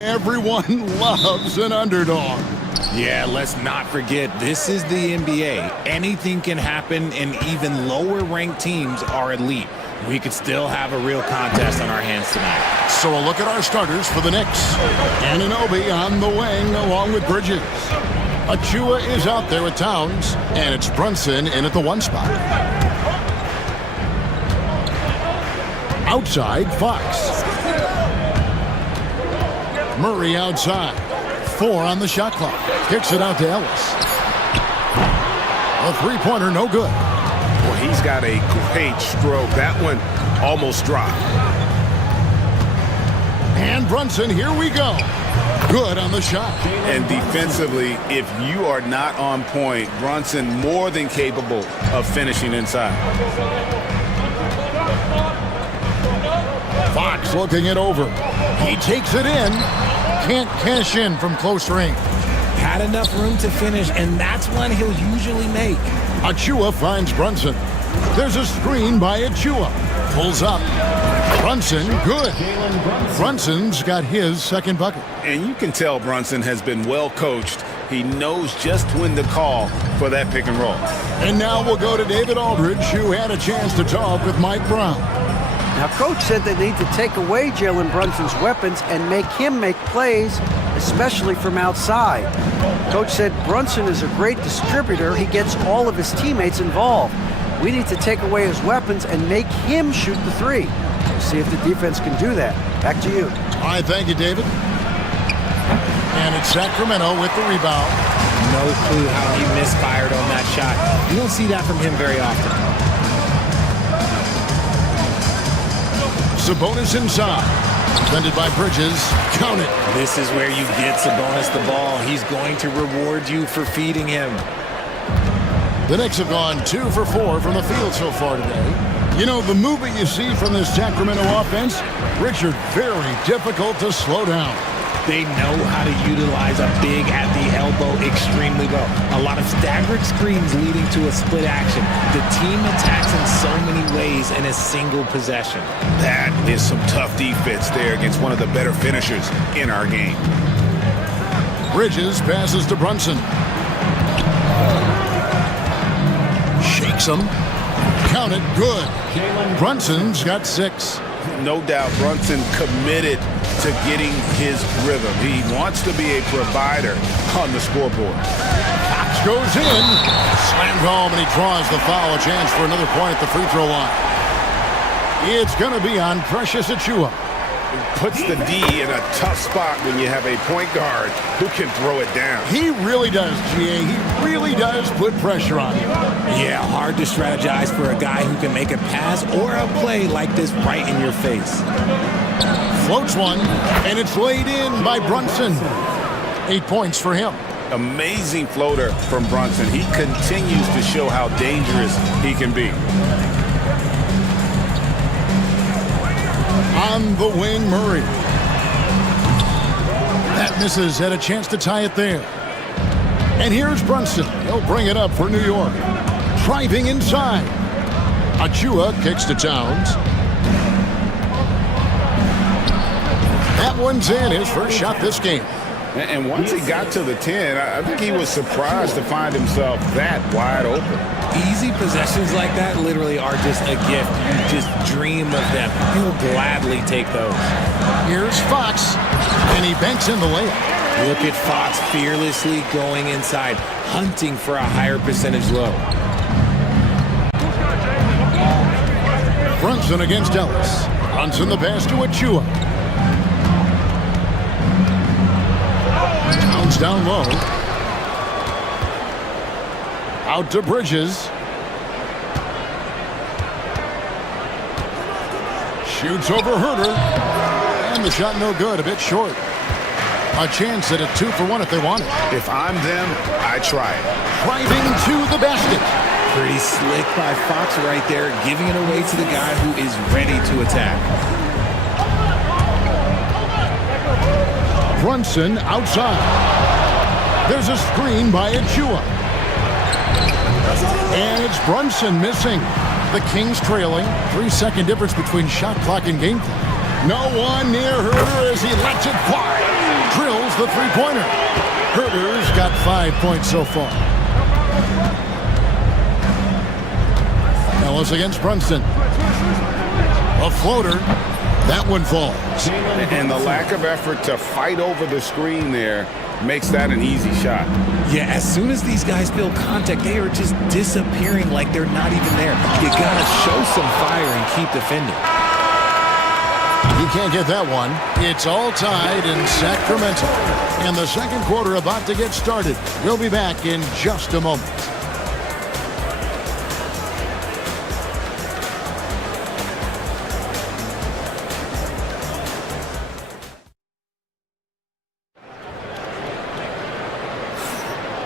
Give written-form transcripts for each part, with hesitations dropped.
Everyone loves an underdog. Yeah, let's not forget, this is the NBA. Anything can happen, and even lower-ranked teams are elite. We could still have a real contest on our hands tonight. So a look at our starters for the Knicks. Anunoby on the wing along with Bridges. Achua is out there with Towns, and it's Brunson in at the 1 spot. Outside, Fox. Murray outside. 4 on the shot clock. Kicks it out to Ellis. A three-pointer, no good. Well, he's got a great stroke. That one almost dropped. And Brunson, here we go. Good on the shot. And defensively, if you are not on point, Brunson more than capable of finishing inside. Fox looking it over. He takes it in. Can't cash in from close range. Had enough room to finish, and that's one he'll usually make. Achua finds Brunson. There's a screen by Achua. Pulls up. Brunson, good. Brunson's got his second bucket. And you can tell Brunson has been well coached. He knows just when to call for that pick and roll. And now we'll go to David Aldridge, who had a chance to talk with Mike Brown. Now, Coach said they need to take away Jalen Brunson's weapons and make him make plays, especially from outside. Coach said Brunson is a great distributor. He gets all of his teammates involved. We need to take away his weapons and make him shoot the three. We'll see if the defense can do that. Back to you. All right, thank you, David. And it's Sacramento with the rebound. No clue how he misfired on that shot. You don't see that from him very often. Sabonis inside. Defended by Bridges. Count it. This is where you get Sabonis the ball. He's going to reward you for feeding him. The Knicks have gone 2 for 4 from the field so far today. You know, the movement you see from this Sacramento offense, Richard, very difficult to slow down. They know how to utilize a big at the elbow extremely well. A lot of staggered screens leading to a split action. The team attacks in so many ways in a single possession. That is some tough defense there against one of the better finishers in our game. Bridges passes to Brunson. Shakes him. Count it, good. Brunson's got 6. No doubt Brunson committed to getting his rhythm. He wants to be a provider on the scoreboard. Fox goes in. Slammed home, and he draws the foul. A chance for another point at the free throw line. It's going to be on Precious Achua. Puts the D in a tough spot when you have a point guard who can throw it down. He really does, GA. He really does put pressure on him. Yeah, hard to strategize for a guy who can make a pass or a play like this right in your face. Floats one, and it's laid in by Brunson. 8 points for him. Amazing floater from Brunson. He continues to show how dangerous he can be. On the wing, Murray. That misses. Had a chance to tie it there. And here's Brunson. He'll bring it up for New York. Driving inside. Achua kicks to Towns. That one's in. His first shot this game. And once he got to the 10, I think he was surprised to find himself that wide open. Easy possessions like that literally are just a gift. You just dream of them. He'll gladly take those. Here's Fox, and he banks in the layup. Look at Fox fearlessly going inside, hunting for a higher percentage low. Brunson against Ellis. Brunson the pass to Achua. Towns down low. Out to Bridges. Shoots over Herter. And the shot no good, a bit short. A chance at a 2 for 1 if they want it. If I'm them, I try it. Driving to the basket. Pretty slick by Fox right there, giving it away to the guy who is ready to attack. Brunson outside. There's a screen by Achua. And it's Brunson missing. The Kings trailing. 3-second difference between shot clock and game clock. No one near Herter as he lets it fly. Drills the three-pointer. Herter's got 5 points so far. Ellis against Brunson. A floater. That one falls. And the lack of effort to fight over the screen there makes that an easy shot. Yeah, as soon as these guys feel contact, they are just disappearing like they're not even there. You gotta show some fire and keep defending. You can't get that one. It's all tied in Sacramento. And the second quarter about to get started. We'll be back in just a moment.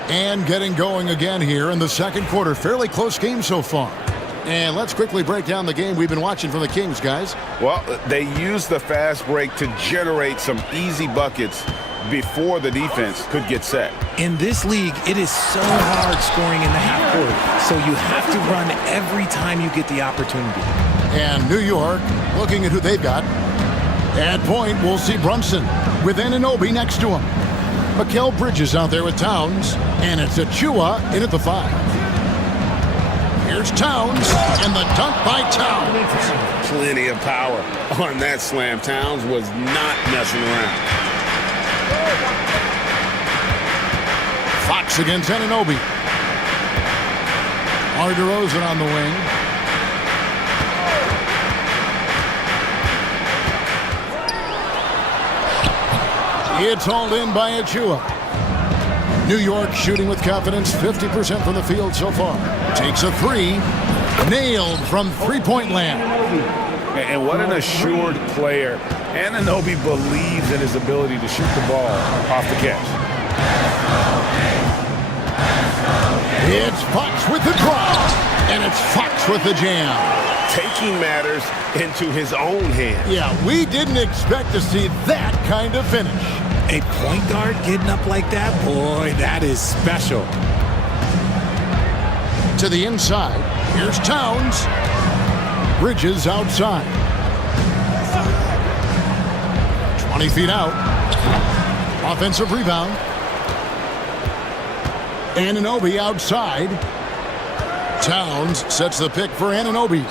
And getting going again here in the second quarter. Fairly close game so far. And let's quickly break down the game we've been watching from the Kings, guys. Well, they used the fast break to generate some easy buckets before the defense could get set. In this league, it is so hard scoring in the half court, so you have to run every time you get the opportunity. And New York, looking at who they've got. At point, we'll see Brunson with Anunoby next to him. Mikal Bridges out there with Towns, and it's Achua in at the 5. Here's Towns, and the dunk by Towns. Plenty of power on that slam. Towns was not messing around. Fox against Anunoby. DeRozan on the wing. It's hauled in by Achua. New York shooting with confidence, 50% from the field so far. Takes a 3. Nailed from three-point land. And what an assured player. Anunoby believes in his ability to shoot the ball off the catch. It's Fox with the drive, and it's Fox with the jam. Taking matters into his own hands. Yeah, we didn't expect to see that kind of finish. A point guard getting up like that, boy, that is special. To the inside, here's Towns. Bridges outside. 20 feet out. Offensive rebound. Anunoby outside. Towns sets the pick for Anunoby.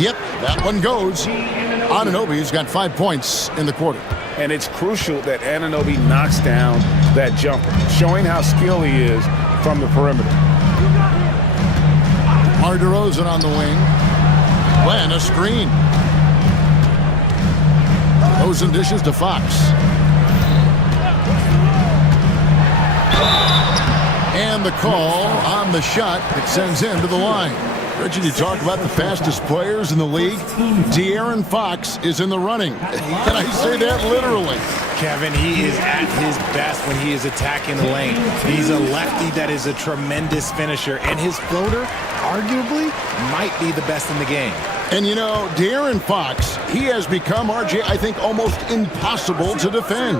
Yep, that one goes. Anunoby's got 5 points in the quarter. And it's crucial that Anunoby knocks down that jumper, showing how skilled he is from the perimeter. DeRozan on the wing. Glenn, a screen. Rosen dishes to Fox. And the call on the shot that sends him to the line. Richard, you talk about the fastest players in the league. De'Aaron Fox is in the running. And I say that literally. Kevin, he is at his best when he is attacking the lane. He's a lefty that is a tremendous finisher, and his floater, arguably, might be the best in the game. And you know, De'Aaron Fox, he has become, RJ, I think, almost impossible to defend.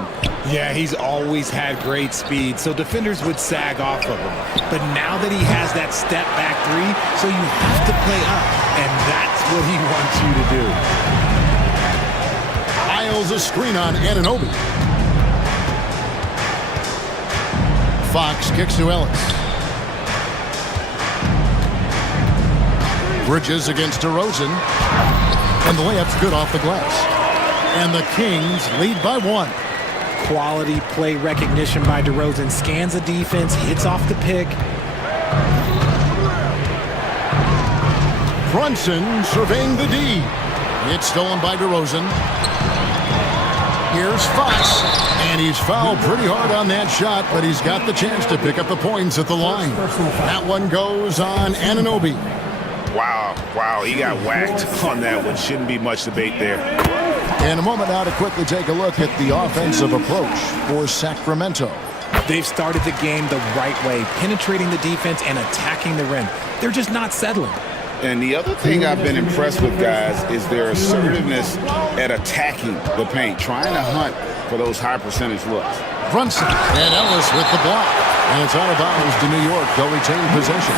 Yeah, he's always had great speed, so defenders would sag off of him. But now that he has that step back 3, so you have to play up, and that's what he wants you to do. Isles a screen on Anunoby. Fox kicks to Ellis. Bridges against DeRozan. And the layup's good off the glass. And the Kings lead by 1. Quality play recognition by DeRozan. Scans the defense, hits off the pick. Brunson surveying the D. It's stolen by DeRozan. Here's Fox. And he's fouled pretty hard on that shot, but he's got the chance to pick up the points at the line. That one goes on Anunoby. Wow, he got whacked on that one. Shouldn't be much debate there. In a moment now to quickly take a look at the offensive approach for Sacramento. They've started the game the right way, penetrating the defense and attacking the rim. They're just not settling. And the other thing I've been impressed with, guys, is their assertiveness at attacking the paint, trying to hunt for those high percentage looks. Brunson and Ellis with the block. And it's out of bounds to New York. They'll retain possession.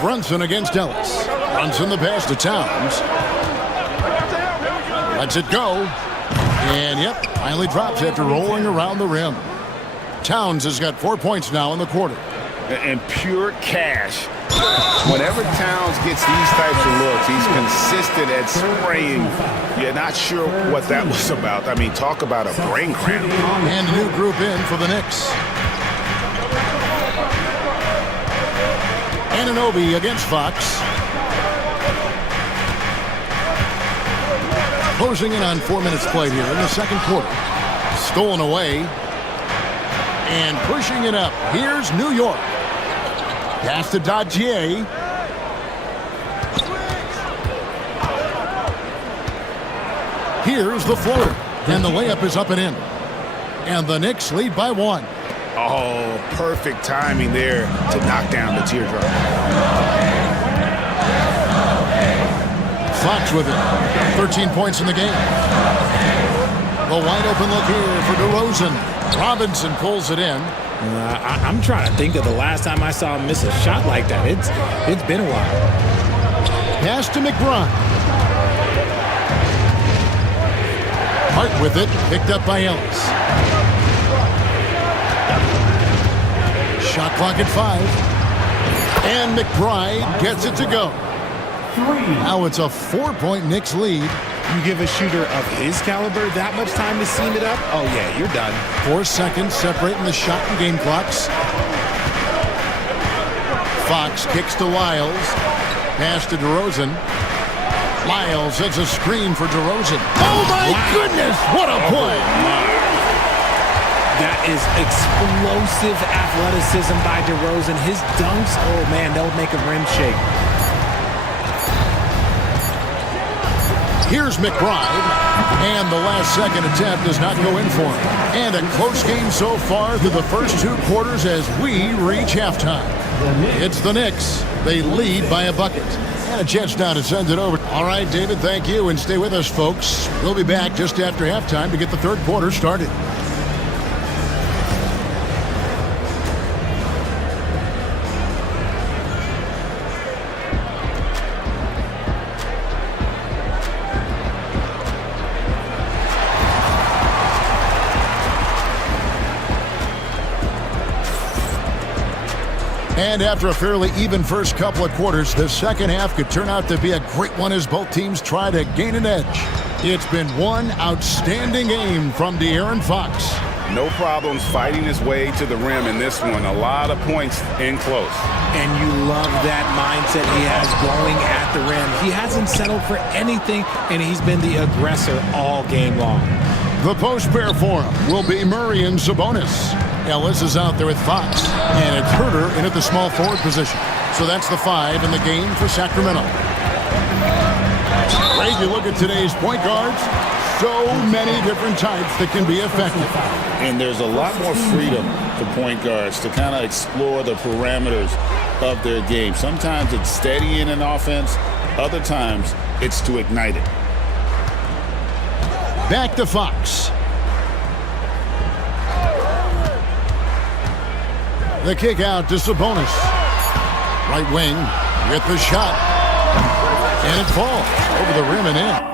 Brunson against Ellis. Brunson the pass to Towns. Lets it go. And, yep, finally drops after rolling around the rim. Towns has got 4 points now in the quarter. And pure cash. Whenever Towns gets these types of looks, he's consistent at spraying. You're not sure what that was about. I mean, talk about a brain cramp. And a new group in for the Knicks. Anunoby against Fox. Closing in on 4 minutes played here in the second quarter. Stolen away. And pushing it up. Here's New York. Pass to Dodgier. Here's the floater. And the layup is up and in. And the Knicks lead by 1. Oh, perfect timing there to knock down the teardrop. Fox with it. 13 points in the game. The wide open look here for DeRozan. Robinson pulls it in. I'm trying to think of the last time I saw him miss a shot like that. It's been a while. Pass to McBride. Hart with it, picked up by Ellis. Shot clock at 5. And McBride gets it to go. Now it's a 4-point Knicks lead. You give a shooter of his caliber that much time to seam it up? Oh, yeah, you're done. 4 seconds separating the shot and game clocks. Fox kicks to Lyles. Pass to DeRozan. Lyles hits a screen for DeRozan. Oh, my goodness! What a play! That is explosive athleticism by DeRozan. His dunks, oh, man, they'll make a rim shake. Here's McBride, and the last second attempt does not go in for him. And a close game so far through the first 2 quarters as we reach halftime. It's the Knicks. They lead by a bucket. And a chance now to send it over. All right, David, thank you, and stay with us, folks. We'll be back just after halftime to get the third quarter started. And after a fairly even first couple of quarters, the second half could turn out to be a great one as both teams try to gain an edge. It's been one outstanding game from De'Aaron Fox. No problems fighting his way to the rim in this one. A lot of points in close. And you love that mindset he has going at the rim. He hasn't settled for anything, and he's been the aggressor all game long. The post pair for him will be Murray and Sabonis. Ellis is out there with Fox, and it's Herter in at the small forward position. So that's the 5 in the game for Sacramento. Great, you look at today's point guards, so many different types that can be effective. And there's a lot more freedom for point guards to kind of explore the parameters of their game. Sometimes it's steadying an offense, other times it's to ignite it. Back to Fox. The kick out to Sabonis. Right wing with the shot. And it falls over the rim and in.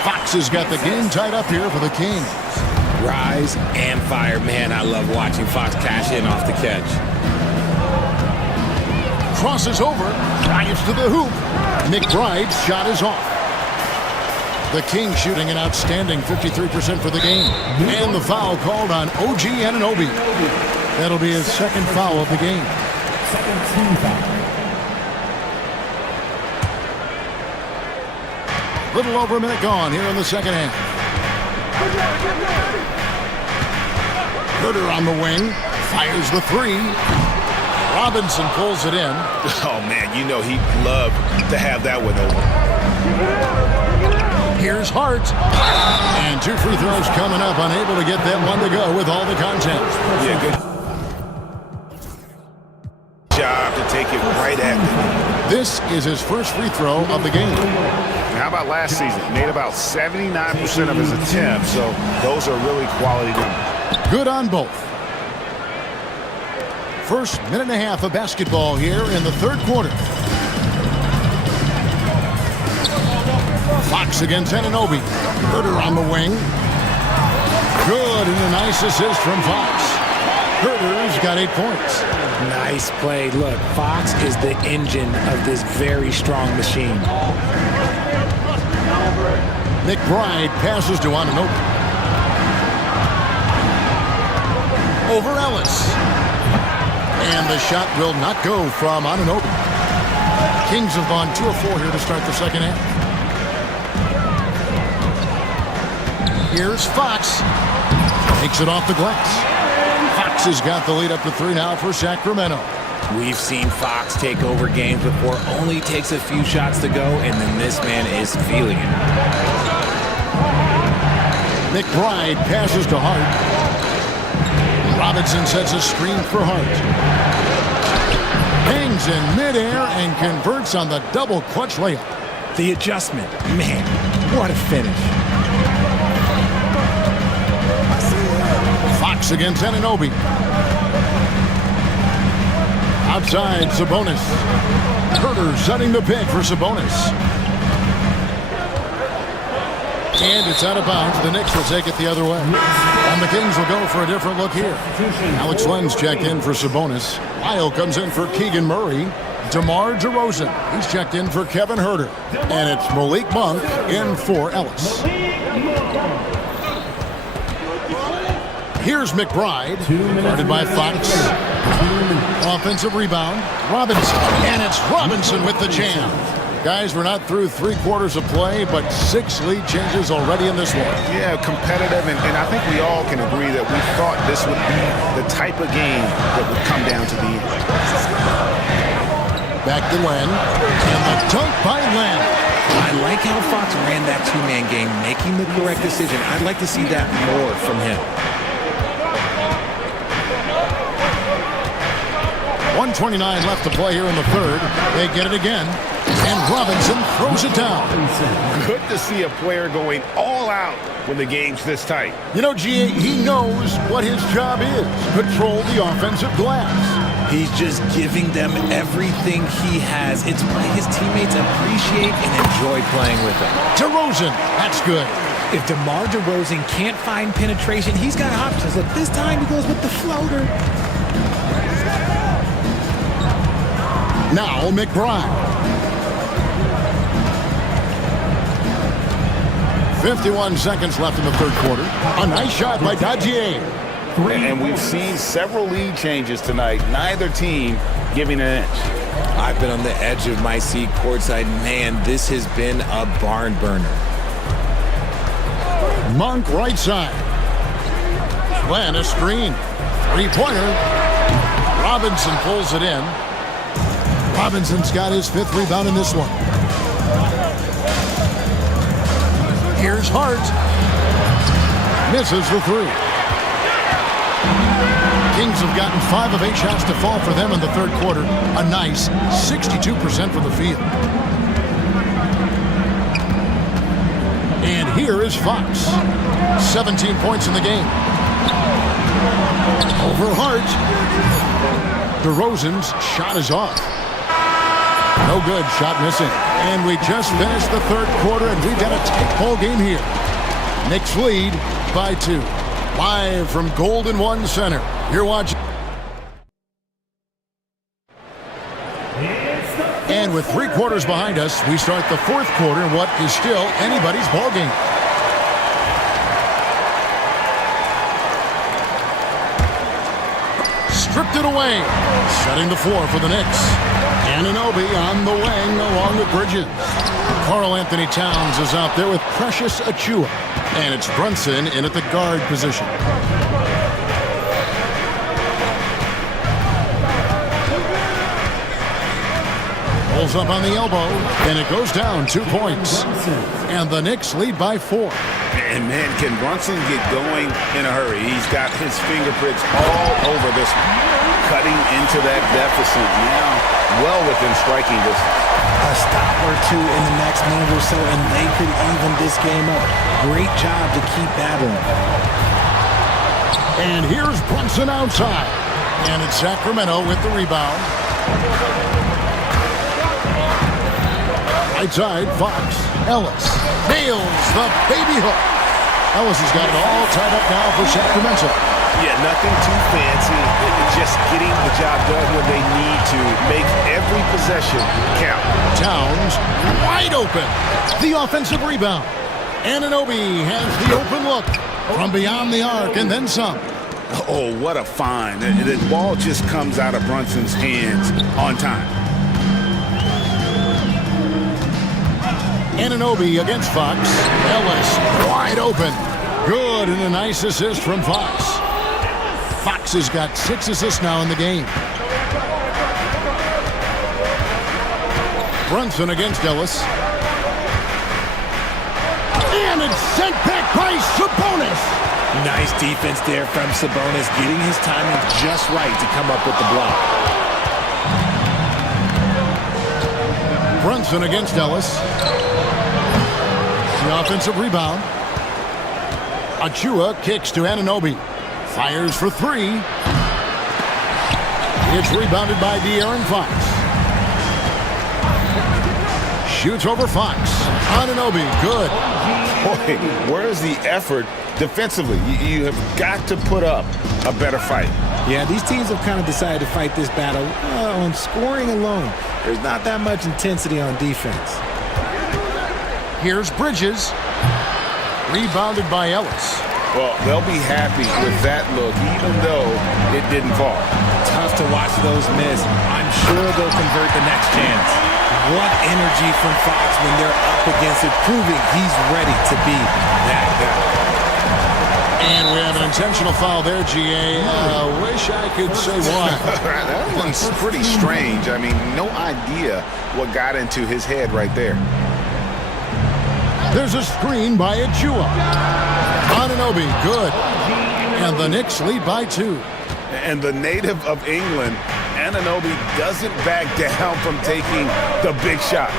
Fox has got the game tied up here for the Kings. Rise and fire. Man, I love watching Fox cash in off the catch. Crosses over, drives to the hoop. McBride's shot is off. The Kings shooting an outstanding 53% for the game. And the foul called on OG Anunoby. That'll be his second foul of the game. Second team foul. Little over a minute gone here in the second half. Herter on the wing, fires the 3. Robinson pulls it in. Oh, man, you know he'd love to have that one over. Here's Hart. And 2 free throws coming up, unable to get that one to go with all the contact. Yeah, good job to take it right at them. This is his first free throw of the game. How about last season? He made about 79% of his attempts, so those are really quality numbers. Good on both. First minute and a half of basketball here in the third quarter. Fox against Anunoby. Herder on the wing. Good, and a nice assist from Fox. Herder's got 8 points. Nice play. Look, Fox is the engine of this very strong machine. McBride passes to Anunoby. Over Ellis. And the shot will not go from Anunoby. Kings have gone 2 of 4 here to start the second half. Here's Fox. Takes it off the glass. Fox has got the lead up to 3 now for Sacramento. We've seen Fox take over games before. Only takes a few shots to go, and then this man is feeling it. McBride passes to Hart. Robinson sets a screen for Hart. Hangs in midair and converts on the double clutch layup. The adjustment. Man, what a finish. Fox against Anunoby. Outside, Sabonis. Herder setting the pick for Sabonis. And it's out of bounds. The Knicks will take it the other way. And the Kings will go for a different look here. Alex Len's checked in for Sabonis. Lyle comes in for Keegan Murray. DeMar DeRozan, he's checked in for Kevin Herder. And it's Malik Monk in for Ellis. Here's McBride, guarded by Fox. Offensive rebound, Robinson. And it's Robinson with the jam. Guys, we're not through 3 quarters of play, but 6 lead changes already in this one. Yeah, competitive, and I think we all can agree that we thought this would be the type of game that would come down to the end. Back to Len, and the dunk by Len. I like how Fox ran that 2-man game, making the correct decision. I'd like to see that more from him. 1:29 left to play here in the third. They get it again, and Robinson throws it down. Good to see a player going all out when the game's this tight. You know, GA, he knows what his job is. Control the offensive glass. He's just giving them everything he has. It's why his teammates appreciate and enjoy playing with him. DeRozan, that's good. If DeMar DeRozan can't find penetration, he's got options. Look, this time he goes with the floater. Now McBride. 51 seconds left in the third quarter. A nice shot by Dajier. And we've seen several lead changes tonight. Neither team giving an inch. I've been on the edge of my seat courtside. Man, this has been a barn burner. Monk right side. Glenn a screen. 3-pointer. Robinson pulls it in. Robinson's got his 5th rebound in this one. Here's Hart. Misses the 3. Kings have gotten 5 of 8 shots to fall for them in the third quarter. A nice 62% from the field. And here is Fox. 17 points in the game. Over Hart. DeRozan's shot is off. No good, shot missing. And we just finished the third quarter, and we've got a tight ball game here. Knicks lead by 2. Live from Golden One Center. You're watching. And with 3 quarters behind us, we start the fourth quarter in what is still anybody's ball game. Stripped it away. Setting the floor for the Knicks. Anunoby on the wing along with Bridges. Karl Anthony Towns is out there with Precious Achiuwa. And it's Brunson in at the guard position. Pulls up on the elbow, and it goes down 2 points. And the Knicks lead by 4. And man, can Brunson get going in a hurry? He's got his fingerprints all over this one. Cutting into that deficit now, well within striking distance. A stop or two in the next minute or so, and they could even this game up. Great job to keep battling. And here's Brunson outside. And it's Sacramento with the rebound. Right side, Fox. Ellis nails the baby hook. Ellis has got it all tied up now for Sacramento. Yeah, nothing too fancy. Just getting the job done when they need to. Make every possession count. Towns wide open. The offensive rebound. Anunoby has the open look from beyond the arc and then some. Oh, what a find. The ball just comes out of Brunson's hands on time. Anunoby against Fox. Ellis wide open. Good, and a nice assist from Fox. Fox has got 6 assists now in the game. Brunson against Ellis. And it's sent back by Sabonis. Nice defense there from Sabonis, getting his timing just right to come up with the block. Brunson against Ellis. The offensive rebound. Achua kicks to Anunoby. Fires for 3. It's rebounded by De'Aaron Fox. Shoots over Fox. Anunoby, good. Boy, where's the effort defensively? You have got to put up a better fight. Yeah, these teams have kind of decided to fight this battle on scoring alone. There's not that much intensity on defense. Here's Bridges. Rebounded by Ellis. Well, they'll be happy with that look, even though it didn't fall. Tough to watch those miss. I'm sure they'll convert the next chance. What energy from Fox when they're up against it, proving he's ready to be that guy. And we have an intentional foul there, GA. Wish I could say why. That one's pretty strange. I mean, no idea what got into his head right there. There's a screen by Achua. Anunoby, good. And the Knicks lead by 2. And the native of England, Anunoby doesn't back down from taking the big shots.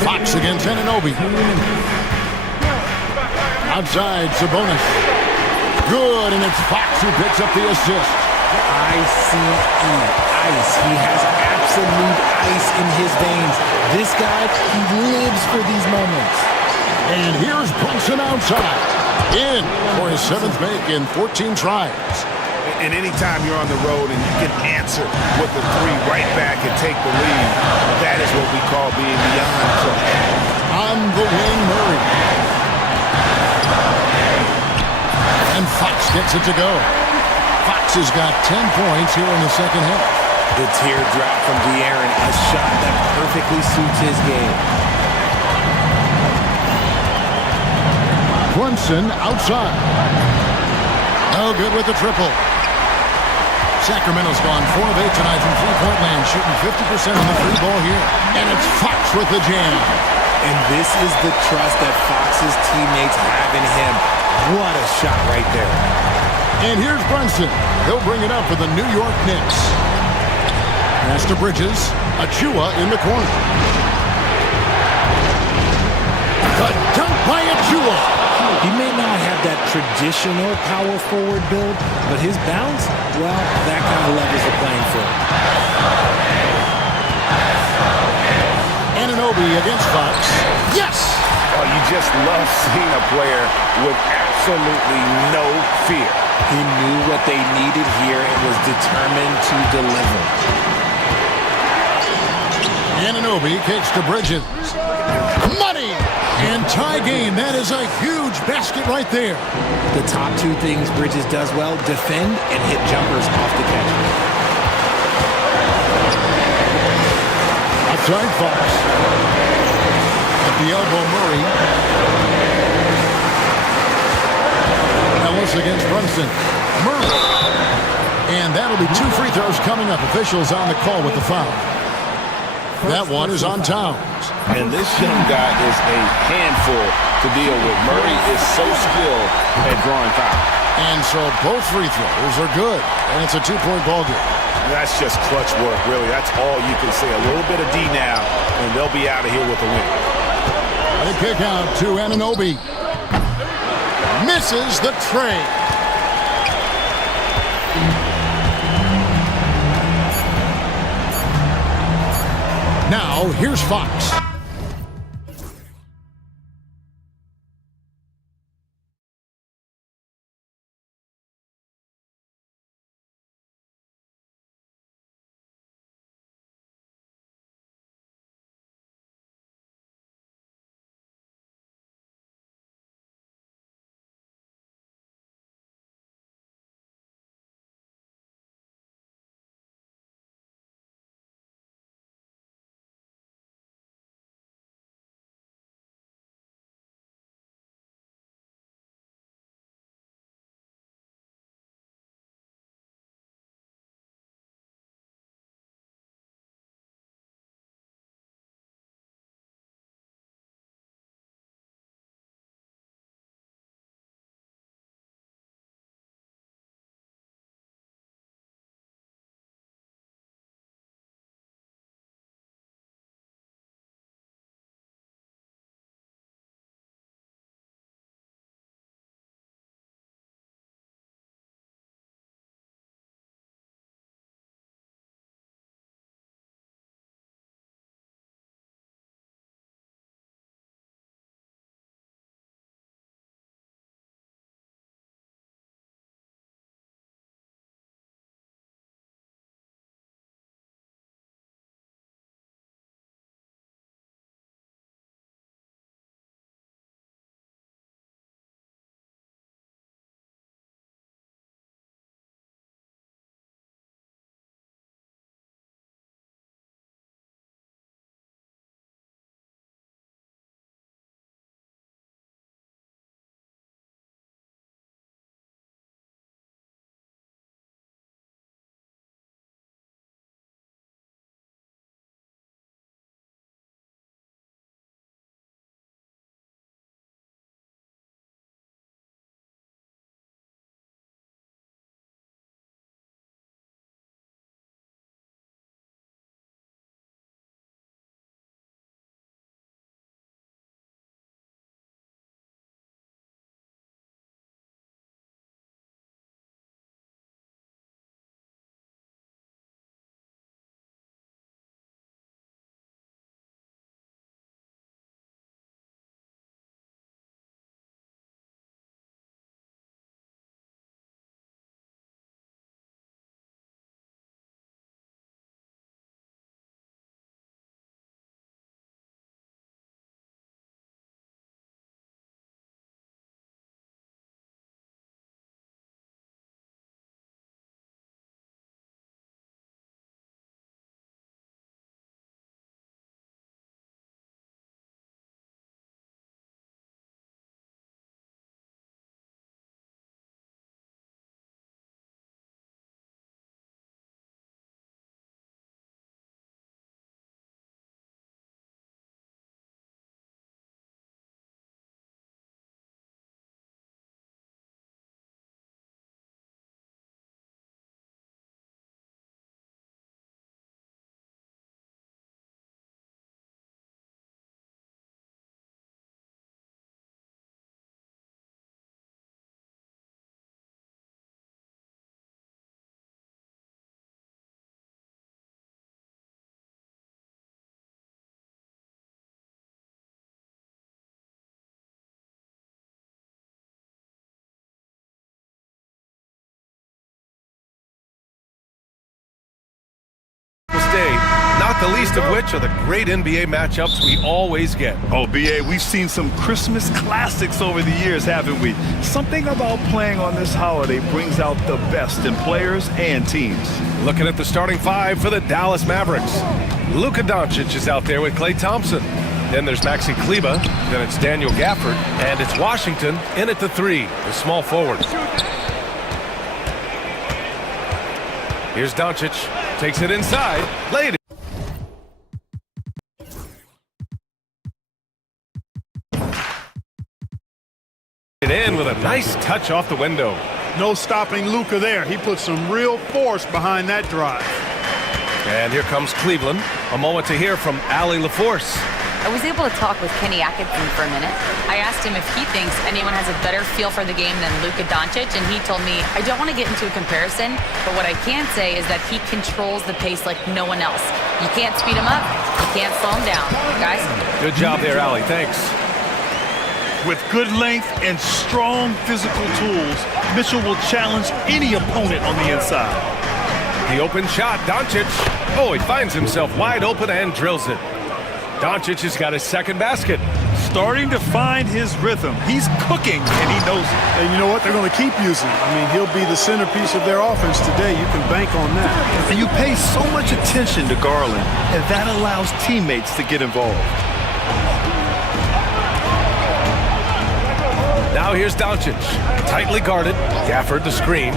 Fox against Anunoby. Outside, Sabonis. Good, and it's Fox who picks up the assist. ICE. He has absolute ice in his veins. This guy, he lives for these moments. And here's Brunson outside. In for his 7th make in 14 tries. And anytime you're on the road and you can answer with the 3 right back and take the lead, that is what we call being beyond clutch. On the wing, Murray. And Fox gets it to go. Fox has got 10 points here in the second half. The teardrop from De'Aaron, a shot that perfectly suits his game. Brunson outside. No good with the triple. Sacramento's gone 4 of 8 tonight from three-point land, shooting 50% on the free ball here. And it's Fox with the jam. And this is the trust that Fox's teammates have in him. What a shot right there. And here's Brunson. He'll bring it up for the New York Knicks. Pass to Bridges. Achua in the corner. The dunk by Achua. He may not have that traditional power forward build, but his bounce, well, that kind of levels the playing field. Anunoby against Fox. Yes! Oh, you just love seeing a player with absolutely no fear. He knew what they needed here and was determined to deliver. Anunoby kicks to Bridges. Money! And tie game. That is a huge basket right there. The top 2 things Bridges does well, defend and hit jumpers off the catch. Outside Fox. At the elbow, Murray. Ellis against Brunson. Murray. And that'll be 2 free throws coming up. Officials on the call with the foul. That one is on Towns. And this young guy is a handful to deal with. Murray is so skilled at drawing foul. And so both free throws are good. And it's a 2-point ball game. That's just clutch work, really. That's all you can say. A little bit of D now, and they'll be out of here with a win. They kick out to Anunoby. Misses the tray. Now, here's Fox. Not the least of which are the great NBA matchups we always get. Oh, B.A., we've seen some Christmas classics over the years, haven't we? Something about playing on this holiday brings out the best in players and teams. Looking at the starting 5 for the Dallas Mavericks. Luka Doncic is out there with Klay Thompson. Then there's Maxi Kleber. Then it's Daniel Gafford. And it's Washington in at the 3, the small forward. Here's Doncic. Takes it inside. Laid it in with a nice touch off the window. No stopping Luka there. He put some real force behind that drive. And here comes Cleveland. A moment to hear from Allie LaForce. I was able to talk with Kenny Atkinson for a minute. I asked him if he thinks anyone has a better feel for the game than Luka Doncic, and he told me, I don't want to get into a comparison, but what I can say is that he controls the pace like no one else. You can't speed him up, you can't slow him down. Guys? Good job there, Allie. Thanks. With good length and strong physical tools, Mitchell will challenge any opponent on the inside. The open shot, Doncic. Oh, he finds himself wide open and drills it. Doncic has got his second basket. Starting to find his rhythm. He's cooking, and he knows it. And you know what? They're going to keep using him. I mean, he'll be the centerpiece of their offense today. You can bank on that. And you pay so much attention to Garland, and that allows teammates to get involved. Now here's Doncic. Tightly guarded. Gafford the screen.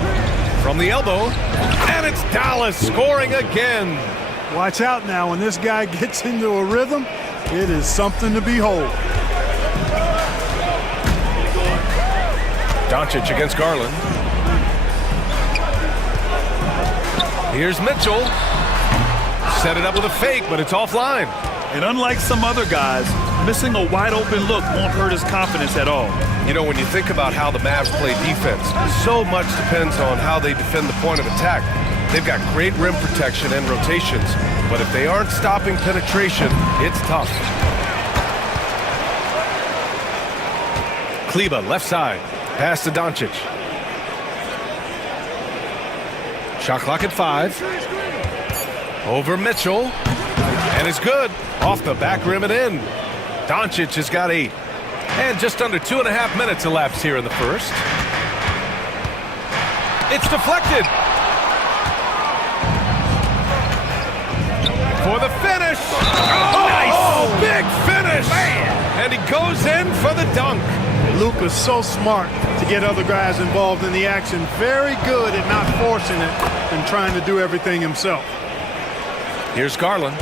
From the elbow. And it's Dallas scoring again. Watch out now. When this guy gets into a rhythm, it is something to behold. Doncic against Garland. Here's Mitchell. Set it up with a fake, but it's offline. And unlike some other guys, missing a wide open look won't hurt his confidence at all. You know, when you think about how the Mavs play defense, so much depends on how they defend the point of attack. They've got great rim protection and rotations, but if they aren't stopping penetration, it's tough. Kleba, left side. Pass to Doncic. Shot clock at 5. Over Mitchell. And it's good. Off the back rim and in. Doncic has got 8. And just under 2.5 minutes elapsed here in the first. It's deflected. For the finish. Oh, nice. Big finish. Man. And he goes in for the dunk. Luka's so smart to get other guys involved in the action. Very good at not forcing it and trying to do everything himself. Here's Garland.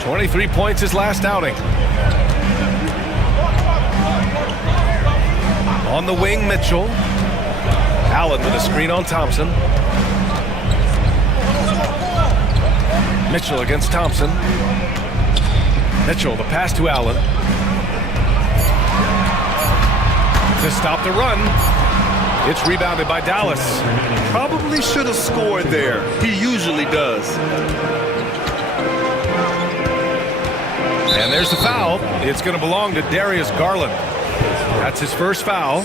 23 points his last outing. On the wing, Mitchell. Allen with a screen on Thompson. Mitchell against Thompson. Mitchell, the pass to Allen. To stop the run. It's rebounded by Dallas. Probably should have scored there. He usually does. And there's the foul. It's going to belong to Darius Garland. That's his first foul.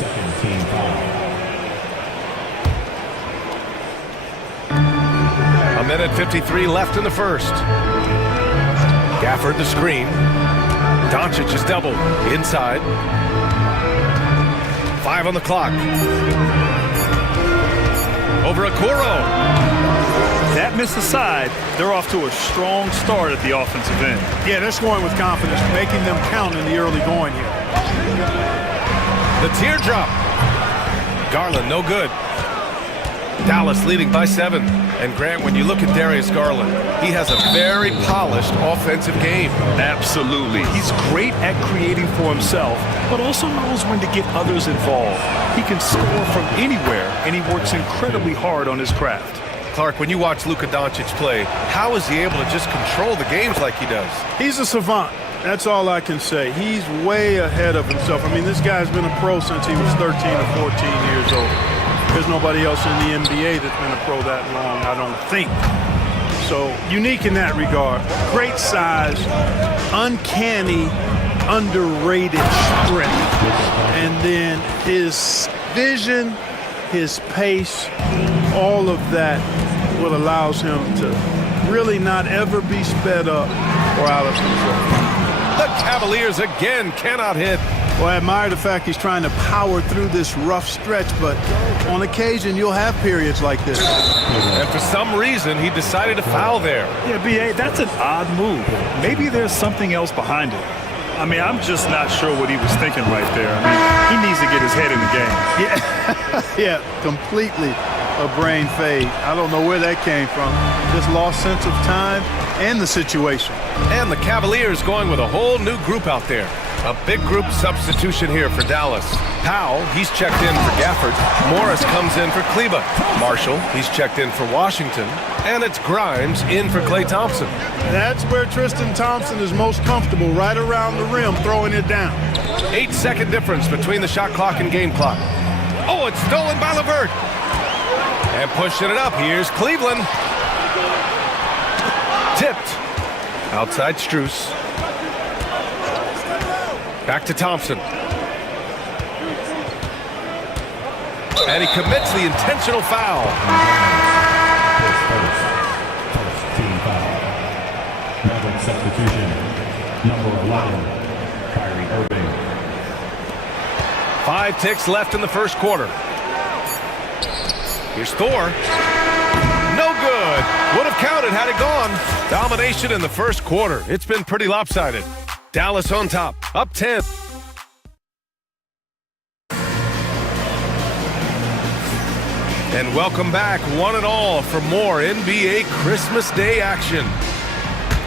A minute 53 left in the first. Gafford the screen. Doncic is doubled. Inside. 5 on the clock. Over Okoro. That miss aside, they're off to a strong start at the offensive end. Yeah, they're scoring with confidence, making them count in the early going here. The teardrop. Garland, no good. Dallas leading by 7. And Grant, when you look at Darius Garland, he has a very polished offensive game. Absolutely. He's great at creating for himself, but also knows when to get others involved. He can score from anywhere, and he works incredibly hard on his craft. Clark, when you watch Luka Doncic play, how is he able to just control the games like he does? He's a savant. That's all I can say. He's way ahead of himself. I mean, this guy's been a pro since he was 13 or 14 years old. There's nobody else in the NBA that's been a pro that long, I don't think. So, unique in that regard. Great size, uncanny, underrated strength. And then his vision, his pace, all of that what allows him to really not ever be sped up or out of control. The Cavaliers again cannot hit. Well, I admire the fact he's trying to power through this rough stretch, but on occasion you'll have periods like this. And for some reason, he decided to foul there. Yeah, B.A., that's an odd move. Maybe there's something else behind it. I mean, I'm just not sure what he was thinking right there. I mean, he needs to get his head in the game. Yeah, yeah, completely. a brain fade. I don't know where that came from. Just lost sense of time and the situation. And the Cavaliers going with a whole new group out there. A big group substitution here for Dallas. Powell, he's checked in for Gafford. Morris comes in for Kleba. Marshall, he's checked in for Washington. And it's Grimes in for Klay Thompson. That's where Tristan Thompson is most comfortable, right around the rim, throwing it down. 8-second difference between the shot clock and game clock. Oh, it's stolen by LeVert. And pushing it up, here's Cleveland. Tipped. Outside Strus. Back to Thompson. And he commits the intentional foul. Team foul. Mavericks substitution. Number 11, Kyrie Irving. 5 ticks left in the first quarter. Here's Thor. No good. Would have counted had it gone. Domination in the first quarter. It's been pretty lopsided. Dallas on top, up 10. And welcome back, one and all, for more NBA Christmas Day action.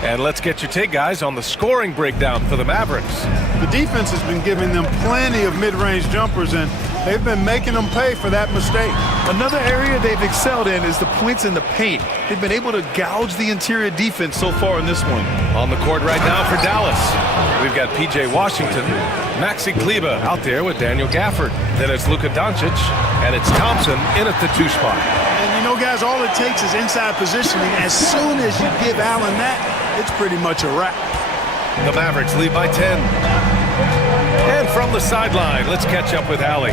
And let's get your take, guys, on the scoring breakdown for the Mavericks. The defense has been giving them plenty of mid-range jumpers, and they've been making them pay for that mistake. Another area they've excelled in is the points in the paint. They've been able to gouge the interior defense so far in this one. On the court right now for Dallas, we've got P.J. Washington, Maxi Kleba out there with Daniel Gafford. Then it's Luka Doncic, and it's Thompson in at the 2 spot. And you know, guys, all it takes is inside positioning. As soon as you give Allen that, it's pretty much a wrap. The Mavericks lead by 10. And from the sideline, let's catch up with Allie.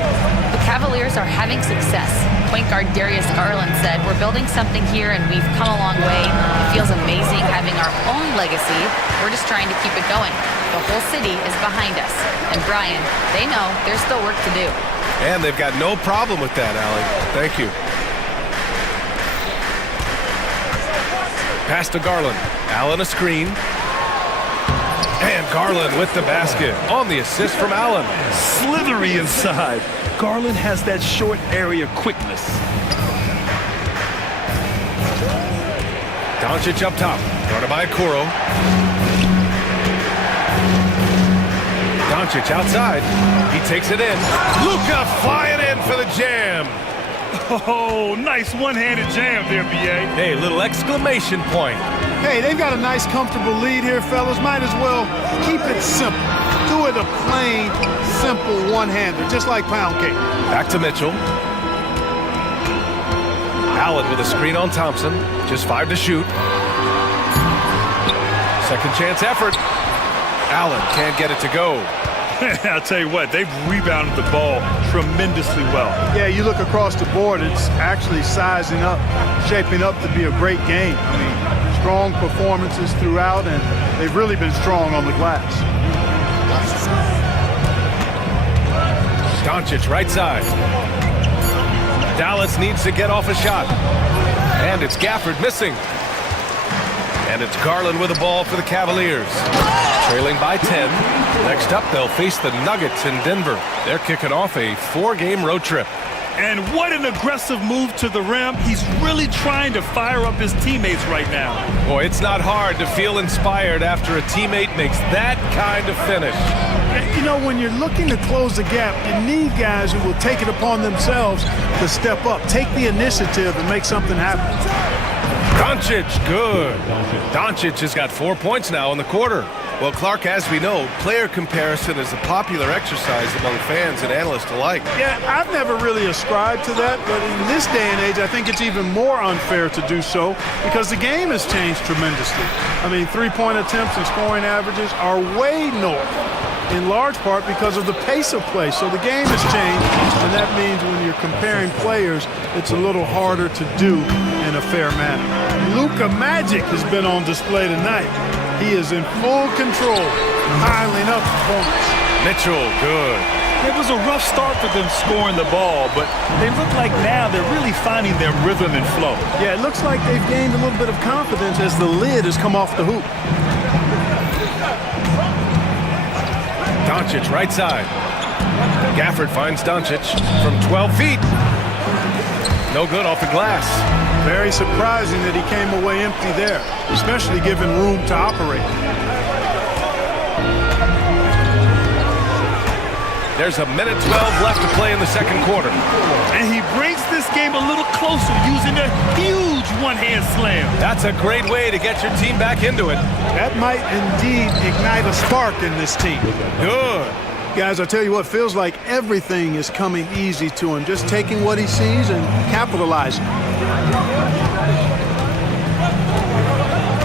The Cavaliers are having success. Point guard Darius Garland said, "We're building something here and we've come a long way. It feels amazing having our own legacy. We're just trying to keep it going. The whole city is behind us." And Brian, they know there's still work to do. And they've got no problem with that, Allie. Thank you. Pass to Garland. Allen a screen. And Garland with the basket on the assist from Allen. Slithery inside. Garland has that short area quickness. Doncic up top, guarded by Okoro. Doncic outside. He takes it in. Luka flying in for the jam. Oh, nice one-handed jam there, B.A. Hey, little exclamation point. Hey, they've got a nice, comfortable lead here, fellas. Might as well keep it simple. Do it a plain, simple one-hander, just like pound cake. Back to Mitchell. Allen with a screen on Thompson. Just 5 to shoot. Second chance effort. Allen can't get it to go. I'll tell you what, they've rebounded the ball tremendously well. Yeah, you look across the board, it's actually sizing up, shaping up to be a great game. I mean, strong performances throughout, and they've really been strong on the glass. Doncic right side. Dallas needs to get off a shot. And it's Gafford missing. And it's Garland with the ball for the Cavaliers. Trailing by 10. Next up, they'll face the Nuggets in Denver. They're kicking off a 4-game road trip. And what an aggressive move to the rim. He's really trying to fire up his teammates right now. Boy, it's not hard to feel inspired after a teammate makes that kind of finish. You know, when you're looking to close the gap, you need guys who will take it upon themselves to step up, take the initiative and make something happen. Doncic, good. Doncic has got 4 points now in the quarter. Well, Clark, as we know, player comparison is a popular exercise among fans and analysts alike. Yeah, I've never really ascribed to that, but in this day and age, I think it's even more unfair to do so because the game has changed tremendously. I mean, three-point attempts and scoring averages are way north, in large part because of the pace of play. So the game has changed, and that means when you're comparing players, it's a little harder to do in a fair manner. Luka Magic has been on display tonight. He is in full control, piling up points. Mitchell, good. It was a rough start for them scoring the ball, but they look like now they're really finding their rhythm and flow. Yeah, it looks like they've gained a little bit of confidence as the lid has come off the hoop. Doncic right side. Gafford finds Doncic from 12 feet. No good off the glass. Very surprising that he came away empty there, especially given room to operate. There's a minute 12 left to play in the second quarter. And he brings this game a little closer using a huge one-hand slam. That's a great way to get your team back into it. That might indeed ignite a spark in this team. Good. Guys, I tell you what, feels like everything is coming easy to him. Just taking what he sees and capitalizing.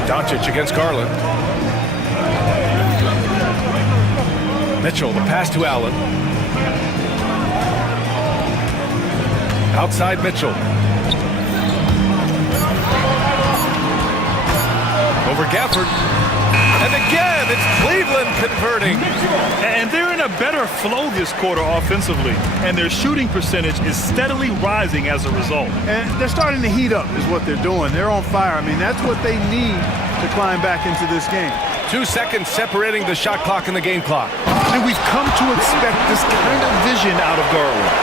Doncic against Garland. Mitchell, the pass to Allen. Outside Mitchell. Over Gafford. And again, it's Cleveland converting. And they're in a better flow this quarter offensively. And their shooting percentage is steadily rising as a result. And they're starting to heat up is what they're doing. They're on fire. I mean, that's what they need to climb back into this game. 2 seconds separating the shot clock and the game clock. And we've come to expect this kind of vision out of Garland.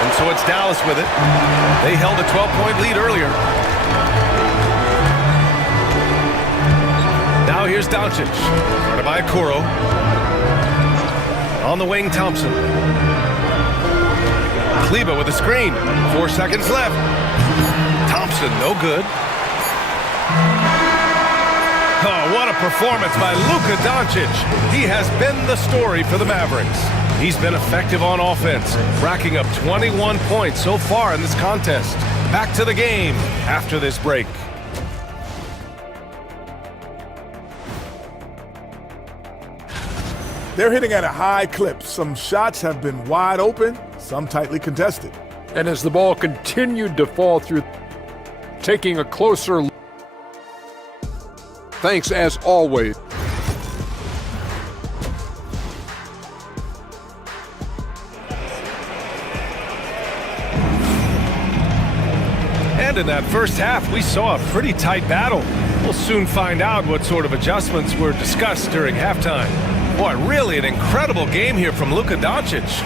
And so it's Dallas with it. They held a 12-point lead earlier. Now here's Doncic, guarded by Okoro. On the wing, Thompson. Kleba with a screen. 4 seconds left. Thompson, no good. Oh, what a performance by Luka Doncic. He has been the story for the Mavericks. He's been effective on offense, racking up 21 points so far in this contest. Back to the game after this break. They're hitting at a high clip. Some shots have been wide open, some tightly contested. And as the ball continued to fall through, taking a closer look. Thanks as always. And in that first half, we saw a pretty tight battle. We'll soon find out what sort of adjustments were discussed during halftime. Boy, really an incredible game here from Luka Doncic.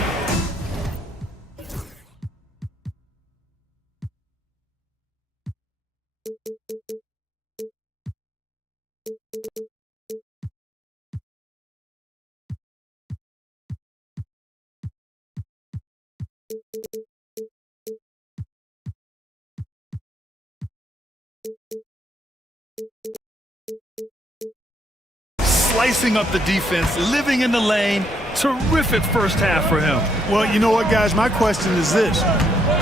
Slicing up the defense, living in the lane. Terrific first half for him. Well, you know what, guys? My question is this.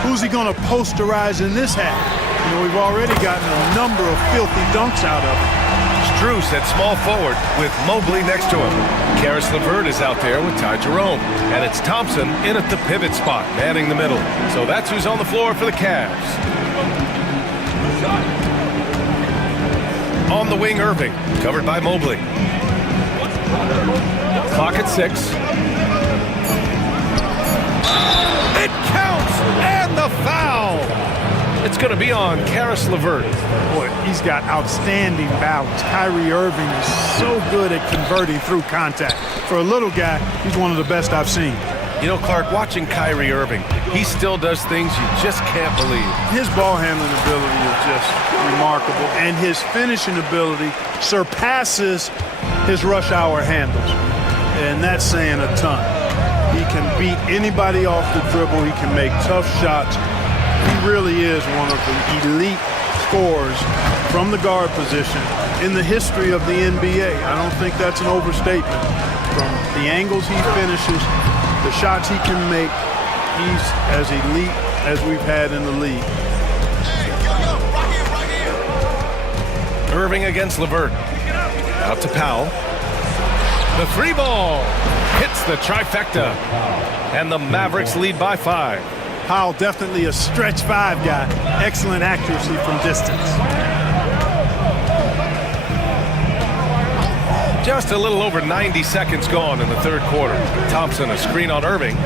Who's he going to posterize in this half? You know, we've already gotten a number of filthy dunks out of him. Strus at small forward with Mobley next to him. Karis LeVert is out there with Ty Jerome. And it's Thompson in at the pivot spot, manning the middle. So that's who's on the floor for the Cavs. On the wing, Irving, covered by Mobley. Clock at 6. It counts, and the foul. It's going to be on Karis LeVert. Boy, he's got outstanding balance. Kyrie Irving is so good at converting through contact. For a little guy, he's one of the best I've seen. You know, Clark, watching Kyrie Irving, he still does things you just can't believe. His ball handling ability is just remarkable, and his finishing ability surpasses his rush hour handles, and that's saying a ton. He can beat anybody off the dribble. He can make tough shots. He really is one of the elite scorers from the guard position in the history of the NBA. I don't think that's an overstatement. From the angles he finishes, the shots he can make, he's as elite as we've had in the league. Irving against LeVert. Out to Powell. The free ball hits the trifecta. And the Mavericks lead by 5. Powell definitely a stretch 5 guy. Excellent accuracy from distance. Just a little over 90 seconds gone in the third quarter. Thompson, a screen on Irving.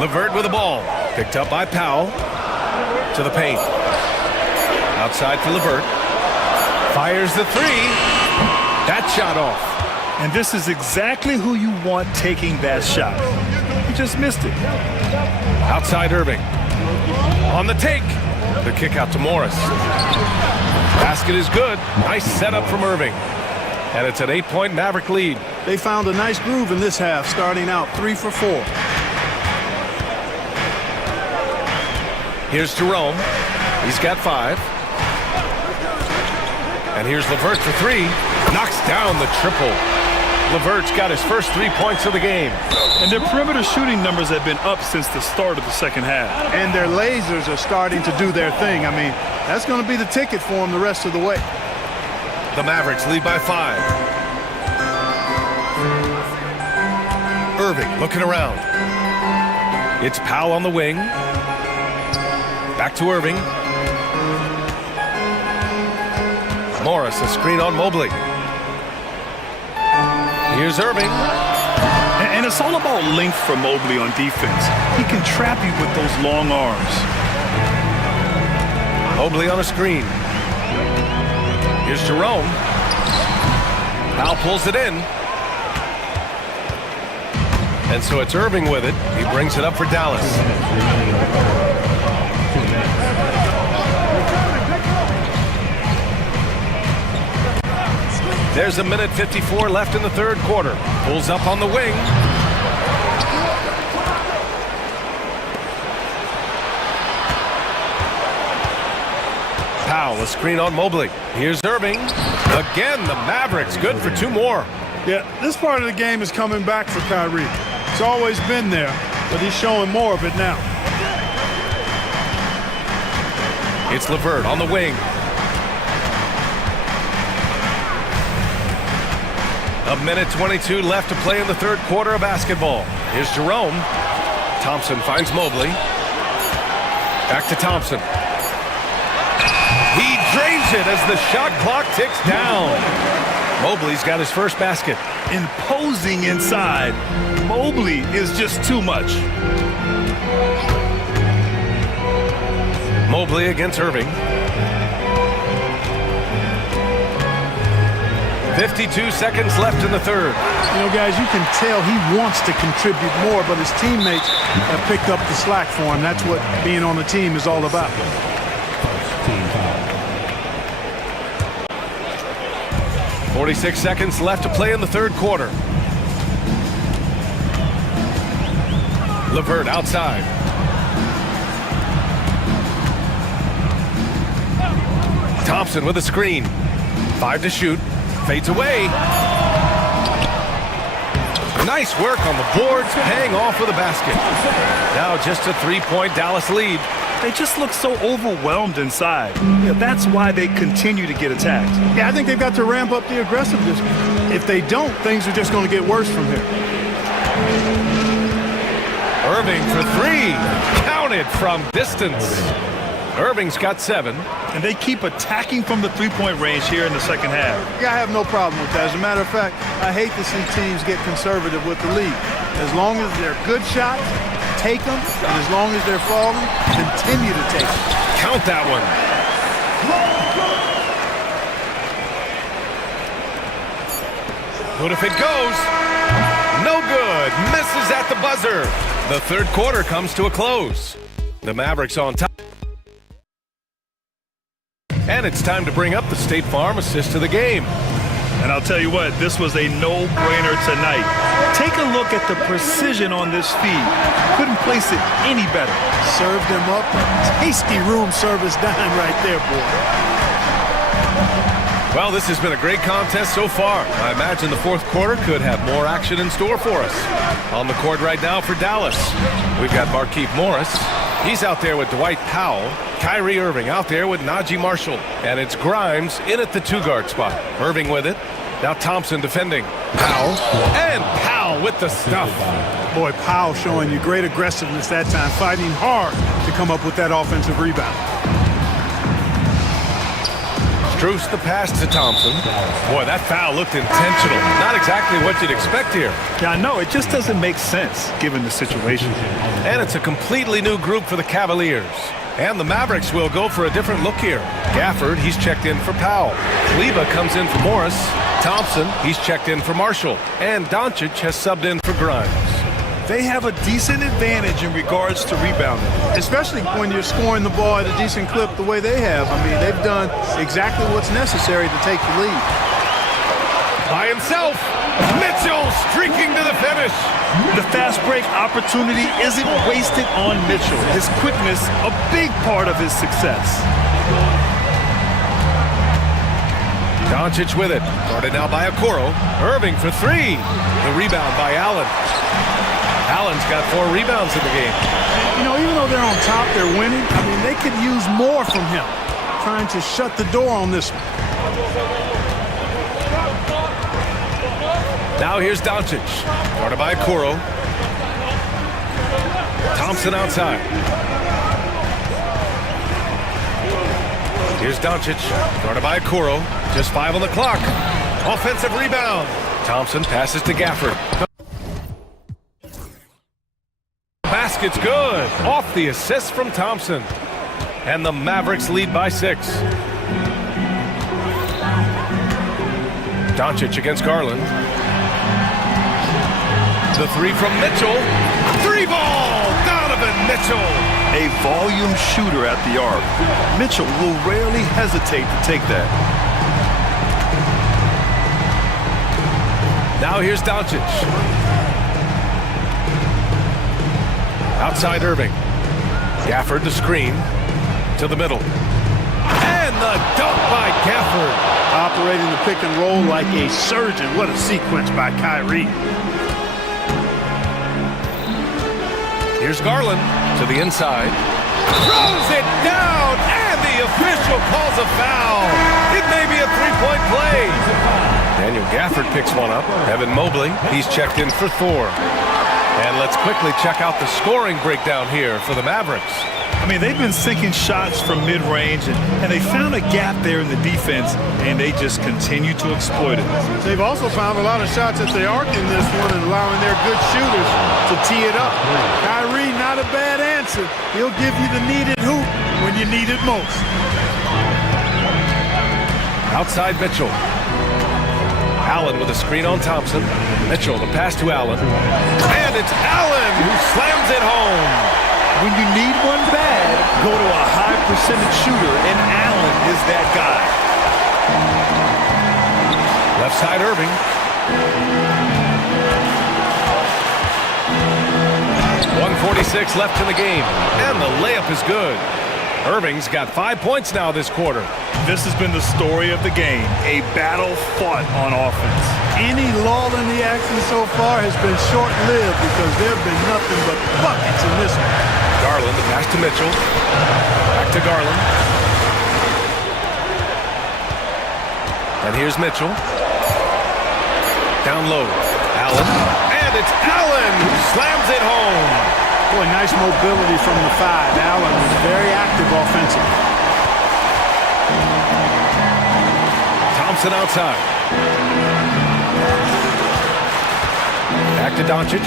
LeVert with the ball. Picked up by Powell. To the paint. Outside for LeVert. Fires the 3. That shot off. And this is exactly who you want taking that shot. He just missed it. Outside Irving. On the take. The kick out to Morris. Basket is good. Nice setup from Irving. And it's an 8-point Maverick lead. They found a nice groove in this half, starting out 3 for 4. Here's Jerome. He's got 5. And here's LeVert for 3. Knocks down the triple. LeVert's got his first 3 points of the game. And their perimeter shooting numbers have been up since the start of the second half. And their lasers are starting to do their thing. I mean, that's going to be the ticket for them the rest of the way. The Mavericks lead by 5. Irving looking around. It's Powell on the wing. Back to Irving. Morris, a screen on Mobley. Here's Irving. And it's all about length for Mobley on defense. He can trap you with those long arms. Mobley on a screen. Here's Jerome. Powell pulls it in. And so it's Irving with it. He brings it up for Dallas. There's a minute 54 left in the third quarter. Pulls up on the wing. Powell, a screen on Mobley. Here's Irving. Again, the Mavericks good for 2 more. Yeah, this part of the game is coming back for Kyrie. It's always been there, but he's showing more of it now. It's LeVert on the wing. A minute 22 left to play in the third quarter of basketball. Here's Jerome. Thompson finds Mobley. Back to Thompson. He drains it as the shot clock ticks down. Mobley's got his first basket. Imposing inside. Mobley is just too much. Mobley against Irving. 52 seconds left in the third. You know, guys, you can tell he wants to contribute more, but his teammates have picked up the slack for him. That's what being on the team is all about. 46 seconds left to play in the third quarter. LeVert outside. Thompson with a screen. 5 to shoot. Fades away. Nice work on the boards, paying off with a basket. Now just a 3-point Dallas lead. They just look so overwhelmed inside. Yeah, that's why they continue to get attacked. Yeah, I think they've got to ramp up the aggressiveness. If they don't, things are just going to get worse from here. Irving for 3. Counted from distance. Irving's got 7. And they keep attacking from the three-point range here in the second half. Yeah, I have no problem with that. As a matter of fact, I hate to see teams get conservative with the lead. As long as they're good shots, take them. And as long as they're falling, continue to take them. Count that one. What if it goes? No good. Misses at the buzzer. The third quarter comes to a close. The Mavericks on top. And it's time to bring up the State Farm assist to the game. And I'll tell you what, this was a no-brainer tonight. Take a look at the precision on this feed. Couldn't place it any better. Served him up. Tasty room service dime right there, boy. Well, this has been a great contest so far. I imagine the fourth quarter could have more action in store for us. On the court right now for Dallas, we've got Markieff Morris. He's out there with Dwight Powell. Kyrie Irving out there with Najee Marshall. And it's Grimes in at the 2-guard spot. Irving with it. Now Thompson defending. Powell. And Powell with the stuff. Boy, Powell showing you great aggressiveness that time, fighting hard to come up with that offensive rebound. Struce the pass to Thompson. Boy, that foul looked intentional. Not exactly what you'd expect here. Yeah, I know. It just doesn't make sense given the situation. And it's a completely new group for the Cavaliers. And the Mavericks will go for a different look here. Gafford, he's checked in for Powell. Kleba comes in for Morris. Thompson, he's checked in for Marshall. And Doncic has subbed in for Grimes. they have a decent advantage in regards to rebounding. Especially when you're scoring the ball at a decent clip the way they have. I mean, they've done exactly what's necessary to take the lead. By himself, Mitchell streaking to the finish. The fast break opportunity isn't wasted on Mitchell. His quickness, a big part of his success. Doncic with it. Guarded now by Okoro. Irving for three. The rebound by Allen. Allen's got 4 rebounds in the game. You know, even though they're on top, they're winning. I mean, they could use more from him. Trying to shut the door on this one. Now here's Doncic. Guarded by Okoro. Thompson outside. Here's Doncic. Guarded by Okoro. Just 5 on the clock. Offensive rebound. Thompson passes to Gafford. Basket's good. Off the assist from Thompson. And the Mavericks lead by 6. Doncic against Garland. The 3 from Mitchell. 3-ball! Donovan Mitchell! A volume shooter at the arc. Mitchell will rarely hesitate to take that. Now here's Doncic. Outside Irving. Gafford the screen. To the middle. And the dunk by Gafford. Operating the pick and roll like a surgeon. What a sequence by Kyrie. Here's Garland to the inside. Throws it down, and the official calls a foul. It may be a 3-point play. Daniel Gafford picks one up. Evan Mobley, he's checked in for Thor. And let's quickly check out the scoring breakdown here for the Mavericks. I mean, they've been sinking shots from mid-range, and they found a gap there in the defense, and they just continue to exploit it. They've also found a lot of shots at the arc in this one and allowing their good shooters to tee it up. Kyrie, not a bad answer. He'll give you the needed hoop when you need it most. Outside Mitchell. Allen with a screen on Thompson. Mitchell, the pass to Allen. And it's Allen who slams it home. When you need one bad, go to a high percentage shooter, and Allen is that guy. Left side Irving. .146 left in the game, and the layup is good. Irving's got 5 points now this quarter. This has been the story of the game, a battle fought on offense. Any lull in the action so far has been short-lived because there have been nothing but buckets in this one. Garland, the pass to Mitchell. Back to Garland. And here's Mitchell. Down low. Allen. And it's Allen who slams it home. Boy, nice mobility from the 5. Allen was very active offensively. Thompson outside. Back to Doncic.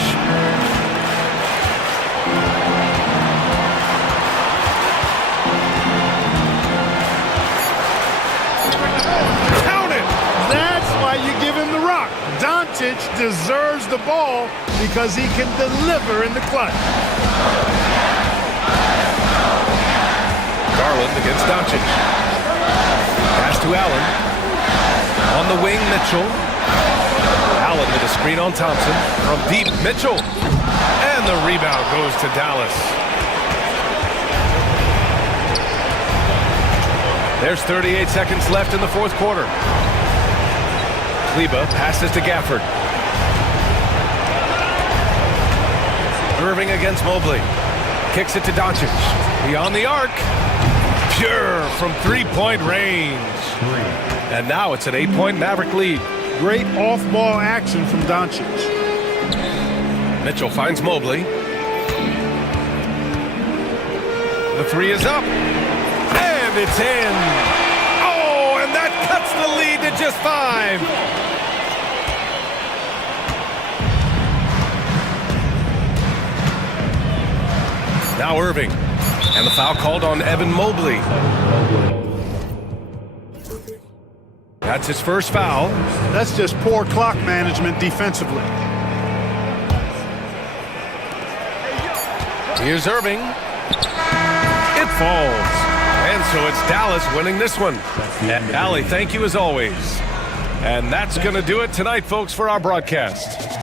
That's why you give him the rock. Doncic deserves the ball because he can deliver in the clutch. Garland against Doncic. Pass to Allen. On the wing, Mitchell. Allen with a screen on Thompson. From deep, Mitchell. And the rebound goes to Dallas. There's 38 seconds left in the fourth quarter. Kleba passes to Gafford. Irving against Mobley. Kicks it to Doncic. Beyond the arc. Pure from three-point range. And now it's an 8-point Maverick lead. Great off-ball action from Doncic. Mitchell finds Mobley. The 3 is up. And it's in. Oh, and that cuts the lead to just 5. Now Irving. And the foul called on Evan Mobley. That's his first foul. That's just poor clock management defensively. Here's Irving. It falls. And so it's Dallas winning this one. And Allie, thank you as always. And that's going to do it tonight, folks, for our broadcast.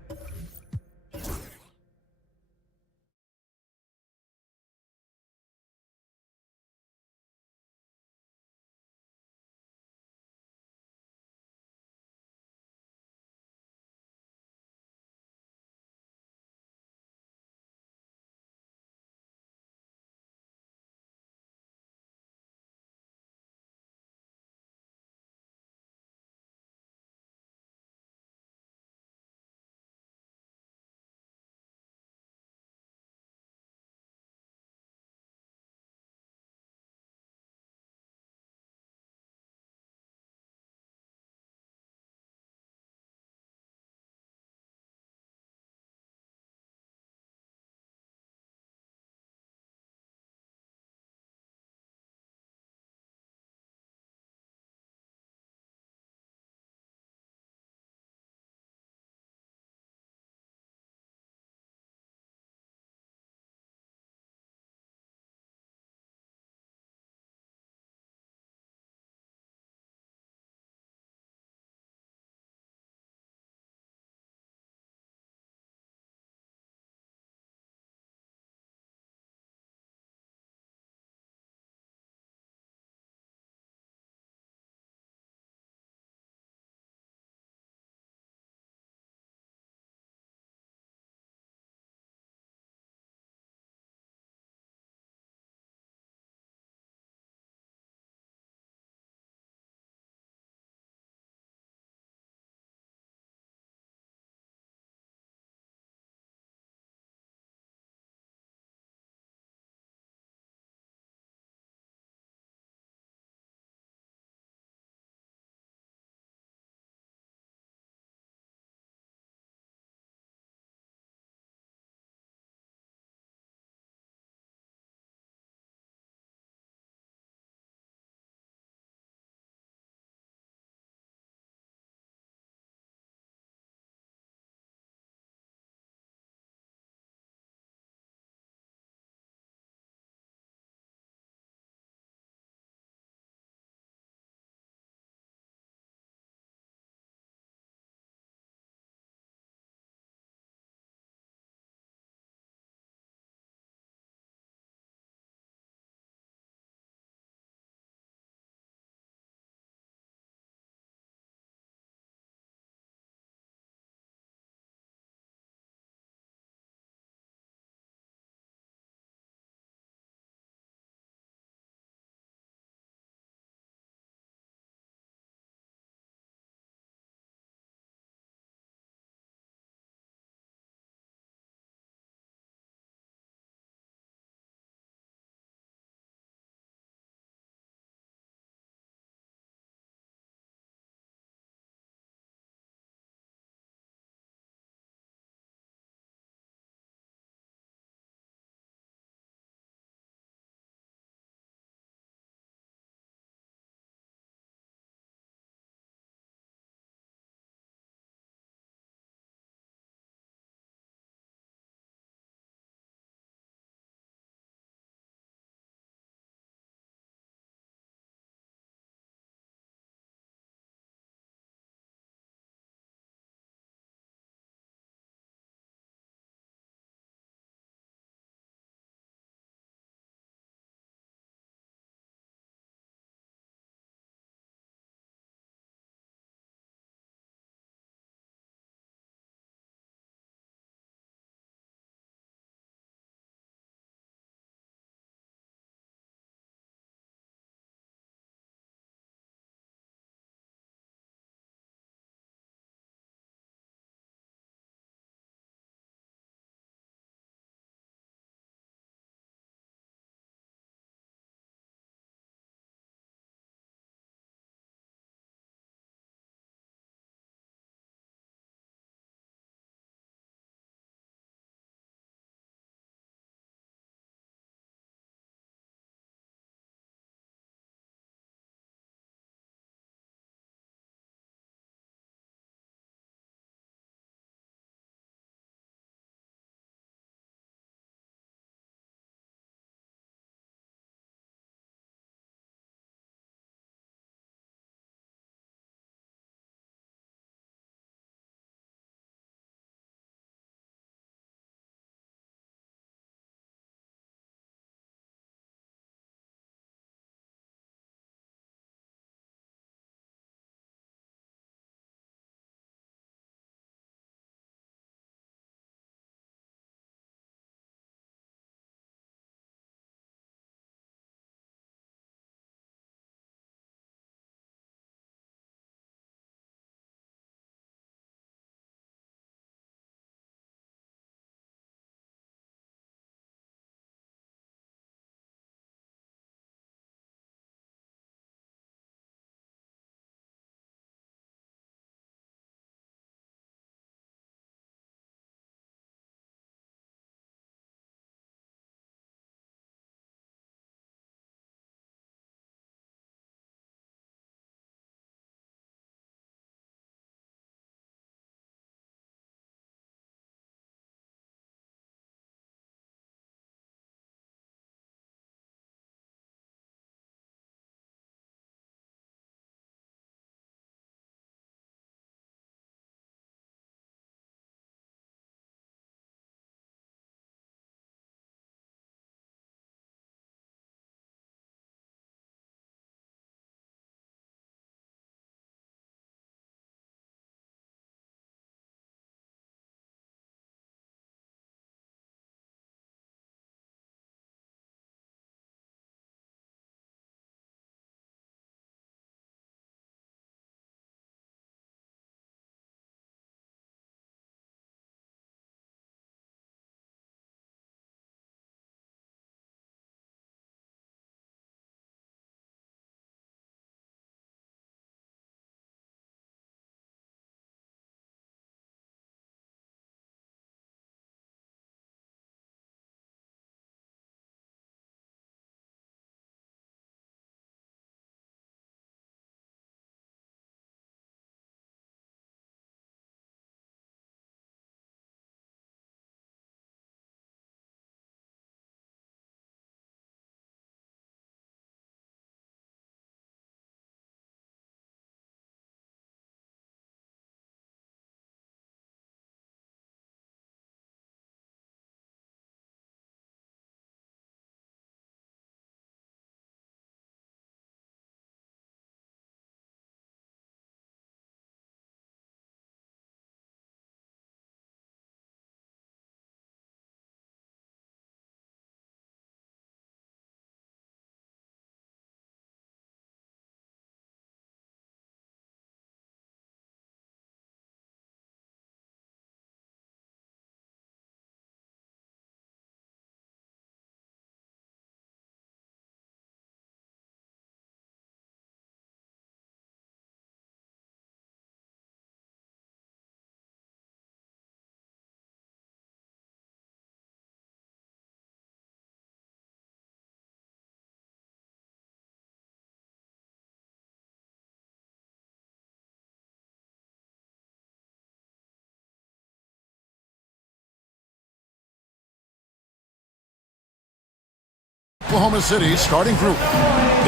Oklahoma City's starting group.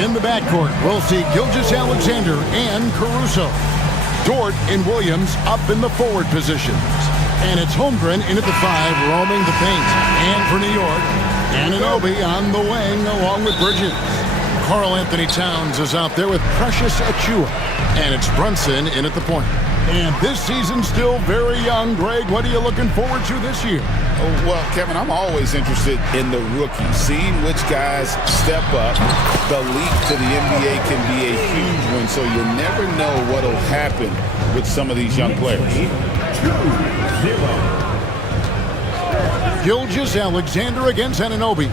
In the backcourt, we'll see Gilgeous-Alexander and Caruso. Dort and Williams up in the forward positions. And it's Holmgren in at the 5, roaming the paint. And for New York, Anunoby on the wing along with Bridges. Karl Anthony Towns is out there with Precious Achiuwa. And it's Brunson in at the point. And this season's still very young. Greg, what are you looking forward to this year? Well, Kevin, I'm always interested in the rookies, seeing which guys step up. The leap to the NBA can be a huge one, so you never know what will happen with some of these young players. 2-0. Gilgeous-Alexander against Anunoby.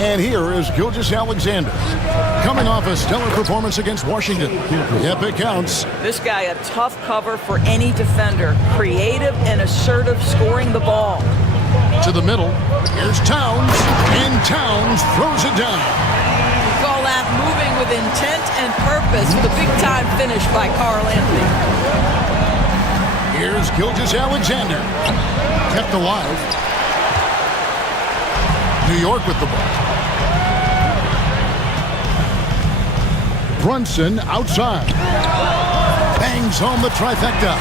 And here is Gilgeous-Alexander, coming off a stellar performance against Washington. Yep, it counts. This guy, a tough cover for any defender. Creative and assertive, scoring the ball. To the middle, here's Towns, and Towns throws it down. We call that moving with intent and purpose with a big-time finish by Karl Anthony. Here's Gilgeous-Alexander, kept alive. New York with the ball. Brunson outside. Bangs home the trifecta.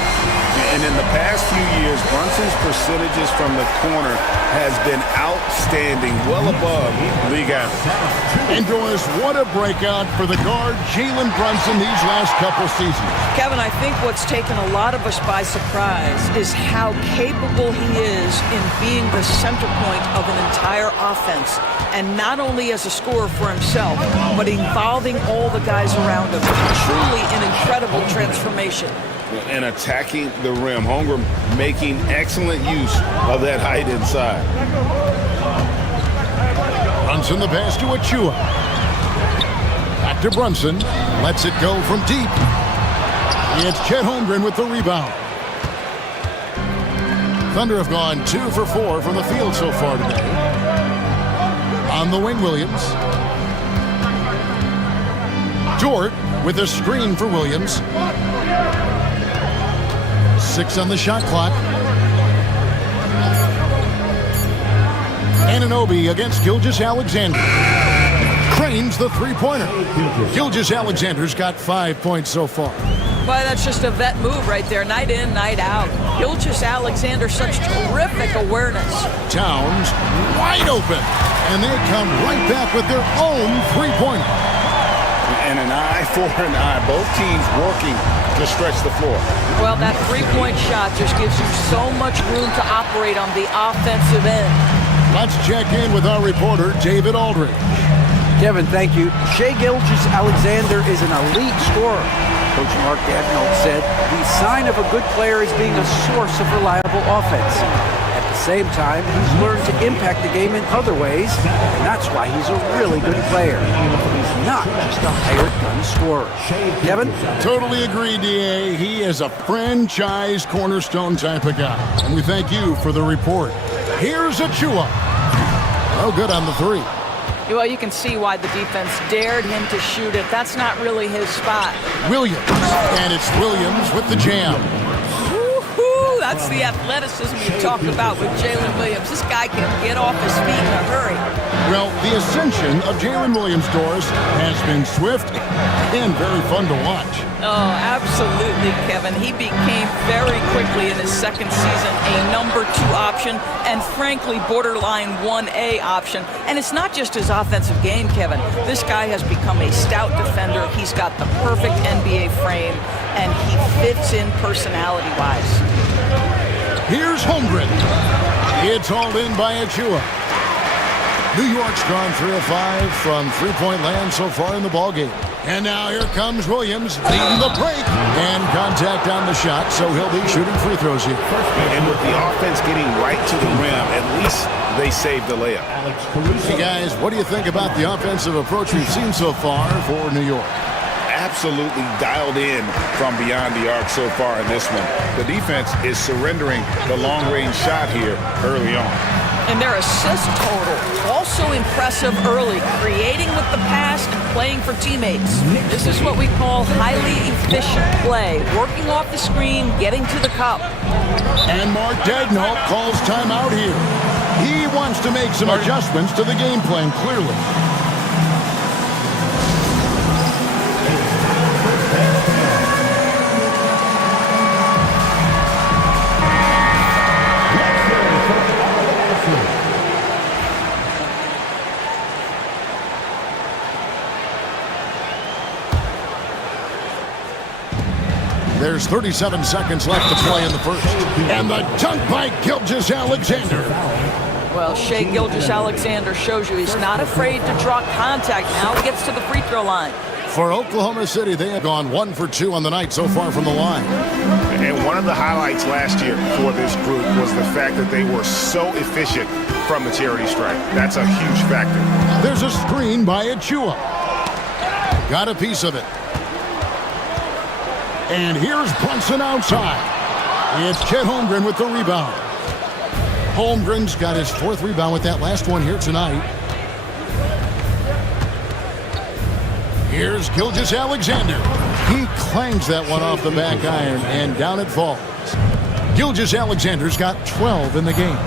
And in the past few years, Brunson's percentages from the corner has been outstanding, well above league average. And Doris, what a breakout for the guard Jalen Brunson these last couple seasons. Kevin, I think what's taken a lot of us by surprise is how capable he is in being the center point of an entire offense. And not only as a scorer for himself, but involving all the guys around him. Truly an incredible transformation. And attacking the rim. Holmgren making excellent use of that height inside. Brunson the pass to Achiuwa. Back to Brunson. Lets it go from deep. It's Chet Holmgren with the rebound. Thunder have gone 2 for 4 from the field so far today. On the wing, Williams. Dort with a screen for Williams. 6 on the shot clock. Anunoby against Gilgeous-Alexander. Cranes the three-pointer. Gilgeous-Alexander's got 5 points so far. Boy, that's just a vet move right there. Night in, night out. Gilgeous-Alexander, such terrific awareness. Towns wide open. And they come right back with their own three-pointer. And an eye for an eye. Both teams working to stretch the floor. Well, that three-point shot just gives you so much room to operate on the offensive end. Let's check in with our reporter, David Aldridge. Kevin, thank you. Shai Gilgeous-Alexander is an elite scorer. Coach Mark Daigneault said the sign of a good player is being a source of reliable offense. At the same time, he's learned to impact the game in other ways, and that's why he's a really good player. He's not just a hired gun scorer. Kevin? Totally agree, D.A. He is a franchise cornerstone type of guy. And we thank you for the report. Here's Achiuwa. Oh, good on the three. Well, you can see why the defense dared him to shoot it. That's not really his spot. Williams. And it's Williams with the jam. Woo-hoo! That's the athleticism you talked about with Jalen Williams. This guy can get off his feet in a hurry. Well, the ascension of Jalen Williams, Doris, has been swift and very fun to watch. Oh, absolutely, Kevin. He became very quickly in his second season a number 2 option and, frankly, borderline 1A option. And it's not just his offensive game, Kevin. This guy has become a stout defender. He's got the perfect NBA frame, and he fits in personality-wise. Here's Holmgren. It's hauled in by Achiuwa. New York's gone 3 of 5 from three-point land so far in the ballgame. And now here comes Williams leading the break. And contact on the shot, so he'll be shooting free throws here. And with the offense getting right to the rim, at least they saved the layup. Hey guys, what do you think about the offensive approach we've seen so far for New York? Absolutely dialed in from beyond the arc so far in this one. The defense is surrendering the long-range shot here early on. And their assist total, also impressive early, creating with the pass and playing for teammates. This is what we call highly efficient play, working off the screen, getting to the cup. And Mark Daigneault calls timeout here. He wants to make some adjustments to the game plan, clearly. There's 37 seconds left to play in the first. And the dunk by Gilgeous-Alexander. Well, Shai Gilgeous-Alexander shows you he's not afraid to draw contact. Now gets to the free throw line. For Oklahoma City, they have gone 1 for 2 on the night so far from the line. And one of the highlights last year for this group was the fact that they were so efficient from the charity stripe. That's a huge factor. There's a screen by Achua. Got a piece of it. And here's Brunson outside. It's Chet Holmgren with the rebound. Holmgren's got his 4th rebound with that last one here tonight. Here's Gilgeous-Alexander. He clangs that one off the back iron, and down it falls. Gilgeous-Alexander's got 12 in the game.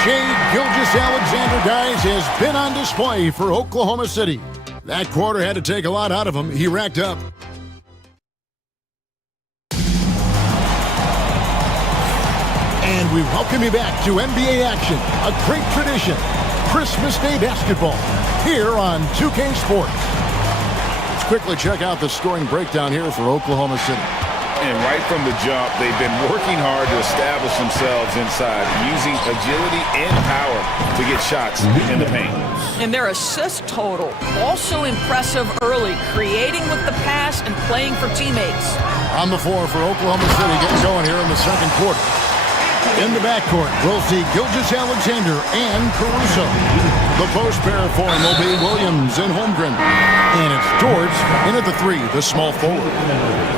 Shai Gilgeous-Alexander, guys, has been on display for Oklahoma City. That quarter had to take a lot out of him. He racked up. And we welcome you back to NBA action, a great tradition. Christmas Day basketball here on 2K Sports. Let's quickly check out the scoring breakdown here for Oklahoma City. And right from the jump, they've been working hard to establish themselves inside, using agility and power to get shots in the paint. And their assist total, also impressive early, creating with the pass and playing for teammates. On the floor for Oklahoma City, getting going here in the second quarter. In the backcourt, we'll see Gilgeous-Alexander and Caruso. The post pair for him will be Williams and Holmgren. And it's George in at the 3, the small forward.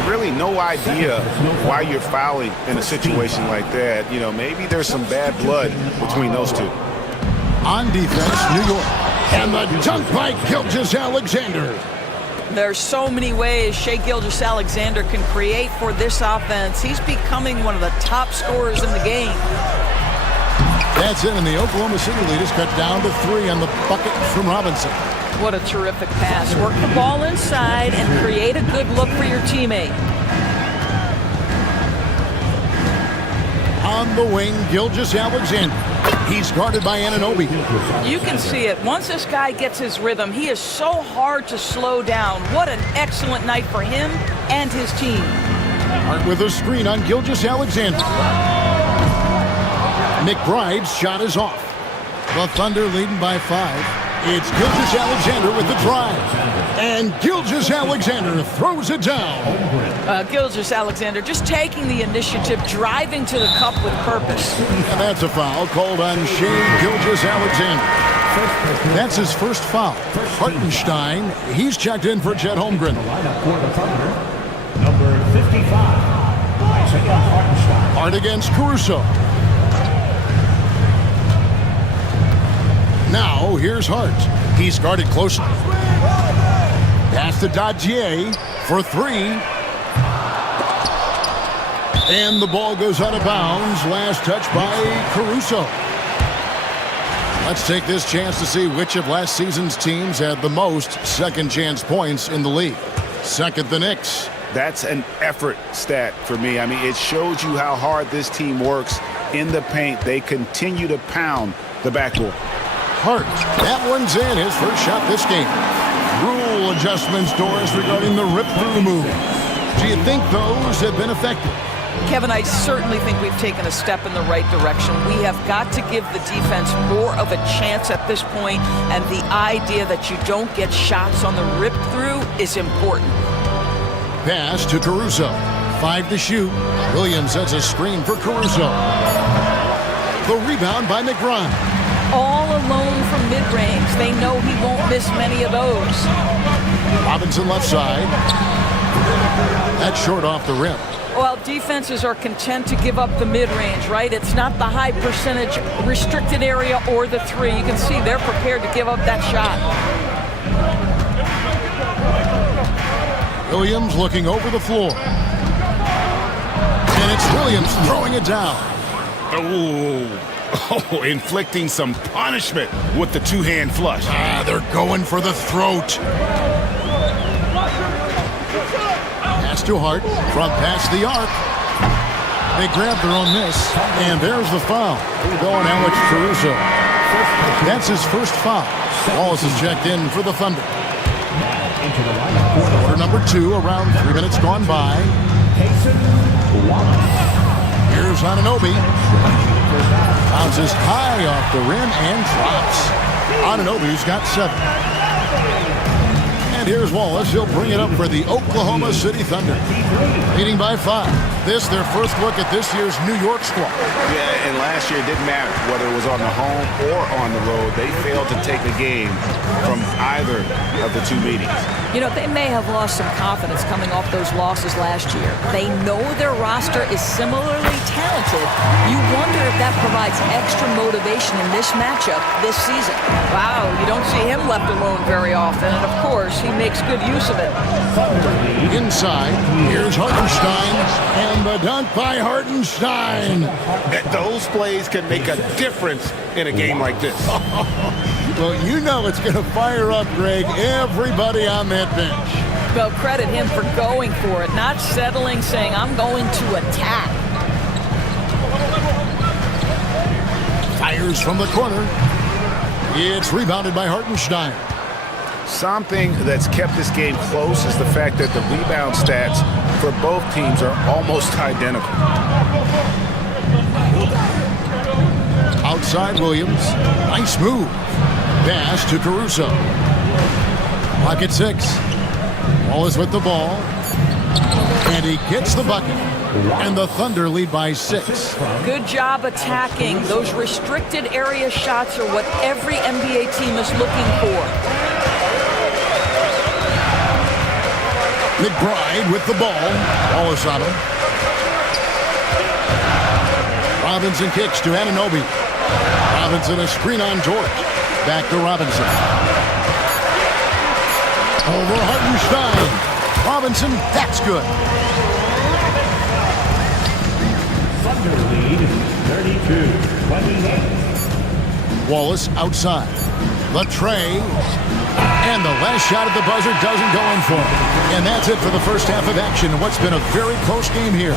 Really no idea why you're fouling in a situation like that. You know, maybe there's some bad blood between those two. On defense, New York. And the dunk by Gilgeous-Alexander. There's so many ways Shai Gilgeous-Alexander can create for this offense. He's becoming one of the top scorers in the game. That's it, and the Oklahoma City lead is cut down to 3 on the bucket from Robinson. What a terrific pass. Work the ball inside and create a good look for your teammate. On the wing, Gilgeous-Alexander. He's guarded by Anunoby. You can see it. Once this guy gets his rhythm, he is so hard to slow down. What an excellent night for him and his team. Hart with a screen on Gilgeous-Alexander. McBride's shot is off. The Thunder leading by 5. It's Gilgeous-Alexander with the drive. And Gilgeous-Alexander throws it down. Gilgeous-Alexander just taking the initiative, driving to the cup with purpose. And that's a foul called on Shai Gilgeous-Alexander. That's his first foul. Hartenstein, he's checked in for Chet Holmgren. Number 55, Hart against Caruso. Now, here's Hart. He's guarded closely. Pass to Dadier for 3. And the ball goes out of bounds. Last touch by Caruso. Let's take this chance to see which of last season's teams had the most second chance points in the league. Second, the Knicks. That's an effort stat for me. I mean, it shows you how hard this team works in the paint. They continue to pound the backboard. Hart, that one's in, his first shot this game. Rule adjustments, Doris, regarding the rip-through move. Do you think those have been effective? Kevin, I certainly think we've taken a step in the right direction. We have got to give the defense more of a chance at this point, and the idea that you don't get shots on the rip-through is important. Pass to Caruso. 5 to shoot. Williams sets a screen for Caruso. The rebound by McBride. All alone from mid-range. They know he won't miss many of those. Robinson left side. That's short off the rim. Well, defenses are content to give up the mid-range, right? It's not the high percentage restricted area or the 3. You can see they're prepared to give up that shot. Williams looking over the floor. And it's Williams throwing it down. Oh, inflicting some punishment with the two-hand flush. They're going for the throat. Pass to Hart from past the arc. They grab their own miss, and there's the foul. Going Alex Caruso. That's his first foul. Wallace is checked in for the Thunder. Quarter number 2, around 3 minutes gone by. Here's Anunoby. Bounces high off the rim and drops. Anunoby's got 7. And here's Wallace. He'll bring it up for the Oklahoma City Thunder. Leading by 5. This, their first look at this year's New York squad. Yeah, and last year it didn't matter whether it was on the home or on the road. They failed to take the game from either of the 2 meetings. You know, they may have lost some confidence coming off those losses last year. They know their roster is similarly talented. You wonder if that provides extra motivation in this matchup this season. Wow, you don't see him left alone very often, and of course, he makes good use of it. Inside, here's Hartenstein, and the dunk by Hartenstein. Those plays can make a difference in a game like this. Well, you know it's going to fire up, Greg, everybody on that bench. Well, credit him for going for it, not settling, saying, I'm going to attack. Fires from the corner. It's rebounded by Hartenstein. Something that's kept this game close is the fact that the rebound stats for both teams are almost identical. Outside Williams. Nice move. Pass to Caruso. Clock at 6. Wallace with the ball. And he gets the bucket. And the Thunder lead by 6. Good job attacking. Those restricted area shots are what every NBA team is looking for. McBride with the ball. Wallace on him. Robinson kicks to Anunoby. Robinson a screen on George. Back to Robinson. Over Hartenstein. Robinson, that's good. Thunder lead 32-28. Wallace outside. The tray. And the last shot at the buzzer doesn't go in for him. And that's it for the first half of action in what's been a very close game here.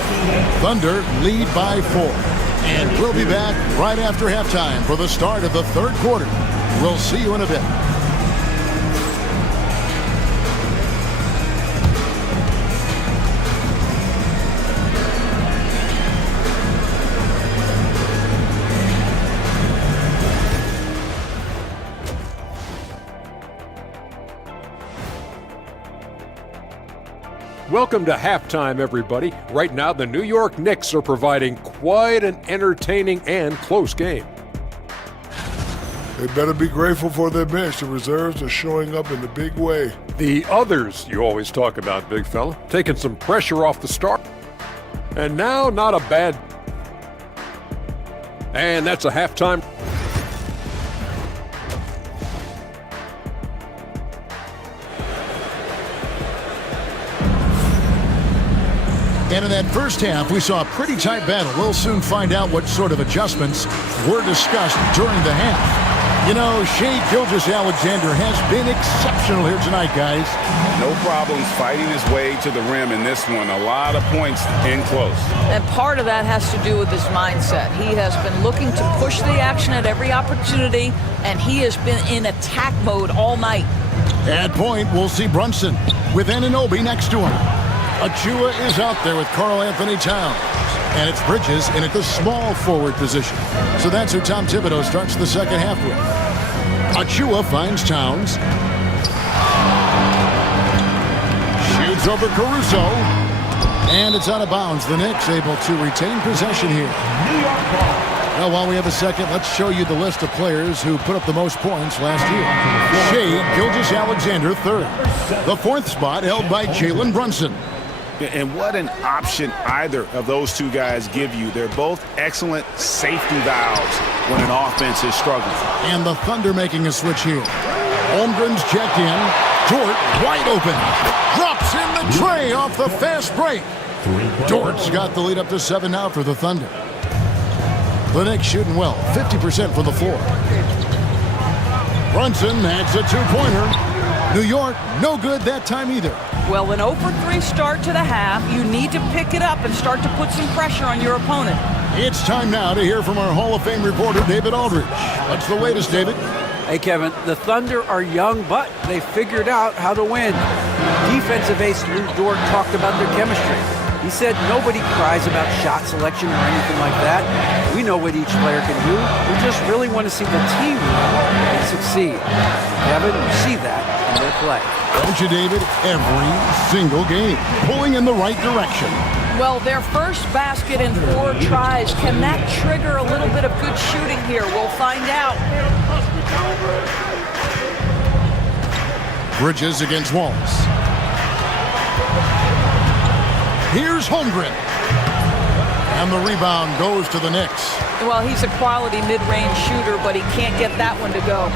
Thunder lead by 4. And we'll be back right after halftime for the start of the third quarter. We'll see you in a bit. Welcome to halftime, everybody. Right now, the New York Knicks are providing quite an entertaining and close game. They better be grateful for their bench. The reserves are showing up in a big way. The others you always talk about, big fella, taking some pressure off the start. And now, not a bad... And that's a halftime... And in that first half, we saw a pretty tight battle. We'll soon find out what sort of adjustments were discussed during the half. You know, Shea Gilgeous-Alexander has been exceptional here tonight, guys. No problems fighting his way to the rim in this one. A lot of points in close. And part of that has to do with his mindset. He has been looking to push the action at every opportunity, and he has been in attack mode all night. At point, we'll see Brunson with Anunoby next to him. Achua is out there with Karl Anthony Towns. And it's Bridges in at the small forward position. So that's who Tom Thibodeau starts the second half with. Achua finds Towns. Shoots over Caruso. And it's out of bounds. The Knicks able to retain possession here. Now, while we have a second, let's show you the list of players who put up the most points last year. Shea Gilgeous-Alexander, third. The fourth spot held by Jalen Brunson. And what an option either of those two guys give you. They're both excellent safety valves when an offense is struggling. And the Thunder making a switch here. Holmgren's checked in. Dort wide open. Drops in the tray off the fast break. Dort's got the lead up to 7 now for the Thunder. The Knicks shooting well, 50% from the floor. Brunson adds a two-pointer. New York, no good that time either. Well, an 0-for-3 start to the half. You need to pick it up and start to put some pressure on your opponent. It's time now to hear from our Hall of Fame reporter, David Aldridge. What's the latest, David? Hey, Kevin, the Thunder are young, but they figured out how to win. Defensive ace Lou Dort talked about their chemistry. He said nobody cries about shot selection or anything like that. We know what each player can do. We just really want to see the team win and succeed. Kevin, you see that in their play. Don't you, David? Every single game, pulling in the right direction. Well, their first basket in 4 tries. Can that trigger a little bit of good shooting here? We'll find out. Bridges against Wallace. Here's Holmgren. And the rebound goes to the Knicks. Well, he's a quality mid-range shooter, but he can't get that one to go.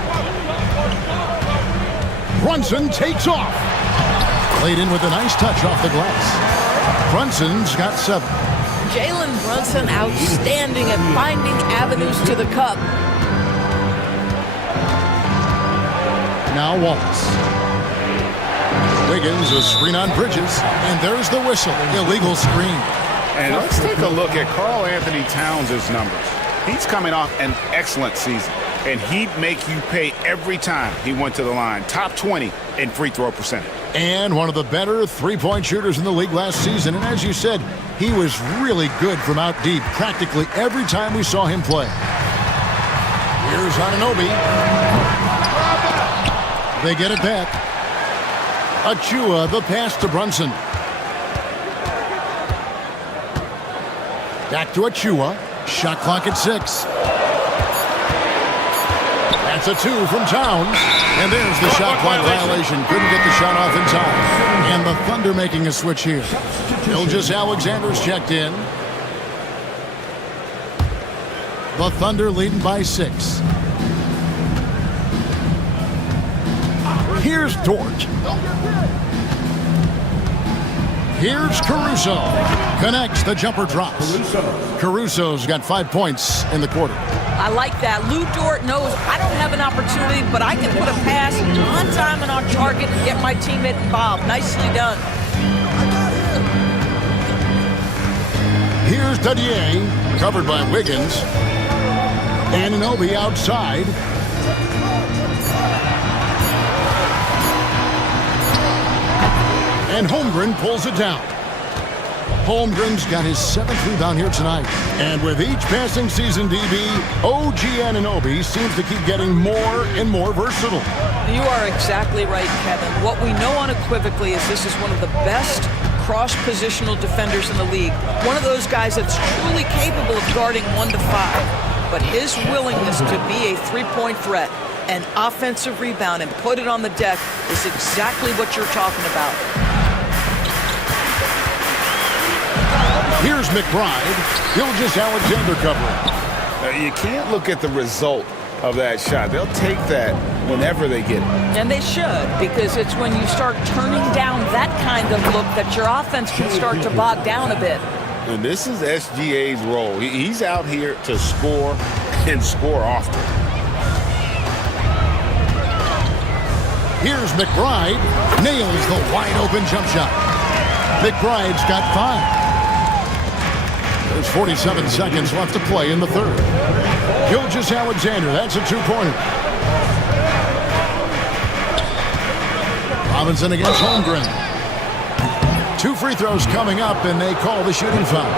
Brunson takes off. Played in with a nice touch off the glass. Brunson's got 7. Jalen Brunson outstanding at finding avenues to the cup. Now Wallace. Wiggins, a screen on Bridges, and there's the whistle. Illegal screen. And let's take a look at Karl Anthony Towns' numbers. He's coming off an excellent season, and he'd make you pay every time he went to the line. Top 20 in free throw percentage. And one of the better three-point shooters in the league last season. And as you said, he was really good from out deep practically every time we saw him play. Here's Anunoby. They get it back. Achua, the pass to Brunson. Back to Achua. Shot clock at 6. That's a 2 from Towns. And there's the shot clock violation. Couldn't get the shot off in time. And the Thunder making a switch here. Gilgeous-Alexander's checked in. The Thunder leading by 6. Here's Dort. Here's Caruso. Connects, the jumper drops. Caruso's got 5 points in the quarter. I like that. Lou Dort knows I don't have an opportunity, but I can put a pass on time and on target and get my teammate involved. Nicely done. Here's Dadier, covered by Wiggins. Anunoby outside. And Holmgren pulls it down. Holmgren's got his 7th rebound here tonight. And with each passing season, DB, OG Anunoby seems to keep getting more and more versatile. You are exactly right, Kevin. What we know unequivocally is this is one of the best cross-positional defenders in the league. One of those guys that's truly capable of guarding 1 to 5. But his willingness to be a three-point threat, an offensive rebound, and put it on the deck is exactly what you're talking about. Here's McBride. Gilgeous-Alexander covering. You can't look at the result of that shot. They'll take that whenever they get it. And they should, because it's when you start turning down that kind of look that your offense can start to bog down a bit. And this is SGA's role. He's out here to score and score often. Here's McBride. Nails the wide-open jump shot. McBride's got 5. There's 47 seconds left to play in the third. Gilgeous-Alexander, that's a 2-pointer. Robinson against Holmgren. 2 free throws coming up, and they call the shooting foul.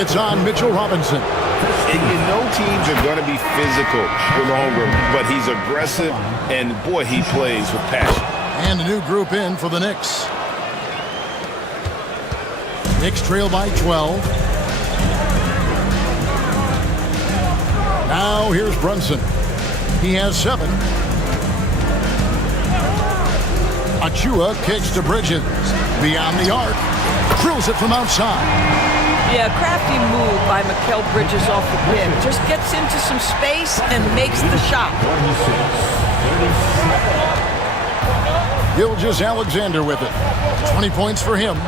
It's on Mitchell Robinson. And you know teams are going to be physical with Holmgren, but he's aggressive, and boy, he plays with passion. And a new group in for the Knicks. Knicks trail by 12. Now here's Brunson. He has 7. Achua kicks to Bridges. Beyond the arc. Drills it from outside. Yeah, crafty move by Mikal Bridges off the pick. Just gets into some space and makes the shot. Gilgeous-Alexander with it. 20 points for him.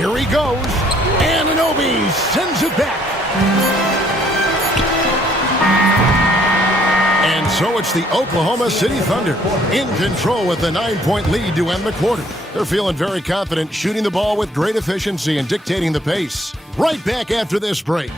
Here he goes. Anunoby sends it back. And so it's the Oklahoma City Thunder in control with the 9-point lead to end the quarter. They're feeling very confident, shooting the ball with great efficiency and dictating the pace. Right back after this break.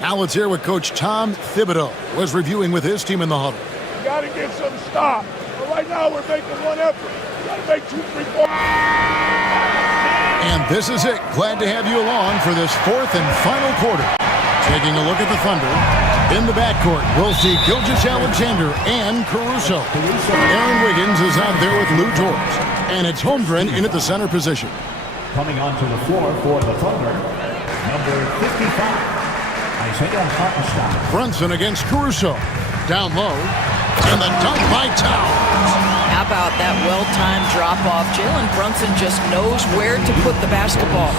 Now let's hear what Coach Tom Thibodeau was reviewing with his team in the huddle. You got to get some stop. But right now we're making one effort. You got to make 2, 3, 4. And this is it. Glad to have you along for this fourth and final quarter. Taking a look at the Thunder. In the backcourt, we'll see Gilgeous-Alexander and Caruso. Aaron Wiggins is out there with Lou George. And it's Holmgren in at the center position. Coming onto the floor for the Thunder, number 55. Brunson against Caruso. Down low. And the dunk by Towns. How about that well-timed drop-off? Jalen Brunson just knows where to put the basketball.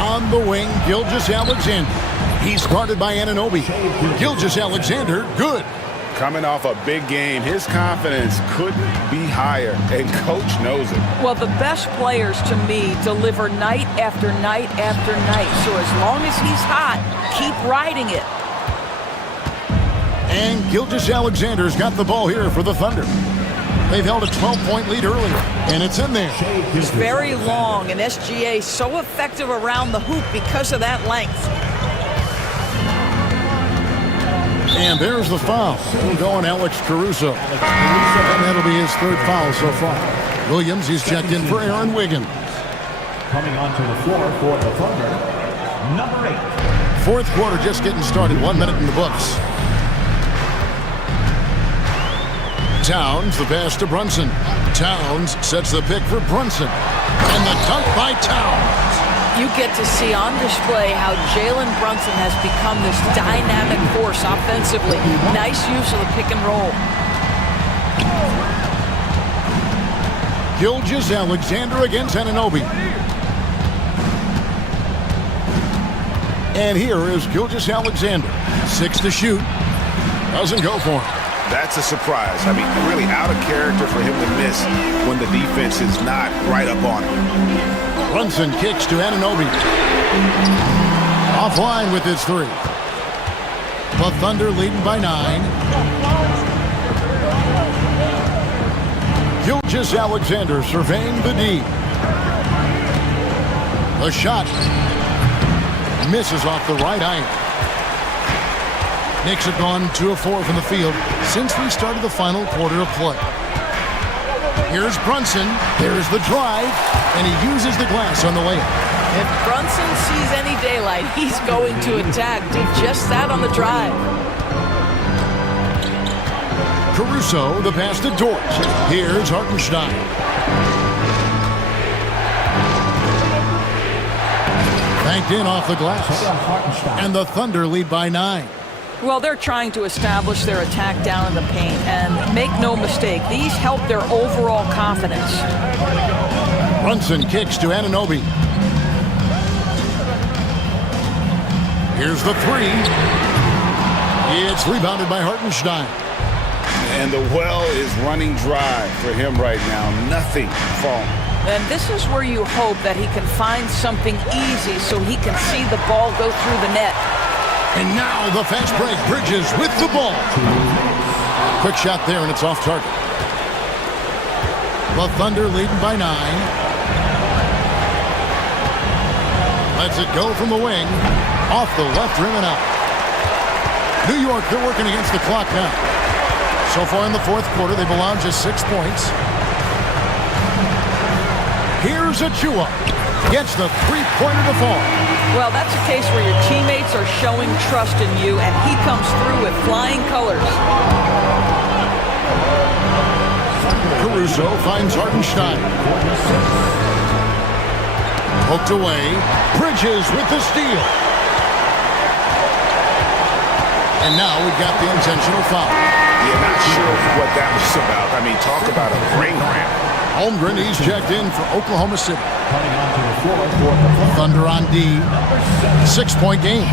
On the wing, Gilgeous-Alexander. He's guarded by Anunoby. Gilgeous-Alexander, good. Coming off a big game, his confidence couldn't be higher, and Coach knows it. Well, the best players, to me, deliver night after night after night. So as long as he's hot, keep riding it. And Gilgeous-Alexander's got the ball here for the Thunder. They've held a 12-point lead earlier, and it's in there. He's very long, and SGA so effective around the hoop because of that length. And there's the foul. Going Alex Caruso. And that'll be his third foul so far. Williams, he's checked in for Aaron Wiggins. Coming onto the floor for the Thunder, number 8. Fourth quarter just getting started. 1 minute in the books. Towns, the pass to Brunson. Towns sets the pick for Brunson. And the dunk by Towns. You get to see on display how Jalen Brunson has become this dynamic force offensively. Nice use of the pick and roll. Gilgeous-Alexander against Anunoby. And here is Gilgeous-Alexander. 6 to shoot. Doesn't go for him. That's a surprise. I mean, really out of character for him to miss when the defense is not right up on him. Brunson kicks to Anunoby. Offline with his 3. The Thunder leading by 9. Gilgeous-Alexander surveying the D. The shot misses off the right iron. Knicks have gone 2 of 4 from the field since we started the final quarter of play. Here's Brunson. There's the drive. And he uses the glass on the layup. If Brunson sees any daylight, he's going to attack. Did just that on the drive. Caruso, the pass to Dort. Here's Hartenstein. Banked in off the glass. And the Thunder lead by 9. Well, they're trying to establish their attack down in the paint. And make no mistake, these help their overall confidence. Brunson kicks to Anunoby. Here's the 3. It's rebounded by Hartenstein. And the well is running dry for him right now. Nothing falling. And this is where you hope that he can find something easy so he can see the ball go through the net. And now the fast break. Bridges with the ball. Quick shot there, and it's off target. The Thunder leading by 9. Lets it go from the wing. Off the left rim and out. New York, they're working against the clock now. So far in the fourth quarter, they've allowed just 6 points. Here's Achua. Gets the three-pointer to fall. Well, that's a case where your teammates are showing trust in you, and he comes through with flying colors. Caruso finds Hartenstein. Poked away. Bridges with the steal. And now we've got the intentional foul. Yeah, not sure what that was about. I mean, talk about a brain cramp. Holmgren, he's checked in for Oklahoma City. Coming onto the floor for the Thunder on D. 6-point game.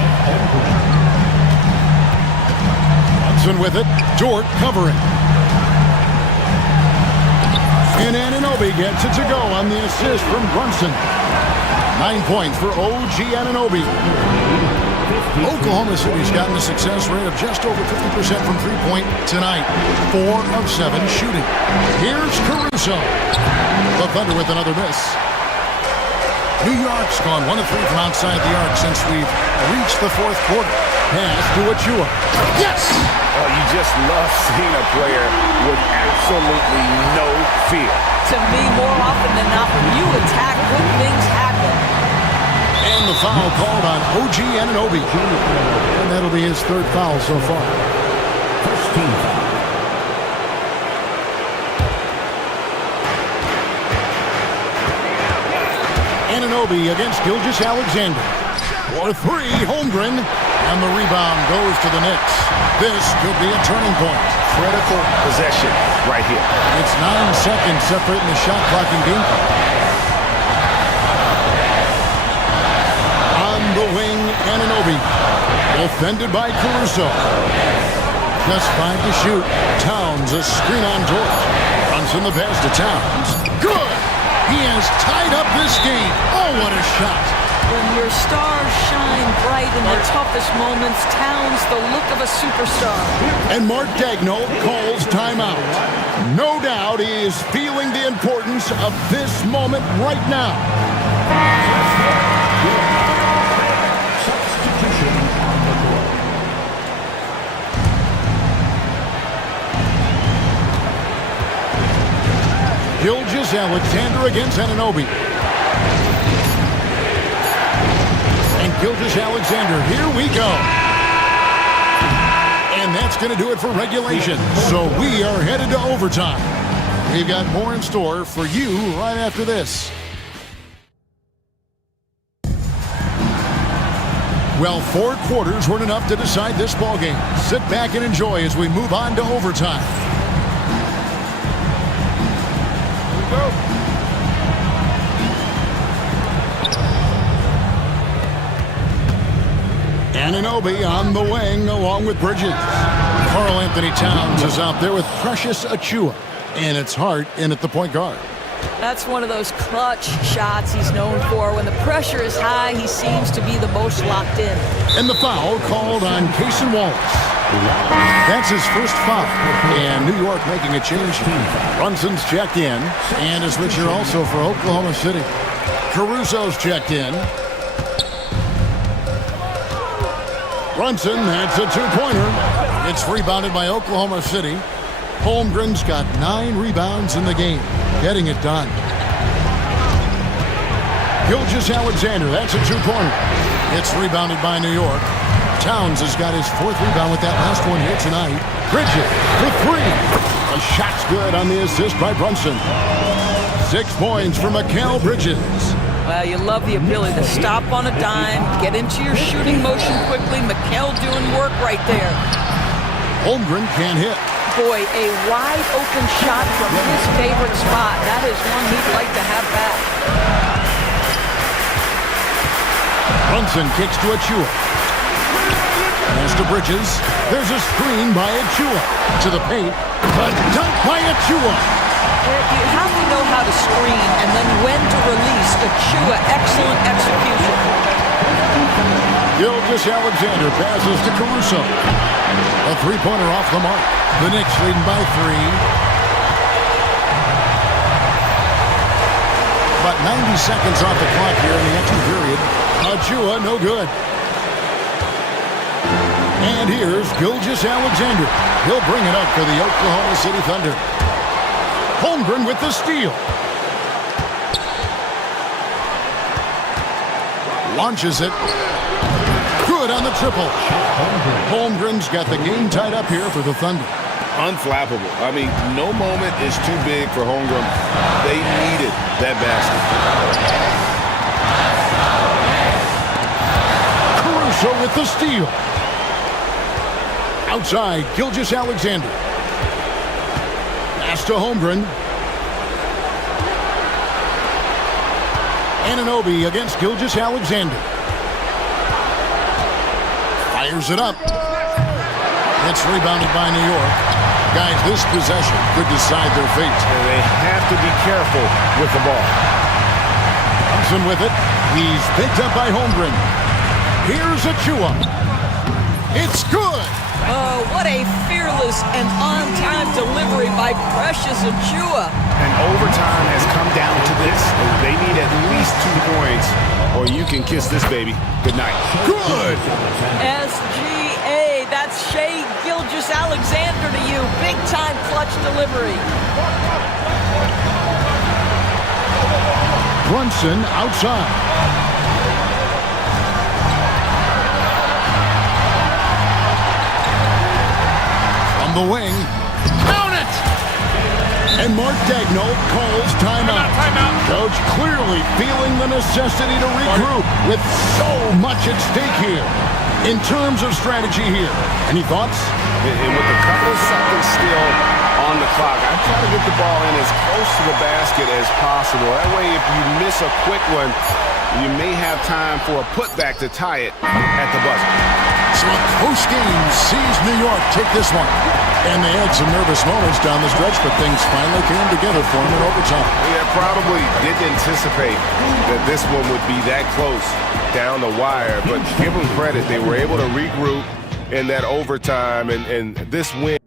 Brunson with it. Dort covering. And Anunoby gets it to go on the assist from Brunson. 9 points for OG Anunoby. Oklahoma City's gotten a success rate of just over 50% from three-point tonight. 4 of 7 shooting. Here's Caruso. The Thunder with another miss. New York's gone 1 of 3 from outside the arc since we've reached the fourth quarter. Pass to Achua. Yes! Oh, you just love seeing a player with absolutely no fear. To me, more often than not, when you attack, good things happen. And the foul called on OG Anunoby. And that'll be his 3rd foul so far. first team foul. Anunoby against Gilgeous-Alexander. For 3, Holmgren. And the rebound goes to the Knicks. This could be a turning point. Critical possession right here. It's 9 seconds separating the shot clock and game clock. On the wing, Anunoby. Defended by Caruso. Just 5 to shoot. Towns a screen on George. Brunson the pass to Towns. Good! He has tied up this game. Oh, what a shot! When your stars shine bright in the toughest moments, Towns the look of a superstar. And Mark Daigneault calls timeout. No doubt he is feeling the importance of this moment right now. Substitution on the court. Gilgeous-Alexander against Anunoby. And Gilgeous-Alexander, here we go. And that's going to do it for regulation. So we are headed to overtime. We've got more in store for you right after this. Well, 4 quarters weren't enough to decide this ballgame. Sit back and enjoy as we move on to overtime. Anunoby on the wing along with Bridges. Karl Anthony Towns is out there with Precious Achua. And it's Hart in at the point guard. That's one of those clutch shots he's known for. When the pressure is high, he seems to be the most locked in. And the foul called on Cason Wallace. That's his first foul. And New York making a change. Brunson's checked in. And a switcher also for Oklahoma City. Caruso's checked in. Brunson, that's a 2-pointer. It's rebounded by Oklahoma City. Holmgren's got 9 rebounds in the game, getting it done. Gilgeous-Alexander, that's a 2-pointer. It's rebounded by New York. Towns has got his 4th rebound with that last one here tonight. Bridges for 3. A shot's good on the assist by Brunson. 6 points for Mikal Bridges. Well, you love the ability to stop on a dime, get into your shooting motion quickly. Mikal doing work right there. Holmgren can't hit. Boy, a wide open shot from his favorite spot. That is one he'd like to have back. Brunson kicks to Achua. Pass to Bridges. There's a screen by Achua. To the paint. A dunk by Achua. You have to know how to screen and then when to release. Achua, excellent execution. Gilgeous-Alexander passes to Caruso. A 3-pointer off the mark. The Knicks leading by 3. About 90 seconds off the clock here in the extra period. Achua, no good. And here's Gilgeous-Alexander. He'll bring it up for the Oklahoma City Thunder. Holmgren with the steal. Launches it. Good on the triple. Holmgren's got the game tied up here for the Thunder. Unflappable. I mean, no moment is too big for Holmgren. They needed that basket. Caruso with the steal. Outside, Gilgeous-Alexander. Pass to Holmgren. Anunoby against Gilgeous-Alexander. Fires it up. It's rebounded by New York. Guys, this possession could decide their fate. And they have to be careful with the ball. Thompson with it. He's picked up by Holmgren. Here's Achua. It's good. Oh, what a fearless and on-time delivery by Precious Achua. And overtime has come down to this. They need at least 2 points, or you can kiss this baby goodnight. Good. SGA, that's Shea Gilgeous-Alexander to you. Big-time clutch delivery. Brunson outside. From the wing. Count it! And Mark Daigneault calls timeout. Coach clearly feeling the necessity to regroup with so much at stake here. In terms of strategy here, any thoughts? And with a couple of seconds still on the clock, I try to get the ball in as close to the basket as possible. That way, if you miss a quick one, you may have time for a putback to tie it at the buzzer. So a close game sees New York take this one. And they had some nervous moments down the stretch, but things finally came together for them in overtime. Yeah, probably didn't anticipate that this one would be that close down the wire, but give them credit. They were able to regroup in that overtime, and this win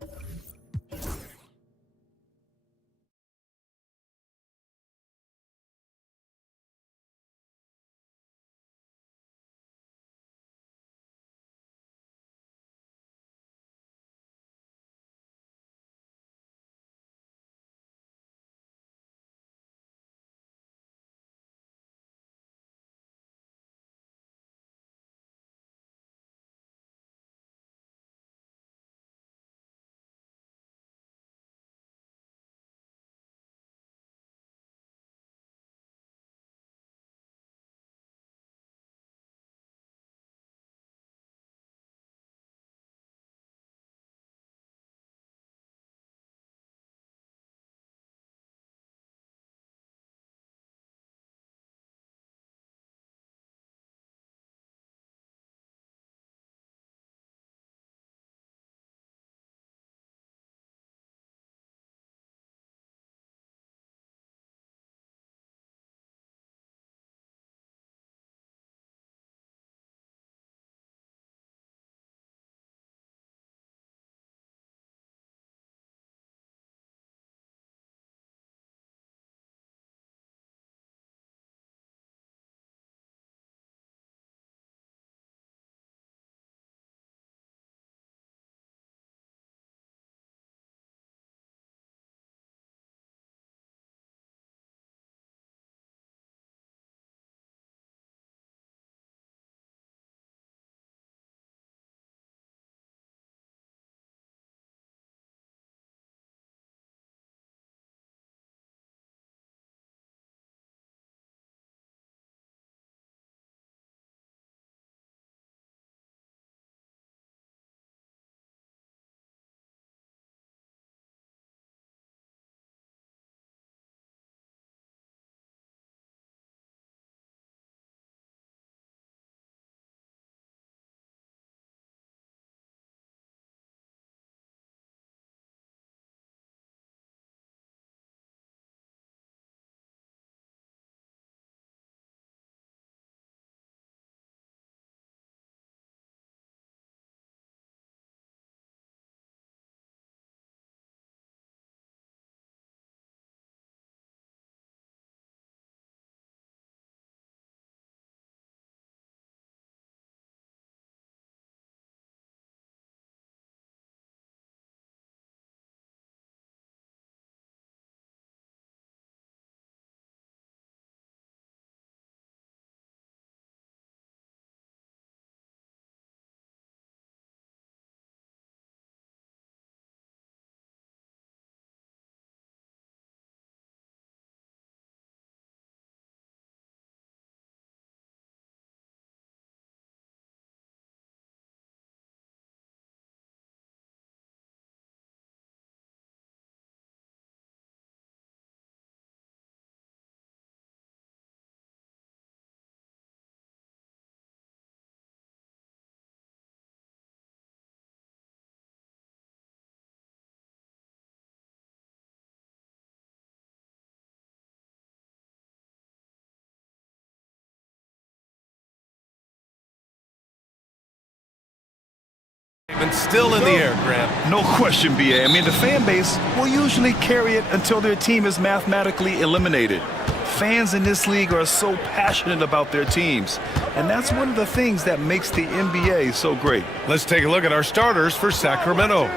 And still in the air, Grant. No question, BA. I mean, the fan base will usually carry it until their team is mathematically eliminated. Fans in this league are so passionate about their teams, and that's one of the things that makes the NBA so great. Let's take a look at our starters for Sacramento.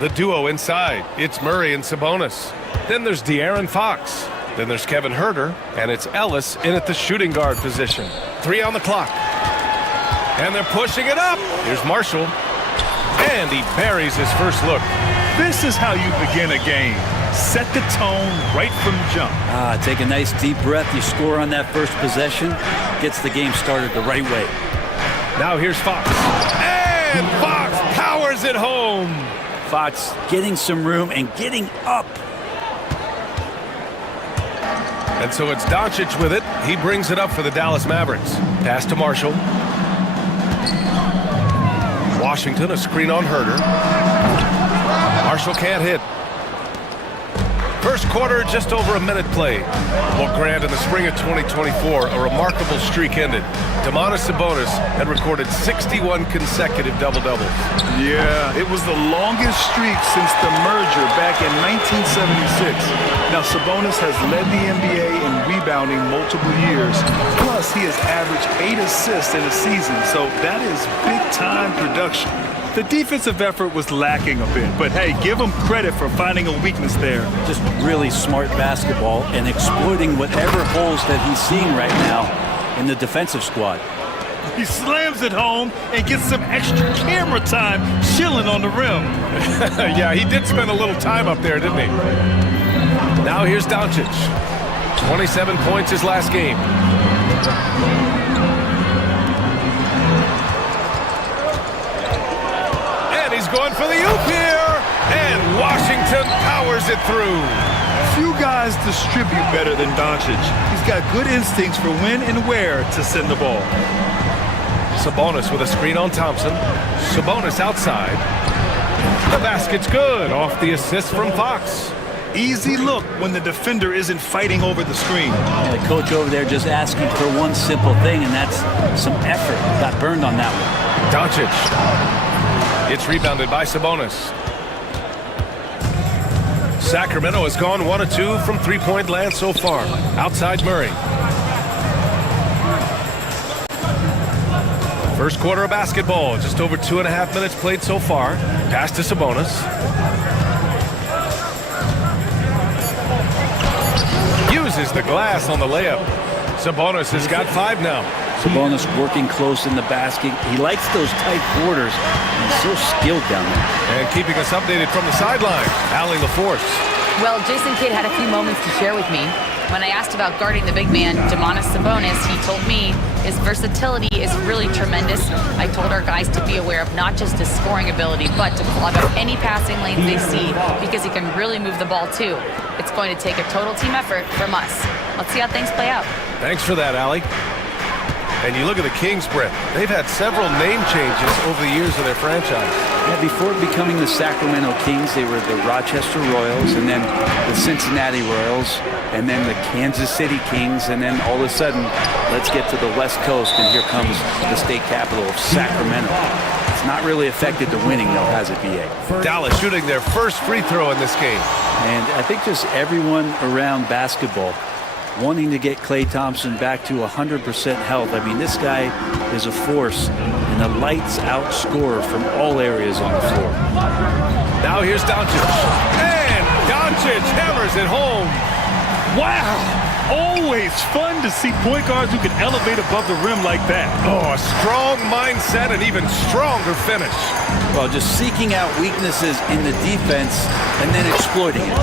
The duo inside, it's Murray and Sabonis. Then there's De'Aaron Fox. Then there's Kevin Huerter, and it's Ellis in at the shooting guard position. 3 on the clock. And they're pushing it up. Here's Marshall. And he buries his first look. This is how you begin a game. Set the tone right from the jump. Take a nice deep breath. You score on that first possession. Gets the game started the right way. Now here's Fox. And Fox powers it home. Fox getting some room and getting up. And so it's Doncic with it. He brings it up for the Dallas Mavericks. Pass to Marshall. Washington, a screen on Huerter. Marshall can't hit. First quarter, just over a minute played. Well, Grant, in the spring of 2024, a remarkable streak ended. Domantas Sabonis had recorded 61 consecutive double-doubles. Yeah, it was the longest streak since the merger back in 1976. Now, Sabonis has led the NBA in rebounding multiple years. Plus, he has averaged 8 assists in a season, so that is big-time production. The defensive effort was lacking a bit, but hey, give him credit for finding a weakness there. Just really smart basketball and exploiting whatever holes that he's seeing right now in the defensive squad. He slams it home and gets some extra camera time chilling on the rim. Yeah, he did spend a little time up there, didn't he? Now here's Doncic. 27 points his last game. Going for the oop here, and Washington powers it through. Few guys distribute better than Doncic. He's got good instincts for when and where to send the ball. Sabonis with a screen on Thompson. Sabonis outside. The basket's good off the assist from Fox. Easy look when the defender isn't fighting over the screen. Yeah, the coach over there just asking for one simple thing, and that's some effort. Got burned on that one. Doncic. It's rebounded by Sabonis. Sacramento has gone 1 of 2 from three-point land so far. Outside Murray. First quarter of basketball. Just over 2.5 minutes played so far. Pass to Sabonis. Uses the glass on the layup. Sabonis has got 5 now. Sabonis working close in the basket. He likes those tight quarters. He's so skilled down there. And keeping us updated from the sideline, Allie LaForce. Well, Jason Kidd had a few moments to share with me. When I asked about guarding the big man, Domantas Sabonis, he told me his versatility is really tremendous. I told our guys to be aware of not just his scoring ability, but to clog up any passing lanes they see, because he can really move the ball too. It's going to take a total team effort from us. Let's see how things play out. Thanks for that, Allie. And you look at the Kings, Brett. They've had several name changes over the years of their franchise. Yeah, before becoming the Sacramento Kings, they were the Rochester Royals, and then the Cincinnati Royals, and then the Kansas City Kings, and then all of a sudden, let's get to the West Coast, and here comes the state capital of Sacramento. It's not really affected the winning, though, has it, BA? Dallas shooting their first free throw in this game. And I think just everyone around basketball wanting to get Klay Thompson back to 100% health. I mean, this guy is a force and a lights-out scorer from all areas on the floor. Now here's Doncic. And Doncic hammers it home. Wow! Always fun to see point guards who can elevate above the rim like that. Oh, a strong mindset and even stronger finish. Well, just seeking out weaknesses in the defense and then exploiting it.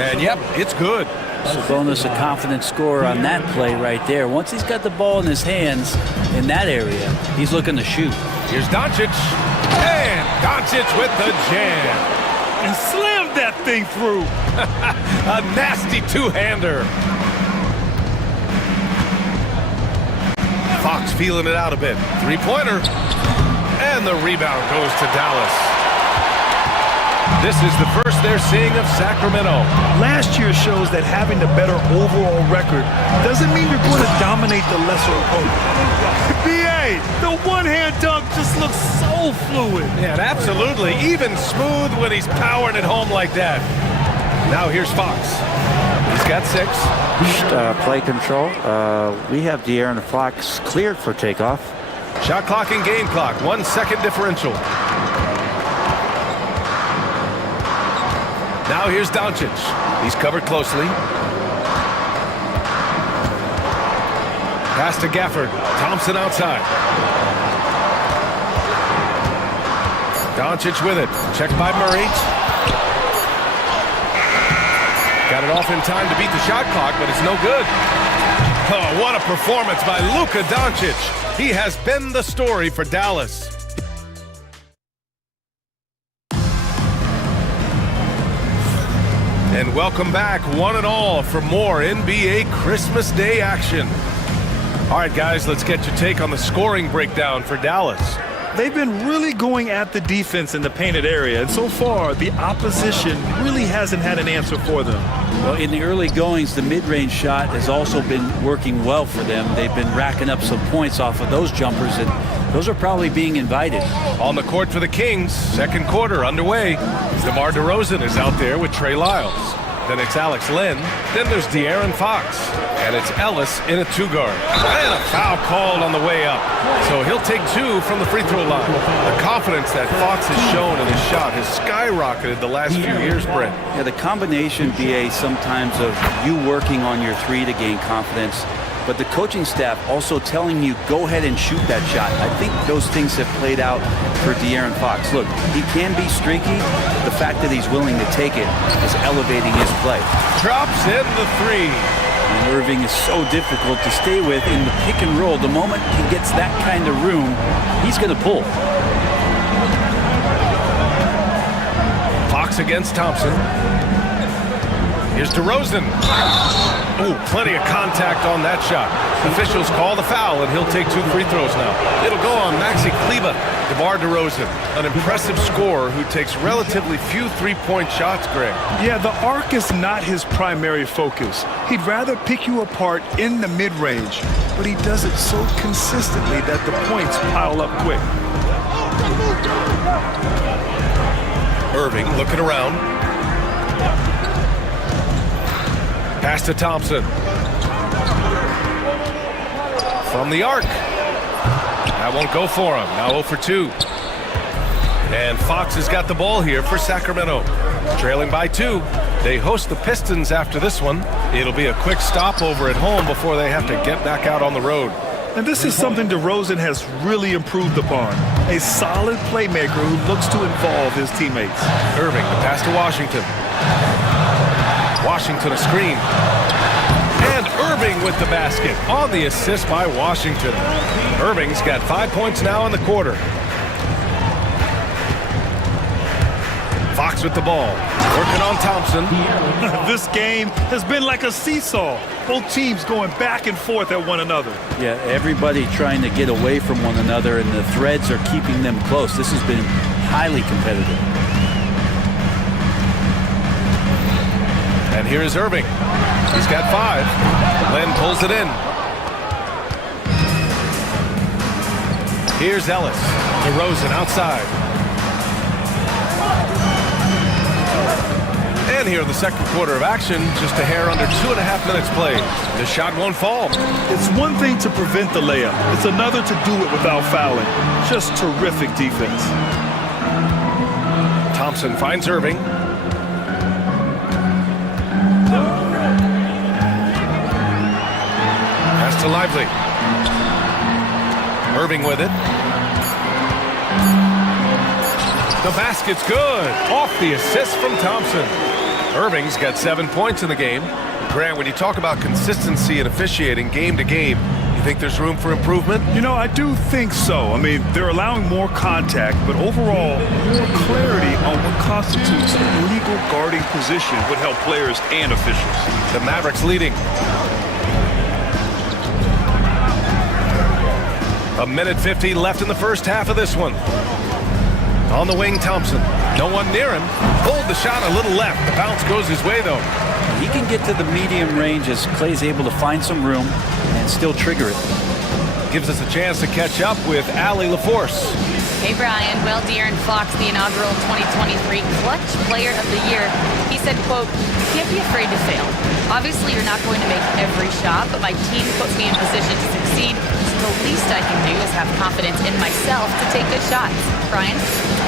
And yep, it's good. Sabonis, a confident scorer on that play right there. Once he's got the ball in his hands in that area, he's looking to shoot. Here's Doncic. And Doncic with the jam. And slammed that thing through. A nasty two-hander. Fox feeling it out a bit. Three-pointer. And the rebound goes to Dallas. This is the first they're seeing of Sacramento. Last year shows that having the better overall record doesn't mean you're going to dominate the lesser opponent. BA, the one-hand dunk just looks so fluid. Yeah, absolutely. Even smooth when he's powering it home like that. Now here's Fox. He's got 6. Play control. We have De'Aaron Fox cleared for takeoff. Shot clock and game clock. 1 second differential. Now here's Doncic. He's covered closely. Pass to Gafford. Thompson outside. Doncic with it. Checked by Murray. Got it off in time to beat the shot clock, but it's no good. Oh, what a performance by Luka Doncic. He has been the story for Dallas. And welcome back, one and all, for more NBA Christmas Day action. All right, guys, let's get your take on the scoring breakdown for Dallas. They've been really going at the defense in the painted area, and so far, the opposition really hasn't had an answer for them. Well, in the early goings, the mid-range shot has also been working well for them. They've been racking up some points off of those jumpers, and those are probably being invited. On the court for the Kings, second quarter underway. DeMar DeRozan is out there with Trey Lyles. Then it's Alex Len. Then there's De'Aaron Fox. And it's Ellis in a 2-guard. And a foul called on the way up. So he'll take 2 from the free throw line. The confidence that Fox has shown in his shot has skyrocketed the last few years, Brent. Yeah, the combination, BA, sometimes of you working on your 3 to gain confidence, but the coaching staff also telling you, go ahead and shoot that shot. I think those things have played out for De'Aaron Fox. Look, he can be streaky. The fact that he's willing to take it is elevating his play. Drops in the 3. And Irving is so difficult to stay with in the pick and roll. The moment he gets that kind of room, he's going to pull. Fox against Thompson. Here's DeRozan. Oh, plenty of contact on that shot. Officials call the foul, and he'll take 2 free throws now. It'll go on Maxi Kleber. DeMar DeRozan, an impressive scorer who takes relatively few three-point shots, Greg. Yeah, the arc is not his primary focus. He'd rather pick you apart in the mid-range, but he does it so consistently that the points pile up quick. Irving looking around. Pass to Thompson. From the arc. That won't go for him. Now 0 for 2. And Fox has got the ball here for Sacramento. Trailing by 2. They host the Pistons after this one. It'll be a quick stopover at home before they have to get back out on the road. And this is something DeRozan has really improved upon. A solid playmaker who looks to involve his teammates. Irving, the pass to Washington. Washington a screen. And Irving with the basket on the assist by Washington. Irving's got 5 points now in the quarter. Fox with the ball. Working on Thompson. This game has been like a seesaw. Both teams going back and forth at one another. Yeah, everybody trying to get away from one another, and the threads are keeping them close. This has been highly competitive. And here is Irving. He's got 5. Len pulls it in. Here's Ellis. DeRozan outside. And here in the second quarter of action, just a hair under 2.5 minutes played. The shot won't fall. It's one thing to prevent the layup. It's another to do it without fouling. Just terrific defense. Thompson finds Irving. Pass to Lively. Irving with it. The basket's good. Off the assist from Thompson. Irving's got 7 points in the game. Grant, when you talk about consistency and officiating game to game, you think there's room for improvement? You know, I do think so. I mean, they're allowing more contact, but overall, more clarity on what constitutes a legal guarding position would help players and officials. The Mavericks leading. 1:50 left in the first half of this one. On the wing, Thompson. No one near him. Pulled the shot a little left. The bounce goes his way, though. He can get to the medium range as Clay's able to find some room and still trigger it. Gives us a chance to catch up with Allie LaForce. Hey, Brian. Will De'Aaron Fox, the inaugural 2023 Clutch Player of the Year, he said, quote, "You can't be afraid to fail. Obviously, you're not going to make every shot, but my team puts me in position to succeed, so the least I can do is have confidence in myself to take good shots." Brian?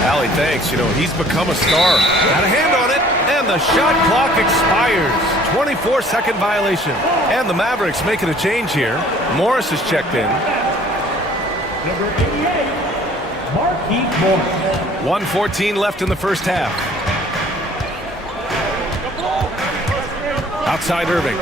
Allie, thanks. You know, he's become a star. Got a hand on it, and the shot clock expires. 24-second violation. And the Mavericks making a change here. Morris is checked in. Number 88, Marquise Morris. 1:14 left in the first half. Outside Irving.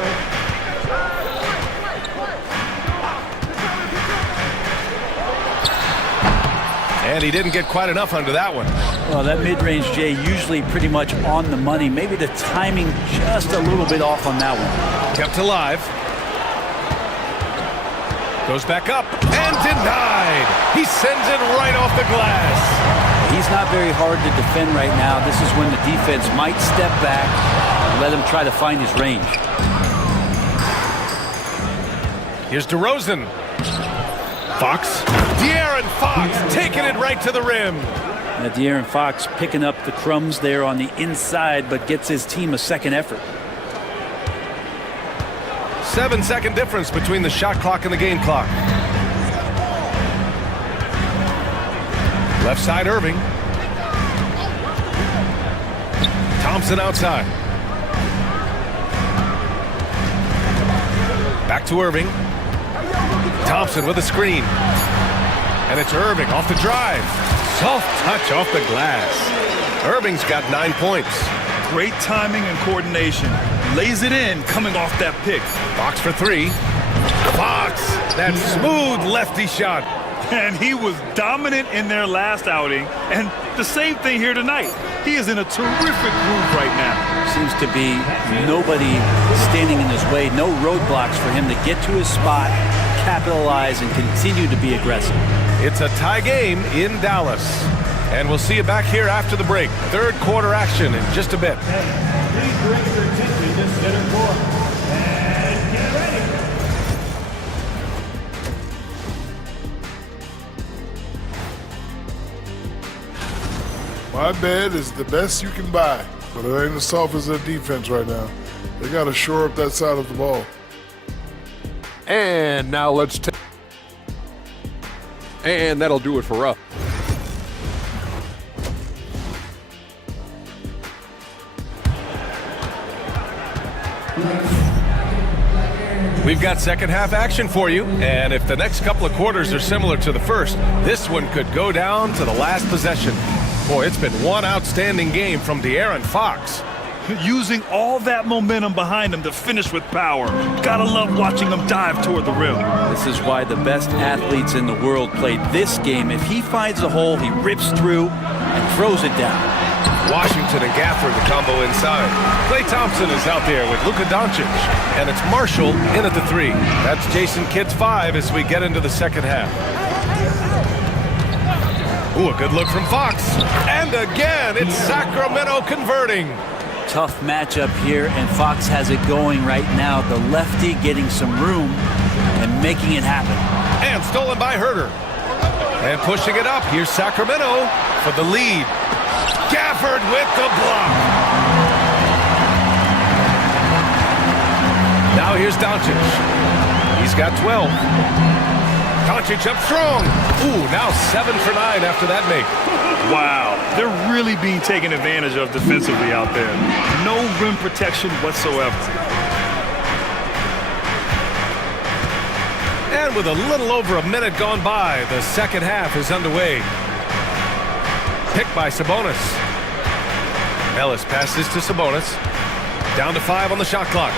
And he didn't get quite enough under that one. Well, that mid-range, Jay, usually pretty much on the money. Maybe the timing just a little bit off on that one. Kept alive. Goes back up and denied. He sends it right off the glass. He's not very hard to defend right now. This is when the defense might step back and let him try to find his range. Here's DeRozan. Fox. De'Aaron Fox taking it right to the rim. Now De'Aaron Fox picking up the crumbs there on the inside, but gets his team a second effort. 7-second difference between the shot clock and the game clock. Left side Irving. Thompson outside. Back to Irving. Thompson with a screen. And it's Irving off the drive. Soft touch off the glass. Irving's got 9 points. Great timing and coordination. Lays it in coming off that pick. Fox for 3. Fox, that smooth lefty shot. And he was dominant in their last outing. And the same thing here tonight. He is in a terrific groove right now. Seems to be nobody standing in his way. No roadblocks for him to get to his spot, capitalize, and continue to be aggressive. It's a tie game in Dallas. And we'll see you back here after the break. Third quarter action in just a bit. Please bring your attention to center court. And get ready. My bed is the best you can buy, but it ain't as soft as their defense right now. They got to shore up that side of the ball. And now let's take. And that'll do it for us. We've got second half action for you, and if the next couple of quarters are similar to the first, this one could go down to the last possession. Boy, it's been one outstanding game from De'Aaron Fox. Using all that momentum behind him to finish with power. Gotta love watching him dive toward the rim. This is why the best athletes in the world play this game. If he finds a hole, he rips through and throws it down. Washington and Gafford, the combo inside. Klay Thompson is out there with Luka Doncic, and it's Marshall in at the 3. That's Jason Kidd's 5 as we get into the second half. Ooh, a good look from Fox. And again, it's Sacramento converting. Tough matchup here, and Fox has it going right now. The lefty getting some room and making it happen. And stolen by Herter. And pushing it up. Here's Sacramento for the lead. Gafford with the block. Now here's Doncic. He's got 12. Doncic up strong. Ooh, now 7 for 9 after that make. Wow, they're really being taken advantage of defensively out there. No rim protection whatsoever. And with a little over a minute gone by, the second half is underway. Picked by Sabonis. Ellis passes to Sabonis. Down to 5 on the shot clock.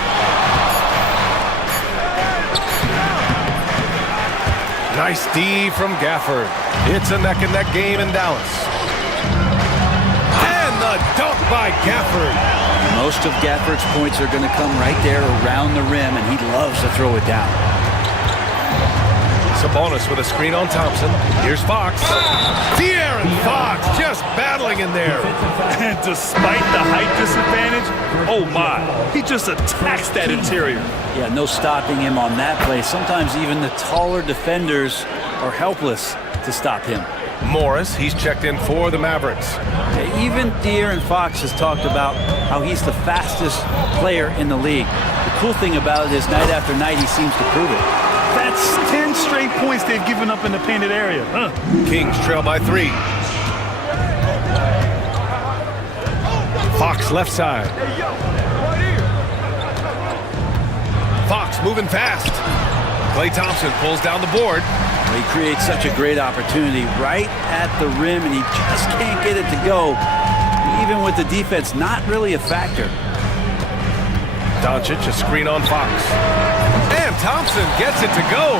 Nice D from Gafford. It's a neck-and-neck game in Dallas. And the dunk by Gafford. Most of Gafford's points are going to come right there around the rim, and he loves to throw it down. Sabonis with a screen on Thompson. Here's Fox. De'Aaron Fox just line there. And despite the height disadvantage, oh my, he just attacks that interior. Yeah, no stopping him on that play. Sometimes even the taller defenders are helpless to stop him. Morris, he's checked in for the Mavericks. Even De'Aaron Fox has talked about how he's the fastest player in the league. The cool thing about it is night after night he seems to prove it. That's 10 straight points they've given up in the painted area. Kings trail by 3. Fox left side. Fox moving fast. Klay Thompson pulls down the board. He creates such a great opportunity right at the rim, and he just can't get it to go. Even with the defense not really a factor. Doncic, a screen on Fox. And Thompson gets it to go.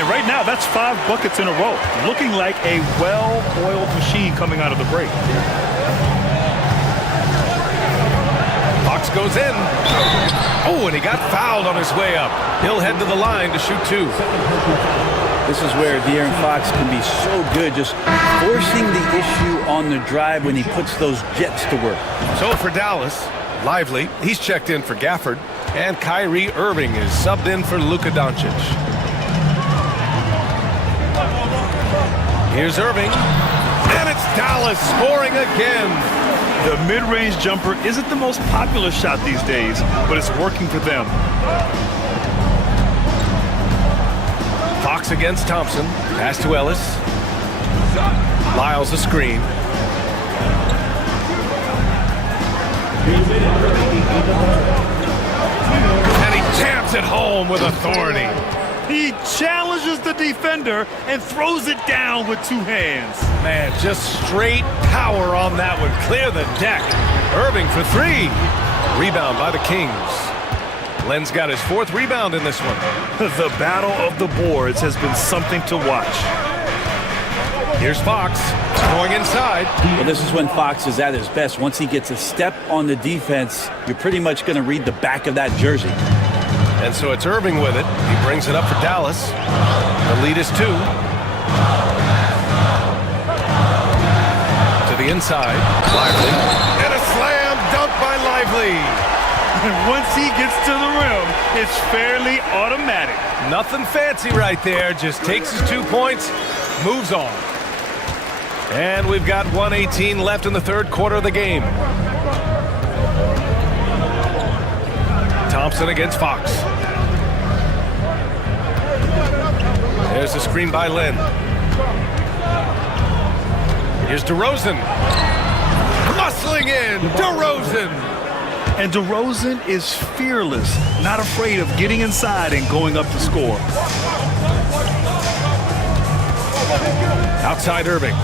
And right now, that's 5 buckets in a row. Looking like a well-oiled machine coming out of the break. Fox goes in. Oh, and he got fouled on his way up. He'll head to the line to shoot 2. This is where De'Aaron Fox can be so good, just forcing the issue on the drive when he puts those jets to work. So for Dallas, Lively, he's checked in for Gafford, and Kyrie Irving is subbed in for Luka Doncic. Here's Irving, and it's Dallas scoring again. The mid-range jumper isn't the most popular shot these days, but it's working for them. Fox against Thompson. Pass to Ellis. Lyles a screen. And he jams it home with authority. He challenges the defender and throws it down with 2 hands. Man, just straight power on that one. Clear the deck. Irving for 3. Rebound by the Kings. Len's got his 4th rebound in this one. The battle of the boards has been something to watch. Here's Fox going inside. Well, this is when Fox is at his best. Once he gets a step on the defense, you're pretty much going to read the back of that jersey. And so it's Irving with it. He brings it up for Dallas. The lead is 2. To the inside. Lively. And a slam dunk by Lively. And once he gets to the rim, it's fairly automatic. Nothing fancy right there. Just takes his 2 points, moves on. And we've got 1:18 left in the 3rd quarter of the game. Thompson against Fox. There's a screen by Len. Here's DeRozan. Muscling in, DeRozan. And DeRozan is fearless, not afraid of getting inside and going up to score. Outside Irving.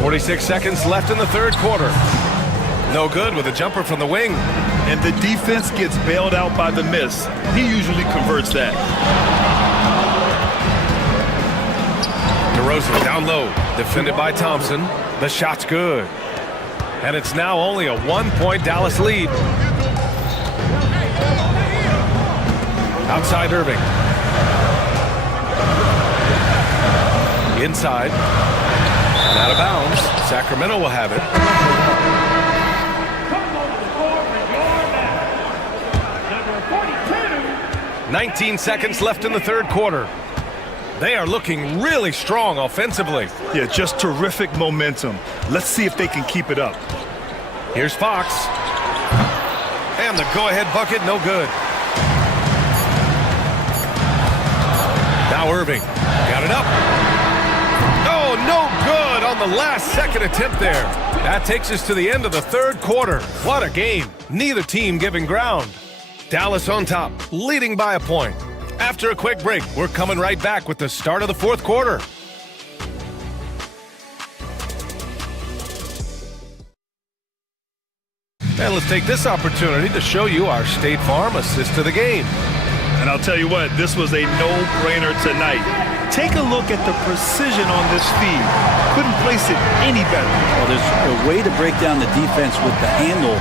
46 seconds left in the 3rd quarter. No good with a jumper from the wing. And the defense gets bailed out by the miss. He usually converts that. DeRozan down low, defended by Thompson. The shot's good. And it's now only a 1-point Dallas lead. Outside Irving. Inside. And out of bounds. Sacramento will have it. 19 seconds left in the 3rd quarter. They are looking really strong offensively. Yeah, just terrific momentum. Let's see if they can keep it up. Here's Fox. And the go-ahead bucket, no good. Now Irving. Got it up. Oh, no good on the last second attempt there. That takes us to the end of the 3rd quarter. What a game. Neither team giving ground. Dallas on top, leading by a point. After a quick break, we're coming right back with the start of the 4th quarter. And let's take this opportunity to show you our State Farm assist to the game. And I'll tell you what, this was a no-brainer tonight. Take a look at the precision on this feed. Couldn't place it any better. Well, there's a way to break down the defense with the handle,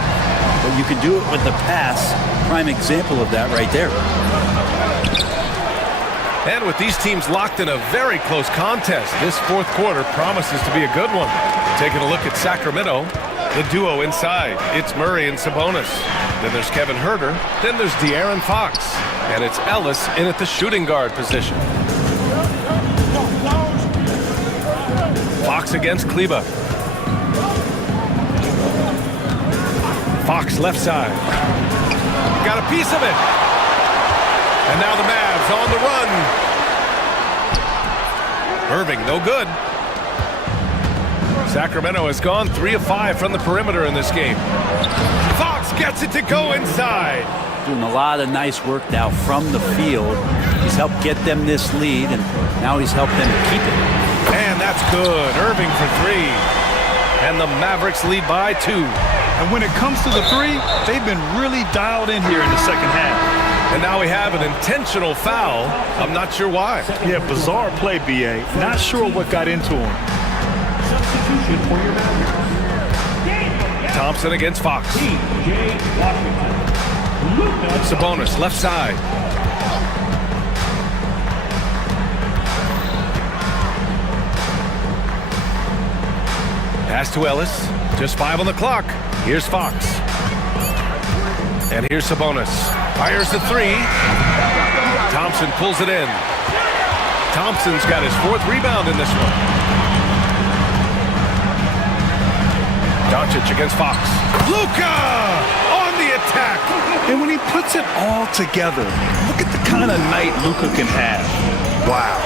but you can do it with the pass. Prime example of that right there. And with these teams locked in a very close contest, this fourth quarter promises to be a good one. Taking a look at Sacramento, the duo inside. It's Murray and Sabonis. Then there's Kevin Huerter. Then there's De'Aaron Fox. And it's Ellis in at the shooting guard position. Fox against Kleba. Fox left side. Got a piece of it. And now the Mavs on the run. Irving, no good. Sacramento has gone 3 of 5 from the perimeter in this game. Fox gets it to go inside. Doing a lot of nice work now from the field. He's helped get them this lead, and now he's helped them keep it. And that's good. Irving for 3. And the Mavericks lead by 2. And when it comes to the three, they've been really dialed in here in the second half. And now we have an intentional foul. I'm not sure why. Yeah, bizarre play, B.A. Not sure what got into him. Substitution for your Mavericks. Thompson against Fox. Sabonis, left side. Pass to Ellis. Just 5 on the clock. Here's Fox. And here's Sabonis. Fires the 3. Thompson pulls it in. Thompson's got his 4th rebound in this one. Doncic against Fox. Luka on the attack. And when he puts it all together, look at the kind of night Luka can have. Wow.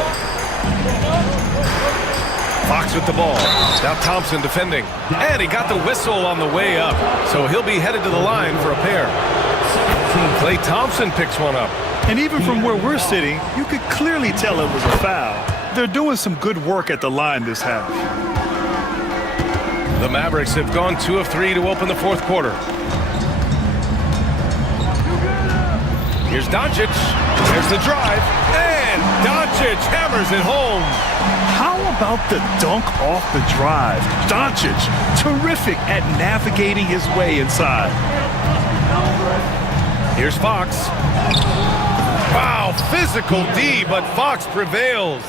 Fox with the ball. Now Thompson defending. And he got the whistle on the way up. So he'll be headed to the line for a pair. Klay Thompson picks one up. And even from where we're sitting, you could clearly tell it was a foul. They're doing some good work at the line this half. The Mavericks have gone 2 of 3 to open the fourth quarter. Here's Doncic. There's the drive. And Doncic hammers it home. How about the dunk off the drive? Doncic, terrific at navigating his way inside. Here's Fox. Wow, physical D, but Fox prevails.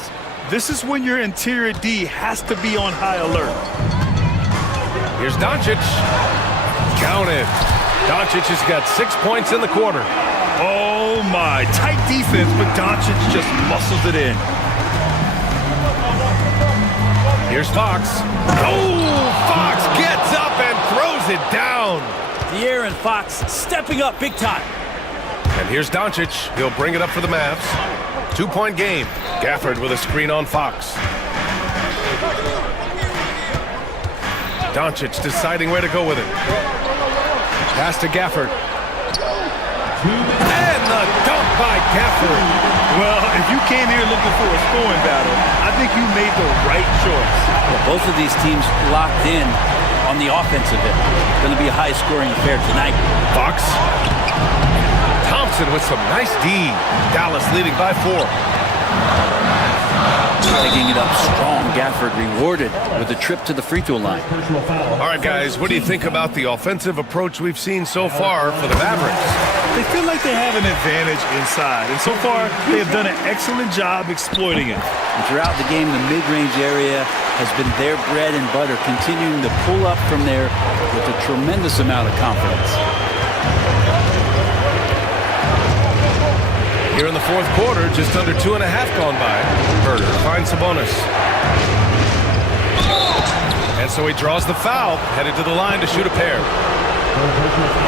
This is when your interior D has to be on high alert. Here's Doncic. Counted. Doncic has got 6 points in the quarter. Oh my, tight defense, but Doncic just muscles it in. Here's Fox. Oh, Fox gets up and throws it down. De'Aaron Fox stepping up big time. And here's Doncic. He'll bring it up for the Mavs. 2-point game. Gafford with a screen on Fox. Doncic deciding where to go with it. Pass to Gafford. And the dunk by Gafford. Well, if you came here looking for a scoring battle, I think you made the right choice. Well, both of these teams locked in on the offensive end. Going to be a high-scoring affair tonight. Fox. Thompson with some nice D. Dallas leading by 4. Taking it up strong. Gafford rewarded with a trip to the free throw line. All right, guys, what do you think about the offensive approach we've seen so far for the Mavericks? They feel like they have an advantage inside, and so far they have done an excellent job exploiting it. And throughout the game, the mid-range area has been their bread and butter, continuing to pull up from there with a tremendous amount of confidence. Here in the fourth quarter, just under 2.5 gone by. Huerter finds Sabonis. And so he draws the foul, headed to the line to shoot a pair.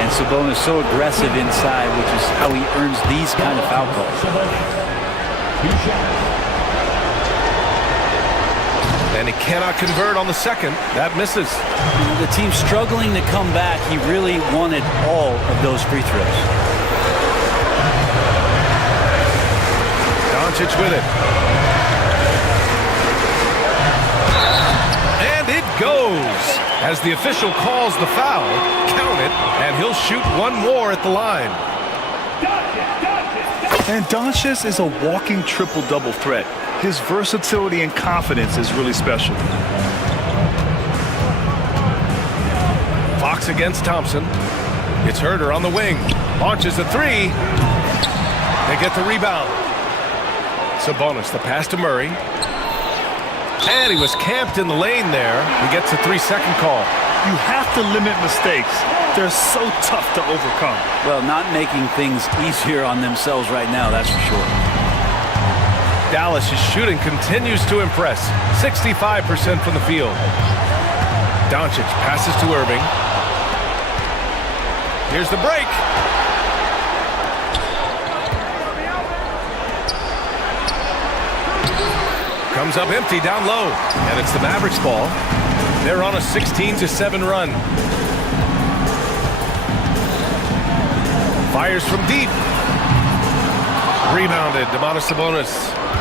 And Sabonis so aggressive inside, which is how he earns these kind of foul calls. And he cannot convert on the second. That misses. The team struggling to come back. He really wanted all of those free throws. Doncic with it. And it goes. As the official calls the foul, count it, and he'll shoot one more at the line. And Doncic is a walking triple-double threat. His versatility and confidence is really special. Fox against Thompson. It's Huerter on the wing. Launches a 3. They get the rebound. Sabonis, the pass to Murray. And he was camped in the lane there. He gets a 3-second call. You have to limit mistakes. They're so tough to overcome. Well, not making things easier on themselves right now, that's for sure. Dallas' shooting continues to impress. 65% from the field. Doncic passes to Irving. Here's the break. Comes up empty down low. And it's the Mavericks ball. They're on a 16-7 run. Fires from deep. Rebounded. Domantas Sabonis.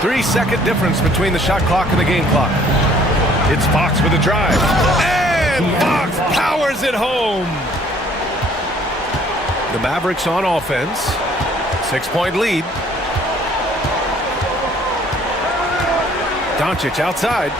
3-second difference between the shot clock and the game clock. It's Fox with a drive. And Fox powers it home. The Mavericks on offense. 6-point lead. Doncic outside.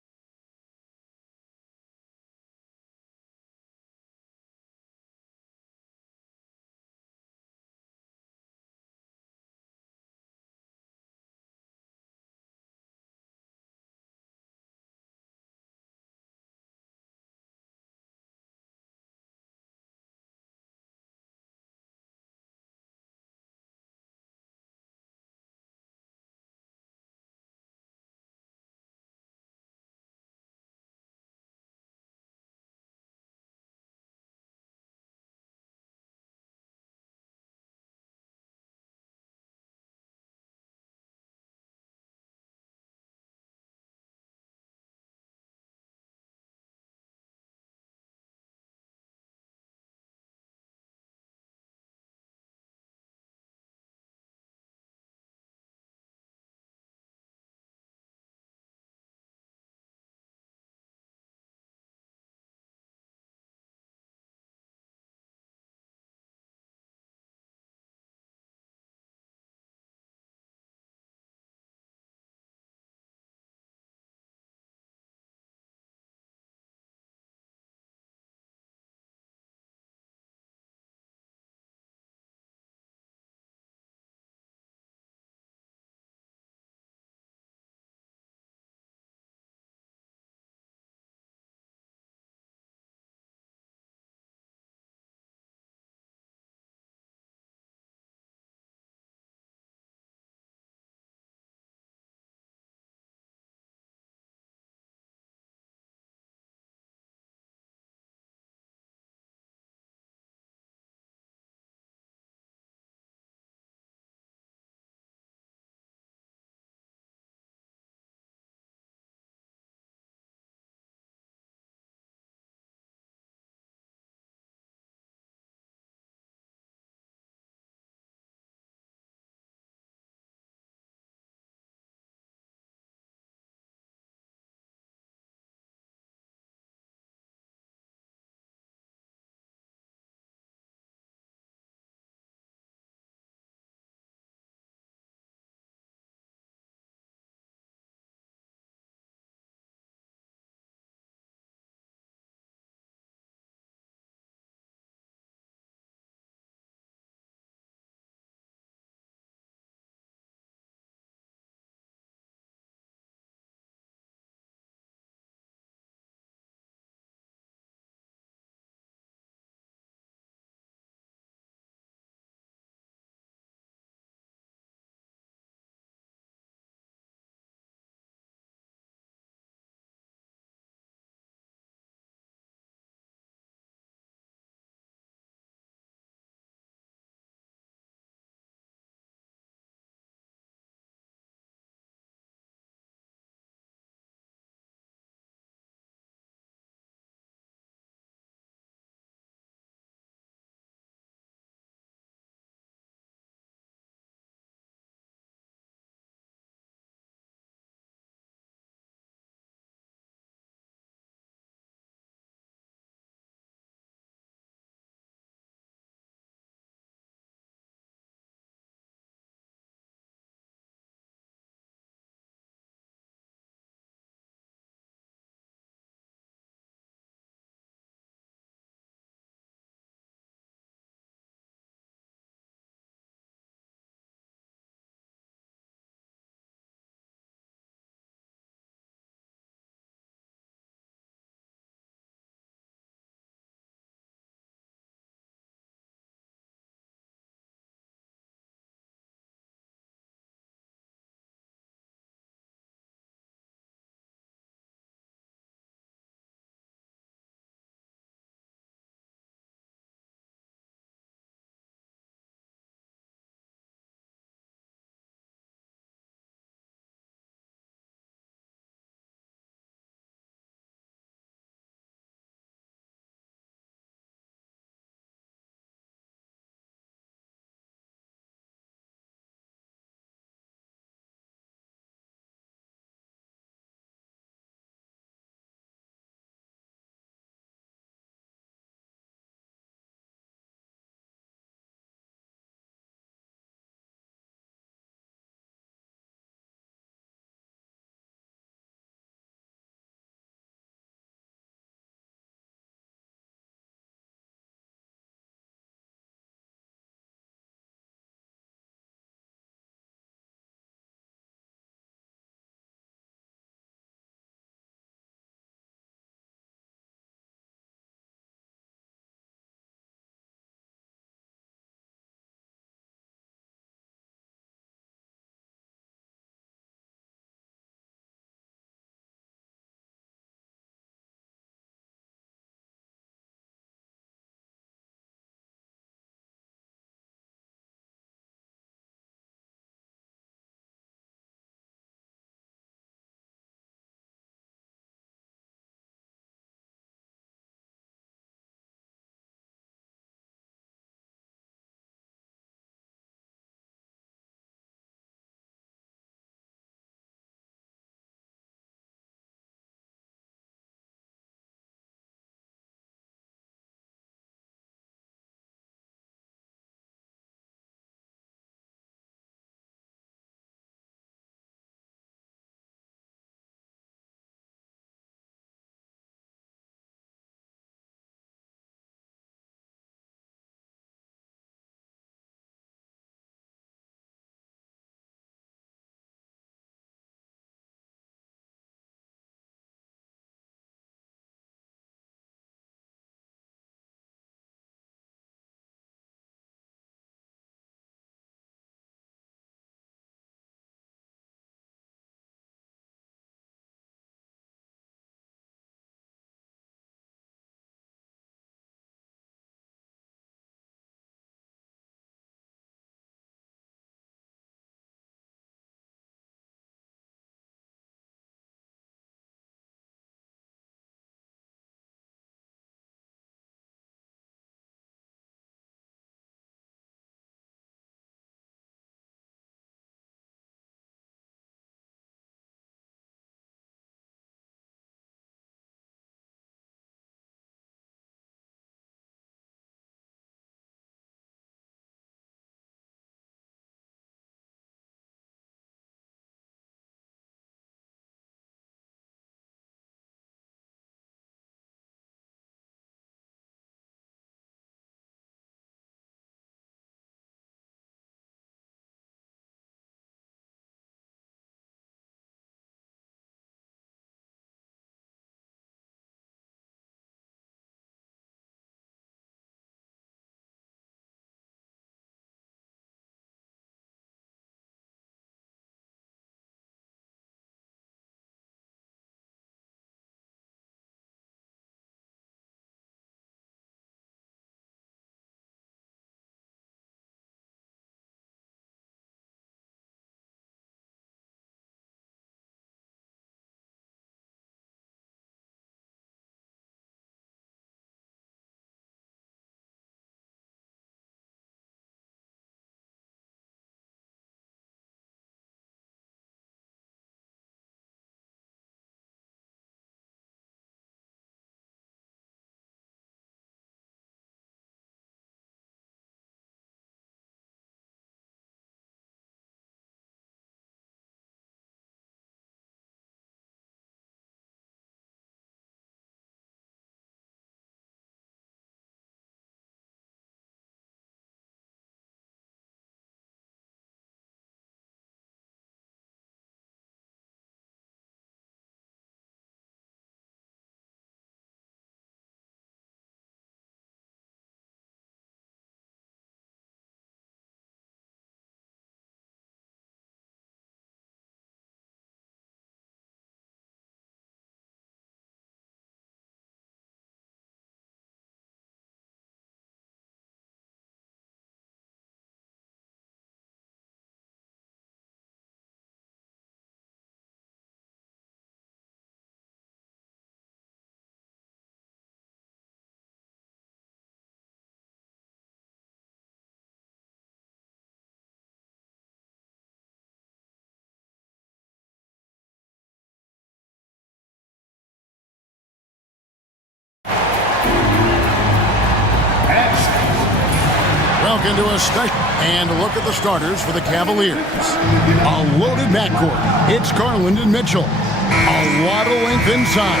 Welcome to a special. And look at the starters for the Cavaliers. A loaded backcourt. It's Garland and Mitchell. A lot of length inside.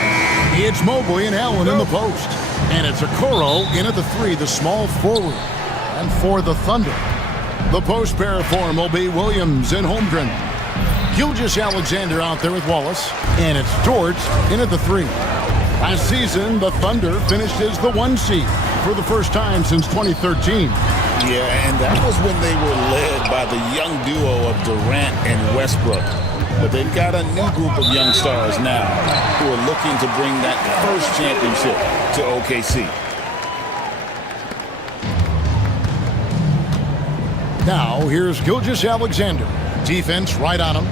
It's Mobley and Allen in the post. And it's Okoro in at the 3, the small forward. And for the Thunder, the post pair form will be Williams and Holmgren. Gilgeous-Alexander out there with Wallace. And it's George in at the 3. Last season, the Thunder finished as the 1 seed for the first time since 2013. Yeah, and that was when they were led by the young duo of Durant and Westbrook. But they've got a new group of young stars now who are looking to bring that first championship to OKC. Now, here's Gilgeous-Alexander. Defense right on him.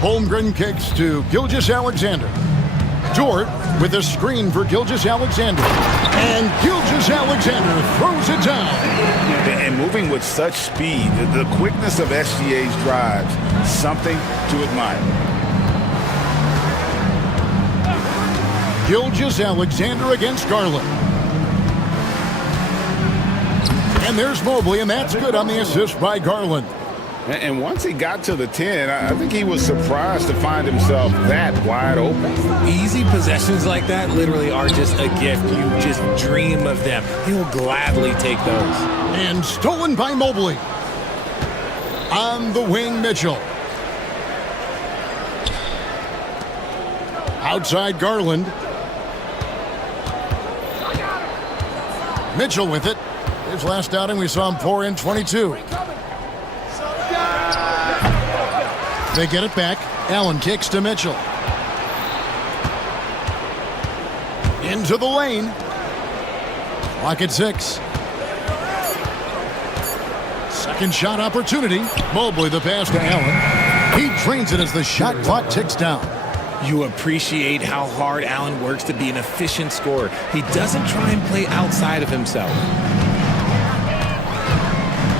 Holmgren kicks to Gilgeous-Alexander. Dort with a screen for Gilgeous-Alexander. And Gilgeous-Alexander throws it down. And moving with such speed, the quickness of SGA's drives, something to admire. Gilgeous-Alexander against Garland. And there's Mobley, and that's good on the assist by Garland. And once he got to the 10, I think he was surprised to find himself that wide open. Easy possessions like that literally are just a gift. You just dream of them. He'll gladly take those. And stolen by Mobley. On the wing, Mitchell. Outside Garland. Mitchell with it. His last outing, we saw him pour in 22. They get it back. Allen kicks to Mitchell. Into the lane. Clock at 6. Second shot opportunity. Mobley the pass to Allen. He drains it as the shot clock ticks down. You appreciate how hard Allen works to be an efficient scorer. He doesn't try and play outside of himself.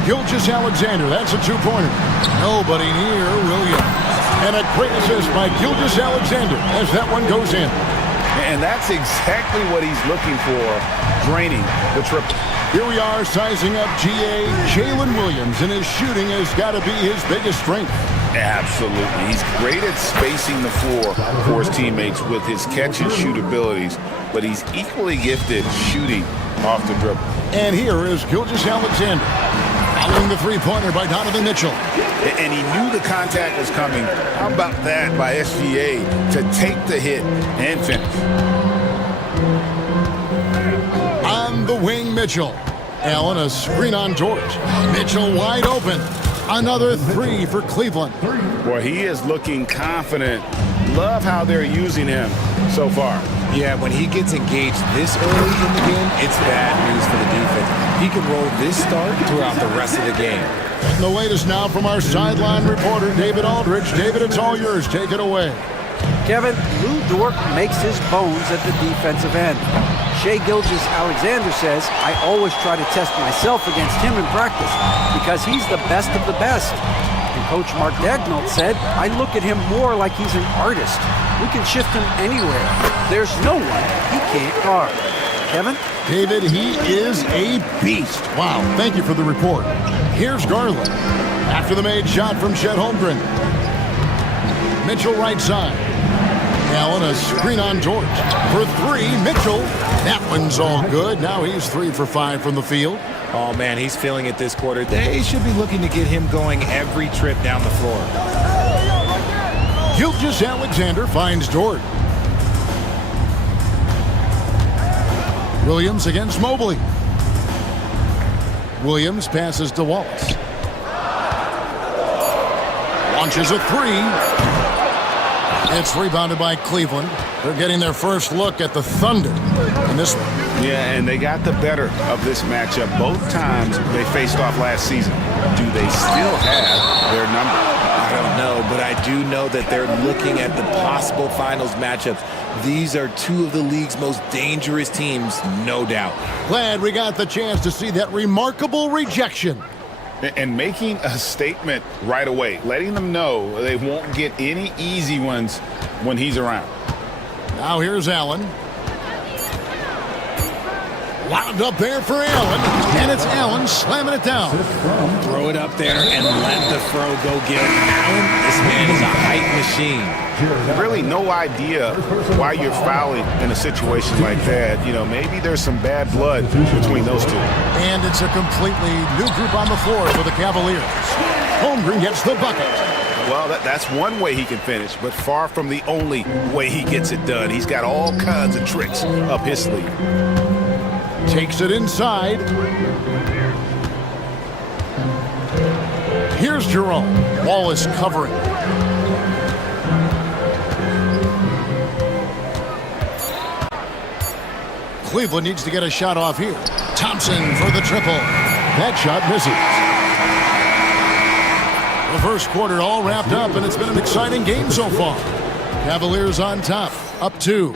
Gilgeous-Alexander, that's a two-pointer. Nobody near Williams. And a great assist by Gilgeous-Alexander as that one goes in. And that's exactly what he's looking for, draining the triple. Here we are sizing up GA Jalen Williams, and his shooting has got to be his biggest strength. Absolutely. He's great at spacing the floor for his teammates with his catch-and-shoot abilities, but he's equally gifted shooting off the dribble. And here is Gilgeous-Alexander. Following the three-pointer by Donovan Mitchell. And he knew the contact was coming. How about that by SGA to take the hit and finish? On the wing, Mitchell. Allen, a screen on George. Mitchell wide open. Another 3 for Cleveland. Boy, he is looking confident. Love how they're using him so far. Yeah, when he gets engaged this early in the game, it's bad news for the defense. He can roll this start throughout the rest of the game. And the latest now from our sideline reporter, David Aldridge. David, it's all yours. Take it away. Kevin, Lou Dort makes his bones at the defensive end. Shai Gilgeous-Alexander says, I always try to test myself against him in practice because he's the best of the best. And Coach Mark Daigneault said, I look at him more like he's an artist. We can shift him anywhere. There's no one he can't guard. Kevin? David, he is a beast. Wow, thank you for the report. Here's Garland. After the made shot from Chet Holmgren. Mitchell right side. Allen, a screen on George. For 3, Mitchell. That one's all good. Now he's 3 for 5 from the field. Oh, man, he's feeling it this quarter. They should be looking to get him going every trip down the floor. Gilgeous-Alexander finds Dort. Williams against Mobley. Williams passes to Wallace. Launches a 3. It's rebounded by Cleveland. They're getting their first look at the Thunder in this one. Yeah, and they got the better of this matchup both times they faced off last season. Do they still have their number? I don't know, but I do know that they're looking at the possible finals matchups. These are 2 of the league's most dangerous teams, no doubt. Glad we got the chance to see that remarkable rejection. And making a statement right away, letting them know they won't get any easy ones when he's around. Now here's Allen. Wound up there for Allen, and it's Allen slamming it down. Throw it up there and let the throw go get Allen. This man is a height machine. Really no idea why you're fouling in a situation like that. You know, maybe there's some bad blood between those two. And it's a completely new group on the floor for the Cavaliers. Holmgren gets the bucket. Well, that's one way he can finish, but far from the only way he gets it done. He's got all kinds of tricks up his sleeve. Takes it inside. Here's Jerome. Wallace covering. Cleveland needs to get a shot off here. Thompson for the triple. That shot misses. The first quarter all wrapped up, and it's been an exciting game so far. Cavaliers on top, up 2.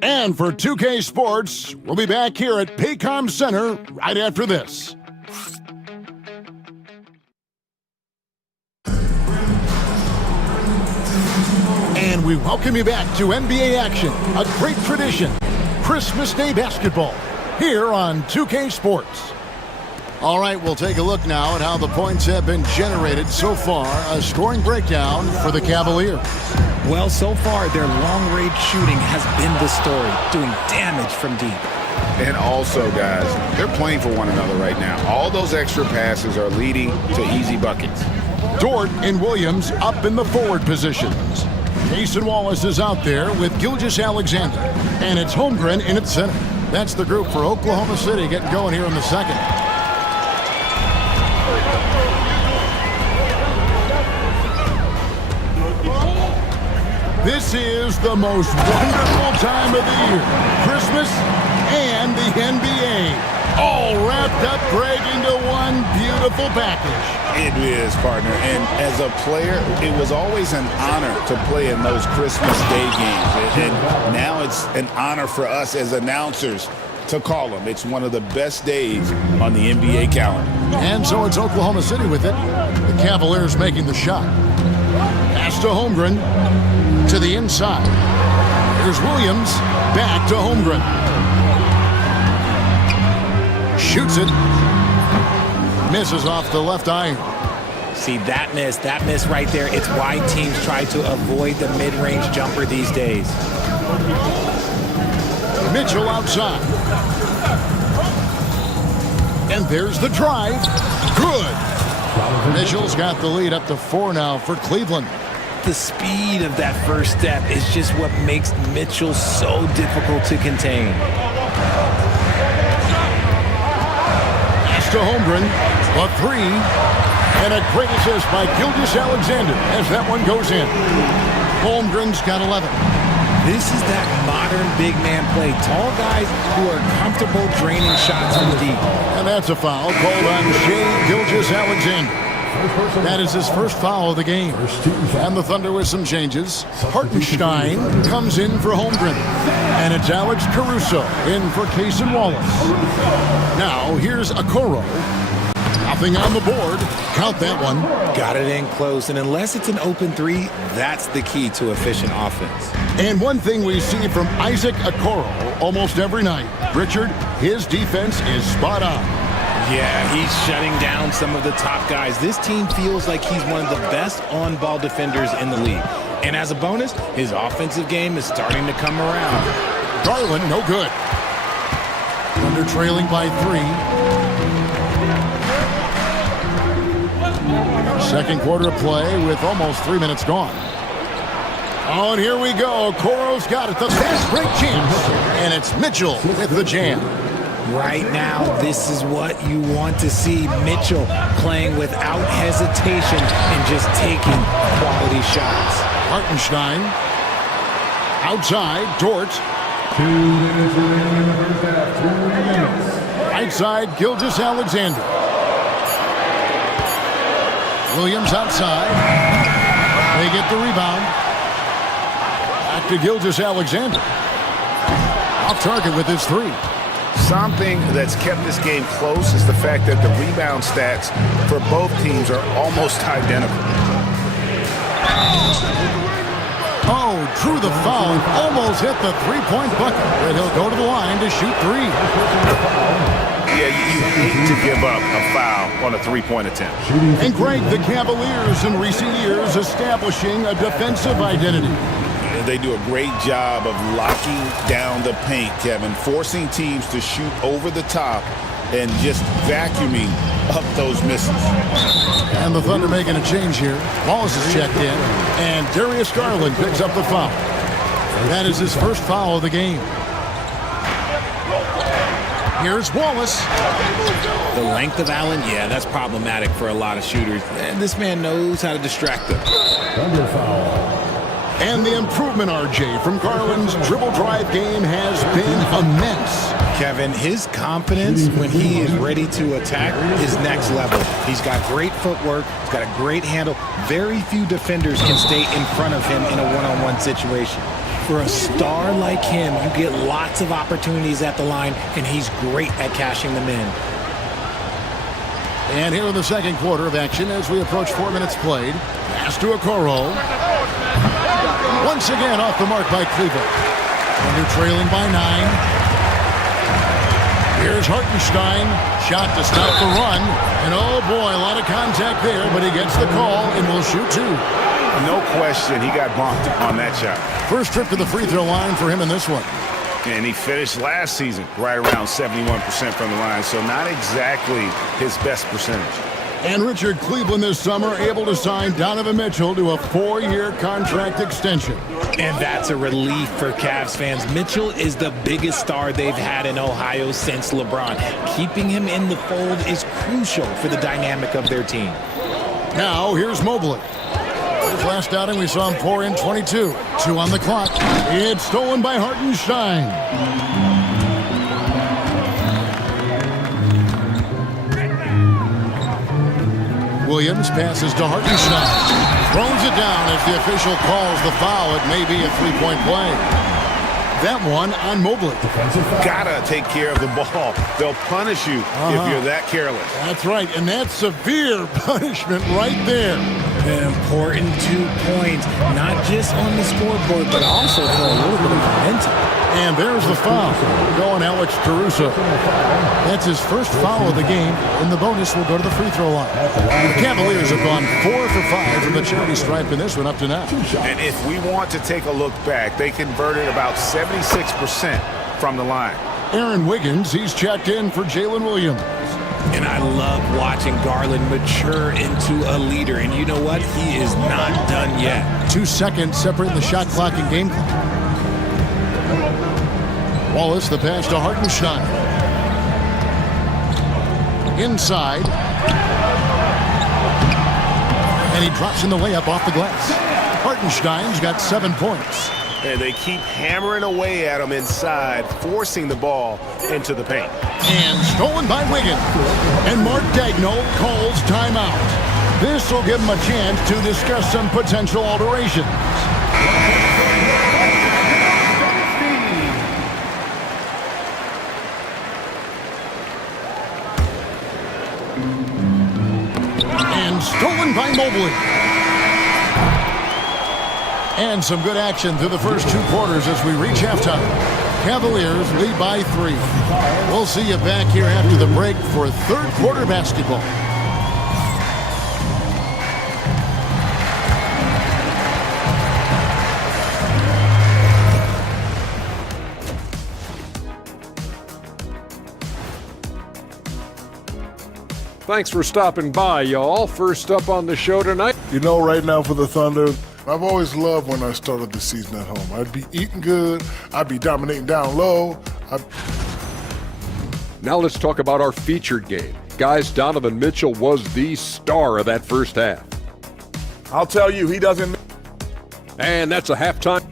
And for 2K Sports, we'll be back here at Paycom Center right after this. And we welcome you back to NBA action, a great tradition. Christmas Day basketball here on 2K Sports. All right, we'll take a look now at how the points have been generated so far. A scoring breakdown for the Cavaliers. Well, so far, their long-range shooting has been the story, doing damage from deep. And also, guys, they're playing for one another right now. All those extra passes are leading to easy buckets. Dort and Williams up in the forward positions. Jason Wallace is out there with Gilgeous-Alexander. And it's Holmgren in its center. That's the group for Oklahoma City getting going here in the second. This is the most wonderful time of the year. Christmas and the NBA. All wrapped up, Greg, into one beautiful package. It is, partner. And as a player, it was always an honor to play in those Christmas Day games. And now it's an honor for us as announcers to call them. It's one of the best days on the NBA calendar. And so it's Oklahoma City with it. The Cavaliers making the shot. Pass to Holmgren. To the inside. Here's Williams. Back to Holmgren. Shoots it. Misses off the left iron. See, that miss right there. It's why teams try to avoid the mid-range jumper these days. Mitchell outside. And there's the drive. Good. Mitchell's got the lead up to 4 now for Cleveland. The speed of that first step is just what makes Mitchell so difficult to contain. Pass to Holmgren, a 3, and a great assist by Gilgeous-Alexander as that one goes in. Holmgren's got 11. This is that modern big man play. Tall guys who are comfortable draining shots from deep. And that's a foul called on Shai Gilgeous-Alexander. That is his first foul of the game. And the Thunder with some changes. Hartenstein comes in for Holmgren. And it's Alex Caruso in for Cason Wallace. Now here's Okoro. Nothing on the board. Count that one. Got it in close. And unless it's an open 3, that's the key to efficient offense. And one thing we see from Isaac Okoro almost every night, Richard, his defense is spot on. Yeah, he's shutting down some of the top guys. This team feels like he's one of the best on-ball defenders in the league. And as a bonus, his offensive game is starting to come around. Garland, no good. Thunder trailing by 3. Second quarter play with almost 3 minutes gone. Oh, and here we go. Okoro's got it. The fast break chance. And it's Mitchell with the jam. Right now, this is what you want to see. Mitchell playing without hesitation and just taking quality shots. Hartenstein. Outside, Dort. 2 minutes remaining in the first half. 2 minutes. Right side, Gilgeous-Alexander. Williams outside. They get the rebound. Back to Gilgeous-Alexander. Off target with his 3. Something that's kept this game close is the fact that the rebound stats for both teams are almost identical. Oh, drew the foul and almost He's hit the three-point bucket, and he'll go to the line to shoot three. Yeah, you hate to give up a foul on a three-point attempt. And Greg, the Cavaliers in recent years establishing a defensive identity. They do a great job of locking down the paint, Kevin, forcing teams to shoot over the top and just vacuuming up those misses. And the Thunder making a change here. Wallace is checked in, and Darius Garland picks up the foul. That is his first foul of the game. Here's Wallace. The length of Allen, yeah, that's problematic for a lot of shooters. And this man knows how to distract them. Thunder foul. And the improvement, RJ, from Garland's dribble drive game has been immense. Kevin, his confidence when he is ready to attack is next level. He's got great footwork. He's got a great handle. Very few defenders can stay in front of him in a one-on-one situation. For a star like him, you get lots of opportunities at the line, and he's great at cashing them in. And here in the second quarter of action, as we approach 4 minutes played, pass to Okoro. Once again off the mark by Cleveland. And they're trailing by 9. Here's Hartenstein. Shot to stop the run. And oh boy, a lot of contact there, but he gets the call and will shoot two. No question, he got bumped on that shot. First trip to the free throw line for him in this one. And he finished last season right around 71% from the line, so not exactly his best percentage. And Richard, Cleveland this summer able to sign Donovan Mitchell to a 4-year contract extension. And that's a relief for Cavs fans. Mitchell is the biggest star they've had in Ohio since LeBron. Keeping him in the fold is crucial for the dynamic of their team. Now, here's Mobley. His last outing, we saw him pour in 22. 2 on the clock. It's stolen by Hartenstein. Williams passes to Hartenstein. Throws it down as the official calls the foul. It may be a three-point play. That one on Mobley. Gotta take care of the ball. They'll punish you if you're that careless. That's right, and that's severe punishment right there. An important 2 points, not just on the scoreboard, but also for a little bit of momentum. And there's the foul. Going Alex Caruso. That's his first foul of the game, and the bonus will go to the free throw line. The Cavaliers have gone 4 for 5 from the charity stripe in this one up to now. And if we want to take a look back, they converted about 76% from the line. Aaron Wiggins, he's checked in for Jalen Williams. And I love watching Garland mature into a leader. And you know what? He is not done yet. 2 seconds separating the shot clock and game clock. Wallace, the pass to Hartenstein. Inside. And he drops in the layup off the glass. Hartenstein's got 7 points. And they keep hammering away at him inside, forcing the ball into the paint. And stolen by Wiggins. And Mark Daigneault calls timeout. This will give him a chance to discuss some potential alterations. And stolen by Mobley. And some good action through the first 2 quarters as we reach halftime. Cavaliers lead by 3. We'll see you back here after the break for third quarter basketball. Thanks for stopping by, y'all. First up on the show tonight. You know, right now for the Thunder, I've always loved when I started the season at home. I'd be eating good. I'd be dominating down low. Now let's talk about our featured game. Guys, Donovan Mitchell was the star of that first half. I'll tell you, he doesn't. And that's a halftime.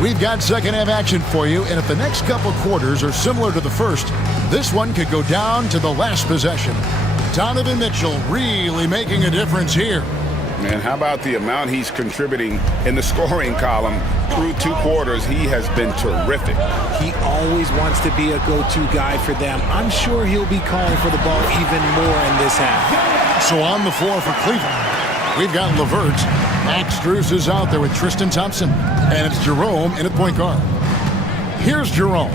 We've got second half action for you, and if the next couple quarters are similar to the first, this one could go down to the last possession. Donovan Mitchell really making a difference here. And how about the amount he's contributing in the scoring column through 2 quarters? He has been terrific. He always wants to be a go-to guy for them. I'm sure he'll be calling for the ball even more in this half. So on the floor for Cleveland, we've got LeVert. Max Strus is out there with Tristan Thompson. And it's Jerome in at point guard. Here's Jerome.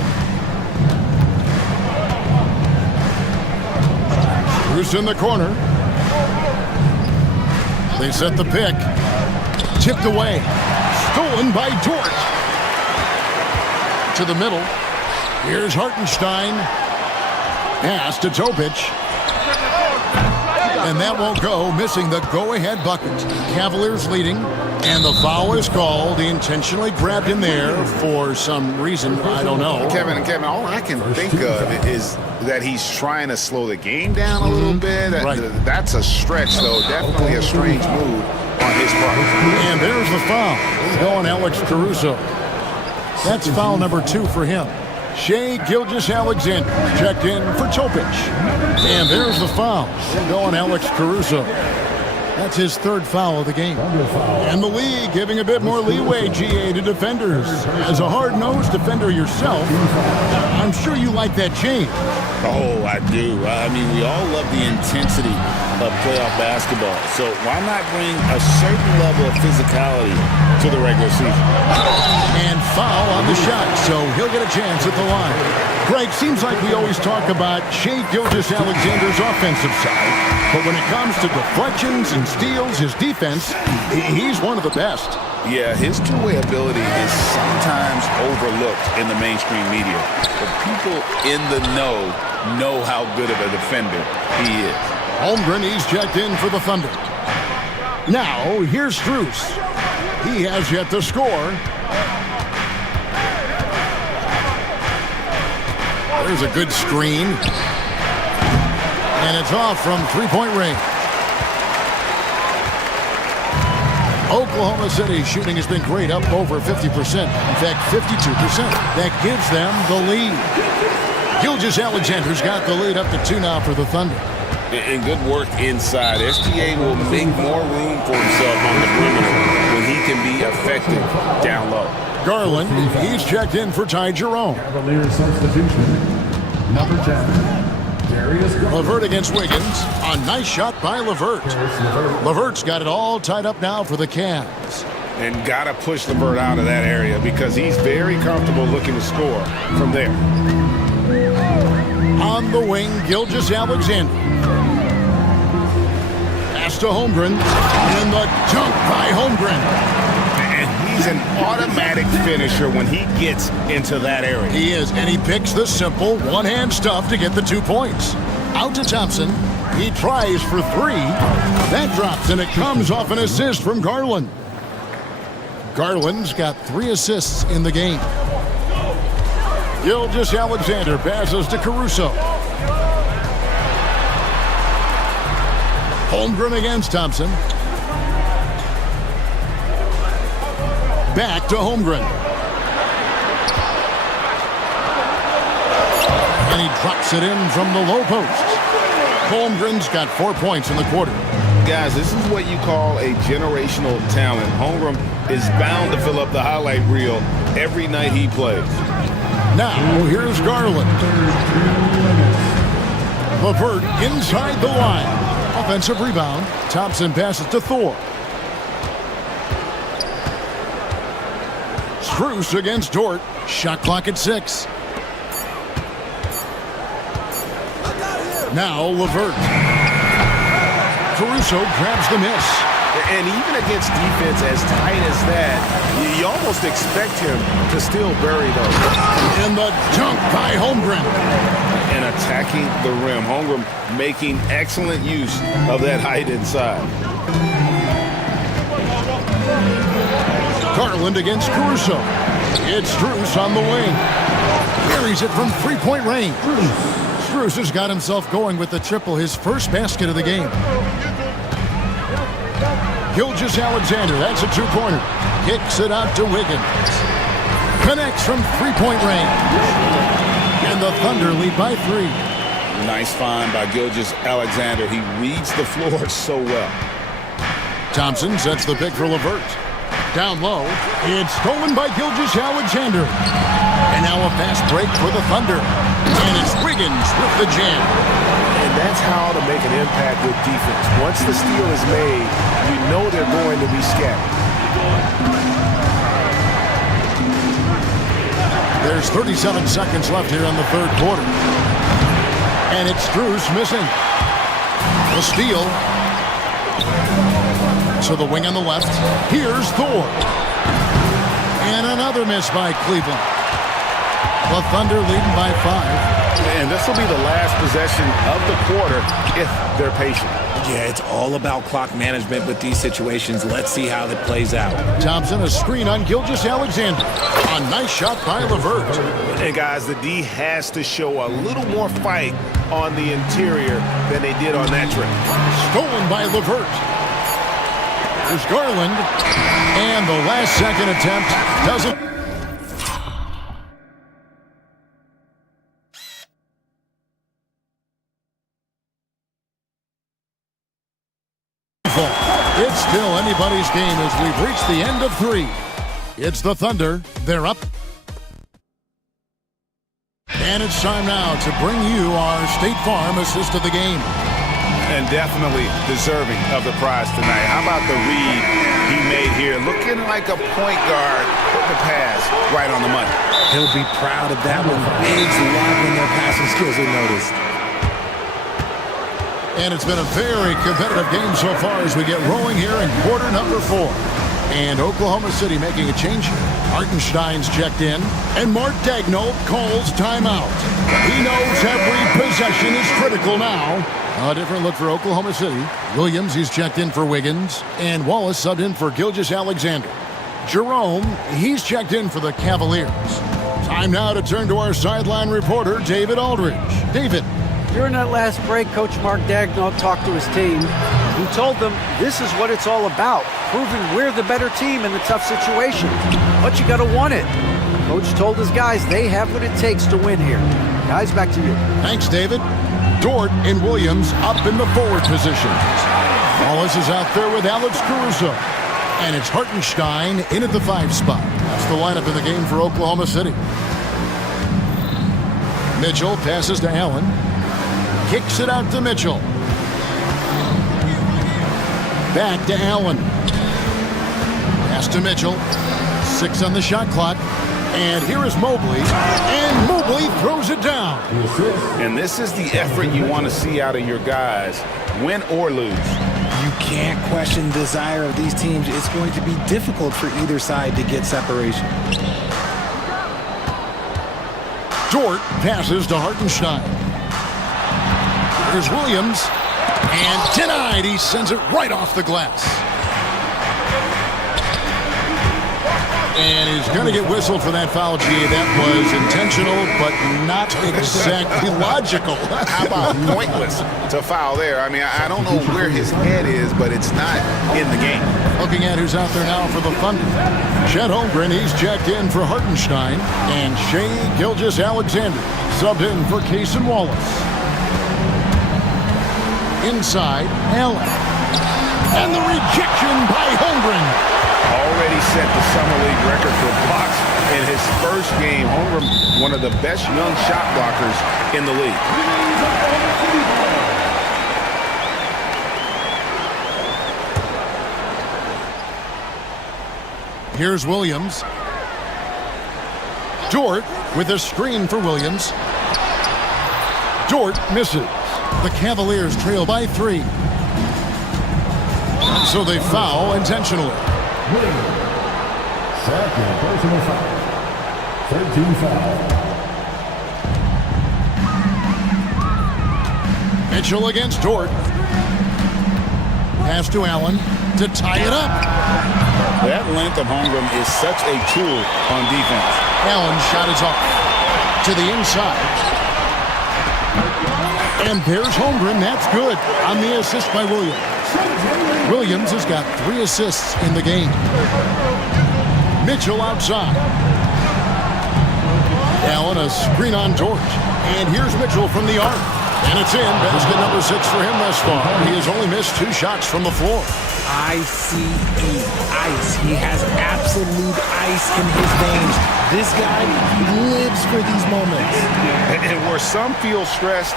Strus in the corner. They set the pick. Tipped away. Stolen by Dort. To the middle. Here's Hartenstein. Pass to Topic. And that won't go, missing the go-ahead bucket. Cavaliers leading, and the foul is called. He intentionally grabbed him there for some reason, I don't know. Kevin, all I can think of is that he's trying to slow the game down a little bit. Right. That's a stretch, though. Definitely a strange move on his part. And there's the foul. Going Alex Caruso. That's foul number 2 for him. Shai Gilgeous-Alexander checked in for Topic. And there's the foul. Going Alex Caruso. That's his 3rd foul of the game. And the league giving a bit more leeway, GA, to defenders. As a hard-nosed defender yourself, I'm sure you like that change. Oh, I do. I mean, we all love the intensity of playoff basketball. So why not bring a certain level of physicality to the regular season? And foul on the shot, so he'll get a chance at the line. Greg, seems like we always talk about Shai Gilgeous-Alexander's offensive side, but when it comes to deflections and steals, his defense, he's one of the best. Yeah, his two-way ability is sometimes overlooked in the mainstream media, but people in the know how good of a defender he is. Holmgren, he's checked in for the Thunder. Now, here's Strus. He has yet to score. There's a good screen. And it's off from three-point range. Oklahoma City shooting has been great, up over 50%. In fact, 52%. That gives them the lead. Gilgeous-Alexander's got the lead up to 2 now for the Thunder. And good work inside. SGA will make more room for himself on the perimeter when he can be effective down low. Garland, he's checked in for Ty Jerome. Cavaliers substitution. Number 10. LeVert against Wiggins. A nice shot by LeVert. LeVert's got it all tied up now for the Cavs. And got to push LeVert out of that area because he's very comfortable looking to score from there. On the wing, Gilgeous-Alexander. Pass to Holmgren. And the dunk by Holmgren. He's an automatic finisher when he gets into that area. He is, and he picks the simple one-hand stuff to get the 2 points. Out to Thompson. He tries for 3. That drops, and it comes off an assist from Garland. Garland's got 3 assists in the game. Gilgeous-Alexander passes to Caruso. Holmgren against Thompson. Back to Holmgren. And he drops it in from the low post. Holmgren's got 4 points in the quarter. Guys, this is what you call a generational talent. Holmgren is bound to fill up the highlight reel every night he plays. Now, here's Garland. LeVert inside the line. Offensive rebound. Thompson passes to Thor. Strus against Dort. Shot clock at 6. Now LeVert. Caruso grabs the miss. And even against defense as tight as that, you almost expect him to still bury those. And the dunk by Holmgren. And attacking the rim. Holmgren making excellent use of that height inside. Garland against Caruso. It's Strus on the wing. Carries it from three-point range. Strus has got himself going with the triple, his first basket of the game. Gilgeous-Alexander, that's a 2-pointer. Kicks it out to Wiggins. Connects from three-point range. And the Thunder lead by 3. Nice find by Gilgeous-Alexander. He reads the floor so well. Thompson sets the pick for LeVert. Down low, it's stolen by Gilgeous-Alexander. And now a fast break for the Thunder. And it's Wiggins with the jam. And that's how to make an impact with defense. Once the steal is made, you know they're going to be scattered. There's 37 seconds left here in the third quarter. And it's Strus missing. The steal. To the wing on the left. Here's Thor. And another miss by Cleveland. The Thunder leading by 5. And this will be the last possession of the quarter if they're patient. Yeah, it's all about clock management with these situations. Let's see how that plays out. Thompson, a screen on Gilgeous-Alexander. A nice shot by LeVert. And guys, the D has to show a little more fight on the interior than they did on that trip. Stolen by LeVert. There's Garland. And the last second attempt doesn't. It's still anybody's game as we've reached the end of 3. It's the Thunder. They're up. And it's time now to bring you our State Farm assist of the game. And definitely deserving of the prize tonight. How about the read he made here? Looking like a point guard, putting the pass right on the money. He'll be proud of that one. Bigs lobbing their passing skills, they noticed. And it's been a very competitive game so far as we get rolling here in quarter number 4. And Oklahoma City making a change here. Hartenstein's checked in, and Mark Daigneault calls timeout. He knows every possession is critical now. A different look for Oklahoma City. Williams, he's checked in for Wiggins, and Wallace subbed in for Gilgeous-Alexander. Jerome, he's checked in for the Cavaliers. Time now to turn to our sideline reporter, David Aldridge. David. During that last break, Coach Mark Daigneault talked to his team. He told them this is what it's all about, proving we're the better team in the tough situations. But you got to want it. Coach told his guys they have what it takes to win here. Guys, back to you. Thanks, David. Dort and Williams up in the forward positions. Wallace is out there with Alex Caruso. And it's Hartenstein in at the 5 spot. That's the lineup in the game for Oklahoma City. Mitchell passes to Allen. Kicks it out to Mitchell. Back to Allen. Pass to Mitchell. 6 on the shot clock. And here is Mobley. And Mobley throws it down. And this is the effort you want to see out of your guys, win or lose. You can't question the desire of these teams. It's going to be difficult for either side to get separation. Dort passes to Hartenstein. Here's Williams, and denied. He sends it right off the glass. And he's going to get whistled for that foul, G. That was intentional, but not exactly logical. How about pointless to foul there? I mean, I don't know where his head is, but it's not in the game. Looking at who's out there now for the Thunder. Chet Holmgren, he's checked in for Hartenstein, and Shai Gilgeous-Alexander subbed in for Cason Wallace. Inside, Allen. And the rejection by Holmgren. Already set the Summer League record for blocks in his first game. Holmgren, one of the best young shot blockers in the league. Here's Williams. Dort with a screen for Williams. Dort misses. The Cavaliers trail by 3. So they foul intentionally. Second personal foul. 13 foul. Mitchell against Dort. Pass to Allen to tie it up. That length of Holmgren is such a tool on defense. Allen's shot is off. To the inside. And there's Holmgren. That's good on the assist by Williams. Williams has got 3 assists in the game. Mitchell outside. Allen a screen on Dort. And here's Mitchell from the arc. And it's in. Basket number 6 for him thus far. He has only missed 2 shots from the floor. I-C-E, ice. He has absolute ice in his veins. This guy lives for these moments. And where some feel stressed,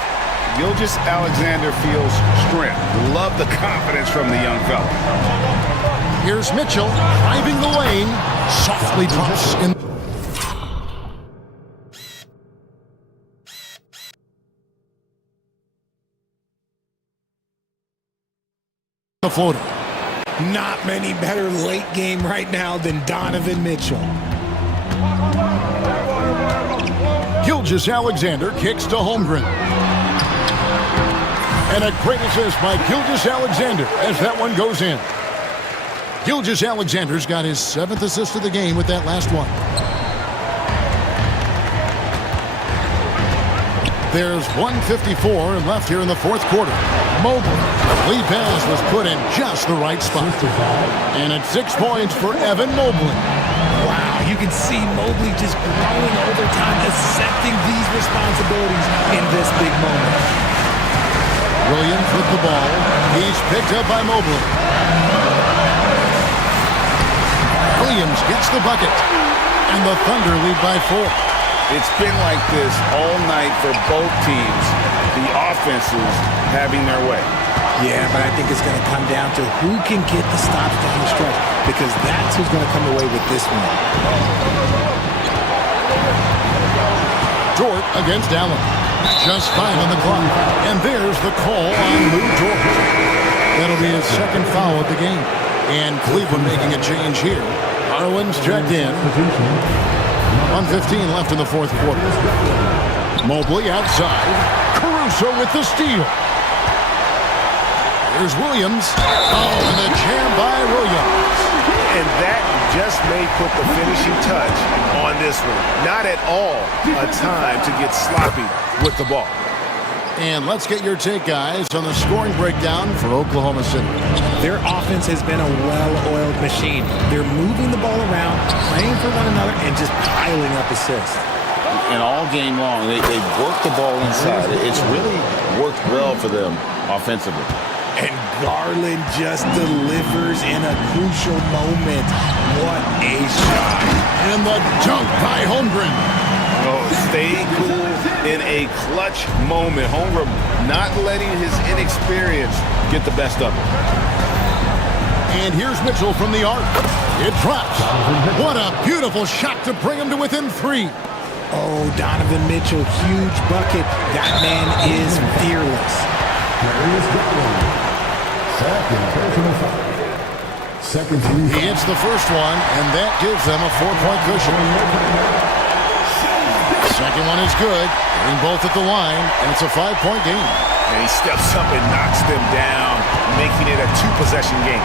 Gilgeous-Alexander feels strength. Love the confidence from the young fella. Here's Mitchell driving the lane, softly drops in the floater. Not many better late game right now than Donovan Mitchell. Gilgeous-Alexander kicks to Holmgren. And a great assist by Gilgeous-Alexander as that one goes in. Gilgeous-Alexander's got his 7th assist of the game with that last one. There's 1:54 left here in the fourth quarter. Mobley. Lead pass was put in just the right spot. And it's 6 points for Evan Mobley. Wow, you can see Mobley just growing over time, accepting these responsibilities in this big moment. Williams with the ball. He's picked up by Mobley. Williams gets the bucket. And the Thunder lead by 4. It's been like this all night for both teams. The offenses having their way. Yeah, but I think it's going to come down to who can get the stops down the stretch, because that's who's going to come away with this one. Dort against Allen. Just 5 on the clock. And there's the call on Lou Dort. That'll be his 2nd foul of the game. And Cleveland making a change here. Harlan's checked in. 1:15 left in the fourth quarter. Mobley outside. Caruso with the steal. Here's Williams. Oh, and the jam by Williams. And that just may put the finishing touch on this one. Not at all a time to get sloppy with the ball. And let's get your take, guys, on the scoring breakdown for Oklahoma City. Their offense has been a well-oiled machine. They're moving the ball around, playing for one another, and just piling up assists. And all game long, they've worked the ball inside. It's really worked well for them offensively. And Garland just delivers in a crucial moment. What a shot. And the dunk by Holmgren. Oh, stay cool in a clutch moment. Holmgren not letting his inexperience get the best of him. And here's Mitchell from the arc. It drops. What a beautiful shot to bring him to within 3. Oh, Donovan Mitchell, huge bucket. That man is fearless. He hits the first one, and that gives them a 4-point cushion. Second one is good. Getting both at the line, and it's a 5-point game. And he steps up and knocks them down, making it a 2-possession game.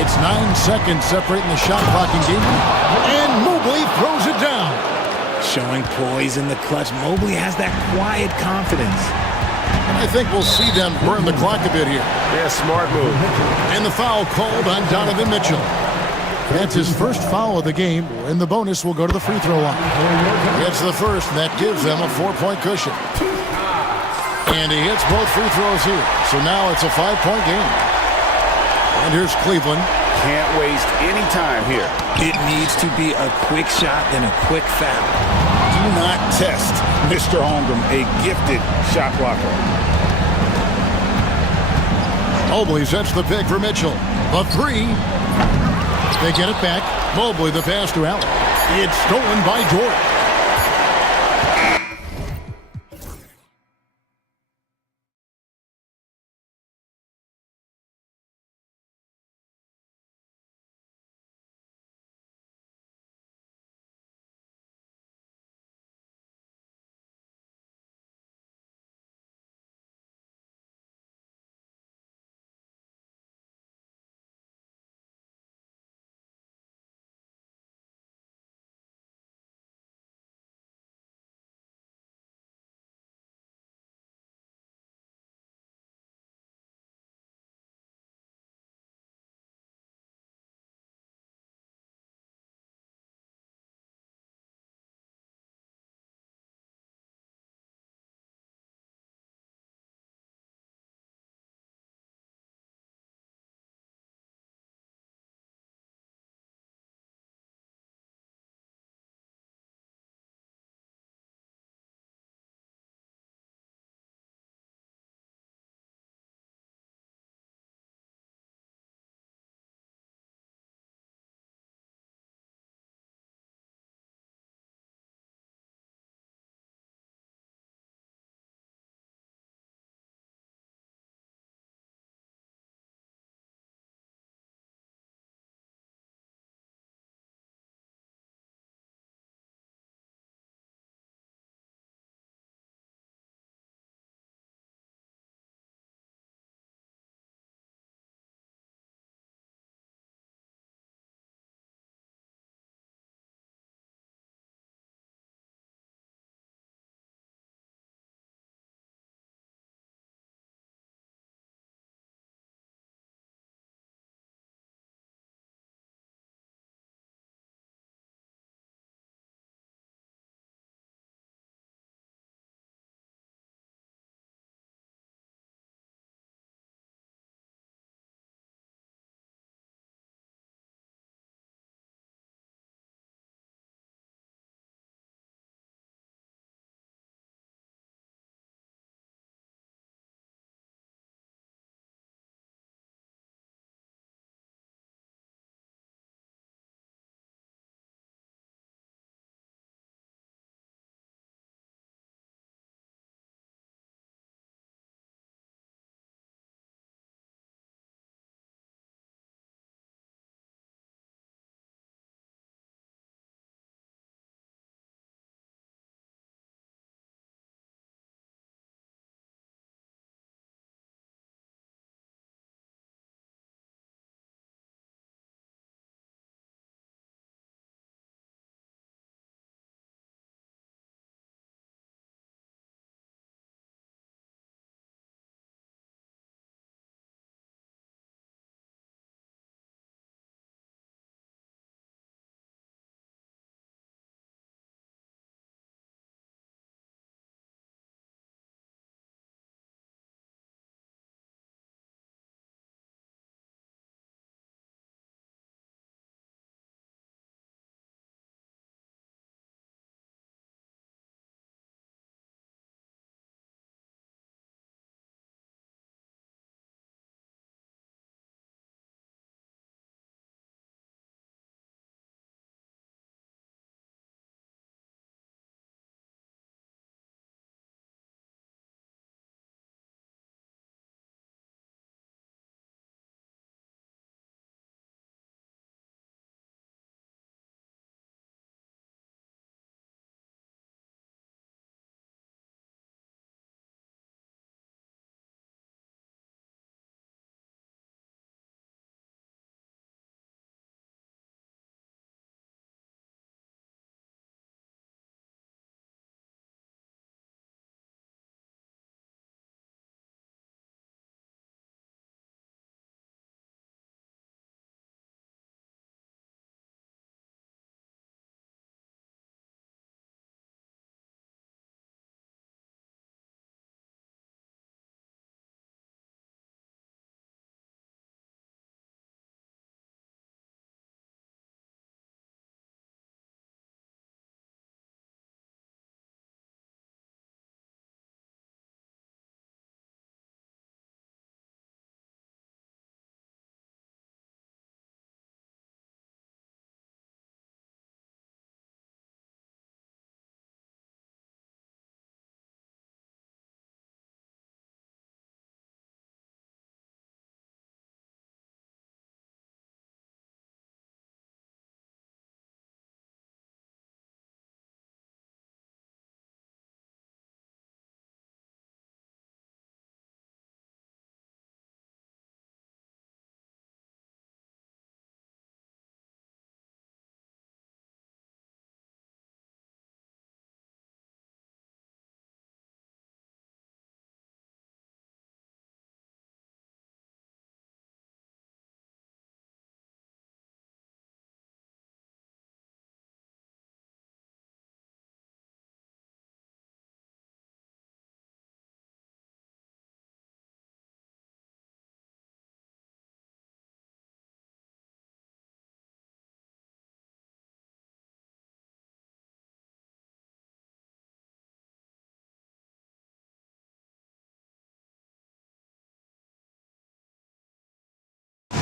It's 9 seconds separating the shot clock in game. And Mobley throws it down. Showing poise in the clutch. Mobley has that quiet confidence. And I think we'll see them burn the clock a bit here. Yeah, smart move. And the foul called on Donovan Mitchell. That's his first foul of the game, and the bonus will go to the free throw line. Gets the first, and that gives them a 4-point cushion. And he hits both free throws here. So now it's a 5-point game. And here's Cleveland. Can't waste any time here. It needs to be a quick shot and a quick foul. Do not test Mr. Holmgren, a gifted shot blocker. Mobley sets the pick for Mitchell. A 3. They get it back. Mobley the pass to Allen. It's stolen by Dort.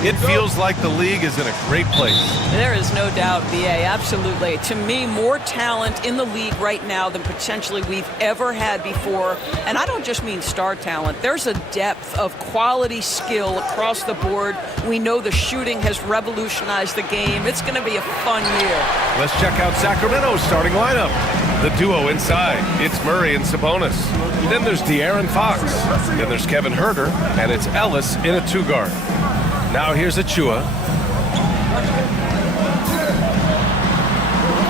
It feels like the league is in a great place. There is no doubt, BA, absolutely. To me, more talent in the league right now than potentially we've ever had before. And I don't just mean star talent. There's a depth of quality skill across the board. We know the shooting has revolutionized the game. It's going to be a fun year. Let's check out Sacramento's starting lineup. The duo inside, it's Murray and Sabonis. Then there's De'Aaron Fox. Then there's Kevin Huerter, and it's Ellis in a two-guard. Now here's Achua.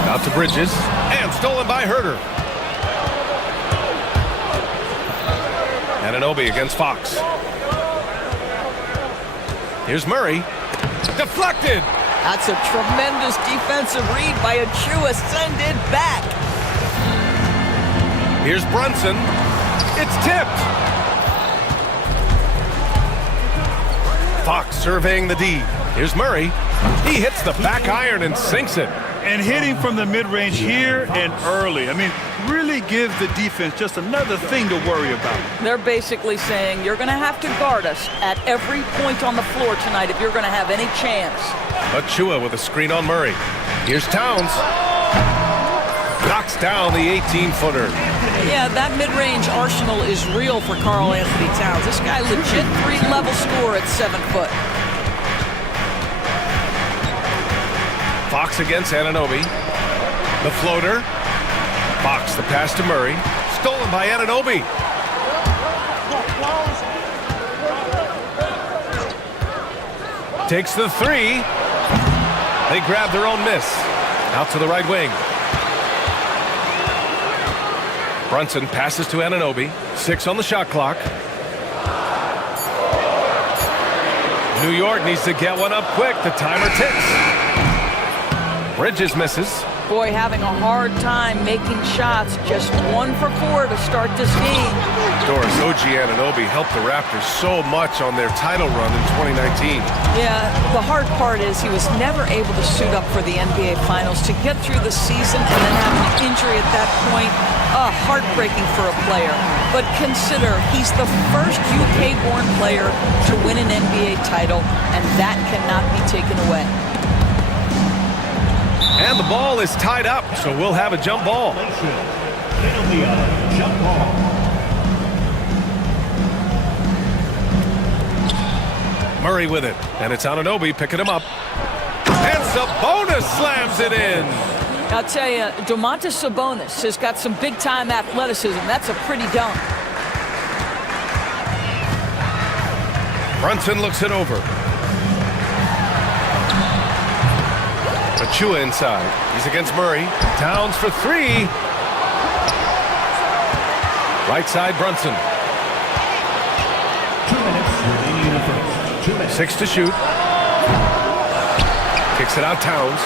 Out to Bridges, and stolen by Huerter. Anunoby against Fox. Here's Murray. Deflected! That's a tremendous defensive read by Achua. Send it back. Here's Brunson. It's tipped. Fox surveying the D. Here's Murray. He hits the back iron and sinks it. And hitting from the mid-range here and early. I mean, really give the defense just another thing to worry about. They're basically saying you're going to have to guard us at every point on the floor tonight if you're going to have any chance. Achua with a screen on Murray. Here's Towns. Knocks down the 18-footer. Yeah, that mid-range arsenal is real for Karl Anthony Towns. This guy legit 3-level scorer at 7 foot. Fox against Anunoby. The floater. Fox the pass to Murray. Stolen by Anunoby. Takes the three. They grab their own miss. Out to the right wing. Brunson passes to Anunoby. 6 on the shot clock. New York needs to get one up quick. The timer ticks. Bridges misses. Boy, having a hard time making shots. Just 1 for 4 to start this game. Doris OG Anunoby helped the Raptors so much on their title run in 2019. Yeah, the hard part is he was never able to suit up for the NBA Finals. To get through the season and then have an injury at that point, heartbreaking for a player. But consider, he's the first UK-born player to win an NBA title, and that cannot be taken away. And the ball is tied up, so we'll have a jump ball. Jump ball. Murray with it, and it's Anunoby picking him up. And Sabonis slams it in. I'll tell you, Domantas Sabonis has got some big-time athleticism. That's a pretty dunk. Brunson looks it over. Achua inside. He's against Murray. Towns for 3. Right side, Brunson. 2 minutes remaining in the first. 2 minutes. 6 to shoot. Kicks it out, Towns.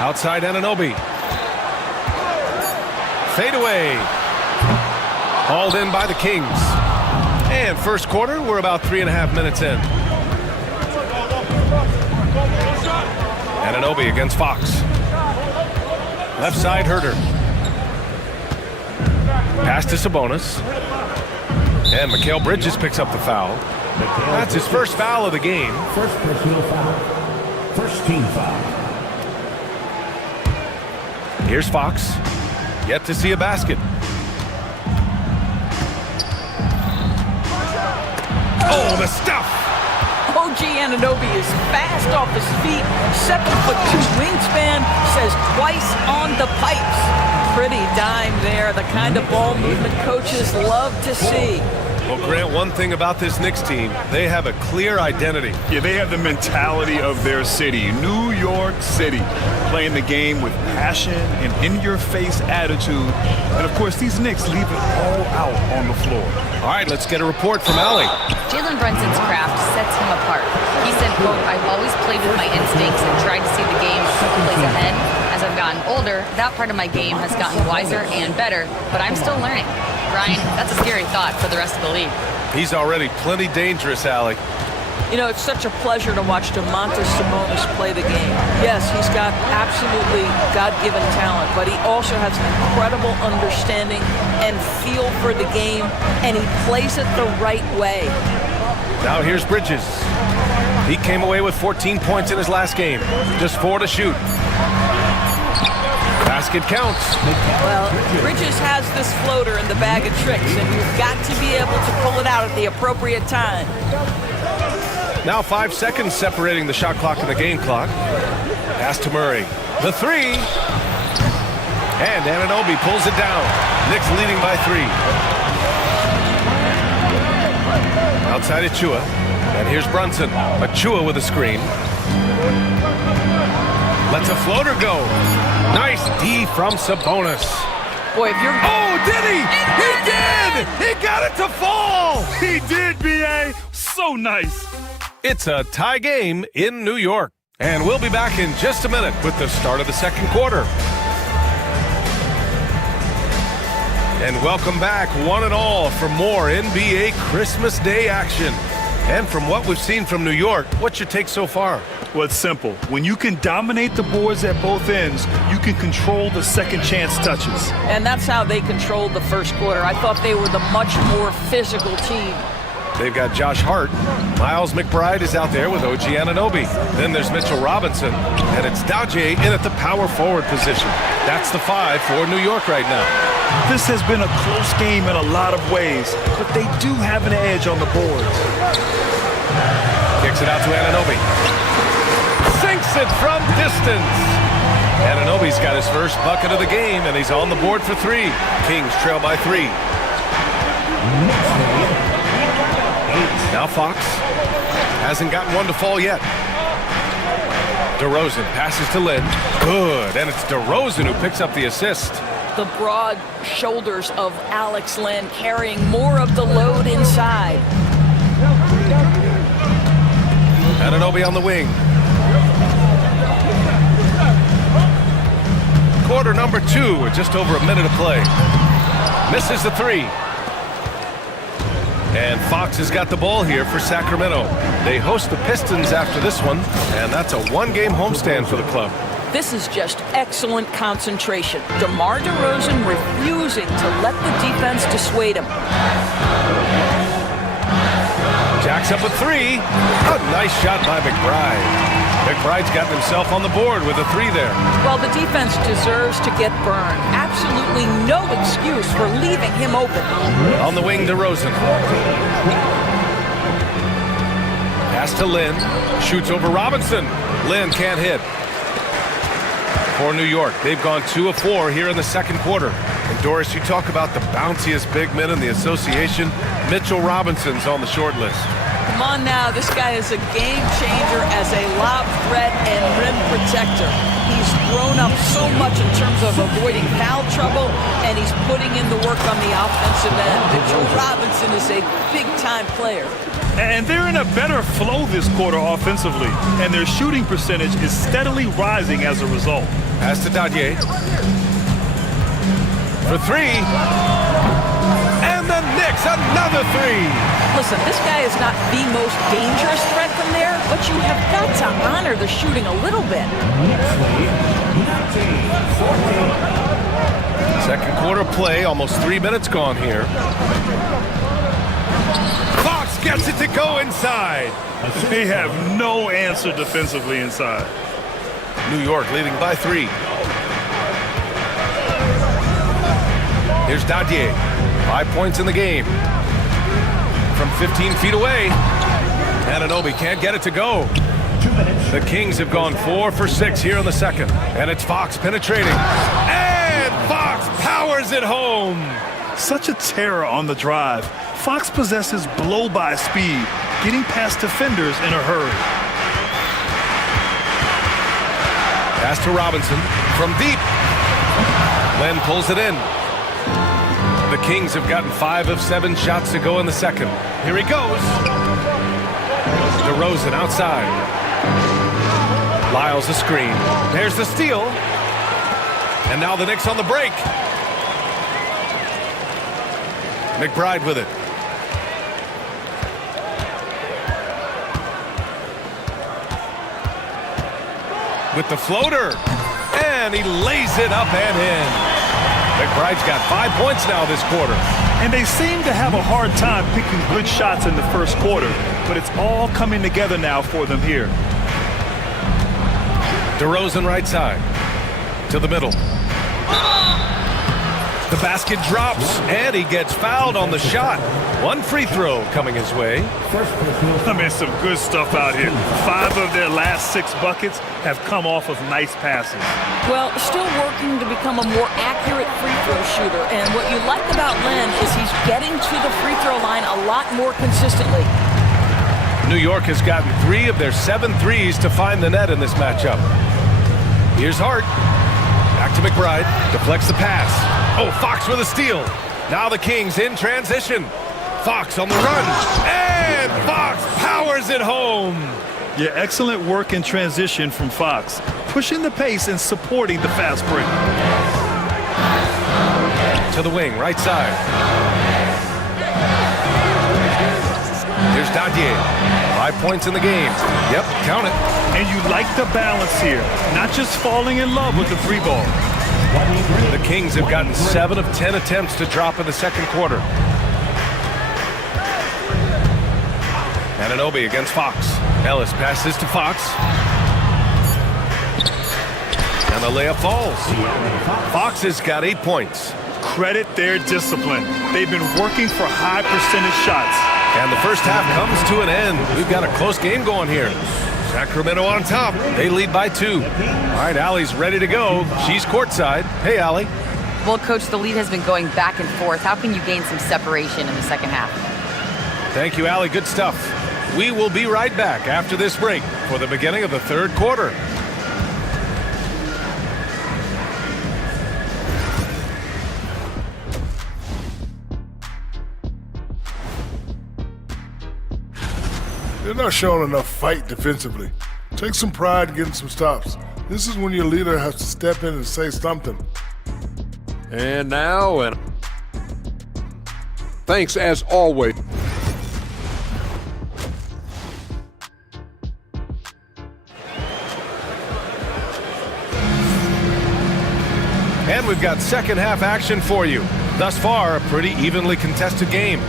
Outside Anunoby. Fade away. Hauled in by the Kings. And first quarter, we're about 3.5 minutes in. Anunoby against Fox. Left side, Huerter. Pass to Sabonis. And Mikal Bridges picks up the foul. That's his first foul of the game. First personal foul. First team foul. Here's Fox. Yet to see a basket. Oh, the stuff! OG Anunoby is fast off his feet. 7'2" wingspan, says twice on the pipes. Pretty dime there, the kind of ball movement coaches love to see. Well, Grant, one thing about this Knicks team, they have a clear identity. Yeah, they have the mentality of their city, New York City, playing the game with passion and in-your-face attitude. And, of course, these Knicks leave it all out on the floor. All right, let's get a report from Allie. Jalen Brunson's craft sets him apart. He said, quote, "I've always played with my instincts and tried to see the game a couple plays ahead. As I've gotten older, that part of my game has gotten wiser and better, but I'm still learning." Ryan, that's a scary thought for the rest of the league. He's already plenty dangerous, Allie. You know, it's such a pleasure to watch Domantas Sabonis play the game. Yes, he's got absolutely God-given talent, but he also has an incredible understanding and feel for the game, and he plays it the right way. Now here's Bridges. He came away with 14 points in his last game. Just 4 to shoot. Basket counts. Well, Bridges has this floater in the bag of tricks, and you've got to be able to pull it out at the appropriate time. Now 5 seconds separating the shot clock and the game clock. Pass to Murray. The three. And Anunoby pulls it down. Knicks leading by 3. Outside Achua. And here's Brunson. Achua with a screen. Lets a floater go. Nice D from Sabonis. Boy, if you're... Oh, did he? He did! He got it to fall! He did, B.A. So nice. It's a tie game in New York. And we'll be back in just a minute with the start of the second quarter. And welcome back, one and all, for more NBA Christmas Day action. And from what we've seen from New York, what's your take so far? Well, it's simple. When you can dominate the boards at both ends, you can control the second chance touches. And that's how they controlled the first quarter. I thought they were the much more physical team. They've got Josh Hart. Miles McBride is out there with OG Anunoby. Then there's Mitchell Robinson. And it's Daje in at the power forward position. That's the 5 for New York right now. This has been a close game in a lot of ways, but they do have an edge on the boards. Kicks it out to Anunoby. Sinks it from distance. Anunoby's got his first bucket of the game, and he's on the board for 3. Kings trail by 3. Now Fox hasn't gotten one to fall yet. DeRozan passes to Lynn. Good, and it's DeRozan who picks up the assist. The broad shoulders of Alex Len carrying more of the load inside. Anunoby on the wing. Quarter number 2 with just over a minute of play. Misses the 3. And Fox has got the ball here for Sacramento. They host the Pistons after this one, and that's a 1-game homestand for the club. This is just excellent concentration. DeMar DeRozan refusing to let the defense dissuade him. Jacks up a 3. A nice shot by McBride. McBride's gotten himself on the board with a 3 there. Well, the defense deserves to get burned. Absolutely no excuse for leaving him open. On the wing, DeRozan. Pass to Lynn. Shoots over Robinson. Lynn can't hit. For New York, they've gone 2 of 4 here in the second quarter. And Doris, you talk about the bounciest big men in the association. Mitchell Robinson's on the short list. Come on now, this guy is a game changer as a lob threat and rim protector. He's grown up so much in terms of avoiding foul trouble, and he's putting in the work on the offensive end. Mitchell Robinson is a big-time player. And they're in a better flow this quarter offensively, and their shooting percentage is steadily rising as a result. Pass to Daje. For 3. And the Knicks, another 3. Listen, this guy is not the most dangerous threat from there, but you have got to honor the shooting a little bit. Second quarter play, almost 3 minutes gone here. Fox gets it to go inside. They have no answer defensively inside. New York leading by 3. Here's Daje. 5 points in the game. From 15 feet away. Anunoby can't get it to go. The Kings have gone 4 for 6 here in the second. And it's Fox penetrating. And Fox powers it home. Such a terror on the drive. Fox possesses blow-by speed, getting past defenders in a hurry. Pass to Robinson from deep. Len pulls it in. The Kings have gotten 5 of 7 shots to go in the second. Here he goes. DeRozan outside. Lyles the screen. There's the steal. And now the Knicks on the break. McBride with it. with the floater. And he lays it up and in. McBride's got 5 points now this quarter. And they seem to have a hard time picking good shots in the first quarter, but it's all coming together now for them here. DeRozan right side to the middle. The basket drops, and he gets fouled on the shot. One free throw coming his way. I mean, some good stuff out here. 5 of their last 6 buckets have come off of nice passes. Well, still working to become a more accurate free throw shooter. And what you like about Len is he's getting to the free throw line a lot more consistently. New York has gotten 3 of their 7 threes to find the net in this matchup. Here's Hart. Back to McBride. Deflects the pass. Oh, Fox with a steal. Now the Kings in transition. Fox on the run. And Fox powers it home. Yeah, excellent work in transition from Fox. Pushing the pace and supporting the fast break. To the wing, right side. Here's Dadier. 5 points in the game. Yep, count it. And you like the balance here. Not just falling in love with the free ball. The Kings have gotten 7 of 10 attempts to drop in the second quarter. Anunoby against Fox. Ellis passes to Fox. And the layup falls. Fox has got 8 points. Credit their discipline. They've been working for high percentage shots. And the first half comes to an end. We've got a close game going here. Sacramento on top. They lead by 2. All right, Allie's ready to go. She's courtside. Hey, Allie. Well, Coach, the lead has been going back and forth. How can you gain some separation in the second half? Thank you, Allie. Good stuff. We will be right back after this break for the beginning of the third quarter. They're not showing enough fight defensively. Take some pride in getting some stops. This is when your leader has to step in and say something. And now, and thanks as always. And we've got second half action for you. Thus far, a pretty evenly contested game.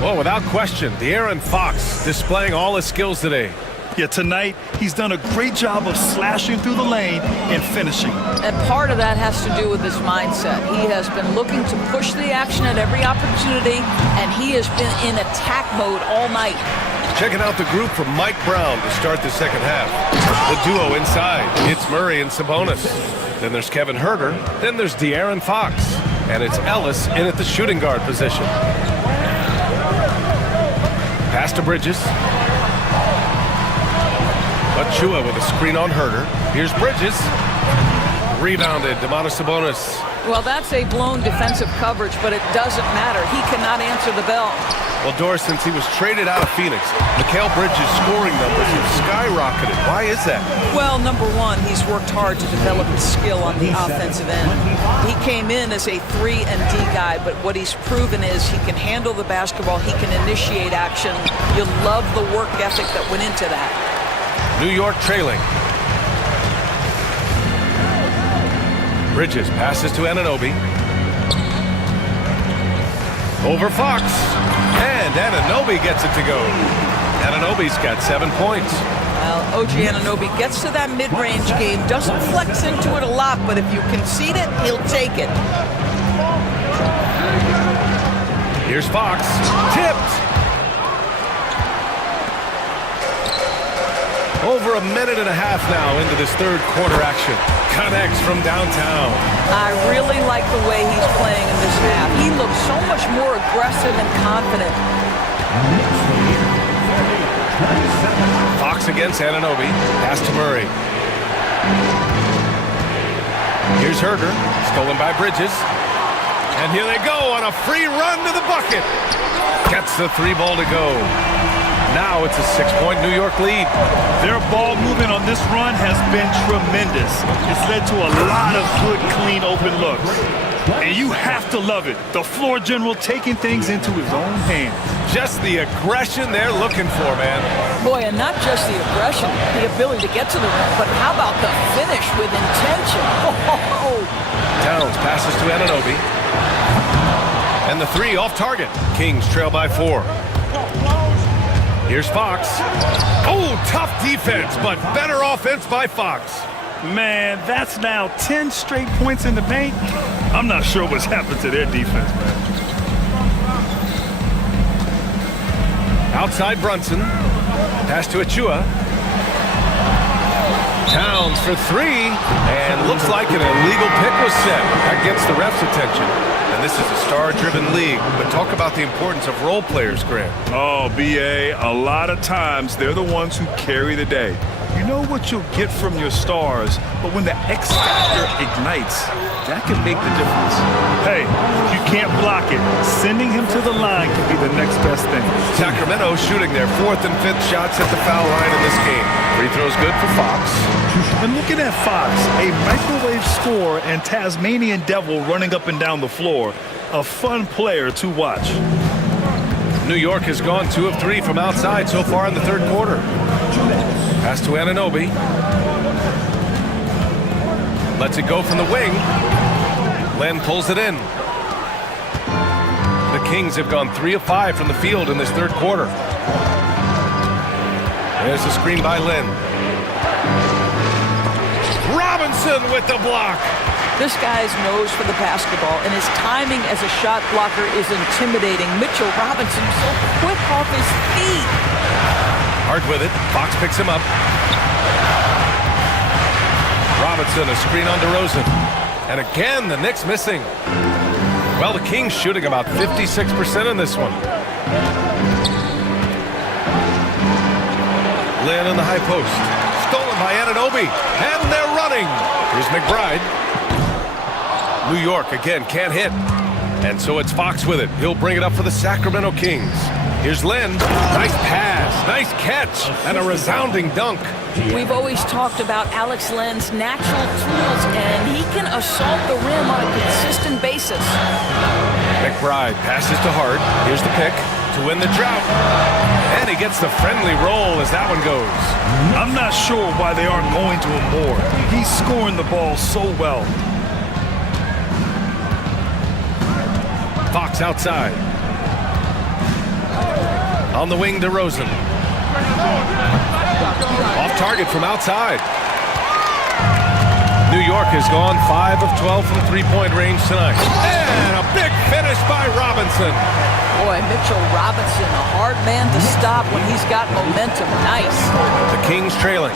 Well, without question, De'Aaron Fox displaying all his skills today. Yeah, tonight, he's done a great job of slashing through the lane and finishing. And part of that has to do with his mindset. He has been looking to push the action at every opportunity, and he has been in attack mode all night. Checking out the group from Mike Brown to start the second half. The duo inside, it's Murray and Sabonis. Then there's Kevin Huerter. Then there's De'Aaron Fox. And it's Ellis in at the shooting guard position. Pass to Bridges. Achua with a screen on Huerter. Here's Bridges. Rebounded, Domantas Sabonis. Well, that's a blown defensive coverage, but it doesn't matter. He cannot answer the bell. Well, Doris, since he was traded out of Phoenix, Mikal Bridges' scoring numbers have skyrocketed. Why is that? Well, number one, he's worked hard to develop his skill on the offensive end. He came in as a 3 and D guy, but what he's proven is he can handle the basketball, he can initiate action. You love the work ethic that went into that. New York trailing. Bridges passes to Anunoby. Over Fox. And Anunoby gets it to go. Anunoby's got 7 points. Well, OG Anunoby gets to that mid-range game, doesn't flex into it a lot, but if you concede it, he'll take it. Here's Fox. Tipped. Over a minute and a half now into this third quarter action. Connects from downtown. I really like the way he's playing in this half. He looks so much more aggressive and confident. Fox against Anunoby. Pass to Murray. Here's Huerter. Stolen by Bridges. And here they go on a free run to the bucket. Gets the 3 ball to go. Now it's a 6-point New York lead. Their ball movement on this run has been tremendous. It's led to a lot of good, clean, open looks. And you have to love it. The floor general taking things into his own hands. Just the aggression they're looking for, man. Boy, and not just the aggression, the ability to get to the rim, but how about the finish with intention? Oh. Towns passes to Anunoby. And the three off target. Kings trail by 4. Here's Fox. Oh, tough defense, but better offense by Fox. Man, that's now 10 straight points in the paint. I'm not sure what's happened to their defense, man. Outside Brunson. Pass to Achua. Towns for 3. And looks like an illegal pick was set. That gets the ref's attention. And this is a star-driven league. But talk about the importance of role players, Grant. Oh, B.A., a lot of times they're the ones who carry the day. You know what you'll get from your stars, but when the X factor ignites, that can make the difference. Hey, if you can't block it, sending him to the line can be the next best thing. Sacramento shooting their 4th and 5th shots at the foul line in this game. Free throws good for Fox. And looking at Fox, a microwave scorer and Tasmanian devil running up and down the floor. A fun player to watch. New York has gone 2 of 3 from outside so far in the 3rd quarter. Pass to Anunoby. Lets it go from the wing. Len pulls it in. The Kings have gone 3 of 5 from the field in this 3rd quarter. There's the screen by Len. Robinson with the block. This guy's nose for the basketball, and his timing as a shot blocker is intimidating. Mitchell Robinson so quick off his feet. Hard with it. Fox picks him up. Robinson, a screen on DeRozan. And again, the Knicks missing. Well, the Kings shooting about 56% in this one. Lynn in the high post. Stolen by Anunoby. And they're running. Here's McBride. New York, again, can't hit. And so it's Fox with it. He'll bring it up for the Sacramento Kings. Here's Len. Nice pass, nice catch, and a resounding dunk. We've always talked about Alex Len's natural tools, and he can assault the rim on a consistent basis. McBride passes to Hart. Here's the pick to win the drought. And he gets the friendly roll as that one goes. I'm not sure why they aren't going to him more. He's scoring the ball so well. Fox outside. On the wing, DeRozan. Off target from outside. New York has gone 5 of 12 from three-point range tonight. And a big finish by Robinson. Boy, Mitchell Robinson, a hard man to stop when he's got momentum. Nice. The Kings trailing.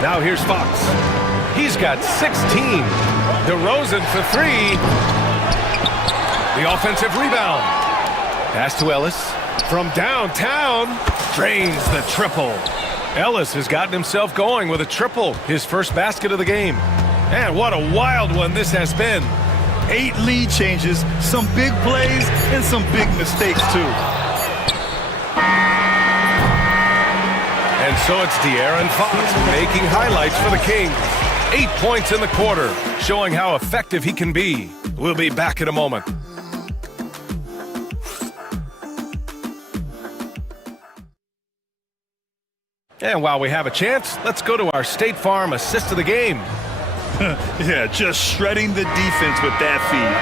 Now here's Fox. He's got 16. DeRozan for 3. The offensive rebound. Pass to Ellis. From downtown. Drains the triple. Ellis has gotten himself going with a triple. His first basket of the game. And what a wild one this has been. 8 lead changes, some big plays, and some big mistakes, too. And so it's De'Aaron Fox making highlights for the Kings. 8 points in the quarter, showing how effective he can be. We'll be back in a moment. And while we have a chance, let's go to our State Farm assist of the game. Yeah, just shredding the defense with that feed.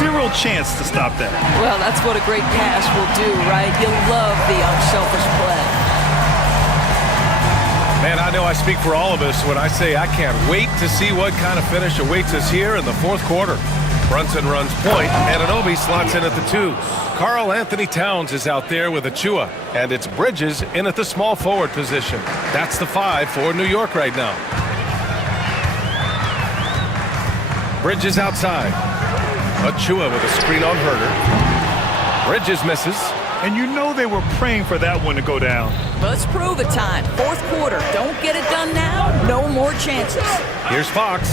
0 chance to stop that. Well, that's what a great pass will do, right? You'll love the unselfish play. Man, I know I speak for all of us when I say I can't wait to see what kind of finish awaits us here in the 4th quarter. Brunson runs point, and Anunoby slots in at the 2. Karl Anthony Towns is out there with Achua, and it's Bridges in at the small forward position. That's the 5 for New York right now. Bridges outside. Achua with a screen on Herter. Bridges misses. And you know they were praying for that one to go down. Let's prove it time. 4th quarter. Don't get it done now. No more chances. Here's Fox.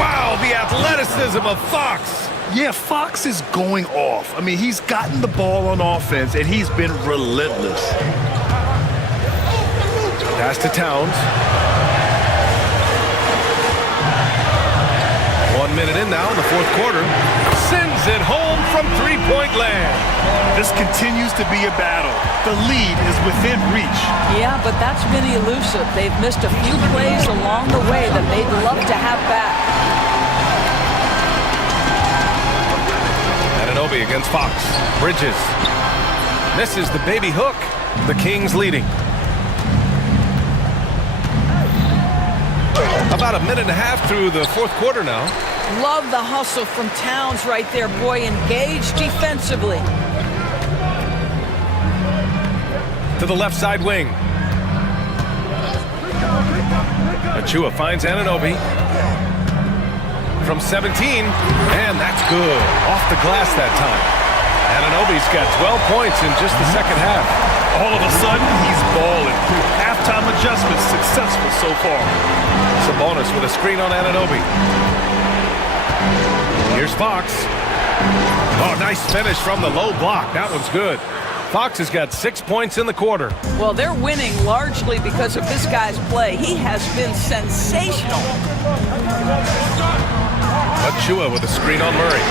Wow, the athleticism of Fox. Yeah, Fox is going off. I mean, he's gotten the ball on offense, and he's been relentless. Pass to Towns. in now in the fourth quarter. Sends it home from three-point land. This continues to be a battle. The lead is within reach. Yeah, but that's really elusive. They've missed a few plays along the way that they'd love to have back. Anunoby against Fox. Bridges. Misses the baby hook. The Kings leading. About a minute and a half through the fourth quarter now. Love the hustle from Towns right there, boy. Engaged defensively. To the left side wing. Achua finds Anunoby. From 17, and that's good. Off the glass that time. Anunoby's got 12 points in just the second half. All of a sudden, he's balling. Halftime adjustments successful so far. Sabonis with a screen on Anunoby. Here's Fox. Oh, nice finish from the low block. That one's good. Fox has got 6 points in the quarter. Well, they're winning largely because of this guy's play. He has been sensational. Achua with a screen on Murray.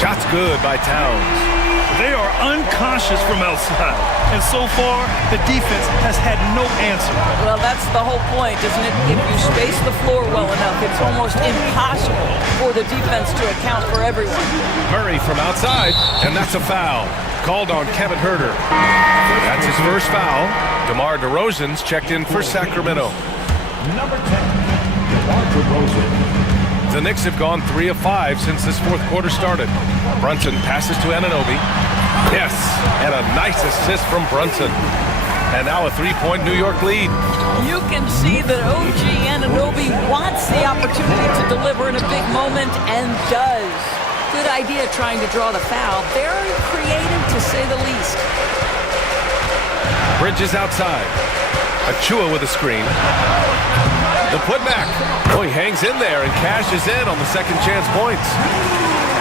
Shot's good by Towns. They are unconscious from outside, and so far, the defense has had no answer. Well, that's the whole point, isn't it? If you space the floor well enough, it's almost impossible for the defense to account for everyone. Murray from outside, and that's a foul. Called on Kevin Huerter. That's his first foul. DeMar DeRozan's checked in for Sacramento. Number 10, DeMar DeRozan. The Knicks have gone 3 of 5 since this fourth quarter started. Brunson passes to Anunoby. Yes, and a nice assist from Brunson. And now a three-point New York lead. You can see that OG Anunoby wants the opportunity to deliver in a big moment and does. Good idea trying to draw the foul. Very creative to say the least. Bridges outside. Achua with a screen. The putback. Oh, he hangs in there and cashes in on the second chance points.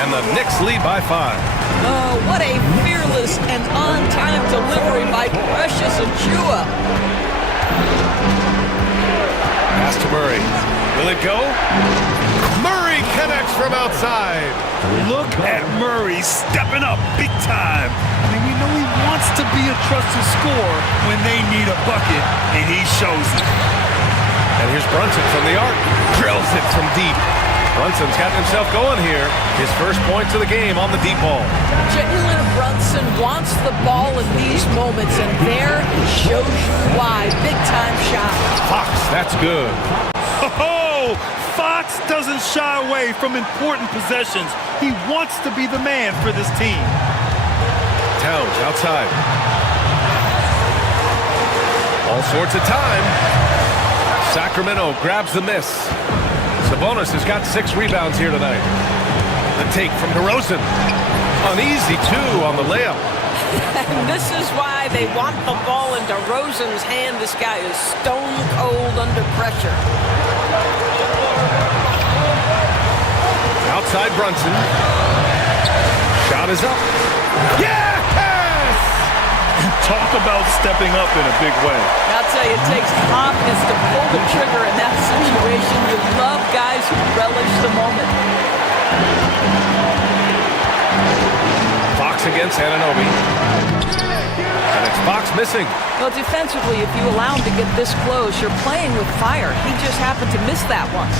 And the Knicks lead by 5. Oh, what a fearless and on-time delivery by Precious Achua. Pass to Murray. Will it go? Murray connects from outside. Look at Murray stepping up big time. I mean, we know he wants to be a trusted scorer when they need a bucket, and he shows it. And here's Brunson from the arc. Drills it from deep. Brunson's got himself going here. His first points of the game on the deep ball. Jalen Brunson wants the ball in these moments, and there he shows you why. Big-time shot. Fox, that's good. Oh, Fox doesn't shy away from important possessions. He wants to be the man for this team. Towns outside. All sorts of time. Sacramento grabs the miss. Sabonis has got 6 rebounds here tonight. The take from DeRozan. An easy 2 on the layup. And this is why they want the ball in DeRozan's hand. This guy is stone cold under pressure. Outside Brunson. Shot is up. Yes! Talk about stepping up in a big way. I'll tell you, it takes confidence to pull the trigger in that situation. You love guys who relish the moment. Fox against Anunoby. And it's Fox missing. Well, defensively, if you allow him to get this close, you're playing with fire. He just happened to miss that one.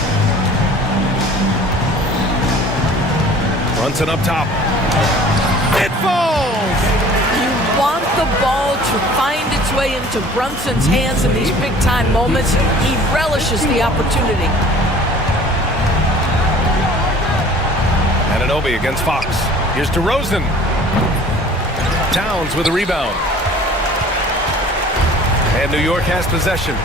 Brunson up top. It falls! You want the ball to find its way into Brunson's hands in these big-time moments. He relishes the opportunity. Anunoby against Fox. Here's DeRozan. Towns with a rebound. And New York has possession.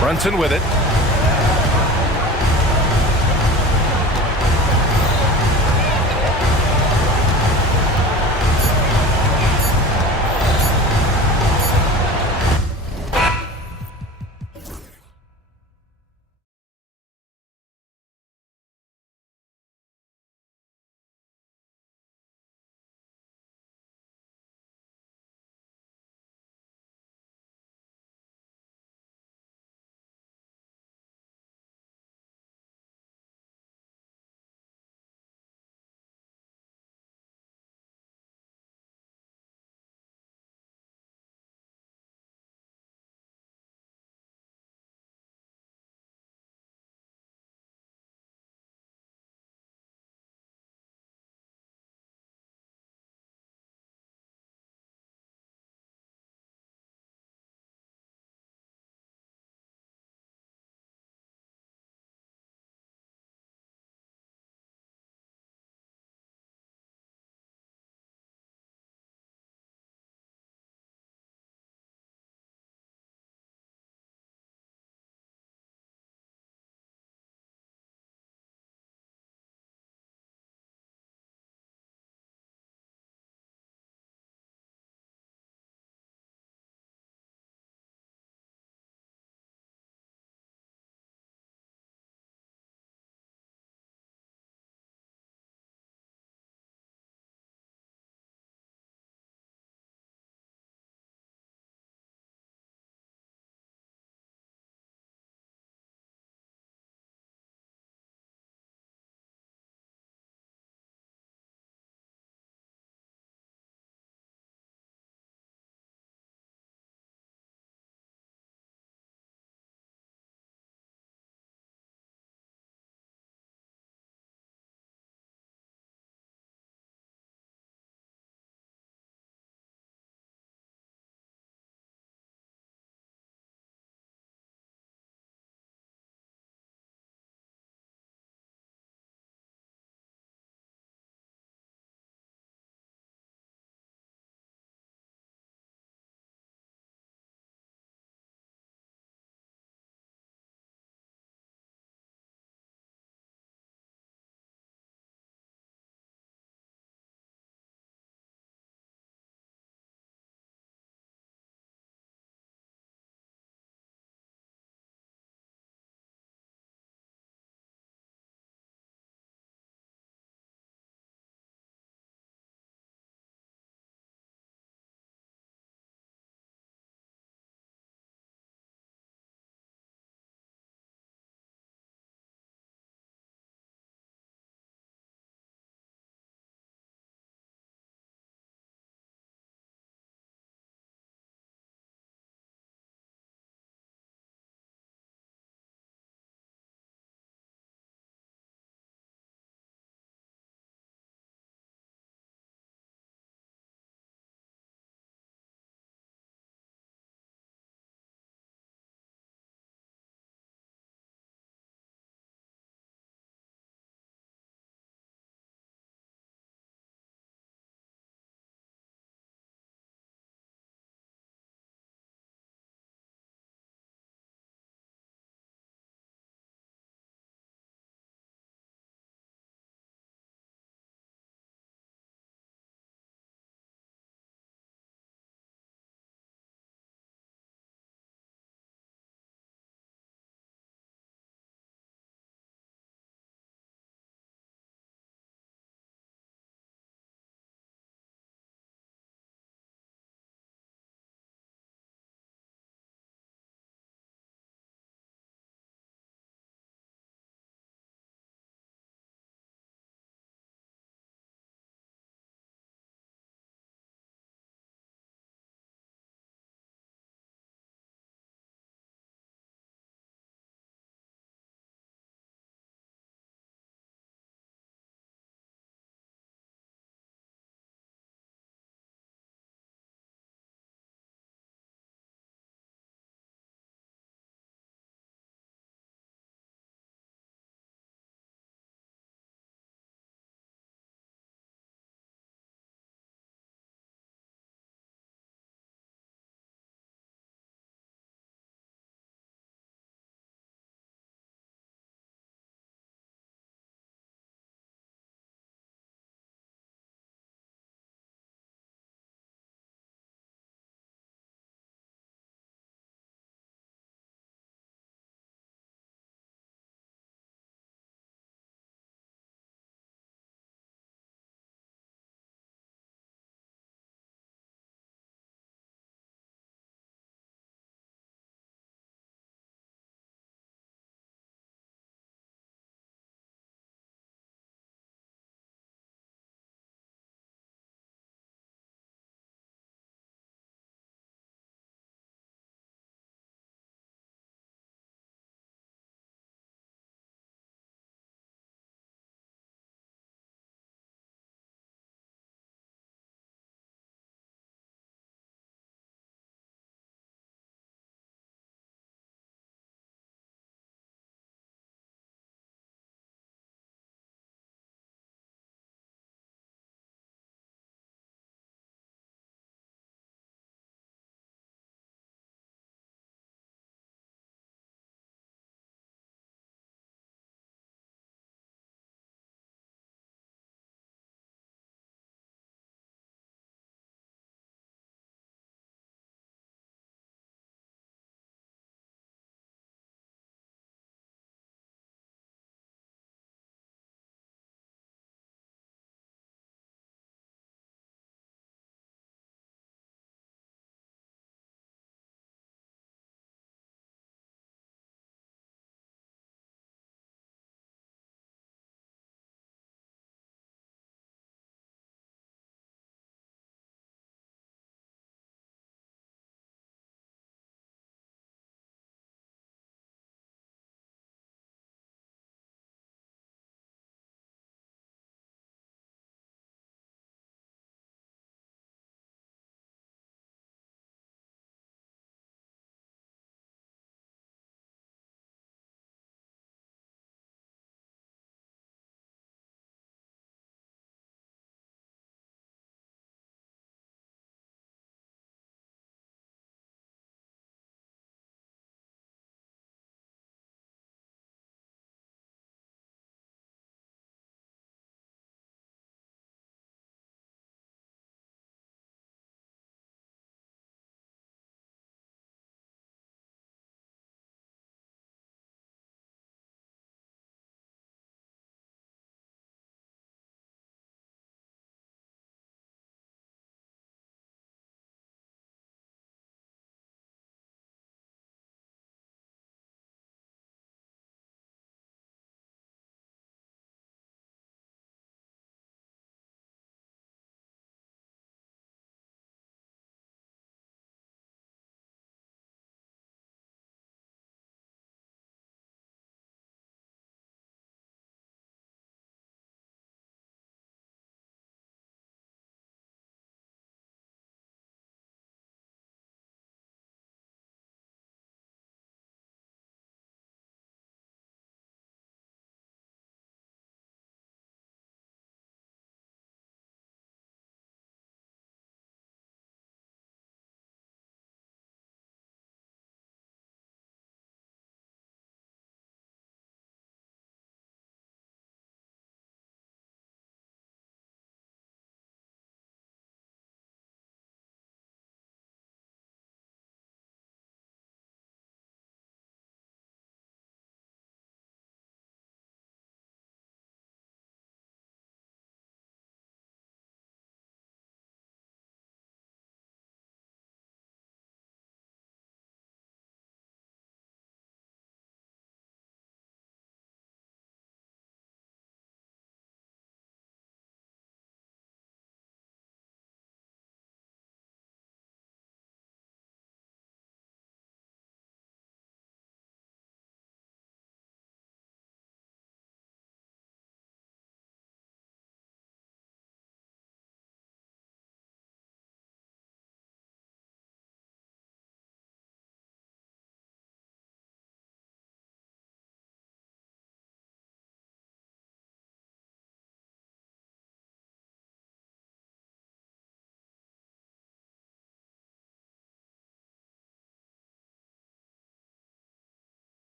Brunson with it.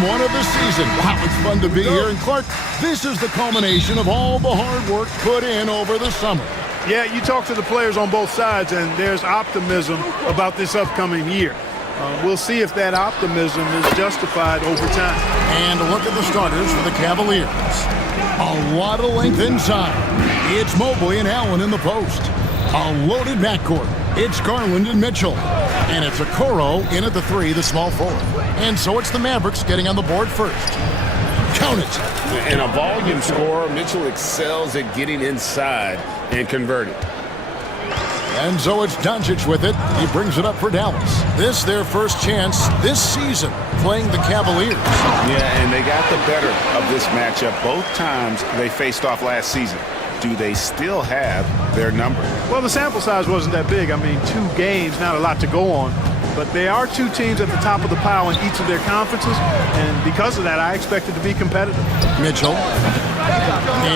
game one of the season. Wow, it's fun to be here. And Clark, this is the culmination of all the hard work put in over the summer. Yeah, you talk to the players on both sides, and there's optimism about this upcoming year. We'll see if that optimism is justified over time. And look at the starters for the Cavaliers. A lot of length inside. It's Mobley and Allen in the post. A loaded backcourt. It's Garland and Mitchell. And it's Okoro in at the 3, the small forward. And so it's the Mavericks getting on the board first. Count it. And a volume scorer, Mitchell excels at getting inside and converting. And so it's Doncic with it. He brings it up for Dallas. This their first chance this season playing the Cavaliers. Yeah, and they got the better of this matchup both times they faced off last season. Do they still have their number? Well, the sample size wasn't that big. I mean, 2 games, not a lot to go on. But they are 2 teams at the top of the pile in each of their conferences, and because of that, I expect it to be competitive. Mitchell.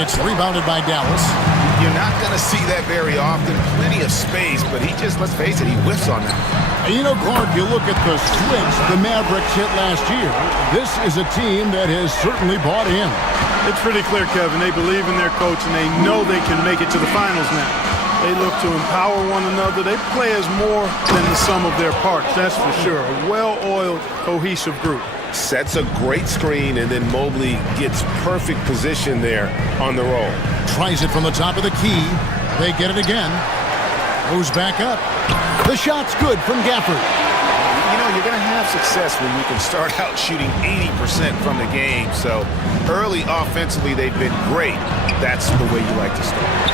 It's rebounded by Dallas. You're not going to see that very often. Plenty of space, but he just, let's face it, he whiffs on that. And you know, Clark, you look at the switch the Mavericks hit last year. This is a team that has certainly bought in. It's pretty clear, Kevin. They believe in their coach, and they know they can make it to the finals now. They look to empower one another. They play as more than the sum of their parts, that's for sure. A well-oiled, cohesive group. Sets a great screen, and then Mobley gets perfect position there on the roll. Tries it from the top of the key. They get it again. Moves back up. The shot's good from Gafford. You know, you're going to have success when you can start out shooting 80% from the game. So early offensively, they've been great. That's the way you like to start.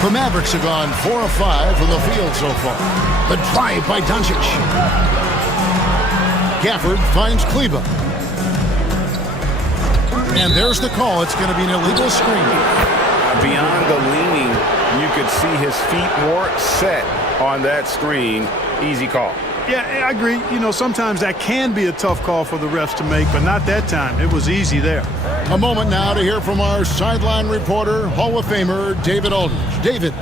The Mavericks have gone 4 of 5 from the field so far. The drive by Doncic. Gafford finds Kleba. And there's the call. It's going to be an illegal screen. Beyond the leaning, you could see his feet more set on that screen. Easy call. Yeah, I agree. You know, sometimes that can be a tough call for the refs to make, but not that time. It was easy there. A moment now to hear from our sideline reporter, Hall of Famer David Aldridge. David.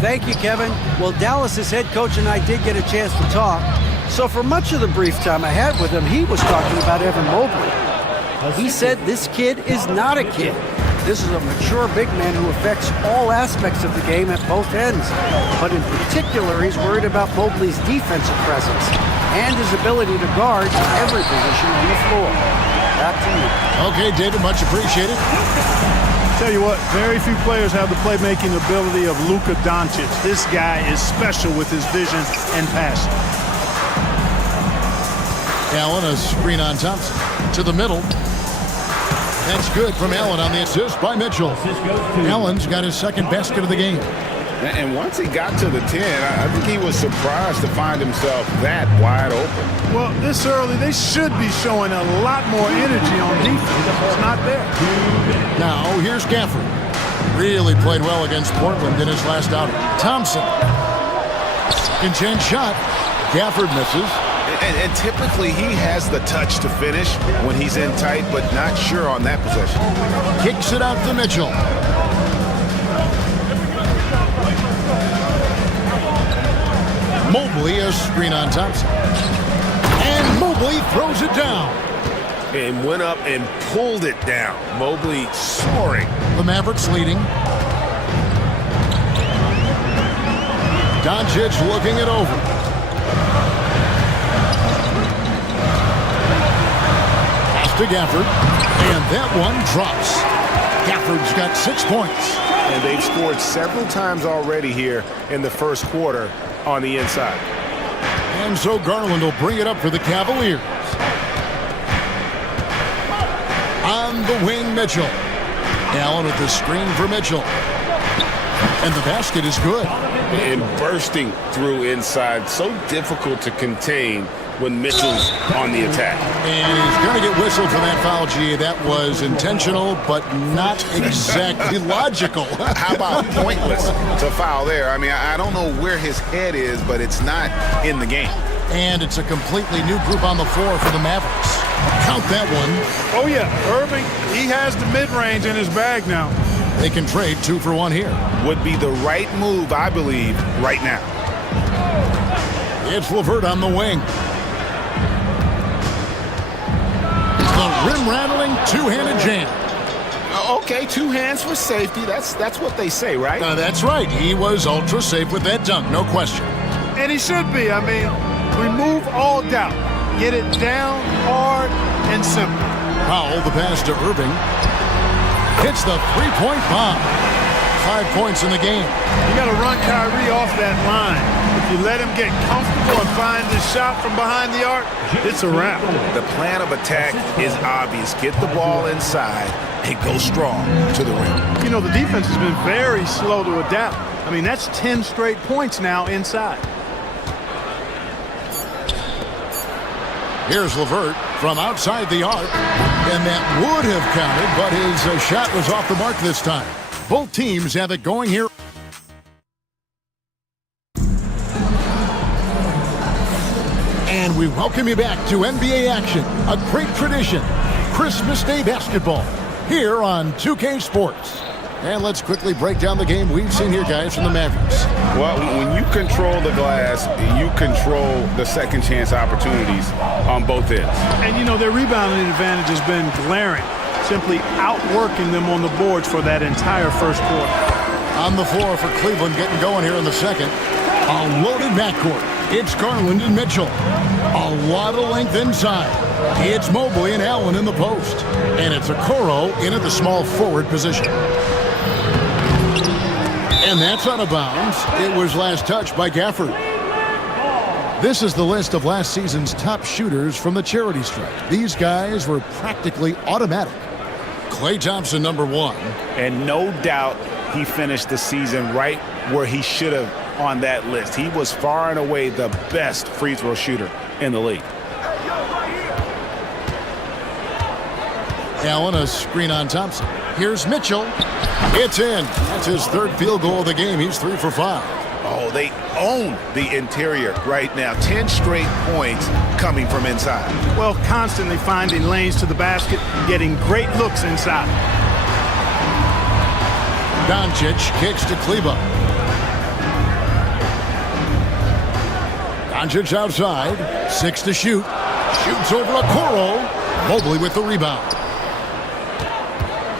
Thank you, Kevin. Well, Dallas's head coach and I did get a chance to talk. So for much of the brief time I had with him, he was talking about Evan Mobley. He said this kid is not a kid. This is a mature big man who affects all aspects of the game at both ends. But in particular, he's worried about Mobley's defensive presence and his ability to guard every position on the floor. Back to you. Okay, David, much appreciated. Tell you what, very few players have the playmaking ability of Luka Doncic. This guy is special with his vision and passion. Allen, a screen on Thompson. To the middle. That's good from Allen on the assist by Mitchell. Allen's got his second basket of the game. And once he got to the 10, I think he was surprised to find himself that wide open. Well, this early, they should be showing a lot more energy on defense. It's not there. Now, here's Gafford. Really played well against Portland in his last outing. Thompson. Second chance shot. Gafford misses. And typically he has the touch to finish when he's in tight, but not sure on that possession. Kicks it out to Mitchell. Mobley, a screen on Thompson. And Mobley throws it down. And went up and pulled it down. Mobley soaring. The Mavericks leading. Doncic looking it over. To Gafford, and that one drops. Gafford's got 6 points. And they've scored several times already here in the first quarter on the inside. And so Garland will bring it up for the Cavaliers. On the wing, Mitchell. Allen with the screen for Mitchell. And the basket is good. And bursting through inside. So difficult to contain when Mitchell's on the attack. And he's going to get whistled for that foul, G. That was intentional, but not exactly logical. How about pointless to foul there? I mean, I don't know where his head is, but it's not in the game. And it's a completely new group on the floor for the Mavericks. Count that one. Oh, yeah. Irving, he has the mid-range in his bag now. They can trade 2 for 1 here. Would be the right move, I believe, right now. It's LeVert on the wing. rim-rattling, two-handed jam. Okay, two hands for safety. That's what they say, right? That's right. He was ultra safe with that dunk, no question. And he should be. I mean, remove all doubt. Get it down, hard, and simple. Powell, the pass to Irving. Hits the three-point bomb. 5 points in the game. You got to run Kyrie off that line. If you let him get comfortable and find the shot from behind the arc, it's a wrap. The plan of attack is obvious. Get the ball inside and go strong to the rim. You know, the defense has been very slow to adapt. I mean, that's 10 straight points now inside. Here's LeVert from outside the arc, and that would have counted, but his shot was off the mark this time. Both teams have it going here. And we welcome you back to NBA action, a great tradition, Christmas Day basketball, here on 2K Sports. And let's quickly break down the game we've seen here, guys, from the Mavericks. Well, when you control the glass, you control the second chance opportunities on both ends. And, you know, their rebounding advantage has been glaring, simply outworking them on the boards for that entire first quarter. On the floor for Cleveland, getting going here in the second. A loaded backcourt. It's Garland and Mitchell. A lot of length inside. It's Mobley and Allen in the post. And it's Okoro in at the small forward position. And that's out of bounds. It was last touched by Gafford. This is the list of last season's top shooters from the charity stripe. These guys were practically automatic. Klay Thompson, number 1. And no doubt he finished the season right where he should have on that list. He was far and away the best free throw shooter in the league. Allen, a screen on Thompson. Here's Mitchell. It's in. That's his third field goal of the game. He's 3 for 5. Oh, they own the interior right now. 10 straight points coming from inside. Well, constantly finding lanes to the basket, getting great looks inside. Doncic kicks to Kleba. Doncic outside. 6 to shoot. Shoots over Okoro. Mobley with the rebound.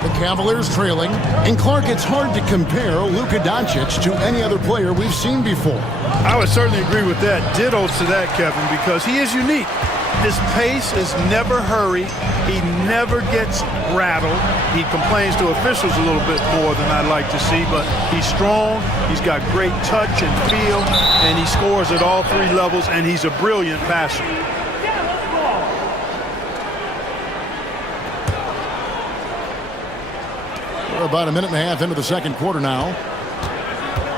The Cavaliers trailing, and Clark, it's hard to compare Luka Doncic to any other player we've seen before. I would certainly agree with that. Ditto to that, Kevin, because he is unique. His pace is never hurried. He never gets rattled. He complains to officials a little bit more than I'd like to see, but he's strong. He's got great touch and feel, and he scores at all 3 levels, and he's a brilliant passer. We're about a minute and a half into the second quarter now.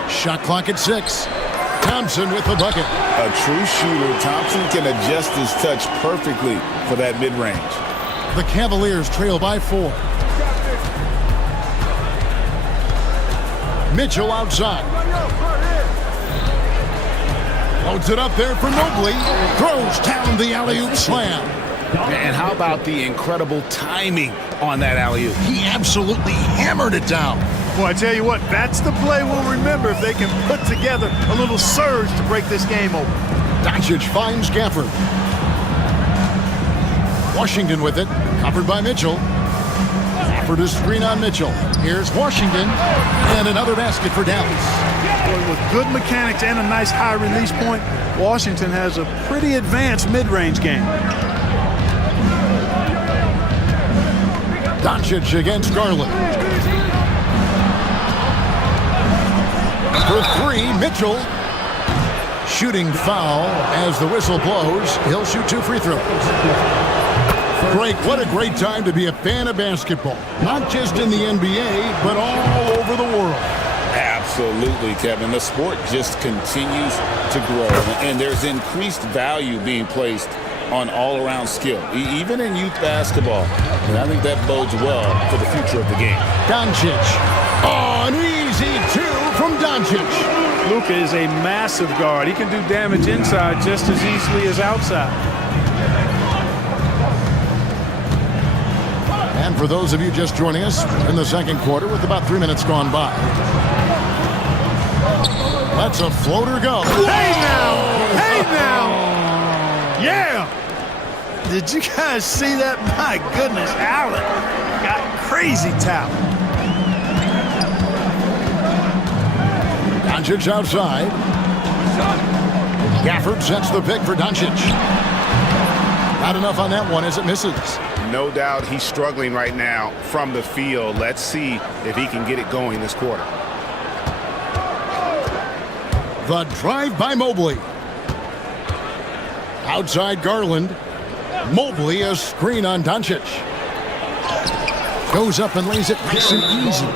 Shot clock at 6. Thompson with the bucket. A true shooter. Thompson can adjust his touch perfectly for that mid-range. The Cavaliers trail by 4. Mitchell outside. Loads it up there for Mobley. Throws down the alley-oop slam. And how about the incredible timing on that alley-oop? He absolutely hammered it down. Well, I tell you what, that's the play we'll remember if they can put together a little surge to break this game open. Doncic finds Gafford. Washington with it, covered by Mitchell. Gafford is screen on Mitchell. Here's Washington, and another basket for Dallas. Boy, with good mechanics and a nice high release point, Washington has a pretty advanced mid-range game. Doncic against Garland. For 3, Mitchell. Shooting foul as the whistle blows. He'll shoot 2 free throws. Greg, what a great time to be a fan of basketball. Not just in the NBA, but all over the world. Absolutely, Kevin. The sport just continues to grow, and there's increased value being placed on all-around skill, even in youth basketball. And I think that bodes well for the future of the game. Doncic. Oh, an easy 2 from Doncic. Luka is a massive guard. He can do damage inside just as easily as outside. And for those of you just joining us in the second quarter with about 3 minutes gone by. Let's a floater go. Hey now! Hey now! Yeah! Did you guys see that? My goodness, Allen got crazy talent. Doncic outside. Gafford sets the pick for Doncic. Not enough on that one as it misses. No doubt he's struggling right now from the field. Let's see if he can get it going this quarter. The drive by Mobley. Outside Garland. Mobley, a screen on Doncic. Goes up and lays it nice and easy.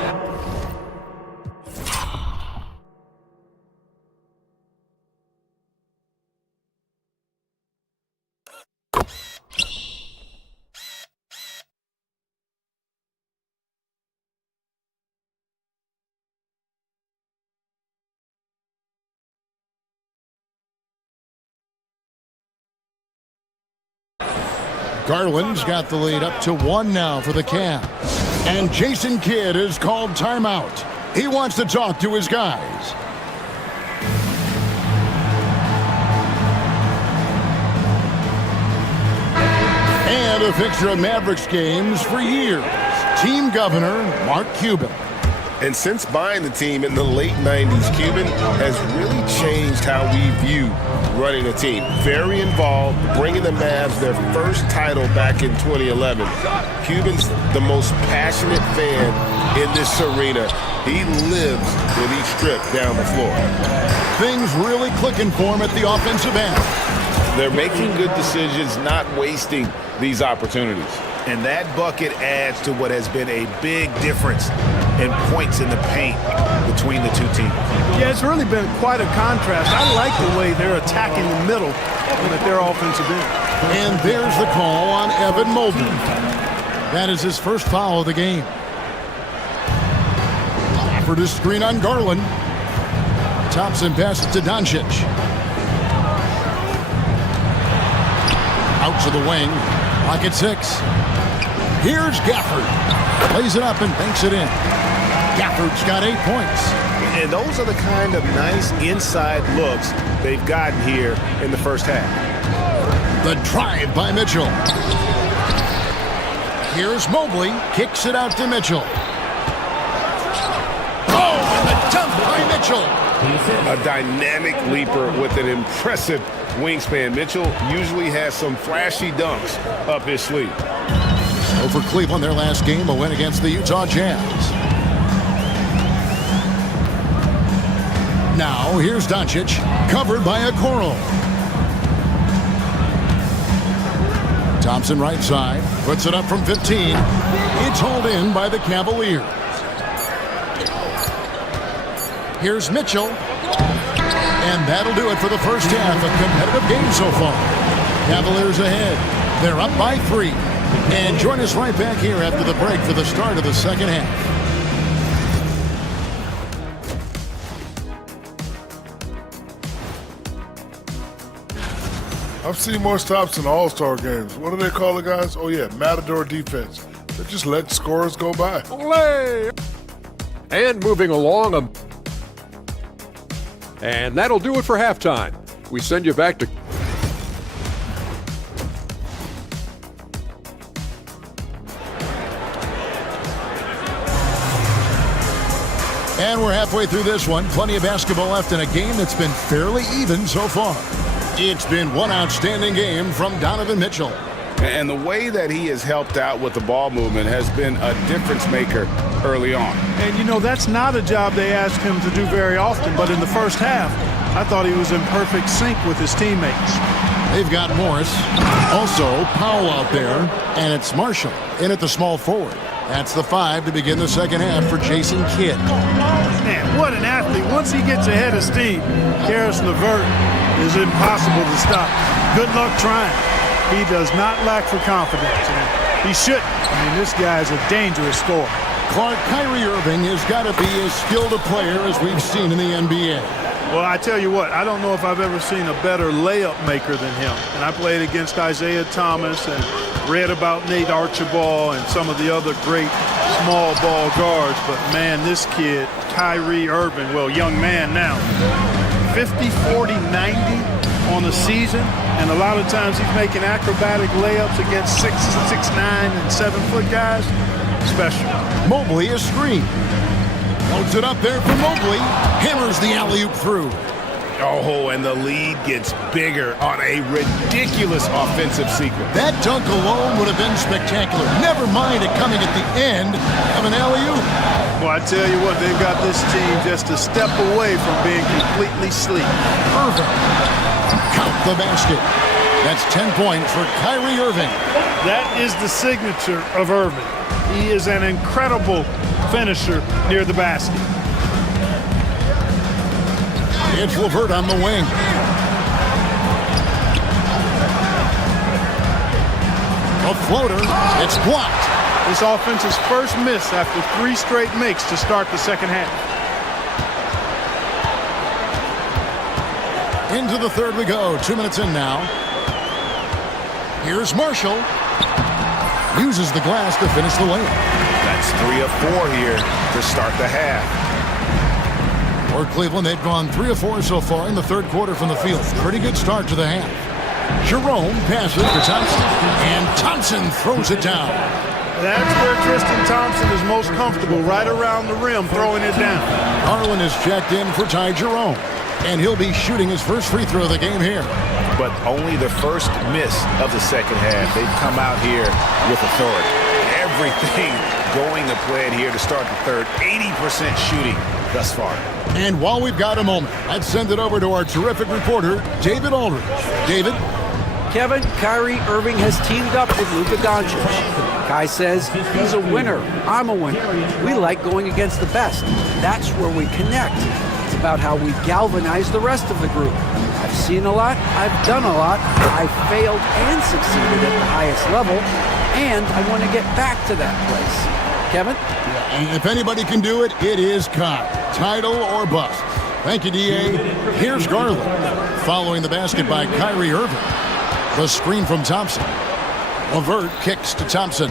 Garland's got the lead up to 1 now for the Cavs. And Jason Kidd is called timeout. He wants to talk to his guys. And a fixture of Mavericks games for years. Team governor Mark Cuban. And since buying the team in the late 90s, Cuban has really changed how we view running a team. Very involved, bringing the Mavs their first title back in 2011. Cuban's the most passionate fan in this arena. He lives with each trip down the floor. Things really clicking for him at the offensive end. They're making good decisions, not wasting these opportunities. And that bucket adds to what has been a big difference in points in the paint between the two teams. Yeah, it's really been quite a contrast. I like the way they're attacking the middle and at their offensive end. And there's the call on Evan Mobley. That is his first foul of the game. After the screen on Garland. Thompson passes to Doncic. Out to the wing. Lock at 6. Here's Gafford. Plays it up and banks it in. Gafford's got 8 points. And those are the kind of nice inside looks they've gotten here in the first half. The drive by Mitchell. Here's Mobley. Kicks it out to Mitchell. Oh, and the dunk by Mitchell. A dynamic leaper with an impressive wingspan. Mitchell usually has some flashy dunks up his sleeve. Over Cleveland, their last game, a win against the Utah Jazz. Now, here's Doncic, covered by Okoro. Thompson right side, puts it up from 15. It's hauled in by the Cavaliers. Here's Mitchell. And that'll do it for the first half. A competitive game so far. Cavaliers ahead. They're up by 3. And join us right back here after the break for the start of the second half. I've seen more stops in All-Star games. What do they call the guys? Oh, yeah, Matador defense. They just let scorers go by. Olé! And moving along. And that'll do it for halftime. We send you back to... And we're halfway through this one. Plenty of basketball left in a game that's been fairly even so far. It's been one outstanding game from Donovan Mitchell. And the way that he has helped out with the ball movement has been a difference maker early on. And, you know, that's not a job they ask him to do very often. But in the first half, I thought he was in perfect sync with his teammates. They've got Morris. Also, Powell out there. And it's Marshall in at the small forward. That's the 5 to begin the second half for Jason Kidd. Man, what an athlete. Once he gets ahead of steam, Karis LeVert is impossible to stop. Good luck trying. He does not lack for confidence. And he shouldn't. I mean, this guy's a dangerous scorer. Clark, Kyrie Irving has got to be as skilled a player as we've seen in the NBA. Well, I tell you what, I don't know if I've ever seen a better layup maker than him. And I played against Isaiah Thomas and read about Nate Archibald and some of the other great small ball guards. But, man, this kid, Kyrie Irving, well, young man now, 50, 40, 90 on the season, and a lot of times he's making acrobatic layups against 6'9", and 7-foot guys. Special. Mobley is screen. Loads it up there for Mobley. Hammers the alley-oop through. Oh, and the lead gets bigger on a ridiculous offensive sequence. That dunk alone would have been spectacular. Never mind it coming at the end of an alley-oop. Well, I tell you what, they've got this team just a step away from being completely sleep. Irving. Count the basket. That's 10 points for Kyrie Irving. That is the signature of Irving. He is an incredible finisher near the basket. It's LeVert on the wing. A floater. It's blocked. This offense's first miss after 3 straight makes to start the second half. Into the third we go. 2 minutes in now. Here's Marshall. Uses the glass to finish the layup. That's 3 of 4 here to start the half. For Cleveland, they've gone 3 of 4 so far in the third quarter from the field. Pretty good start to the half. Jerome passes to Thompson, and Thompson throws it down. That's where Tristan Thompson is most comfortable, right around the rim, throwing it down. Garland is checked in for Ty Jerome, and he'll be shooting his first free throw of the game here. But only the first miss of the second half. They've come out here with authority. Everything going to plan here to start the third. 80% shooting thus far. And while we've got a moment, let's send it over to our terrific reporter, David Aldridge. David? Kevin, Kyrie Irving has teamed up with Luka Doncic. Kai says he's a winner. I'm a winner. We like going against the best. That's where we connect. It's about how we galvanize the rest of the group. I've seen a lot. I've done a lot. I've failed and succeeded at the highest level. And I want to get back to that place. Kevin? And if anybody can do it, it is Kai. Title or bust. Thank you, D.A. Here's Garland. Following the basket by Kyrie Irving. The screen from Thompson. LeVert kicks to Thompson.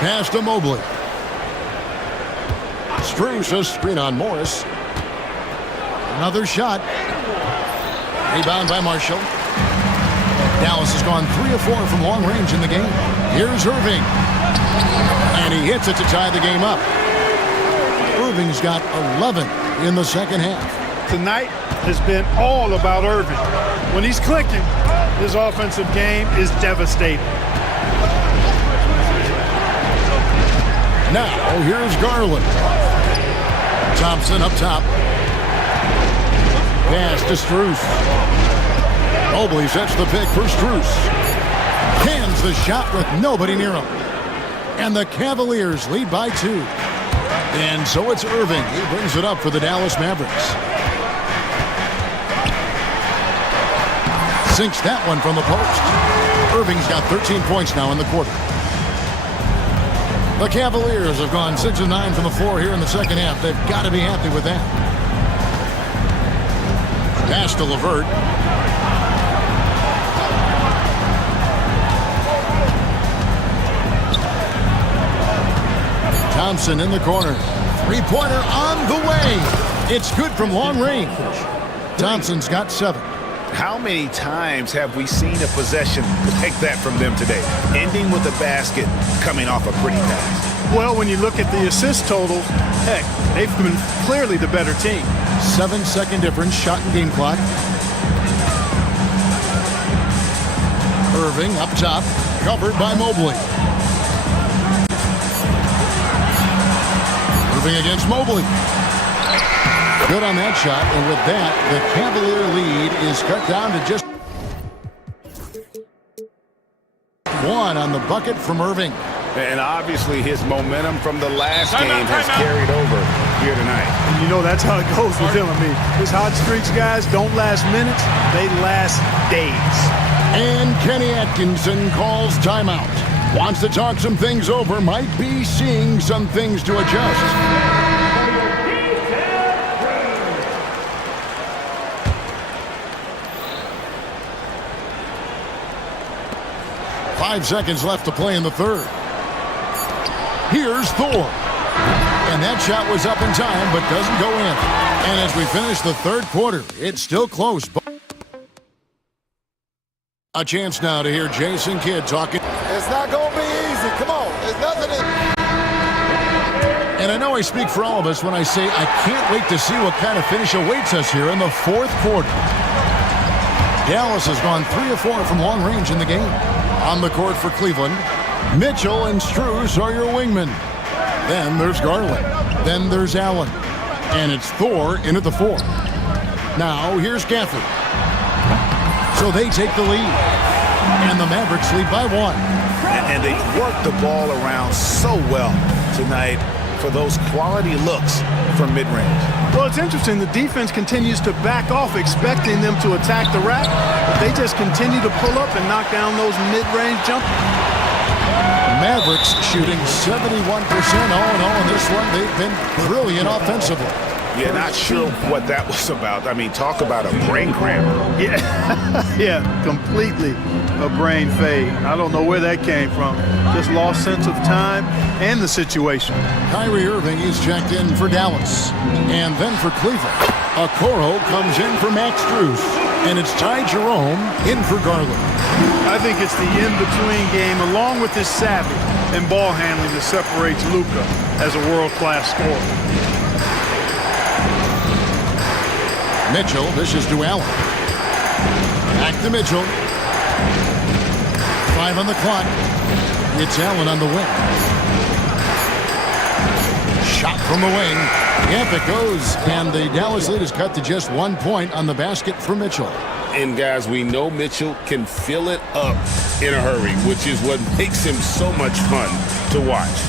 Pass to Mobley. Strus a screen on Morris. Another shot. Rebound by Marshall. Dallas has gone 3 of 4 from long range in the game. Here's Irving. And he hits it to tie the game up. Irving's got 11 in the second half. Tonight has been all about Irving. When he's clicking, his offensive game is devastating. Now, here's Garland. Thompson up top. Pass to Strus. Mobley sets the pick for Strus. Cans the shot with nobody near him. And the Cavaliers lead by 2. And so it's Irving. He brings it up for the Dallas Mavericks. Sinks that one from the post. Irving's got 13 points now in the quarter. The Cavaliers have gone 6 of 9 from the floor here in the second half. They've got to be happy with that. Pass to LeVert. Thompson in the corner. Three-pointer on the way. It's good from long range. Thompson's got 7. How many times have we seen a possession like that from them today? Ending with a basket, coming off a pretty pass. Well, when you look at the assist totals, heck, they've been clearly the better team. 7-second difference, shot and game clock. Irving up top, covered by Mobley. Irving against Mobley. Good on that shot, and with that, the Cavalier lead is cut down to just 1 on the bucket from Irving. And obviously his momentum from the last game has carried over here tonight. And you know that's how it goes with him. I mean, his hot streaks, guys, don't last minutes, they last days. And Kenny Atkinson calls timeout. Wants to talk some things over, might be seeing some things to adjust. 5 seconds left to play in the third. Here's Thor. And that shot was up in time, but doesn't go in. And as we finish the third quarter, it's still close. A chance now to hear Jason Kidd talking. It's not going to be easy. Come on. There's nothing in. And I know I speak for all of us when I say I can't wait to see what kind of finish awaits us here in the fourth quarter. Dallas has gone 3 of 4 from long range in the game. On the court for Cleveland, Mitchell and Strus are your wingmen. Then there's Garland. Then there's Allen. And it's Thor in at the 4. Now here's Gafford. So they take the lead. And the Mavericks lead by 1. And they work the ball around so well tonight for those quality looks from mid-range. Well, it's interesting. The defense continues to back off, expecting them to attack the rack. But they just continue to pull up and knock down those mid-range jumpers. Mavericks shooting 71% all in all in this one. They've been brilliant offensively. Yeah, not sure what that was about. I mean, talk about a brain cramp. Yeah, completely a brain fade. I don't know where that came from. Just lost sense of time and the situation. Kyrie Irving is checked in for Dallas. And then for Cleveland, Okoro comes in for Max Strus. And it's Ty Jerome in for Garland. I think it's the in-between game, along with his savvy and ball handling, that separates Luka as a world-class scorer. Mitchell, this is to Allen. Back to Mitchell. 5 on the clock. It's Allen on the wing. Shot from the wing. Yep, it goes. And the Dallas lead is cut to just 1 point on the basket for Mitchell. And guys, we know Mitchell can fill it up in a hurry, which is what makes him so much fun to watch.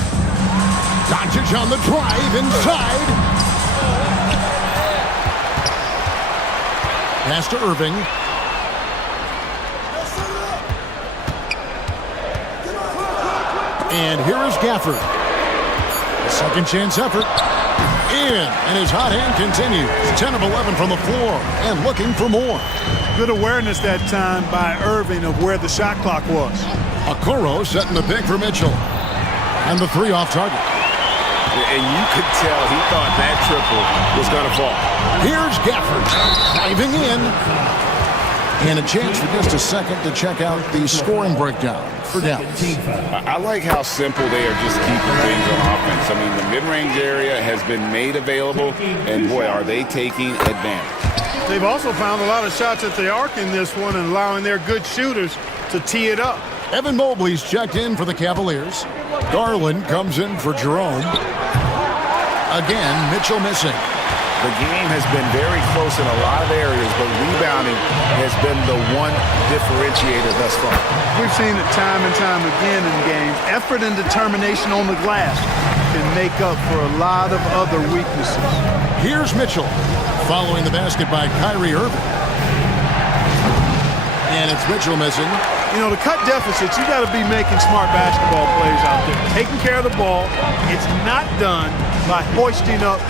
Doncic on the drive inside. Pass to Irving. And here is Gafford. Second chance effort. In. And his hot hand continues. 10 of 11 from the floor. And looking for more. Good awareness that time by Irving of where the shot clock was. Okoro setting the pick for Mitchell. And the 3 off target. And you could tell he thought that triple was going to fall. Here's Gafford diving in. And a chance for just a second to check out the scoring breakdown for Dallas. I like how simple they are just keeping things on offense. I mean, the mid-range area has been made available, and boy, are they taking advantage. They've also found a lot of shots at the arc in this one and allowing their good shooters to tee it up. Evan Mobley's checked in for the Cavaliers. Garland comes in for Jerome. Again, Mitchell missing. The game has been very close in a lot of areas, but rebounding has been the one differentiator thus far. We've seen it time and time again in games. Effort and determination on the glass can make up for a lot of other weaknesses. Here's Mitchell, following the basket by Kyrie Irving. And it's Mitchell missing. You know, to cut deficits, you got to be making smart basketball plays out there. Taking care of the ball. It's not done by hoisting up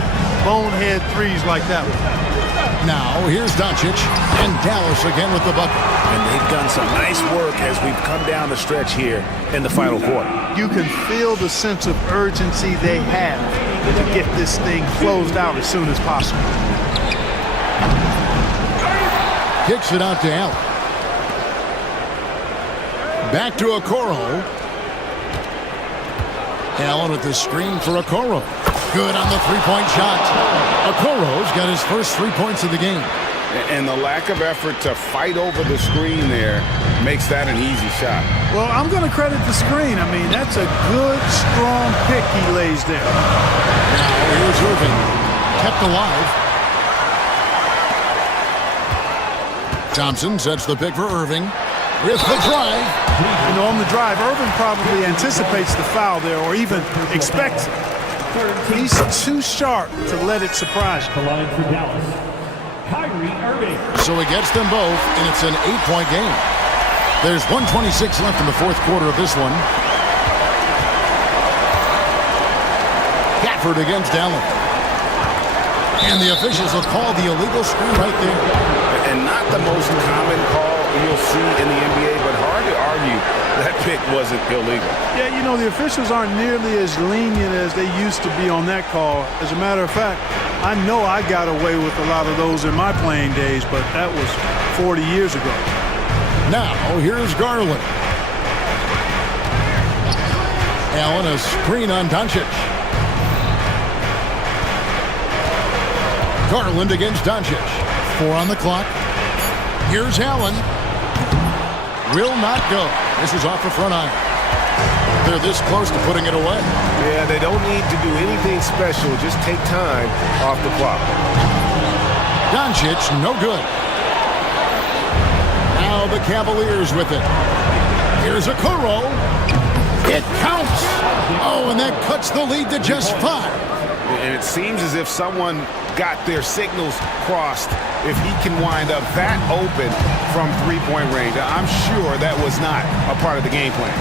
bonehead threes like that one. Now, here's Doncic, and Dallas again with the bucket. And they've done some nice work as we've come down the stretch here in the final quarter. You can feel the sense of urgency they have to get this thing closed out as soon as possible. Kicks it out to Allen. Back to Okoro. Allen with the screen for Okoro. Good on the three-point shot. Okoro's got his first 3 points of the game. And the lack of effort to fight over the screen there makes that an easy shot. Well, I'm going to credit the screen. I mean, that's a good, strong pick he lays there. Now here's Irving. Kept alive. Thompson sets the pick for Irving. With the drive. You know, on the drive, Irving probably anticipates the foul there or even expects it. He's too sharp to let it surprise him. The line for Dallas, Kyrie Irving. So he gets them both, and it's an 8-point game. There's 1:26 left in the fourth quarter of this one. Gafford against Allen. And the officials have called the illegal screen right there. And not the most common call you'll see in the NBA, but hard to argue that pick wasn't illegal. Yeah, you know, the officials aren't nearly as lenient as they used to be on that call. As a matter of fact, I know I got away with a lot of those in my playing days, but that was 40 years ago. Now, here's Garland. Allen, a screen on Doncic. Garland against Doncic. 4 on the clock. Here's Allen. Will not go. This is off the front iron. They're this close to putting it away. Yeah, they don't need to do anything special. Just take time off the clock. Doncic, no good. Now the Cavaliers with it. Here's a Kuro. It counts. Oh, and that cuts the lead to just 5. And it seems as if someone got their signals crossed if he can wind up that open from three-point range. I'm sure that was not a part of the game plan.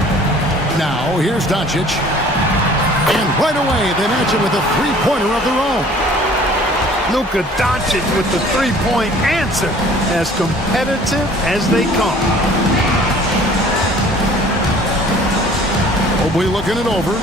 Now, here's Doncic. And right away, they match him with a three-pointer of their own. Luka Doncic with the three-point answer. As competitive as they come. We'll be looking it over.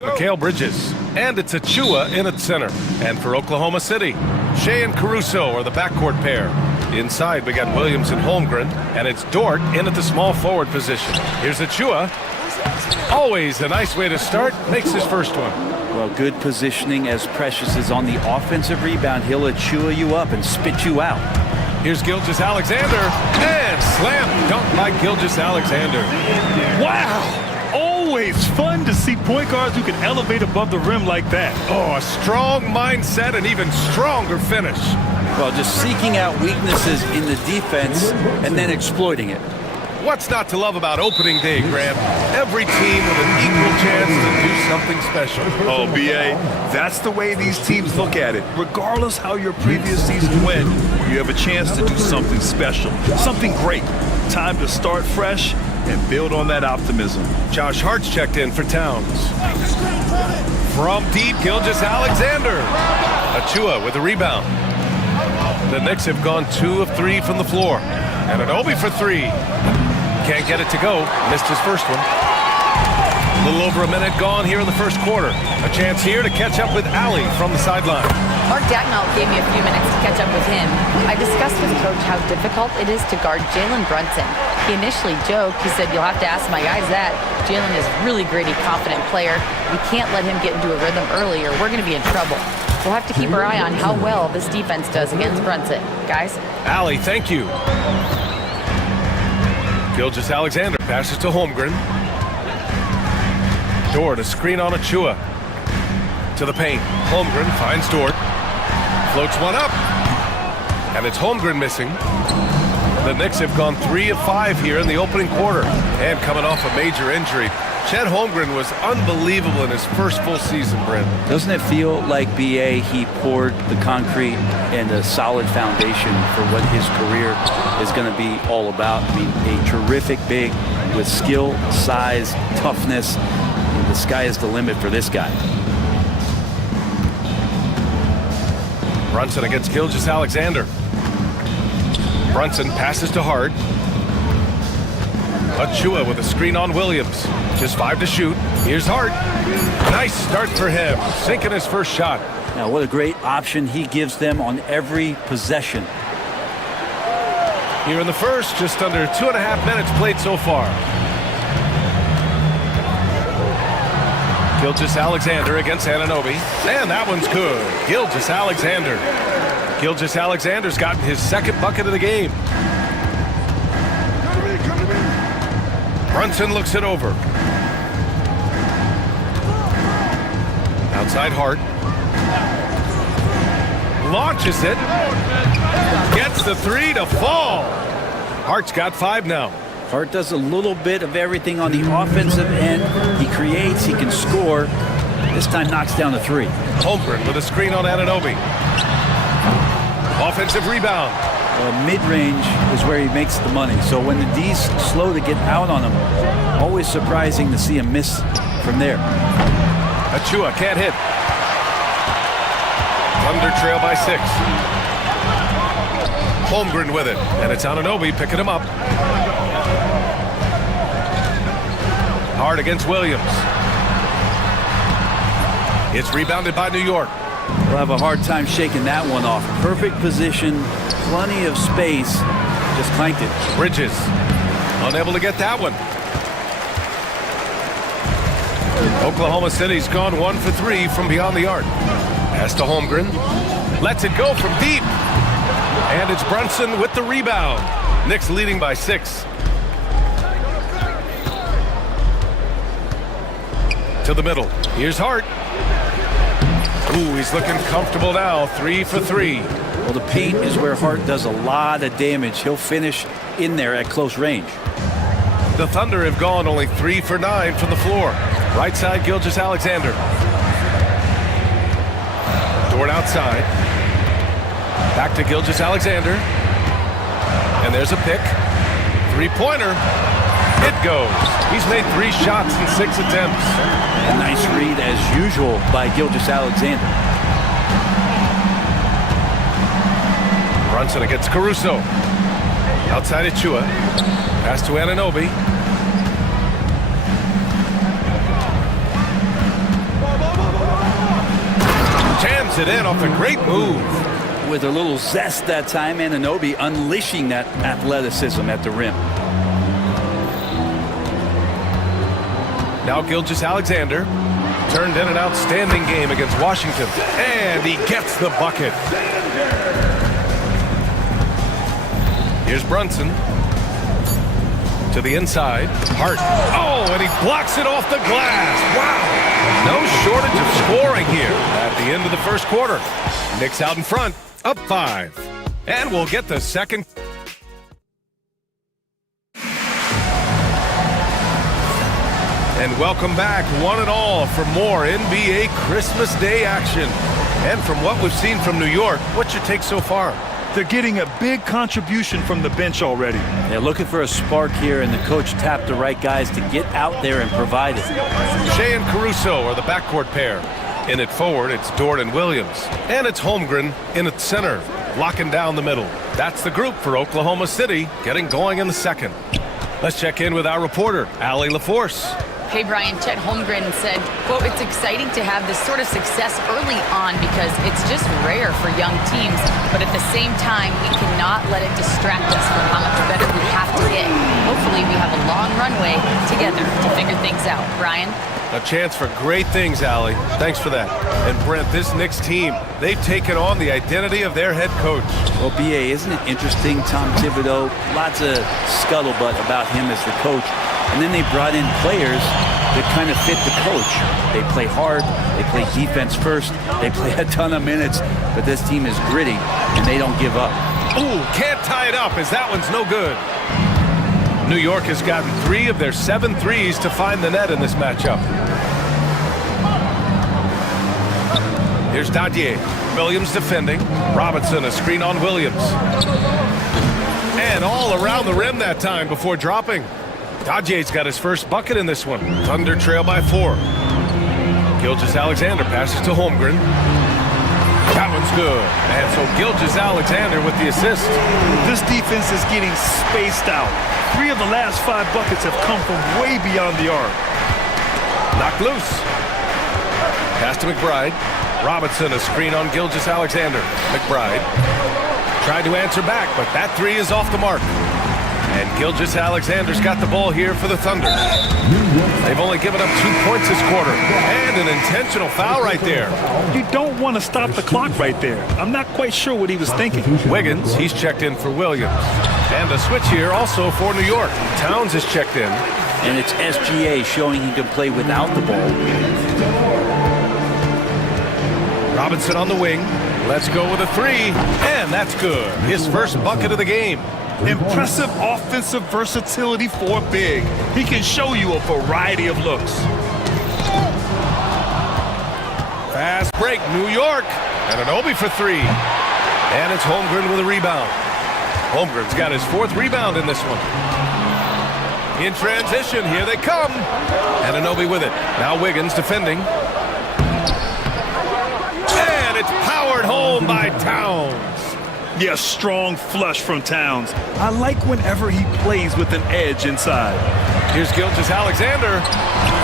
Mikal Bridges, and it's Achua in at center. And for Oklahoma City, Shea and Caruso are the backcourt pair. Inside, we got Williams and Holmgren, and it's Dort in at the small forward position. Here's Achua. Always a nice way to start, makes his first one. Well, good positioning as Precious is on the offensive rebound. He'll chew you up and spit you out. Here's Gilgeous-Alexander, and slam dunk by Gilgeous-Alexander. Wow! Always fun to see point guards who can elevate above the rim like that. Oh, a strong mindset and even stronger finish. Well, just seeking out weaknesses in the defense and then exploiting it. What's not to love about opening day, Grant? Every team with an equal chance to do something special. Oh, B.A., that's the way these teams look at it. Regardless how your previous season went, you have a chance to do something special, something great. Time to start fresh and build on that optimism. Josh Hart's checked in for Towns. From deep, Gilgeous-Alexander. Achua with a rebound. The Knicks have gone 2 of 3 from the floor. And an Obi for 3. Can't get it to go. Missed his first one. A little over a minute gone here in the first quarter. A chance here to catch up with Ali from the sideline. Mark Dagnall gave me a few minutes to catch up with him. I discussed with Coach how difficult it is to guard Jalen Brunson. He initially joked. He said, "You'll have to ask my guys that. Jalen is a really gritty, confident player. We can't let him get into a rhythm early or we're going to be in trouble. We'll have to keep our eye on how well this defense does against Brunson." Guys? Ali, thank you. Gilgeous-Alexander passes to Holmgren. Dort, a screen on Achua. To the paint. Holmgren finds Dort. Floats one up. And it's Holmgren missing. The Knicks have gone 3 of 5 here in the opening quarter. And coming off a major injury. Chet Holmgren was unbelievable in his first full season, Brent. Doesn't it feel like B.A. he poured the concrete and a solid foundation for what his career is going to be all about? I mean, a terrific big with skill, size, toughness. The sky is the limit for this guy. Brunson against Gilgeous-Alexander. Brunson passes to Hart. Achua with a screen on Williams. Just 5 to shoot. Here's Hart. Nice start for him. Sinking his first shot. Now, what a great option he gives them on every possession. Here in the first, just under 2.5 minutes played so far. Gilgeous-Alexander against Anunoby. And that one's good. Gilgeous-Alexander. Gilgeous-Alexander's gotten his second bucket of the game. Brunson looks it over. Outside Hart. Launches it. Gets the 3 to fall. Hart's got 5 now. Hart does a little bit of everything on the offensive end. He creates, he can score. This time knocks down the 3. Holmgren with a screen on Anunoby. Offensive rebound. Mid-range is where he makes the money. So when the D's slow to get out on him, always surprising to see him miss from there. Achua can't hit. Thunder trail by 6. Holmgren with it. And it's Anunoby picking him up. Hart against Williams. It's rebounded by New York. We'll have a hard time shaking that one off. Perfect position, plenty of space, just clanked it. Bridges, unable to get that one. Oklahoma City's gone 1 for 3 from beyond the arc. Pass to Holmgren, lets it go from deep. And it's Brunson with the rebound. Knicks leading by 6. To the middle, here's Hart. Ooh, he's looking comfortable now. 3 for 3. Well, the paint is where Hart does a lot of damage. He'll finish in there at close range. The Thunder have gone only 3 for 9 from the floor. Right side, Gilgeous-Alexander. Dort outside. Back to Gilgeous-Alexander. And there's a pick. 3-pointer. It goes. He's made 3 shots in 6 attempts. A nice read, as usual, by Gilgeous-Alexander. Brunson against Caruso. Outside Achua. Pass to Anunoby. it in off a great move. With a little zest that time, Anunoby unleashing that athleticism at the rim. Now Gilgeous-Alexander turned in an outstanding game against Washington, and he gets the bucket. Here's Brunson to the inside. Hart. Oh, and he blocks it off the glass. Wow. No shortage of scoring here at the end of the first quarter. Knicks out in front, up 5. And we'll get the second. And welcome back, one and all, for more NBA Christmas Day action. And from what we've seen from New York, what's your take so far? They're getting a big contribution from the bench already. They're looking for a spark here, and the coach tapped the right guys to get out there and provide it. Shea and Caruso are the backcourt pair. In it forward, it's Dort and Williams. And it's Holmgren in at center, locking down the middle. That's the group for Oklahoma City, getting going in the second. Let's check in with our reporter, Allie LaForce. Hey, Brian, Chet Holmgren said, quote, it's exciting to have this sort of success early on because it's just rare for young teams. But at the same time, we cannot let it distract us from how much better we have to get. Hopefully, we have a long runway together to figure things out. Brian? A chance for great things, Allie. Thanks for that. And Brent, this Knicks team, they've taken on the identity of their head coach. Well, B.A., isn't it interesting? Tom Thibodeau, lots of scuttlebutt about him as the coach. And then they brought in players that kind of fit the coach. They play hard, they play defense first, they play a ton of minutes, but this team is gritty, and they don't give up. Ooh, can't tie it up as that one's no good. New York has gotten 3 of their 7 threes to find the net in this matchup. Here's Dadier. Williams defending. Robinson a screen on Williams. And all around the rim that time before dropping. Dadier's got his first bucket in this one. Thunder trail by 4. Gilgeous-Alexander passes to Holmgren. That one's good. And so Gilgeous-Alexander with the assist. This defense is getting spaced out. 3 of the last 5 buckets have come from way beyond the arc. Knocked loose. Pass to McBride. Robinson a screen on Gilgeous-Alexander. McBride tried to answer back, but that 3 is off the mark. And Gilgeous-Alexander's got the ball here for the Thunder. They've only given up 2 points this quarter. And an intentional foul right there. You don't want to stop the clock right there. I'm not quite sure what he was thinking. Wiggins, he's checked in for Williams. And a switch here also for New York. Towns is checked in. And it's SGA showing he can play without the ball. Robinson on the wing. Let's go with a 3. And that's good. His first bucket of the game. Impressive offensive versatility for a big. He can show you a variety of looks. Fast break, New York. And an Obi for 3. And it's Holmgren with a rebound. Holmgren's got his 4th rebound in this one. In transition, here they come. And an Obi with it. Now Wiggins defending. And it's powered home by Towns. Yeah, strong flush from Towns. I like whenever he plays with an edge inside. Here's Gilgeous-Alexander.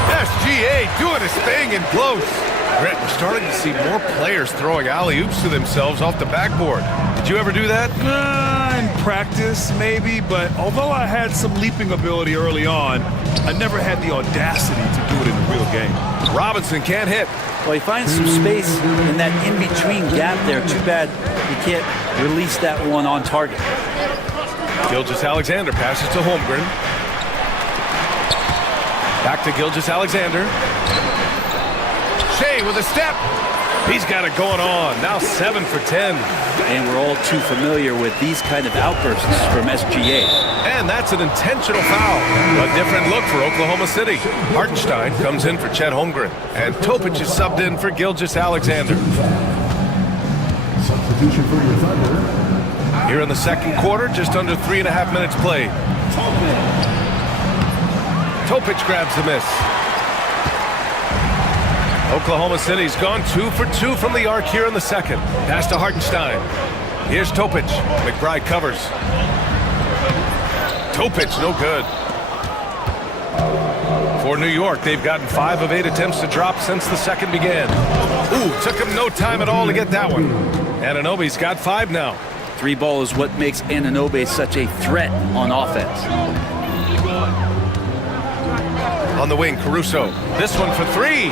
SGA doing his thing in close. Brett, we're starting to see more players throwing alley-oops to themselves off the backboard. Did you ever do that? In practice, maybe, but although I had some leaping ability early on, I never had the audacity to do it in the real game. Robinson can't hit. Well, he finds some space in that in-between gap there. Too bad he can't release that one on target. Gilgeous-Alexander passes to Holmgren. Back to Gilgeous-Alexander. Shea with a step. He's got it going on. Now 7 for 10. And we're all too familiar with these kind of outbursts from SGA. And that's an intentional foul. A different look for Oklahoma City. Hartenstein comes in for Chet Holmgren. And Topic is subbed in for Gilgeous-Alexander. Substitution for your Thunder. Here in the second quarter, just under 3.5 minutes played. Topic grabs the miss. Oklahoma City's gone 2 for 2 from the arc here in the second. Pass to Hartenstein. Here's Topic. McBride covers. Topic, no good. For New York, they've gotten 5 of 8 attempts to drop since the second began. Ooh, took him no time at all to get that one. Anunoby's got 5 now. 3 ball is what makes Anunoby such a threat on offense. On the wing, Caruso. This one for 3.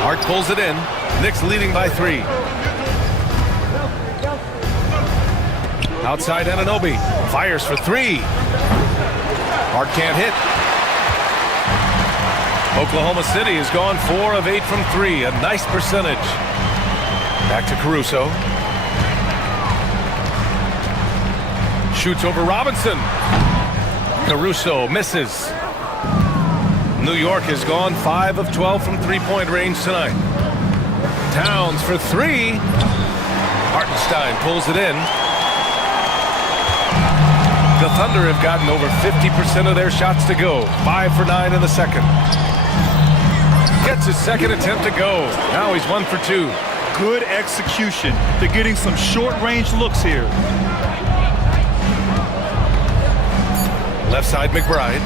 Hart pulls it in. Knicks leading by 3. Outside Anunoby. Fires for 3. Hart can't hit. Oklahoma City has gone 4 of 8 from 3. A nice percentage. Back to Caruso. Shoots over Robinson. Caruso misses. New York has gone 5 of 12 from three-point range tonight. Towns for 3. Hartenstein pulls it in. The Thunder have gotten over 50% of their shots to go. 5 for 9 in the second. Gets his second attempt to go. Now he's 1 for 2. Good execution. They're getting some short-range looks here. Left side, McBride.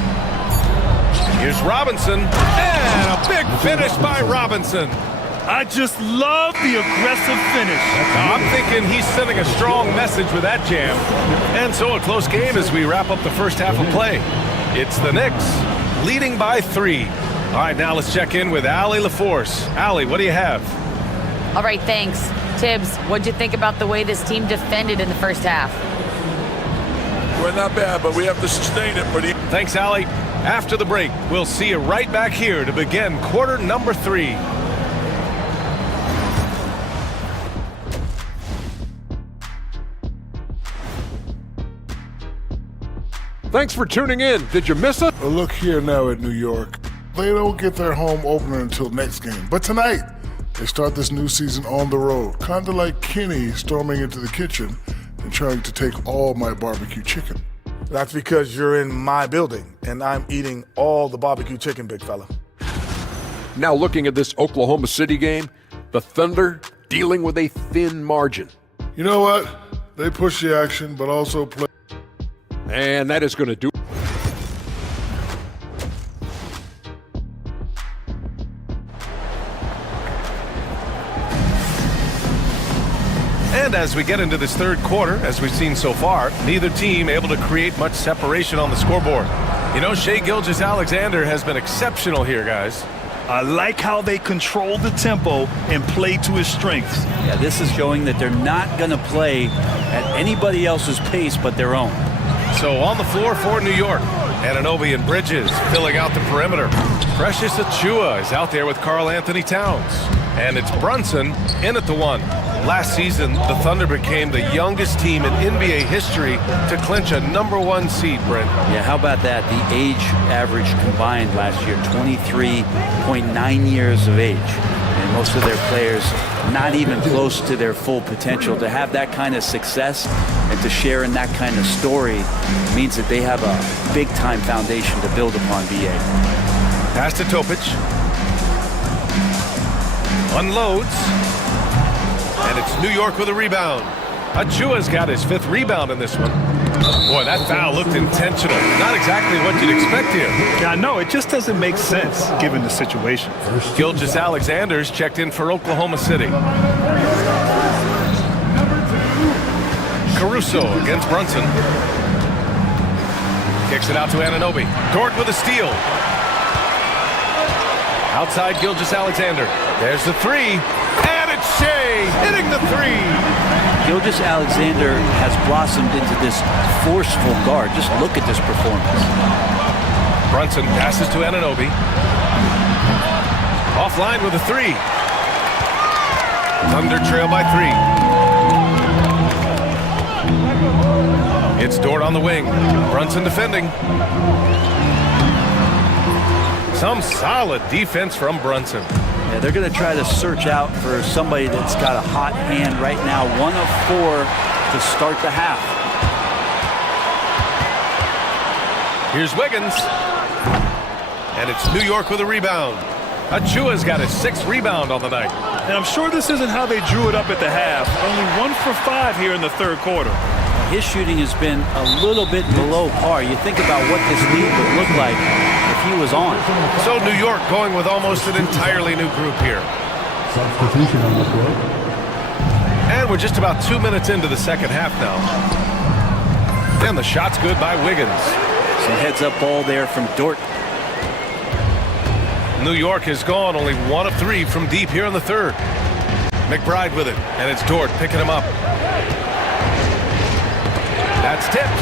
Here's Robinson. And a big finish by Robinson. I just love the aggressive finish. I'm thinking he's sending a strong message with that jam. And so a close game as we wrap up the first half of play. It's the Knicks leading by 3. All right, now let's check in with Allie LaForce. Allie, what do you have? All right, thanks. Tibbs, what'd you think about the way this team defended in the first half? We're not bad, but we have to sustain it. Thanks, Allie. After the break, we'll see you right back here to begin quarter number 3. Thanks for tuning in. Did you miss it? Well, look here now at New York. They don't get their home opener until next game. But tonight, they start this new season on the road. Kind of like Kenny storming into the kitchen and trying to take all my barbecue chicken. That's because you're in my building, and I'm eating all the barbecue chicken, big fella. Now looking at this Oklahoma City game, the Thunder dealing with a thin margin. You know what? They push the action, but also play. And that is going to do. And as we get into this third quarter, as we've seen so far, neither team able to create much separation on the scoreboard. You know, Shai Gilgeous-Alexander has been exceptional here, guys. I like how they control the tempo and play to his strengths. Yeah, this is showing that they're not going to play at anybody else's pace but their own. So on the floor for New York, Anunoby and Bridges filling out the perimeter. Precious Achiuwa is out there with Karl Anthony Towns. And it's Brunson in at the 1. Last season, the Thunder became the youngest team in NBA history to clinch a #1 seed, Brent. Yeah, how about that? The age average combined last year, 23.9 years of age. And most of their players not even close to their full potential. To have that kind of success and to share in that kind of story means that they have a big-time foundation to build upon, BA. Pass to Topic. Unloads. And it's New York with a rebound. Achiuwa's got his 5th rebound in this one. Boy, that foul looked intentional. Not exactly what you'd expect here. Yeah, I know. It just doesn't make sense given the situation. Gilgeous-Alexander's checked in for Oklahoma City. Caruso against Brunson. Kicks it out to Anunoby. Dort with a steal. Outside Gilgeous-Alexander. There's the 3. And it's Shai hitting the 3. Gilgeous-Alexander has blossomed into this forceful guard. Just look at this performance. Brunson passes to Anunoby. Offline with a 3. Thunder trail by 3. It's Dort on the wing. Brunson defending. Some solid defense from Brunson. Yeah, they're going to try to search out for somebody that's got a hot hand right now. 1 of 4 to start the half. Here's Wiggins. And it's New York with a rebound. Achiuwa's got his 6th rebound on the night. And I'm sure this isn't how they drew it up at the half. Only 1 for 5 here in the third quarter. His shooting has been a little bit below par. You think about what this lead would look like if he was on. So New York going with almost an entirely new group here. Substitution on the court. And we're just about 2 minutes into the second half now. And the shot's good by Wiggins. Some heads-up ball there from Dort. New York has gone only 1 of 3 from deep here in the third. McBride with it, and it's Dort picking him up. That's tipped.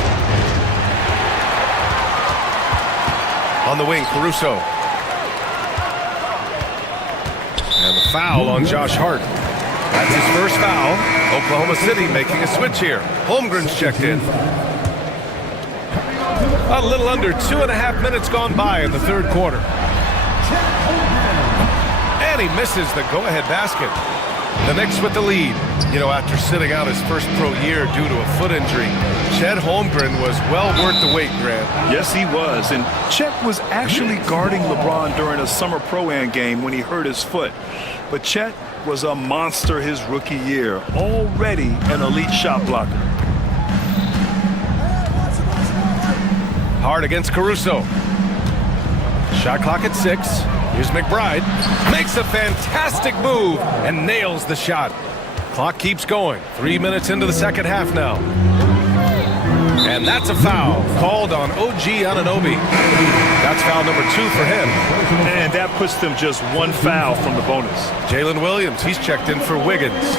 On the wing, Caruso. And the foul on Josh Hart. That's his first foul. Oklahoma City making a switch here. Holmgren's checked in. A little under 2.5 minutes gone by in the third quarter. And he misses the go-ahead basket. The Knicks with the lead. You know, after sitting out his first pro year due to a foot injury, Chet Holmgren was well worth the wait, Grant. Yes, he was. And Chet was actually guarding LeBron during a summer Pro-Am game when he hurt his foot. But Chet was a monster his rookie year, already an elite shot blocker. Hard against Caruso. Shot clock at 6. Here's McBride. Makes a fantastic move and nails the shot. Clock keeps going. 3 minutes into the second half now. And that's a foul called on OG Anunoby. That's foul number 2 for him. And that puts them just 1 foul from the bonus. Jalen Williams, he's checked in for Wiggins.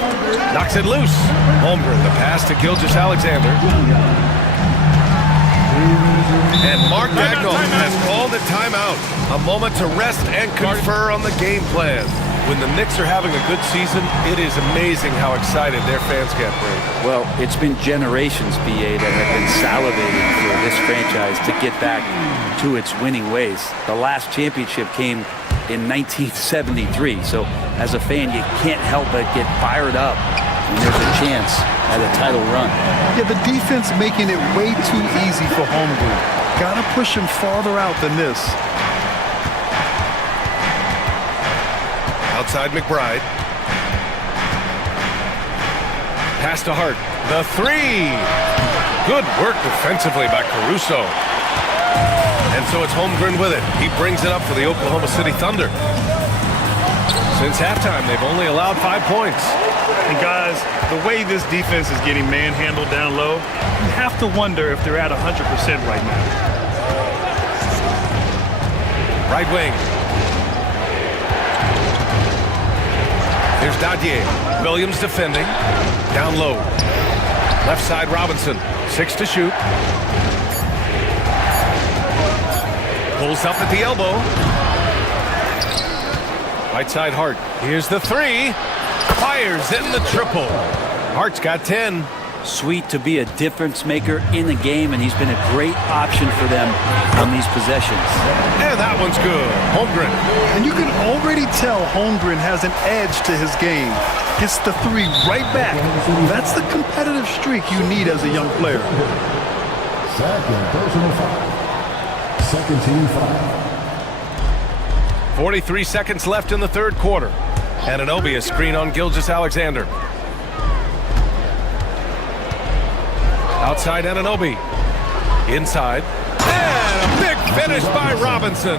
Knocks it loose. Holmgren, the pass to Gilgeous-Alexander. And Mark Daigneault has called a timeout. A moment to rest and confer on the game plan. When the Knicks are having a good season, it is amazing how excited their fans get. Well, it's been generations, BA, that have been salivating for this franchise to get back to its winning ways. The last championship came in 1973. So as a fan, you can't help but get fired up when there's a chance at a title run. Yeah, the defense making it way too easy for Holmgren. Got to push him farther out than this. Outside McBride. Pass to Hart. The 3. Good work defensively by Caruso. And so it's Holmgren with it. He brings it up for the Oklahoma City Thunder. Since halftime, they've only allowed 5 points. And guys, the way this defense is getting manhandled down low, you have to wonder if they're at 100% right now. Right wing. Here's Dadier. Williams defending. Down low. Left side Robinson. 6 to shoot. Pulls up at the elbow. Right side Hart. Here's the 3. Fires in the triple. Hart's got 10. Sweet to be a difference maker in the game, and he's been a great option for them on these possessions. And that one's good. Holmgren. And you can already tell Holmgren has an edge to his game. Gets the 3 right back. That's the competitive streak you need as a young player. Second personal foul. Second team foul. 43 seconds left in the third quarter. Anunoby, a screen on Gilgeous-Alexander. Outside Anunoby. Inside. And a big finish by Robinson.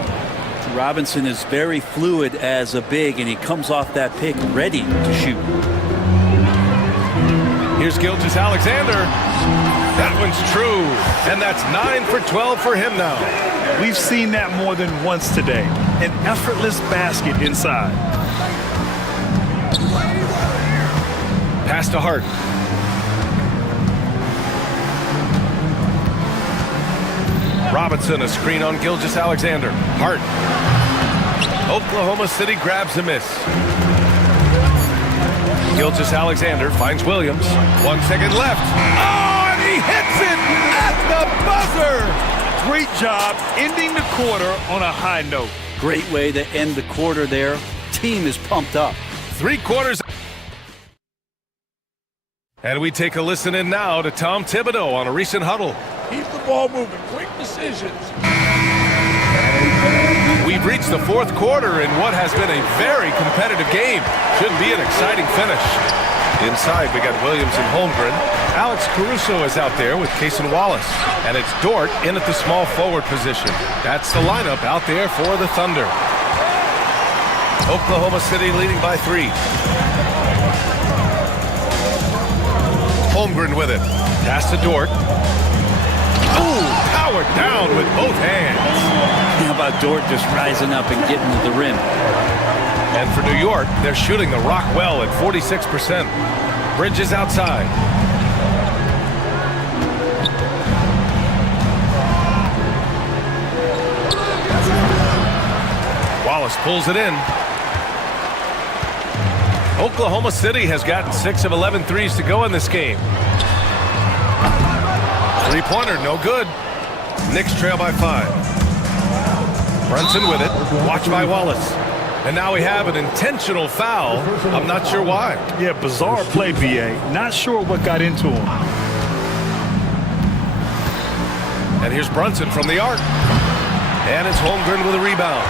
Robinson is very fluid as a big, and he comes off that pick ready to shoot. Here's Gilgeous-Alexander. That one's true. And that's 9 for 12 for him now. We've seen that more than once today. An effortless basket inside. Pass to Hart. Robinson, a screen on Gilgeous-Alexander. Hart. Oklahoma City grabs a miss. Gilgeous-Alexander finds Williams. 1 second left. Oh, and he hits it at the buzzer! Great job ending the quarter on a high note. Great way to end the quarter there. Team is pumped up. 3 quarters. And we take a listen in now to Tom Thibodeau on a recent huddle. Keep the ball moving. Quick decisions. We've reached the fourth quarter in what has been a very competitive game. Should be an exciting finish. Inside, we got Williams and Holmgren. Alex Caruso is out there with Cason Wallace. And it's Dort in at the small forward position. That's the lineup out there for the Thunder. Oklahoma City leading by 3. Holmgren with it. Pass to Dort. Ooh, powered down with both hands. How about Dort just rising up and getting to the rim? And for New York, they're shooting the rock well at 46%. Bridges outside. Wallace pulls it in. Oklahoma City has gotten 6 of 11 threes to go in this game. Three-pointer, no good. Knicks trail by 5. Brunson with it. Watched by Wallace. And now we have an intentional foul. I'm not sure why. Yeah, bizarre play, BA. Not sure what got into him. And here's Brunson from the arc. And it's Holmgren with a rebound.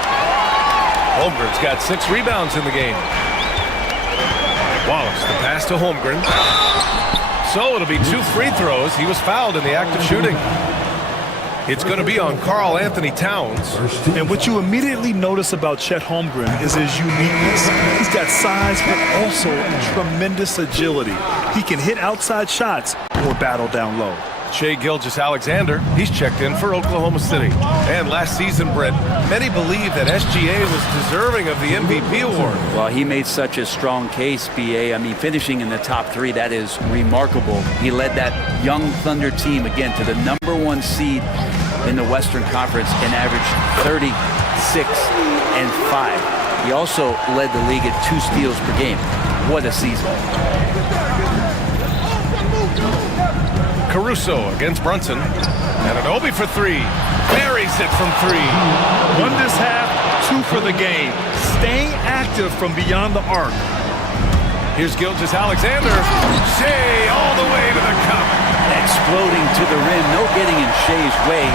Holmgren's got 6 rebounds in the game. Wallace, the pass to Holmgren. So it'll be 2 free throws. He was fouled in the act of shooting. It's going to be on Karl Anthony Towns. And what you immediately notice about Chet Holmgren is his uniqueness. He's got size, but also tremendous agility. He can hit outside shots or battle down low. Shai Gilgeous-Alexander, he's checked in for Oklahoma City. And last season, Brett, many believe that SGA was deserving of the MVP award. Well, he made such a strong case, BA. I mean, finishing in the top 3, that is remarkable. He led that young Thunder team, again, to the #1 seed in the Western Conference and averaged 36 and 5. He also led the league at 2 steals per game. What a season. Caruso against Brunson. And an Obi for 3. Buries it from 3. 1 this half, 2 for the game. Staying active from beyond the arc. Here's Gilgeous-Alexander. Shai all the way to the cup. Exploding to the rim. No getting in Shai's way,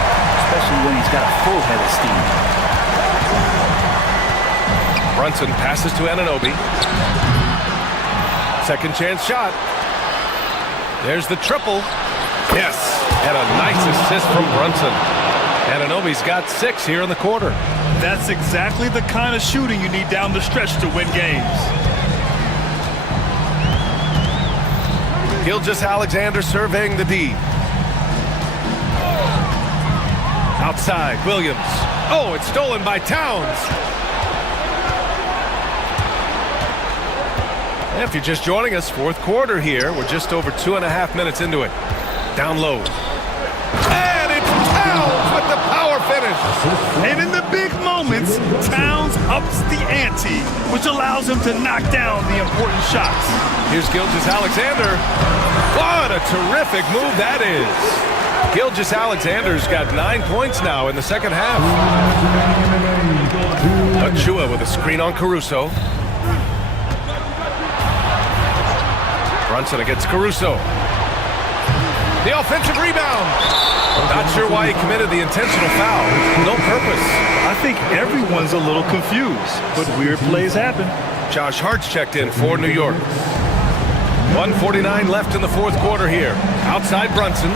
especially when he's got a full head of steam. Brunson passes to Anunoby. Second chance shot. There's the triple. Yes, and a nice assist from Brunson. Anunoby's got 6 here in the quarter. That's exactly the kind of shooting you need down the stretch to win games. Gilgeous-Alexander surveying the D. Outside, Williams. Oh, it's stolen by Towns. And if you're just joining us, 4th quarter here. We're just over 2.5 minutes into it. Down low. And it's Towns with the power finish. And in the big moments, Towns ups the ante, which allows him to knock down the important shots. Here's Gilgeous-Alexander. What a terrific move that is. Gilgeous-Alexander's got 9 points now in the second half. Achua with a screen on Caruso. Brunson against Caruso. The offensive rebound. Not sure why he committed the intentional foul. No purpose. I think everyone's a little confused, but weird plays happen. Josh Hart's checked in for New York. 1:49 left in the 4th quarter here. Outside Brunson.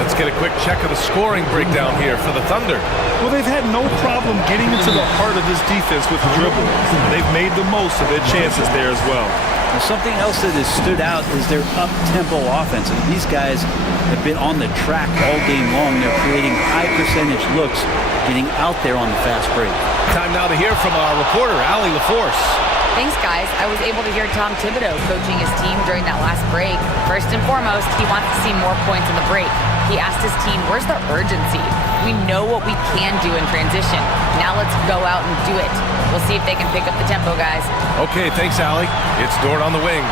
Let's get a quick check of the scoring breakdown here for the Thunder. Well, they've had no problem getting into the heart of this defense with the dribble. They've made the most of their chances there as well. And something else that has stood out is their up-tempo offense. And these guys have been on the track all game long. They're creating high-percentage looks, getting out there on the fast break. Time now to hear from our reporter, Allie LaForce. Thanks, guys. I was able to hear Tom Thibodeau coaching his team during that last break. First and foremost, he wants to see more points in the break. He asked his team, where's the urgency? We know what we can do in transition. Now let's go out and do it. We'll see if they can pick up the tempo, guys. Okay, thanks, Allie. It's Dort on the wing.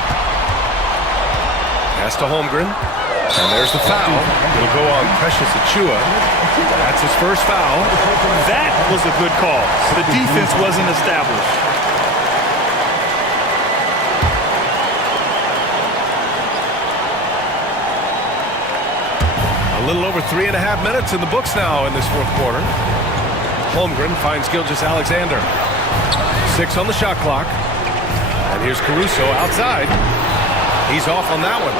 Pass to Holmgren. And there's the foul. It'll go on Precious Achua. That's his first foul. That was a good call. The defense wasn't established. A little over 3.5 minutes in the books now in this 4th quarter. Holmgren finds Gilgeous-Alexander. 2:06 on the shot clock. And here's Caruso outside. He's off on that one.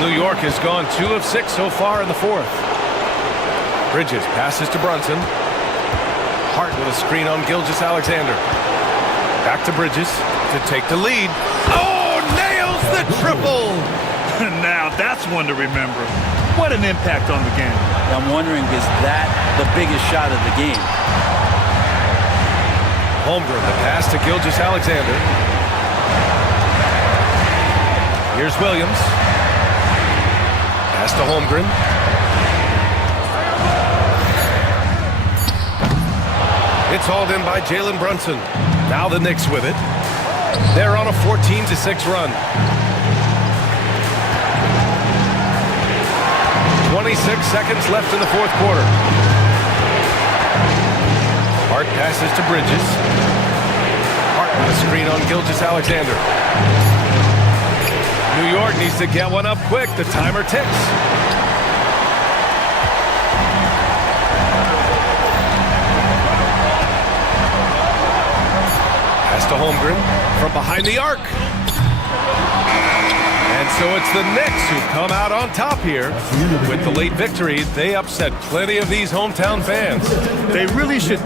New York has gone 2 of 6 so far in the fourth. Bridges passes to Brunson. Hart with a screen on Gilgeous-Alexander. Back to Bridges to take the lead. Oh, nails the triple! Now that's one to remember. What an impact on the game. I'm wondering, is that the biggest shot of the game? Holmgren, the pass to Gilgeous-Alexander. Here's Williams. Pass to Holmgren. It's hauled in by Jalen Brunson. Now the Knicks with it. They're on a 14-6 run. 26 seconds left in the fourth quarter. Hart passes to Bridges. Hart with a screen on Gilgeous-Alexander. New York needs to get one up quick. The timer ticks. Pass to Holmgren from behind the arc. And so it's the Knicks who come out on top here. With the late victory, they upset plenty of these hometown fans. They really should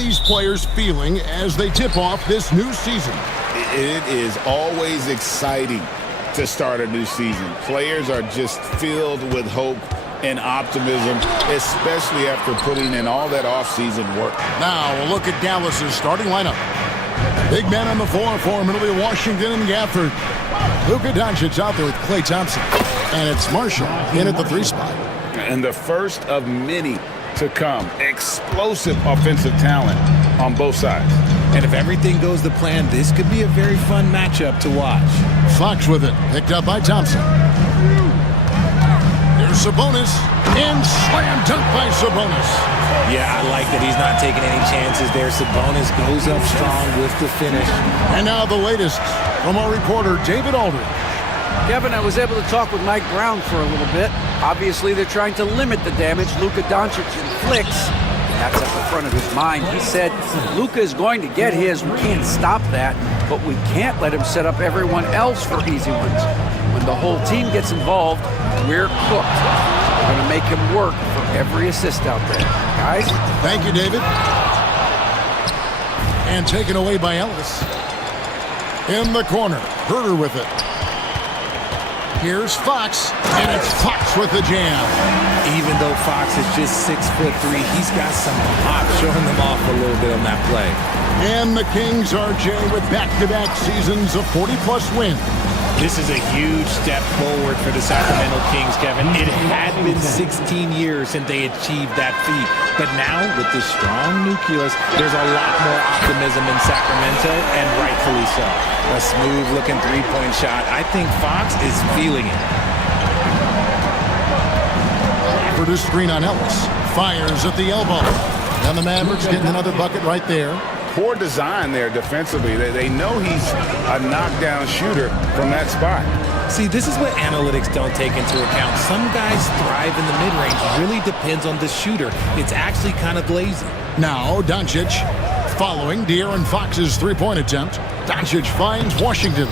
these players feeling as they tip off this new season? It is always exciting to start a new season. Players are just filled with hope and optimism, especially after putting in all that offseason work. Now we'll look at Dallas's starting lineup. Big man on the floor for Middle Washington and Gafford. Luka Doncic out there with Klay Thompson. And it's Marshall in at the 3 spot. And the first of many to come. Explosive offensive talent on both sides. And if everything goes to plan, this could be a very fun matchup to watch. Fox with it, picked up by Thompson. Here's Sabonis, and slam dunk by Sabonis. Yeah, I like that he's not taking any chances there. Sabonis goes up strong with the finish. And now the latest from our reporter, David Aldridge. Kevin, I was able to talk with Mike Brown for a little bit. Obviously, they're trying to limit the damage Luka Doncic inflicts. That's at the front of his mind. He said, Luka is going to get his. We can't stop that, but we can't let him set up everyone else for easy ones. When the whole team gets involved, we're cooked. We're going to make him work for every assist out there. Guys? Thank you, David. And taken away by Ellis. In the corner, Herter with it. Here's Fox, and it's Fox with the jam. Even though Fox is just 6'3", he's got some pop, showing them off a little bit on that play. And the Kings are, Jay, with back-to-back seasons of 40-plus wins. This is a huge step forward for the Sacramento Kings, Kevin. It had been 16 years since they achieved that feat. But now, with this strong nucleus, there's a lot more optimism in Sacramento, and rightfully so. A smooth-looking three-point shot. I think Fox is feeling it. Produced screen on Ellis. Fires at the elbow. And the Mavericks getting another bucket right there. Poor design there defensively. They know he's a knockdown shooter from that spot. See, this is what analytics don't take into account. Some guys thrive in the mid-range. Really depends on the shooter. It's actually kind of lazy. Now, Doncic following De'Aaron Fox's three-point attempt. Doncic finds Washington.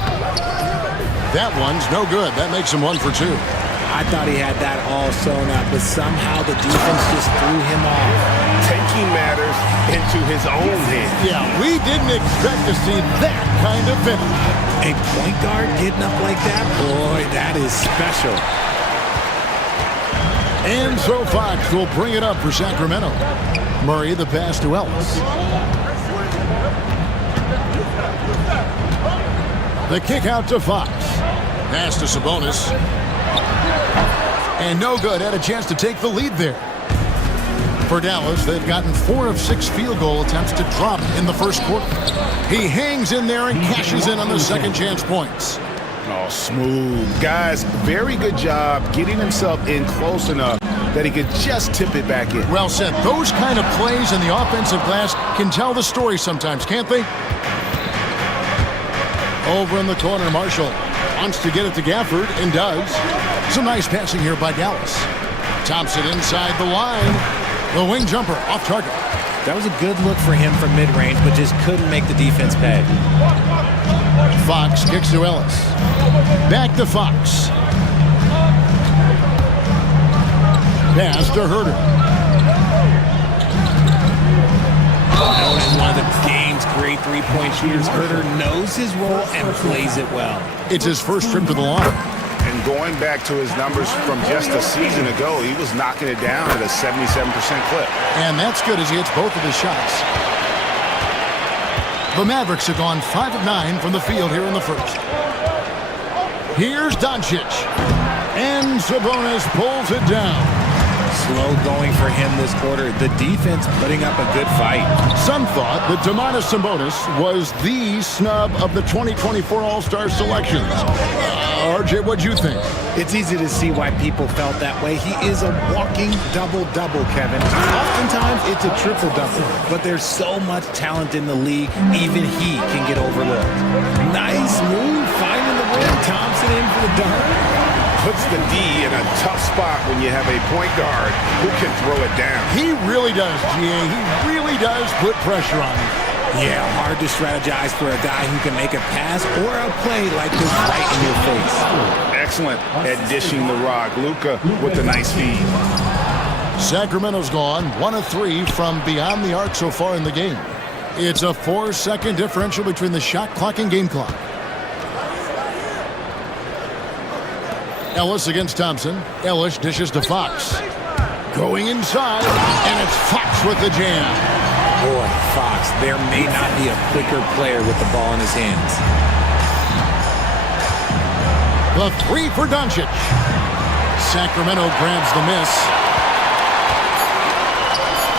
That one's no good. That makes him 1 for 2. I thought he had that all sewn up, but somehow the defense just threw him off. Taking matters into his own hands. Yeah, we didn't expect to see that kind of finish. A point guard getting up like that? Boy, that is special. And so Fox will bring it up for Sacramento. Murray the pass to Ellis. The kick out to Fox. Pass to Sabonis. And no good. Had a chance to take the lead there. For Dallas, they've gotten 4 of 6 field goal attempts to drop in the first quarter. He hangs in there and cashes in on the second chance points. Oh, smooth. Guys, very good job getting himself in close enough that he could just tip it back in. Well said. Those kind of plays in the offensive glass can tell the story sometimes, can't they? Over in the corner, Marshall wants to get it to Gafford and does. Some nice passing here by Dallas. Thompson inside the line. The wing jumper off target. That was a good look for him from mid-range, but just couldn't make the defense pay. Fox kicks to Ellis. Back to Fox. Pass to Herter. One of the game's great three-point shooters. Herter knows his role and plays it well. It's his first trip to the line. And going back to his numbers from just a season ago, he was knocking it down at a 77% clip. And that's good as he hits both of his shots. The Mavericks have gone 5 of 9 from the field here in the first. Here's Doncic. And Sabonis pulls it down. Slow going for him this quarter. The defense putting up a good fight. Some thought that Domantas Sabonis was the snub of the 2024 All-Star selections. RJ, what'd you think? It's easy to see why people felt that way. He is a walking double-double, Kevin. Oftentimes, it's a triple-double. But there's so much talent in the league, even he can get overlooked. Nice move, finding the rim. Thompson in for the dunk. Puts the D in a tough spot when you have a point guard who can throw it down. He really does, GA. He really does put pressure on him. Yeah, hard to strategize for a guy who can make a pass or a play like this right in your face. Excellent at dishing the rock. Luka with the nice feed. Sacramento's gone 1 of 3 from beyond the arc so far in the game. It's a 4-second differential between the shot clock and game clock. Ellis against Thompson. Ellis dishes to Fox. Going inside, and it's Fox with the jam. Boy, Fox, there may not be a quicker player with the ball in his hands. The 3 for Doncic. Sacramento grabs the miss.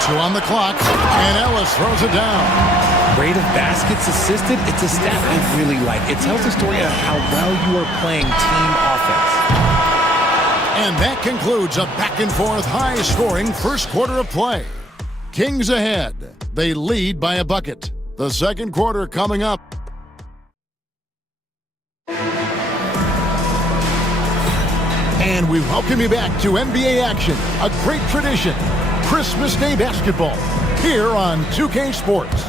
2 on the clock, and Ellis throws it down. Rate of baskets assisted, it's a stat I really like. It tells the story of how well you are playing team offense. And that concludes a back-and-forth, high-scoring first quarter of play. Kings ahead. They lead by a bucket. The second quarter coming up. And we welcome you back to NBA action, a great tradition. Christmas Day basketball here on 2K Sports.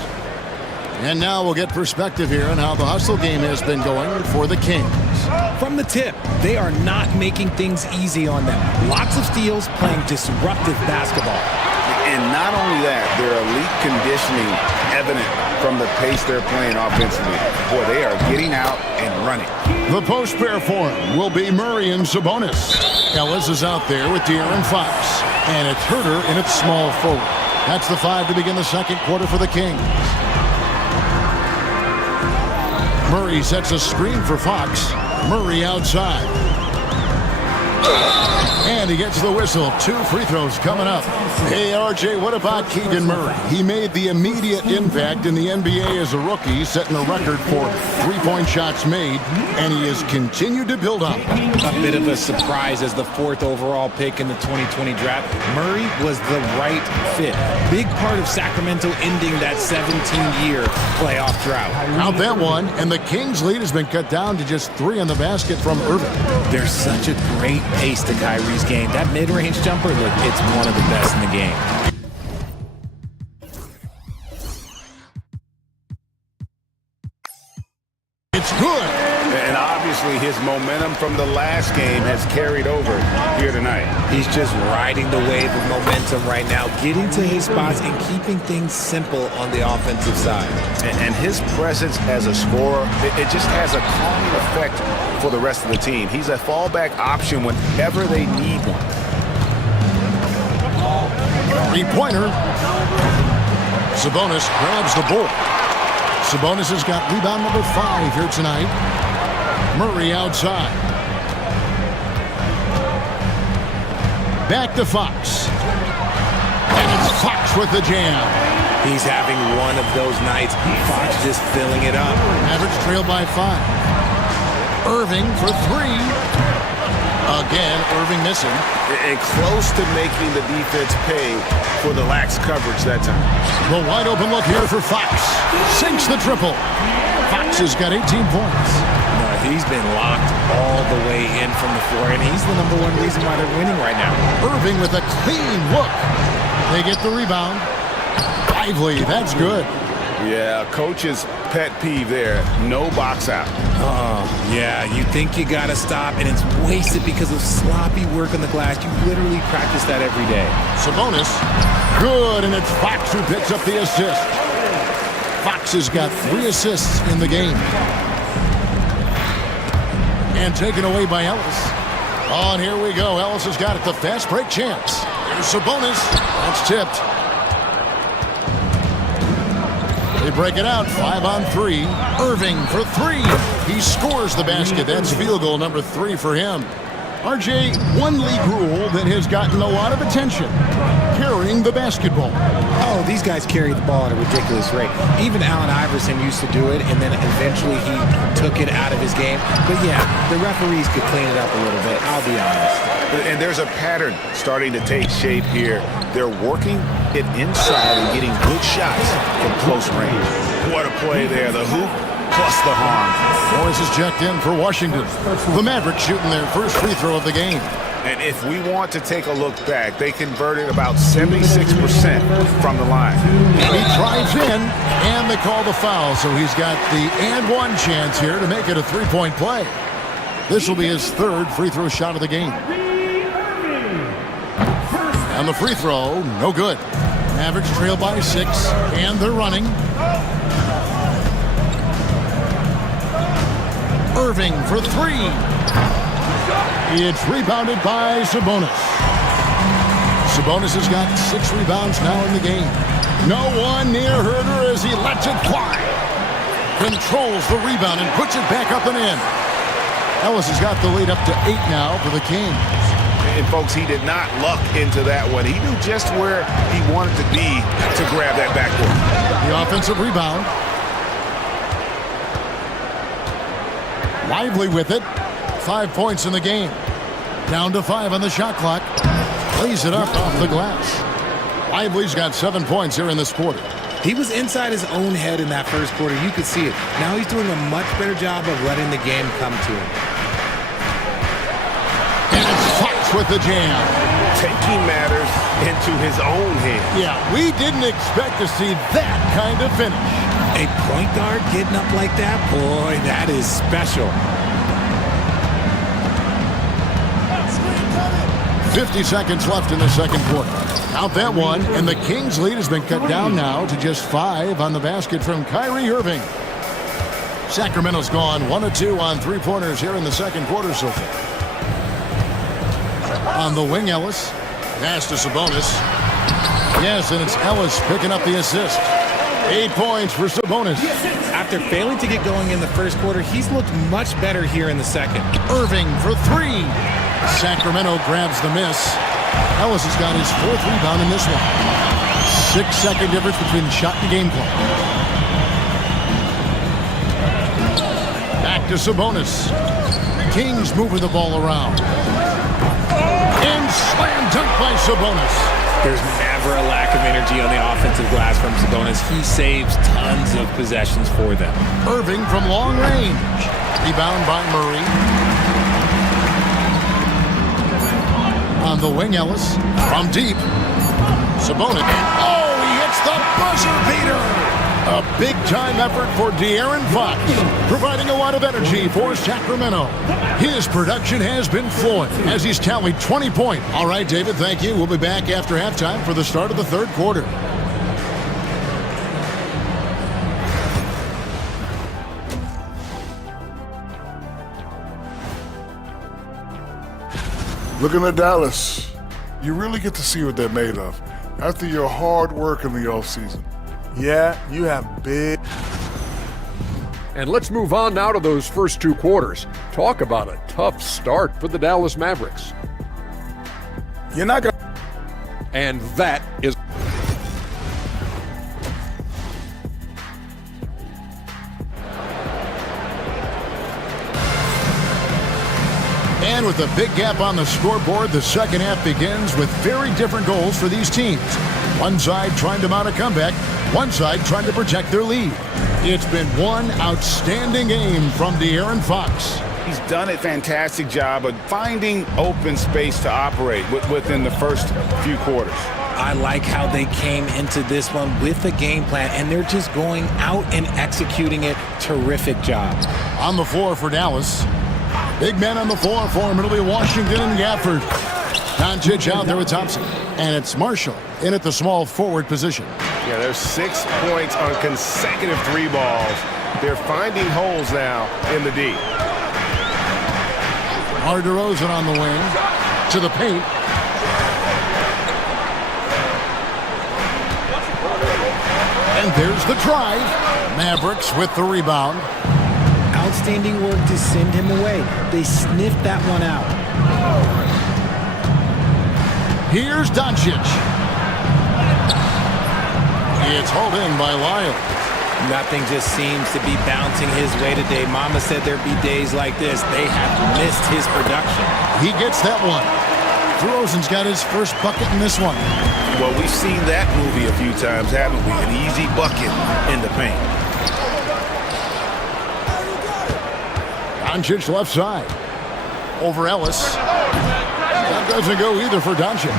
And now we'll get perspective here on how the hustle game has been going for the Kings. From the tip, they are not making things easy on them. Lots of steals, playing disruptive basketball. And not only that, their elite conditioning evident from the pace they're playing offensively. Boy, they are getting out and running. The post pair for him will be Murray and Sabonis. Ellis is out there with De'Aaron Fox. And it's Herter in its small forward. That's the 5 to begin the second quarter for the Kings. Murray sets a screen for Fox. Murray outside. And he gets the whistle. 2 free throws coming up. Hey, RJ, what about Keegan Murray? He made the immediate impact in the NBA as a rookie, setting a record for three-point shots made, and he has continued to build up. A bit of a surprise as the 4th overall pick in the 2020 draft. Murray was the right fit. Big part of Sacramento ending that 17-year playoff drought. Out that one, and the Kings' lead has been cut down to just 3 on the basket from Irving. There's such a great pace to Kyrie's game. That mid-range jumper, look, it's one of the best in the game. It's good. And obviously his momentum from the last game has carried over here tonight. He's just riding the wave of momentum right now, getting to his spots and keeping things simple on the offensive side. And his presence as a scorer, it just has a calming effect for the rest of the team. He's a fallback option whenever they need one. Three-pointer. Sabonis grabs the board. Sabonis has got rebound number 5 here tonight. Murray outside. Back to Fox. And it's Fox with the jam. He's having one of those nights. Fox just filling it up. Mavericks trail by 5. Irving for 3. Again, Irving missing. And close to making the defense pay for the lax coverage that time. The wide open look here for Fox. Sinks the triple. Fox has got 18 points. No, he's been locked all the way in from the floor, and he's the #1 reason why they're winning right now. Irving with a clean look. They get the rebound. Lively, that's good. Yeah, coach's pet peeve there. No box out. Oh, yeah, you think you got to stop, and it's wasted because of sloppy work on the glass. You literally practice that every day. Sabonis, good, and it's Fox who picks up the assist. Fox has got 3 assists in the game. And taken away by Ellis. Oh, and here we go. Ellis has got it, the fast break chance. Here's Sabonis. That's tipped. They break it out, 5 on 3. Irving for 3. He scores the basket. That's field goal number 3 for him. RJ, one league rule that has gotten a lot of attention, carrying the basketball. Oh, these guys carry the ball at a ridiculous rate. Even Allen Iverson used to do it, and then eventually he took it out of his game. But yeah, the referees could clean it up a little bit, I'll be honest. And there's a pattern starting to take shape here. They're working it inside and getting good shots from close range. What a play there. The hoop plus the harm. Morris is checked in for Washington. The Mavericks shooting their first free throw of the game. And if we want to take a look back, they converted about 76% from the line. And he drives in, and they call the foul, so he's got the and one chance here to make it a 3-point play. This will be his 3rd free throw shot of the game. On the free throw, no good. Mavericks trail by 6, and they're running. Irving for 3. It's rebounded by Sabonis. Sabonis has got 6 rebounds now in the game. No one near Herder as he lets it fly. Controls the rebound and puts it back up and in. Ellis has got the lead up to 8 now for the Kings. And folks, he did not luck into that one. He knew just where he wanted to be to grab that backboard. The offensive rebound. Lively with it. 5 points in the game. Down to 5 on the shot clock. Lays it up off the glass. Lively's got 7 points here in this quarter. He was inside his own head in that first quarter. You could see it. Now he's doing a much better job of letting the game come to him. And it's Fox with the jam. Taking matters into his own hands. Yeah, we didn't expect to see that kind of finish. A point guard getting up like that, boy, that is special. 50 seconds left in the second quarter. Out that one, and the Kings' lead has been cut down now to just 5 on the basket from Kyrie Irving. Sacramento's gone 1 of 2 on 3-pointers here in the second quarter so far. On the wing, Ellis. Pass to Sabonis. Yes, and it's Ellis picking up the assist. 8 points for Sabonis. After failing to get going in the first quarter, he's looked much better here in the second. Irving for 3. Sacramento grabs the miss. Ellis has got his 4th rebound in this one. 6-second difference between shot and game clock. Back to Sabonis. Kings moving the ball around. And slam dunk by Sabonis. There's never a lack of energy on the offensive glass from Sabonis. He saves tons of possessions for them. Irving from long range. Rebound by Murray. On the wing, Ellis. From deep. Sabonis. Oh, he hits the buzzer beater. A big-time effort for De'Aaron Fox, providing a lot of energy for Sacramento. His production has been flowing as he's tallied 20 points. All right, David, thank you. We'll be back after halftime for the start of the third quarter. Looking at Dallas, you really get to see what they're made of after your hard work in the offseason. Yeah, you have big. And let's move on now to those first 2 quarters. Talk about a tough start for the Dallas Mavericks. You're not going to. And that is. And with a big gap on the scoreboard, the second half begins with very different goals for these teams. One side trying to mount a comeback, one side trying to protect their lead. It's been one outstanding game from De'Aaron Fox. He's done a fantastic job of finding open space to operate within the first few quarters. I like how they came into this one with a game plan, and they're just going out and executing it. Terrific job. On the floor for Dallas. Big men on the floor for Middle Washington and Gafford. Doncic out there with Thompson. And it's Marshall in at the small forward position. Yeah, there's 6 points on consecutive 3 balls. They're finding holes now in the D. Mar DeRozan on the wing. To the paint. And there's the drive. Mavericks with the rebound. Outstanding work to send him away. They sniffed that one out. Here's Doncic. It's hauled in by Lyles. Nothing just seems to be bouncing his way today. Mama said there'd be days like this. They have missed his production. He gets that one. DeRozan's got his first bucket in this one. Well, we've seen that movie a few times, haven't we? An easy bucket in the paint. Doncic left side. Over Ellis. That doesn't go either for Doncic.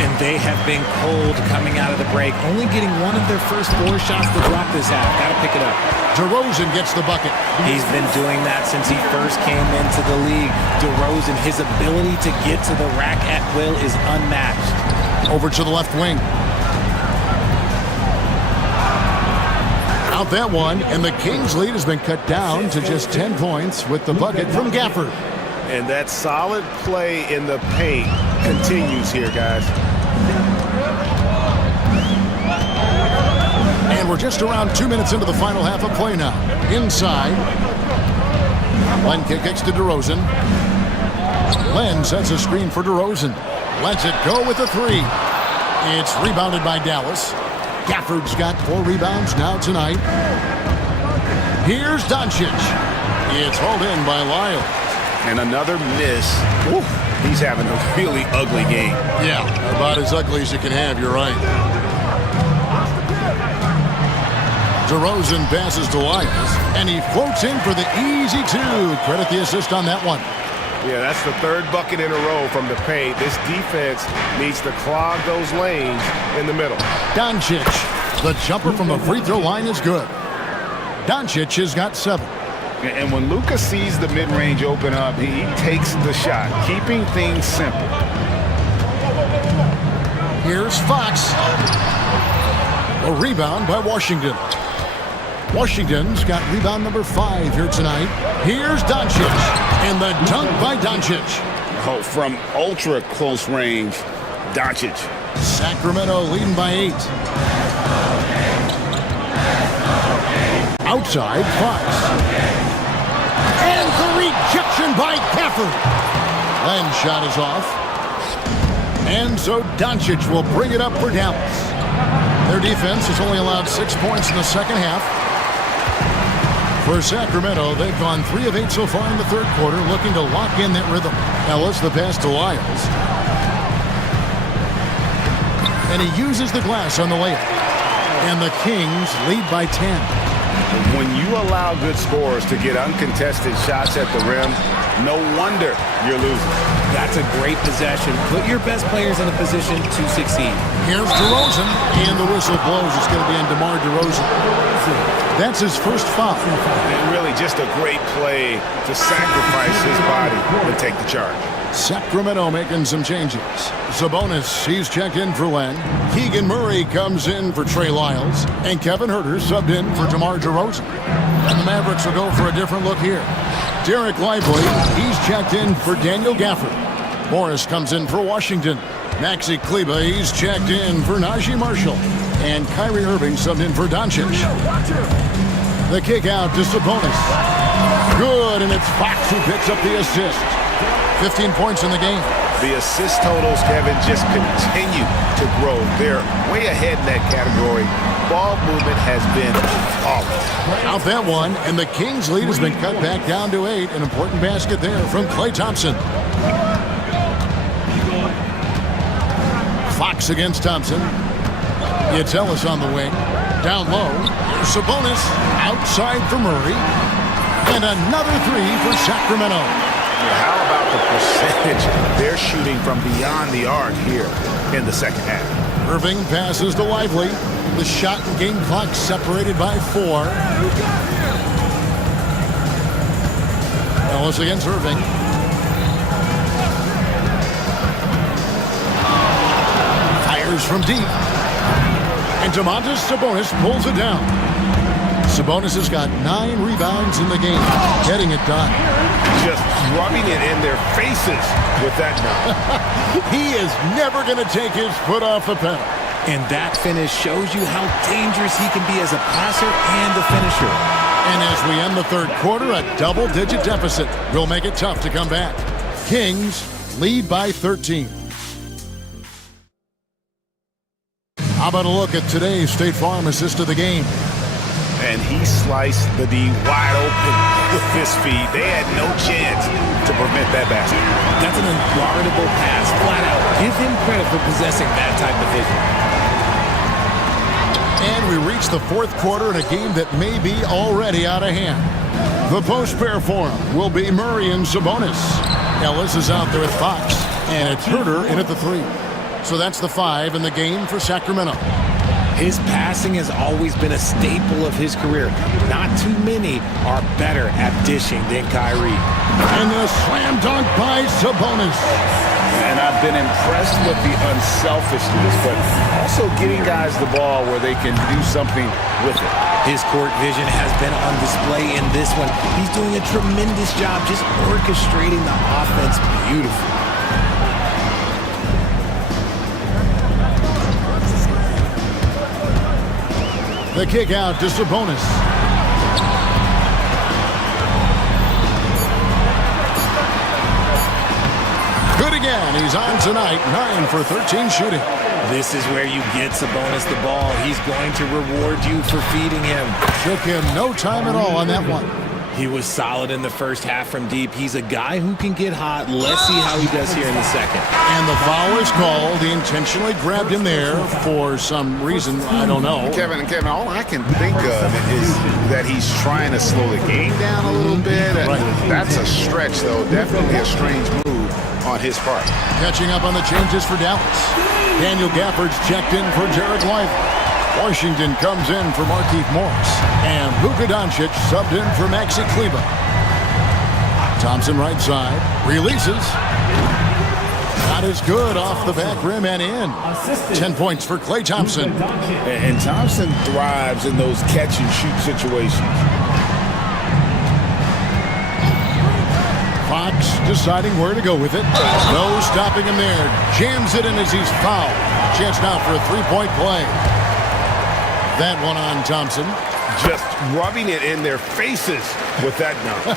And they have been cold coming out of the break. Only getting one of their first 4 shots to drop this half. Got to pick it up. DeRozan gets the bucket. He's been doing that since he first came into the league. DeRozan, his ability to get to the rack at will is unmatched. Over to the left wing. Out that one, and the Kings' lead has been cut down to just 10 points with the bucket from Gafford. And that solid play in the paint continues here, guys. And we're just around 2 minutes into the final half of play now. Inside. Len kicks to DeRozan. Len sets a screen for DeRozan. Lets it go with a three. It's rebounded by Dallas. Gafford's got 4 rebounds now tonight. Here's Doncic. It's hauled in by Lyles. And another miss. Woo. He's having a really ugly game. Yeah, about as ugly as you can have, you're right. DeRozan passes to Lyles, and he floats in for the easy two. Credit the assist on that one. Yeah, that's the 3rd bucket in a row from the paint. This defense needs to clog those lanes in the middle. Doncic, the jumper from the free throw line is good. Doncic has got 7. And when Luka sees the mid-range open up, he takes the shot, keeping things simple. Here's Fox. A rebound by Washington. Washington's got rebound number 5 here tonight. Here's Doncic, and the dunk by Doncic. Oh, from ultra close range, Doncic. Sacramento leading by 8. Outside, Fox. And the rejection by Gafford. Len's shot is off. And so Doncic will bring it up for Dallas. Their defense has only allowed 6 points in the second half. For Sacramento, they've gone 3 of 8 so far in the 3rd quarter, looking to lock in that rhythm. Ellis, the pass to Lyles. And he uses the glass on the layup. And the Kings lead by 10. When you allow good scorers to get uncontested shots at the rim, no wonder you're losing. That's a great possession. Put your best players in a position to succeed. Here's DeRozan, and the whistle blows. It's going to be on DeMar DeRozan. That's his first foul. And really just a great play to sacrifice his body and take the charge. Sacramento making some changes. Sabonis, he's checked in for Len. Keegan Murray comes in for Trey Lyles. And Kevin Huerter subbed in for DeMar DeRozan. And the Mavericks will go for a different look here. Derek Lively, he's checked in for Daniel Gafford. Morris comes in for Washington. Maxi Kleber, he's checked in for Najee Marshall. And Kyrie Irving subbed in for Doncic. The kick out to Sabonis. Good, and it's Fox who picks up the assist. 15 points in the game. The assist totals, Kevin, just continue to grow. They're way ahead in that category. Ball movement has been flawless. Out that one, and the Kings' lead has been cut back down to 8. An important basket there from Klay Thompson. Fox against Thompson. It's Ellis on the wing. Down low. Here's Sabonis. Outside for Murray. And another 3 for Sacramento. How about the percentage they're shooting from beyond the arc here in the second half? Irving passes to Lively. The shot and game clock separated by 4. Ellis against Irving. Fires from deep. And Domantas Sabonis pulls it down. Sabonis has got 9 rebounds in the game, getting it done. Just rubbing it in their faces with that dunk. He is never going to take his foot off the pedal. And that finish shows you how dangerous he can be as a passer and a finisher. And as we end the 3rd quarter, a double-digit deficit will make it tough to come back. Kings lead by 13. How about a look at today's State Farm assist of the game? And he sliced the D wide open with his feet. They had no chance to prevent that basket. That's an unguardable pass, flat out. Give him credit for possessing that type of vision. And we reach the 4th quarter in a game that may be already out of hand. The post-pair for him will be Murray and Sabonis. Ellis is out there with Fox, and it's Huerter in at the 3. So that's the 5 in the game for Sacramento. His passing has always been a staple of his career. Not too many are better at dishing than Kyrie. And the slam dunk by Sabonis. And I've been impressed with the unselfishness, but also getting guys the ball where they can do something with it. His court vision has been on display in this one. He's doing a tremendous job just orchestrating the offense beautifully. The kick out to Sabonis. Good again. He's on tonight, 9 for 13 shooting. This is where you get Sabonis the ball. He's going to reward you for feeding him. Took him no time at all on that one. He was solid in the first half from deep. He's a guy who can get hot. Let's see how he does here in the second. And the foul is called. He intentionally grabbed him there for some reason. I don't know. Kevin, all I can think of is that he's trying to slow the game down a little bit. Right. That's a stretch, though. Definitely a strange move on his part. Catching up on the changes for Dallas. Daniel Gafford's checked in for Jared Lively. Washington comes in for Markieff Morris. And Luka Doncic subbed in for Maxi Kleber. Thompson right side. Releases. Not as good off the back rim and in. 10 points for Klay Thompson. And Thompson thrives in those catch-and-shoot situations. Fox deciding where to go with it. No stopping him there. Jams it in as he's fouled. Chance now for a three-point play. That one on Thompson. Just rubbing it in their faces with that dunk.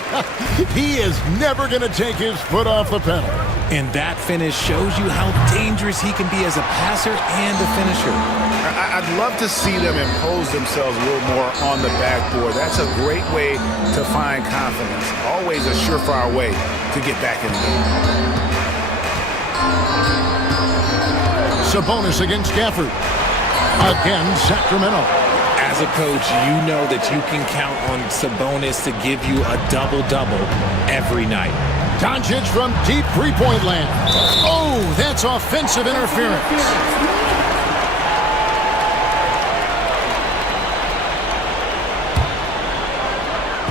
He is never going to take his foot off the pedal. And that finish shows you how dangerous he can be as a passer and a finisher. I'd love to see them impose themselves a little more on the backboard. That's a great way to find confidence. Always a surefire way to get back in the game. Sabonis against Gafford. Again, Sacramento. As a coach, you know that you can count on Sabonis to give you a double-double every night. Doncic from deep three-point land. Oh, that's offensive interference.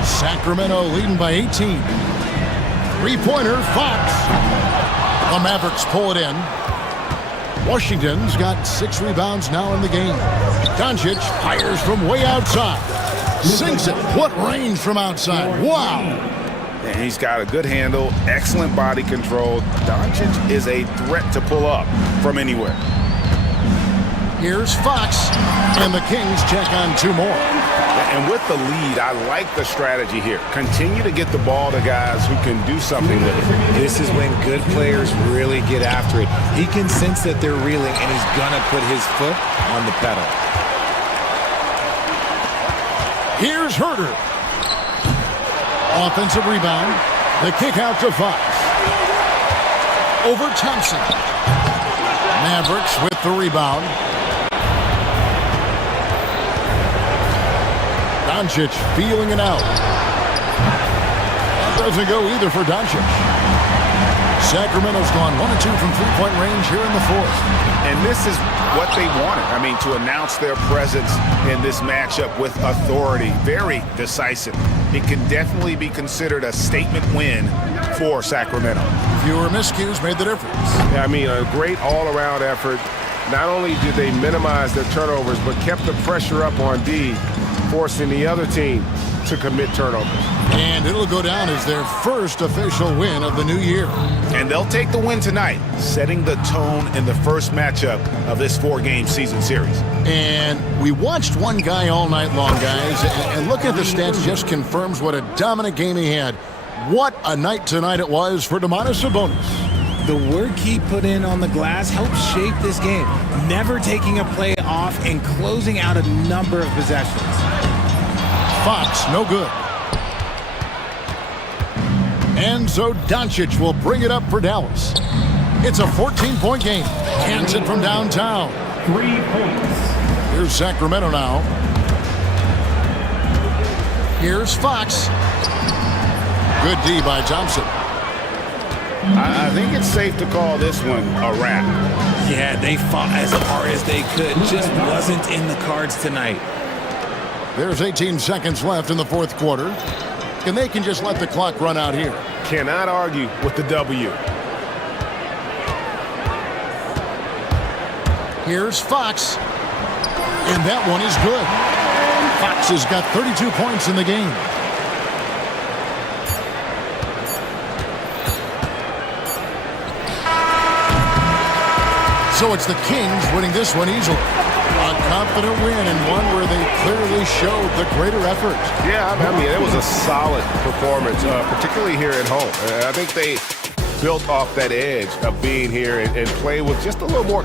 Sacramento leading by 18. Three-pointer, Fox. The Mavericks pull it in. Washington's got 6 rebounds now in the game. Doncic fires from way outside. Sinks it. What range from outside. Wow. And he's got a good handle, excellent body control. Doncic is a threat to pull up from anywhere. Here's Fox. And the Kings check on 2 more. And with the lead, I like the strategy here. Continue to get the ball to guys who can do something with it. This is when good players really get after it. He can sense that they're reeling, and he's going to put his foot on the pedal. Here's Herter. Offensive rebound. The kick out to Fox. Over Thompson. Mavericks with the rebound. Doncic feeling it out. That doesn't go either for Doncic. Sacramento's gone 1 of 2 from three-point range here in the fourth. And this is what they wanted. I mean, to announce their presence in this matchup with authority. Very decisive. It can definitely be considered a statement win for Sacramento. Fewer miscues made the difference. Yeah, I mean, a great all-around effort. Not only did they minimize their turnovers, but kept the pressure up on D, forcing the other team to commit turnovers. And it'll go down as their first official win of the new year. And they'll take the win tonight, setting the tone in the first matchup of this 4-game season series. And we watched one guy all night long, guys, and looking at the stats just confirms what a dominant game he had. What a night tonight it was for Domantas Sabonis. The work he put in on the glass helped shape this game, never taking a play off and closing out a number of possessions. Fox, no good. And so Doncic will bring it up for Dallas. It's a 14-point game. Hands it from downtown. 3 points. Here's Sacramento now. Here's Fox. Good D by Thompson. I think it's safe to call this one a wrap. Yeah, they fought as hard as they could. Just wasn't in the cards tonight. There's 18 seconds left in the fourth quarter. And they can just let the clock run out here. Cannot argue with the W. Here's Fox. And that one is good. Fox has got 32 points in the game. So it's the Kings winning this one easily. A confident win and one where they clearly showed the greater effort. Yeah, I mean, it was a solid performance, particularly here at home. I think they built off that edge of being here and play with just a little more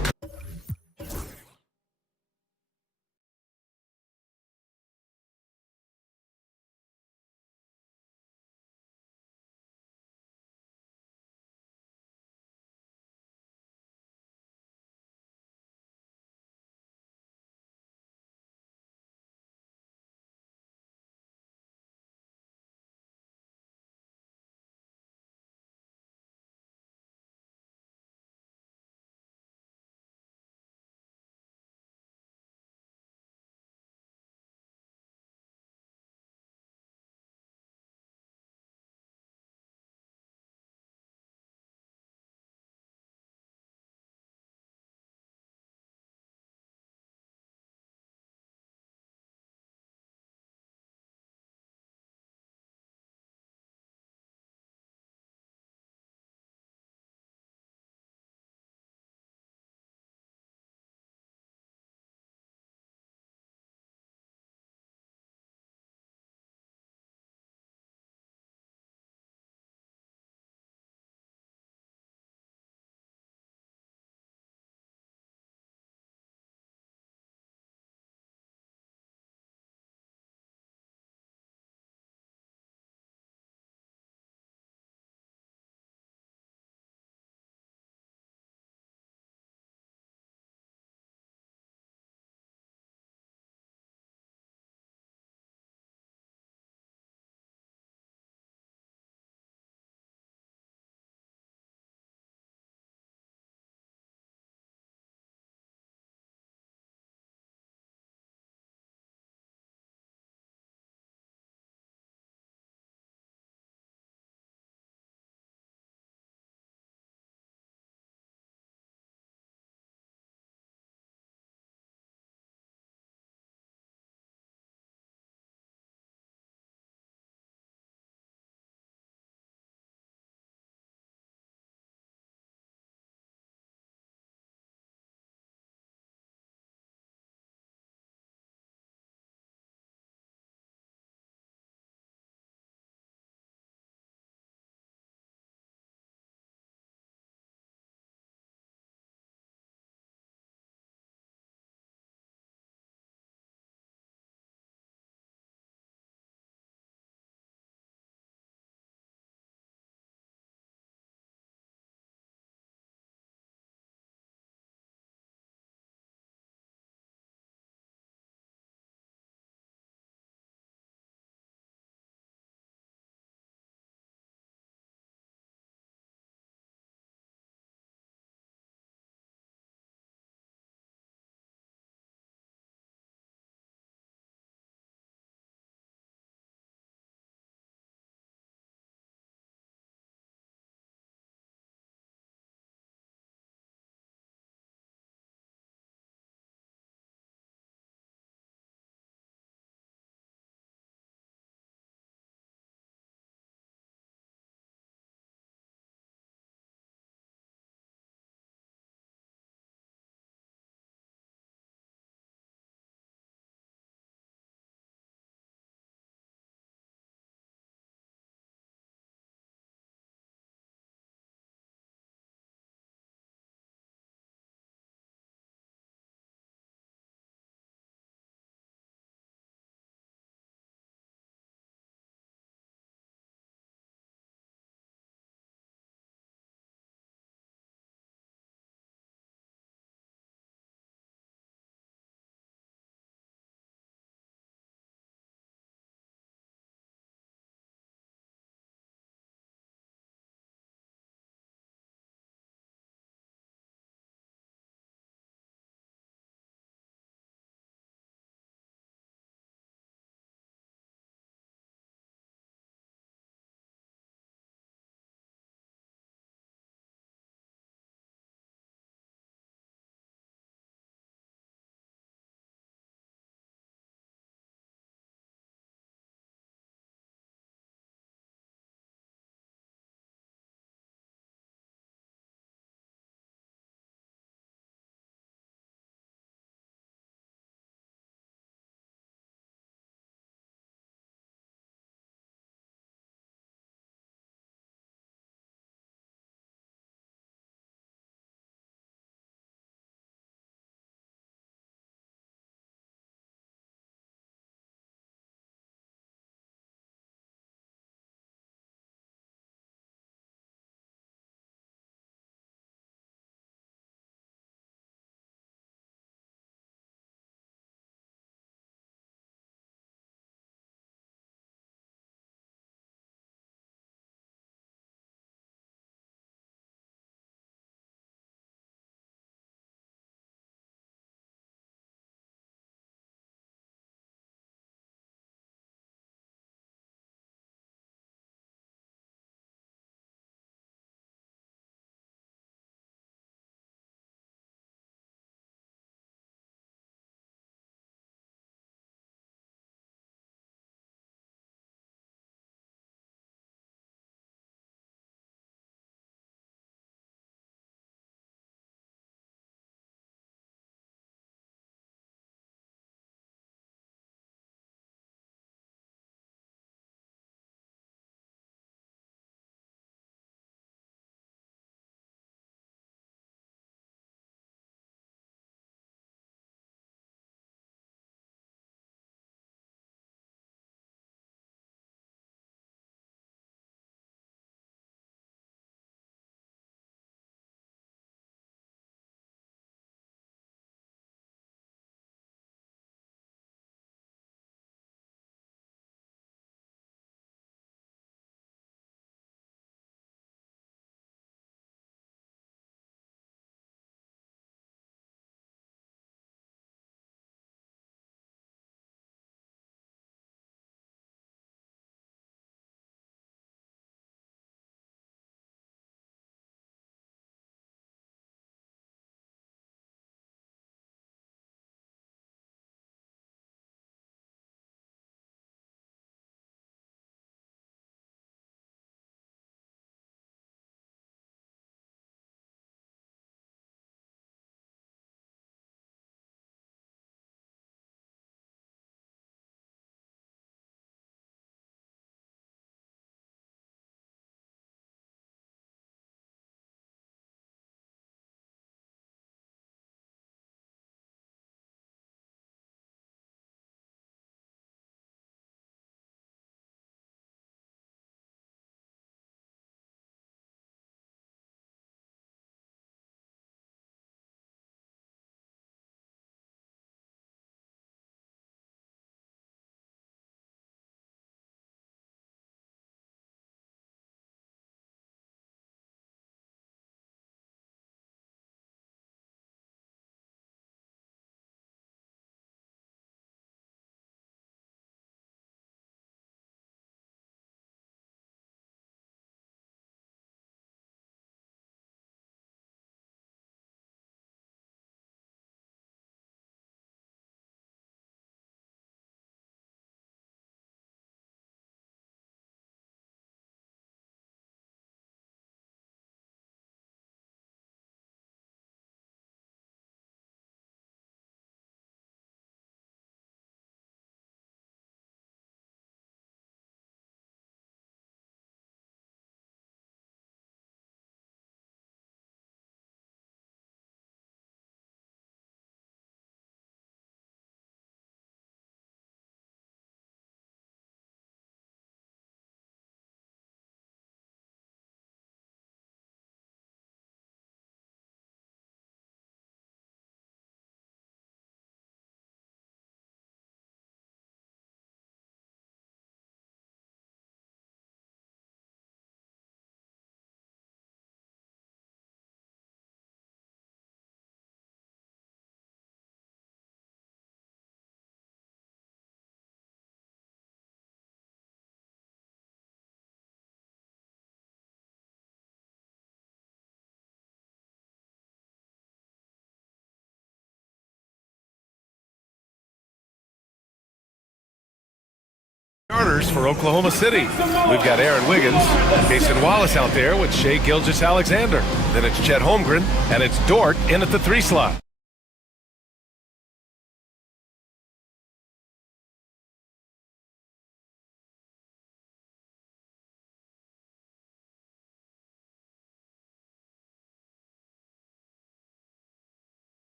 Starters for Oklahoma City. We've got Aaron Wiggins, Cason Wallace out there with Shai Gilgeous-Alexander. Then it's Chet Holmgren, and it's Dort in at the 3 slot.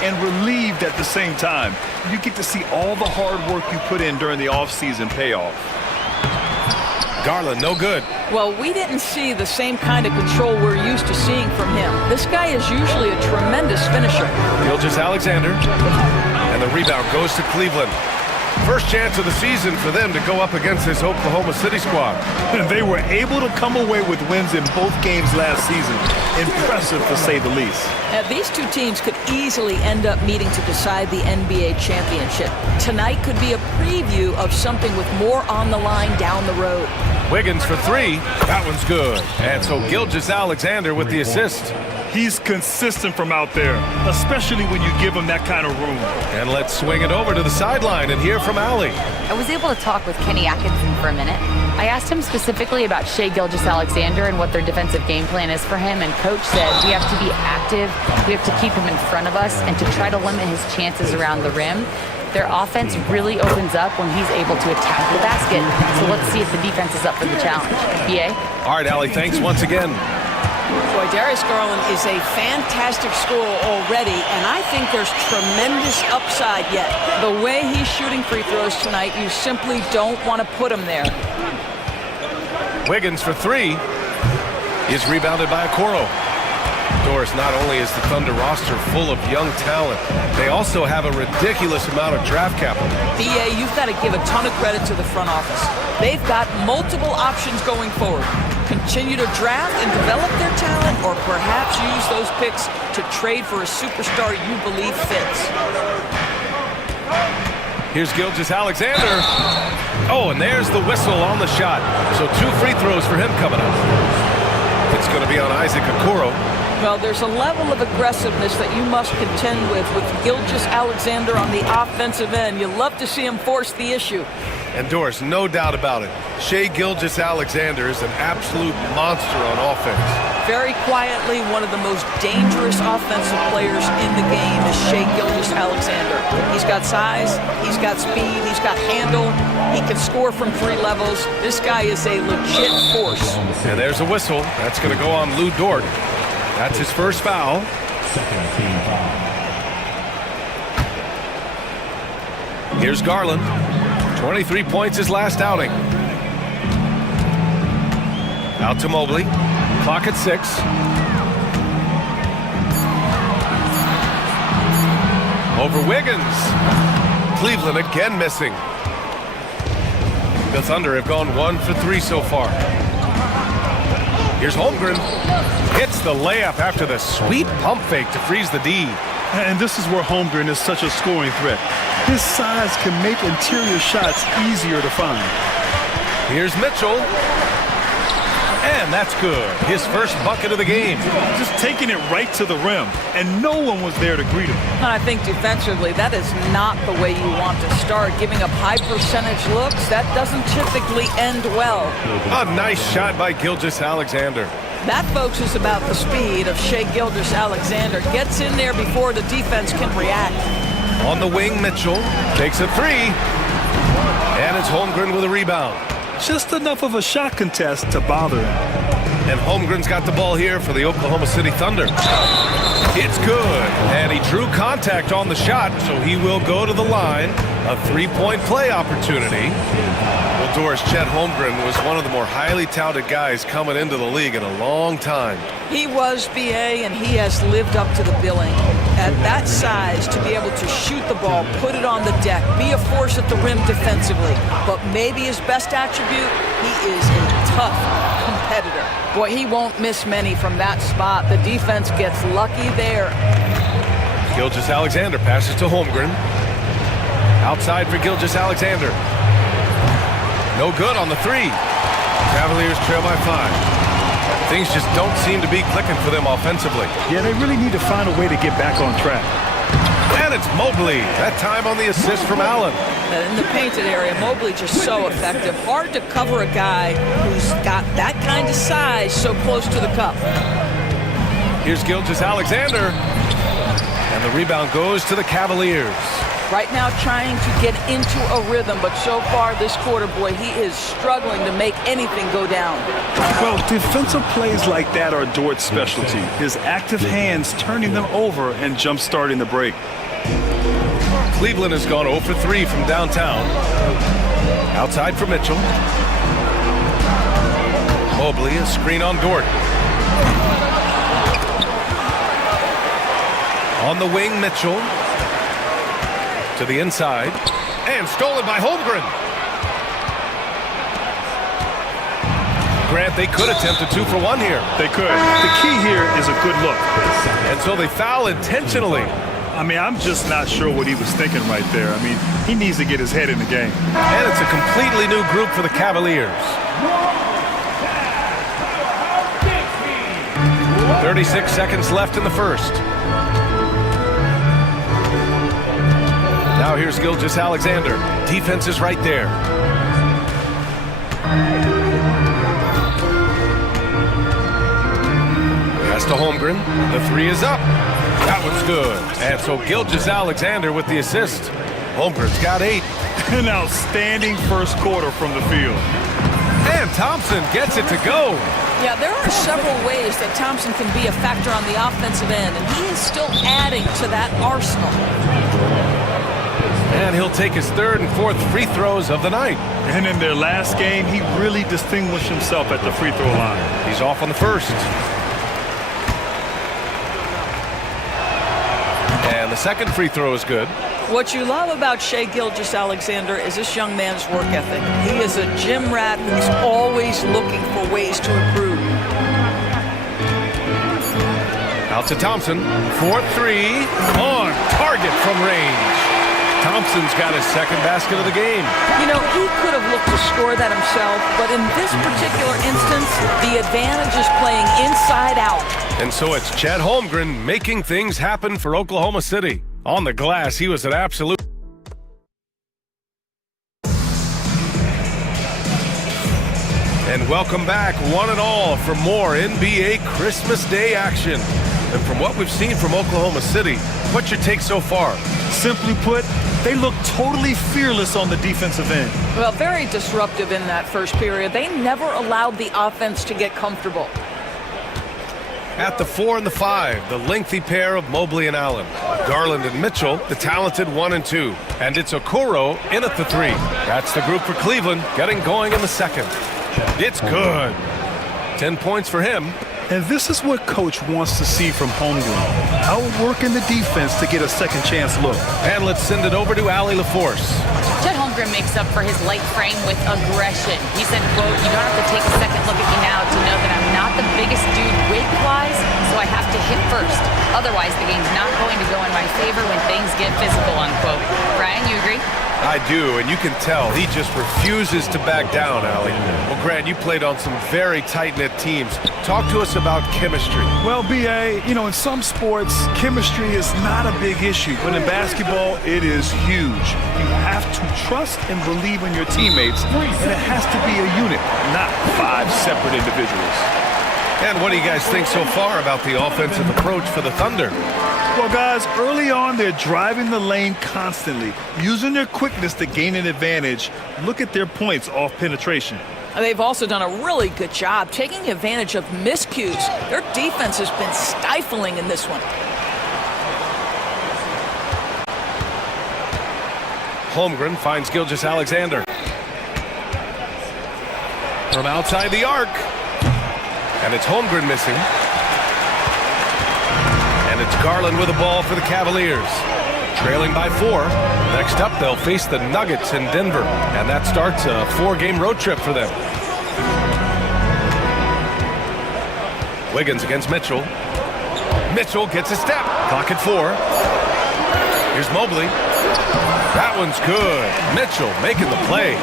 And relieved at the same time. You get to see all the hard work you put in during the offseason pay off. Garland, no good. Well, we didn't see the same kind of control we're used to seeing from him. This guy is usually a tremendous finisher. Gilgeous-Alexander, and the rebound goes to Cleveland. First chance of the season for them to go up against this Oklahoma City squad. And they were able to come away with wins in both games last season. Impressive, to say the least. Now, these two teams could easily end up meeting to decide the NBA championship. Tonight could be a preview of something with more on the line down the road. Wiggins for 3. That one's good. And so Gilgeous-Alexander with the assist. He's consistent from out there, especially when you give him that kind of room. And let's swing it over to the sideline and hear from Allie. I was able to talk with Kenny Atkinson for a minute. I asked him specifically about Shai Gilgeous-Alexander and what their defensive game plan is for him, and Coach said we have to be active, we have to keep him in front of us, and to try to limit his chances around the rim. Their offense really opens up when he's able to attack the basket. So let's see if the defense is up for the challenge. BA? All right, Allie, thanks once again. Boy, Darius Garland is a fantastic scorer already, and I think there's tremendous upside yet. The way he's shooting free throws tonight, you simply don't want to put him there. Wiggins for 3 is rebounded by Okoro. Doris, not only is the Thunder roster full of young talent, they also have a ridiculous amount of draft capital. BA, you've got to give a ton of credit to the front office. They've got multiple options going forward. Continue to draft and develop their talent, or perhaps use those picks to trade for a superstar you believe fits. Here's Gilgeous-Alexander. Oh, and there's the whistle on the shot. So 2 free throws for him coming up. It's going to be on Isaac Okoro. Well, there's a level of aggressiveness that you must contend with Gilgeous-Alexander on the offensive end. You love to see him force the issue. And Doris, no doubt about it, Shai Gilgeous-Alexander is an absolute monster on offense. Very quietly, one of the most dangerous offensive players in the game is Shai Gilgeous-Alexander. He's got size, he's got speed, he's got handle, he can score from 3 levels. This guy is a legit force. And there's a whistle. That's going to go on Lou Dort. That's his first foul. Second team foul. Here's Garland. 23 points his last outing. Out to Mobley. Clock at 6. Over Wiggins. Cleveland again missing. The Thunder have gone 1 for 3 so far. Here's Holmgren. Hits the layup after the sweet pump fake to freeze the D. And this is where Holmgren is such a scoring threat. His size can make interior shots easier to find. Here's Mitchell. And that's good. His first bucket of the game. Just taking it right to the rim, and no one was there to greet him. And I think defensively, that is not the way you want to start. Giving up high percentage looks, that doesn't typically end well. A nice shot by Gilgeous-Alexander. That, folks, is about the speed of Shai Gilgeous-Alexander. Gets in there before the defense can react. On the wing, Mitchell takes a 3. And it's Holmgren with a rebound. Just enough of a shot contest to bother him. And Holmgren's got the ball here for the Oklahoma City Thunder. It's good. And he drew contact on the shot, so he will go to the line. A 3-point play opportunity. Well, Doris, Chet Holmgren was one of the more highly touted guys coming into the league in a long time. He was, BA, and he has lived up to the billing. At that size, to be able to shoot the ball, put it on the deck, be a force at the rim defensively. But maybe his best attribute, he is a tough competitor. Boy, he won't miss many from that spot. The defense gets lucky there. Gilgeous-Alexander passes to Holmgren. Outside for Gilgeous-Alexander. No good on the 3. Cavaliers trail by 5. Things just don't seem to be clicking for them offensively. Yeah, they really need to find a way to get back on track. And it's Mobley. That time on the assist from Allen. In the painted area, Mobley just so effective. Hard to cover a guy who's got that kind of size so close to the cup. Here's Gilgeous-Alexander. And the rebound goes to the Cavaliers. Right now trying to get into a rhythm, but so far this quarter, boy, he is struggling to make anything go down. Well, defensive plays like that are Dort's specialty. His active hands turning them over and jump-starting the break. Cleveland has gone 0 for 3 from downtown. Outside for Mitchell. Mobley, a screen on Dort. On the wing, Mitchell. To the inside. And stolen by Holmgren. Grant, they could attempt a 2 for 1 here. They could. The key here is a good look. And so they foul intentionally. I mean, I'm just not sure what he was thinking right there. I mean, he needs to get his head in the game. And it's a completely new group for the Cavaliers. 36 seconds left in the first. Now here's Gilgeous-Alexander. Defense is right there. Pass to Holmgren. The 3 is up. That one's good. And so Gilgeous-Alexander with the assist. Holmgren's got 8. An outstanding first quarter from the field. And Thompson gets it to go. Yeah, there are several ways that Thompson can be a factor on the offensive end, and he is still adding to that arsenal. And he'll take his 3rd and 4th free throws of the night. And in their last game, he really distinguished himself at the free throw line. He's off on the first. And the second free throw is good. What you love about Shai Gilgeous-Alexander is this young man's work ethic. He is a gym rat who's always looking for ways to improve. Out to Thompson. 4-3. On target from range. Thompson's got his second basket of the game. You know, he could have looked to score that himself, but in this particular instance, the advantage is playing inside out. And so it's Chet Holmgren making things happen for Oklahoma City. On the glass, he was an absolute... And welcome back, one and all, for more NBA Christmas Day action. And from what we've seen from Oklahoma City, what's your take so far? Simply put, they look totally fearless on the defensive end. Well, very disruptive in that first period. They never allowed the offense to get comfortable. At the 4 and the 5, the lengthy pair of Mobley and Allen. Garland and Mitchell, the talented 1 and 2. And it's Okoro in at the 3. That's the group for Cleveland, getting going in the second. It's good. 10 points for him. And this is what Coach wants to see from Holmgren. Outworking the defense to get a second chance look. And let's send it over to Allie LaForce. Chet Holmgren makes up for his light frame with aggression. He said, quote, "You don't have to take a second look at me now to know that I'm not the biggest dude weight-wise, so I have to hit first. Otherwise, the game's not going to go in my favor when things get physical," unquote. Brian, you agree? I do, and you can tell he just refuses to back down, Allie. Well, Grant, you played on some very tight-knit teams. Talk to us about chemistry. Well, B.A., you know, in some sports, chemistry is not a big issue, but in basketball, it is huge. You have to trust and believe in your teammates, and it has to be a unit, not 5 separate individuals. And what do you guys think so far about the offensive approach for the Thunder? Well, guys, early on, they're driving the lane constantly, using their quickness to gain an advantage. Look at their points off penetration. They've also done a really good job taking advantage of miscues. Their defense has been stifling in this one. Holmgren finds Gilgeous-Alexander. From outside the arc. And it's Holmgren missing. And it's Garland with the ball for the Cavaliers. Trailing by 4. Next up, they'll face the Nuggets in Denver. And that starts a 4-game road trip for them. Wiggins against Mitchell. Mitchell gets a step. Clock at 4. Here's Mobley. That one's good. Mitchell making the play.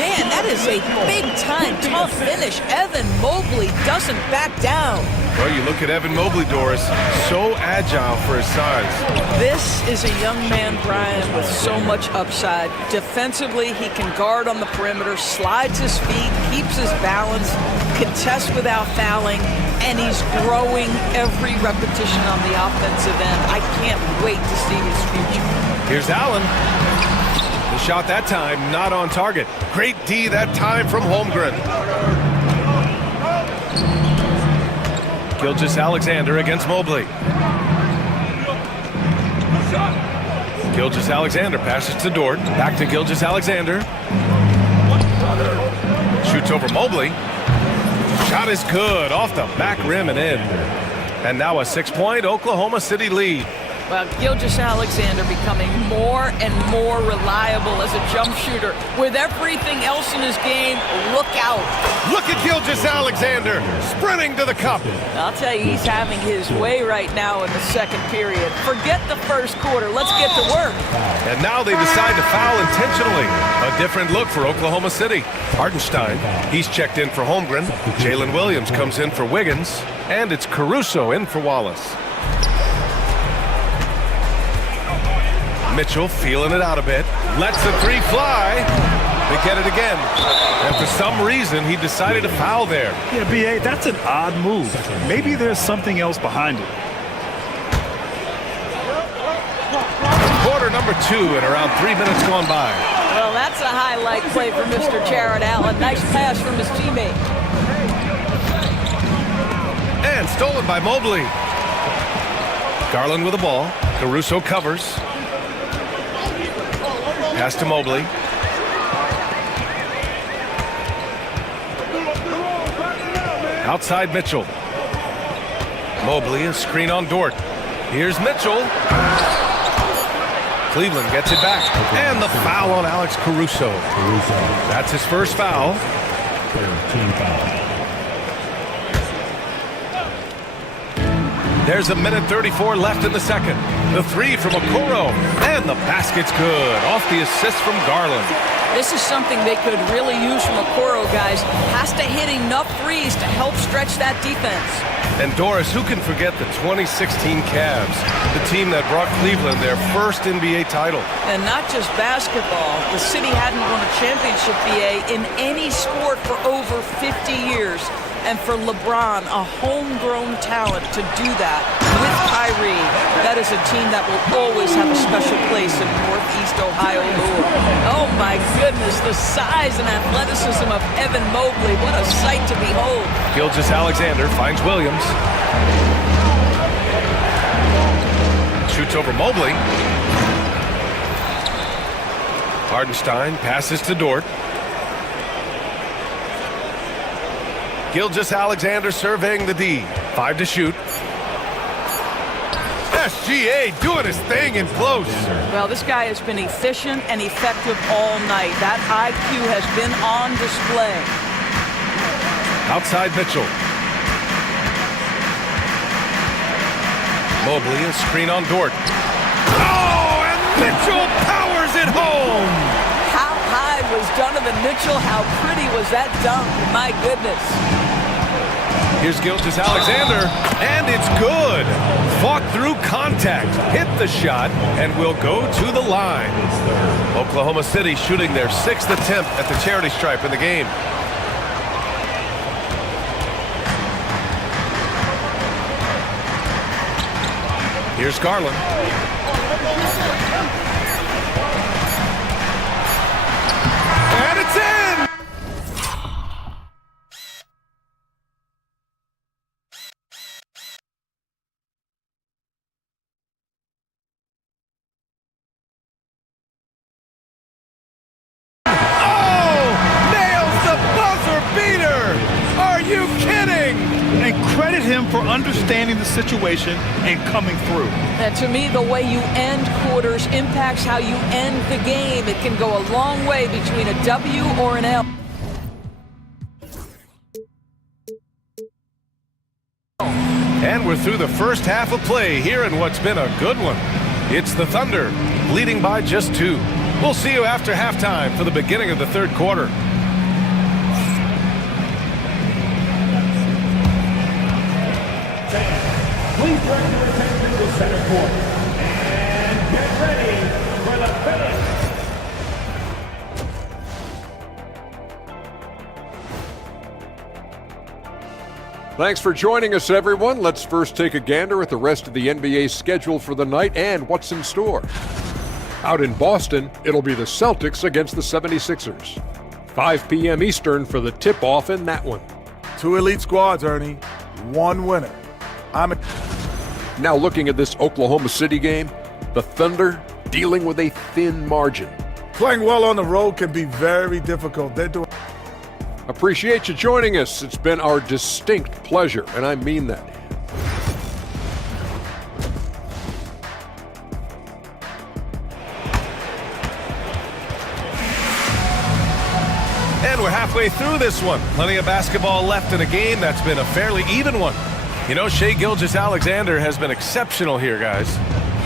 Man, that is a big-time tough finish. Evan Mobley doesn't back down. Well, you look at Evan Mobley, Doris, so agile for his size. This is a young man, Brian, with so much upside. Defensively, he can guard on the perimeter, slides his feet, keeps his balance, contests without fouling, and he's growing every repetition on the offensive end. I can't wait to see his future. Here's Allen. The shot that time, not on target. Great D that time from Holmgren. Gilgeous-Alexander against Mobley. Gilgeous-Alexander passes to Dort. Back to Gilgeous-Alexander. Shoots over Mobley. Shot is good, off the back rim and in. And now a 6-point Oklahoma City lead. Well, Gilgeous-Alexander becoming more and more reliable as a jump shooter. With everything else in his game, look out. Look at Gilgeous-Alexander sprinting to the cup. I'll tell you, he's having his way right now in the second period. Forget the first quarter. Let's get to work. And now they decide to foul intentionally. A different look for Oklahoma City. Hartenstein, he's checked in for Holmgren. Jalen Williams comes in for Wiggins. And it's Caruso in for Wallace. Mitchell feeling it out a bit. Lets the three fly. They get it again. And for some reason, he decided to foul there. Yeah, B.A., that's an odd move. Maybe there's something else behind it. Quarter number 2 and around 3 minutes gone by. Well, that's a highlight play for Mr. Jared Allen. Nice pass from his teammate. And stolen by Mobley. Garland with the ball. Caruso covers. Pass to Mobley. Outside Mitchell. Mobley, a screen on Dort. Here's Mitchell. Cleveland gets it back. And the foul on Alex Caruso. That's his first foul. Team foul. There's a minute 34 left in the second. The three from Okoro, and the basket's good. Off the assist from Garland. This is something they could really use from Okoro, guys. Has to hit enough threes to help stretch that defense. And Doris, who can forget the 2016 Cavs, the team that brought Cleveland their first NBA title. And not just basketball. The city hadn't won a championship, BA, in any sport for over 50 years. And for LeBron, a homegrown talent to do that with Kyrie, that is a team that will always have a special place in Northeast Ohio lore. Oh my goodness, the size and athleticism of Evan Mobley, what a sight to behold. Gilgeous-Alexander finds Williams. Shoots over Mobley. Hartenstein passes to Dort. Gilgeous-Alexander surveying the D. 5 to shoot. SGA doing his thing in close. Well, this guy has been efficient and effective all night. That IQ has been on display. Outside Mitchell. Mobley, a screen on Dort. Oh, and Mitchell powers it home. How high was Donovan Mitchell? How pretty was that dunk? My goodness. Here's Gilgeous-Alexander, and it's good. Fought through contact, hit the shot, and will go to the line. Oklahoma City shooting their 6th attempt at the charity stripe in the game. Here's Garland. And it's in! And credit him for understanding the situation and coming through. And to me, the way you end quarters impacts how you end the game. It can go a long way between a W or an L. And we're through the first half of play here in what's been a good one. It's the Thunder, leading by just 2. We'll see you after halftime for the beginning of the third quarter. fans, please direct your attention to center court. And get ready for the finish. Thanks for joining us, everyone. Let's first take a gander at the rest of the NBA schedule for the night and what's in store. Out in Boston, it'll be the Celtics against the 76ers. 5 p.m. Eastern for the tip-off in that one. 2 elite squads, Ernie. 1 winner. Now looking at this Oklahoma City game, the Thunder dealing with a thin margin. Playing well on the road can be very difficult. They're doing... Appreciate you joining us. It's been our distinct pleasure, and I mean that. And we're halfway through this one. Plenty of basketball left in a game that's been a fairly even one. You know, Shai Gilgeous-Alexander has been exceptional here, guys.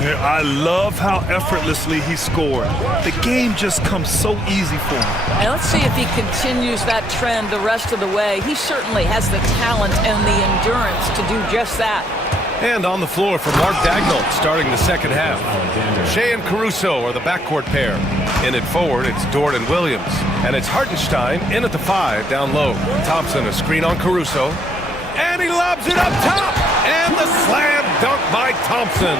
Yeah, I love how effortlessly he scored. The game just comes so easy for him. And let's see if he continues that trend the rest of the way. He certainly has the talent and the endurance to do just that. And on the floor for Mark Daigneault starting the second half. Shai and Caruso are the backcourt pair. In at forward, it's Dort and Williams. And it's Hartenstein in at the 5 down low. Thompson a screen on Caruso. And he lobs it up top! And the slam dunk by Thompson.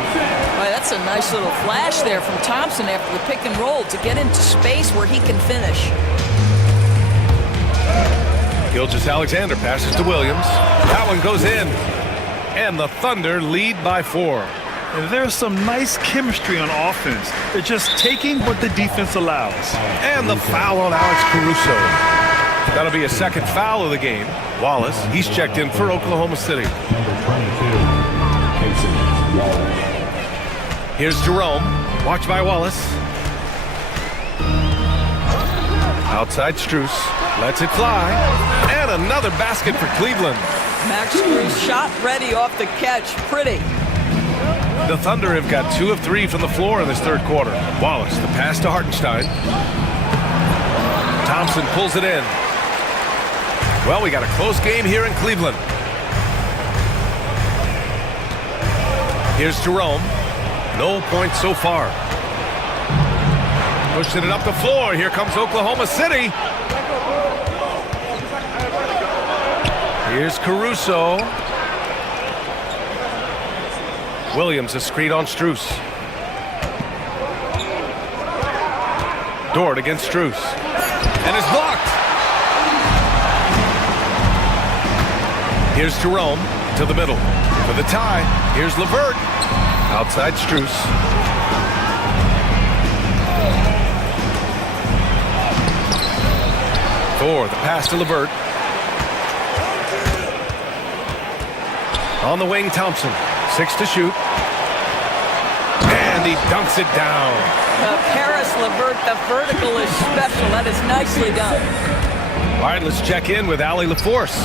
Boy, that's a nice little flash there from Thompson after the pick and roll to get into space where he can finish. Gilgeous-Alexander passes to Williams. That one goes in. And the Thunder lead by 4. And there's some nice chemistry on offense. They're just taking what the defense allows. And the foul on Alex Caruso. That'll be a second foul of the game. Wallace, he's checked in for Oklahoma City. Here's Jerome. Watched by Wallace. Outside Strus. Lets it fly. And another basket for Cleveland. Max Strus shot ready off the catch. Pretty. The Thunder have got 2 of 3 from the floor in this third quarter. Wallace, the pass to Hartenstein. Thompson pulls it in. Well, we got a close game here in Cleveland. Here's Jerome. No points so far. Pushing it up the floor. Here comes Oklahoma City. Here's Caruso. Williams a screen on Strus. Dort against Strus. And it's blocked. Here's Jerome to the middle. For the tie, here's LeVert. Outside Strus. For the pass to LeVert. On the wing, Thompson. 6 to shoot. And he dunks it down. Paris LeVert, the vertical is special. That is nicely done. All right, let's check in with Allie LaForce.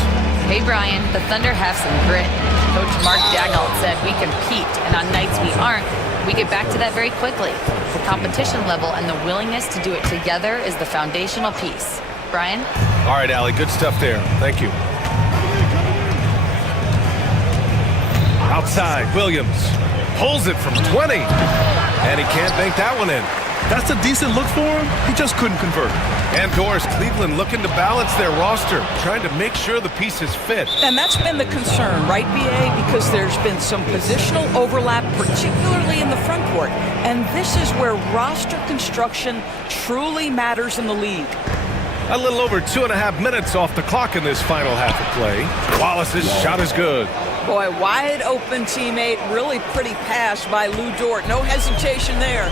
Hey, Brian, the Thunder have some grit. Coach Mark Daigneault said we compete, and on nights we aren't, we get back to that very quickly. The competition level and the willingness to do it together is the foundational piece. Brian? All right, Allie, good stuff there. Thank you. Outside, Williams pulls it from 20, and he can't bank that one in. That's a decent look for him. He just couldn't convert. And Doris, Cleveland looking to balance their roster, trying to make sure the pieces fit. And that's been the concern, right, BA? Because there's been some positional overlap, particularly in the front court. And this is where roster construction truly matters in the league. A little over 2.5 minutes off the clock in this final half of play. Wallace's shot is good. Boy, wide open teammate, really pretty pass by Lou Dort. No hesitation there.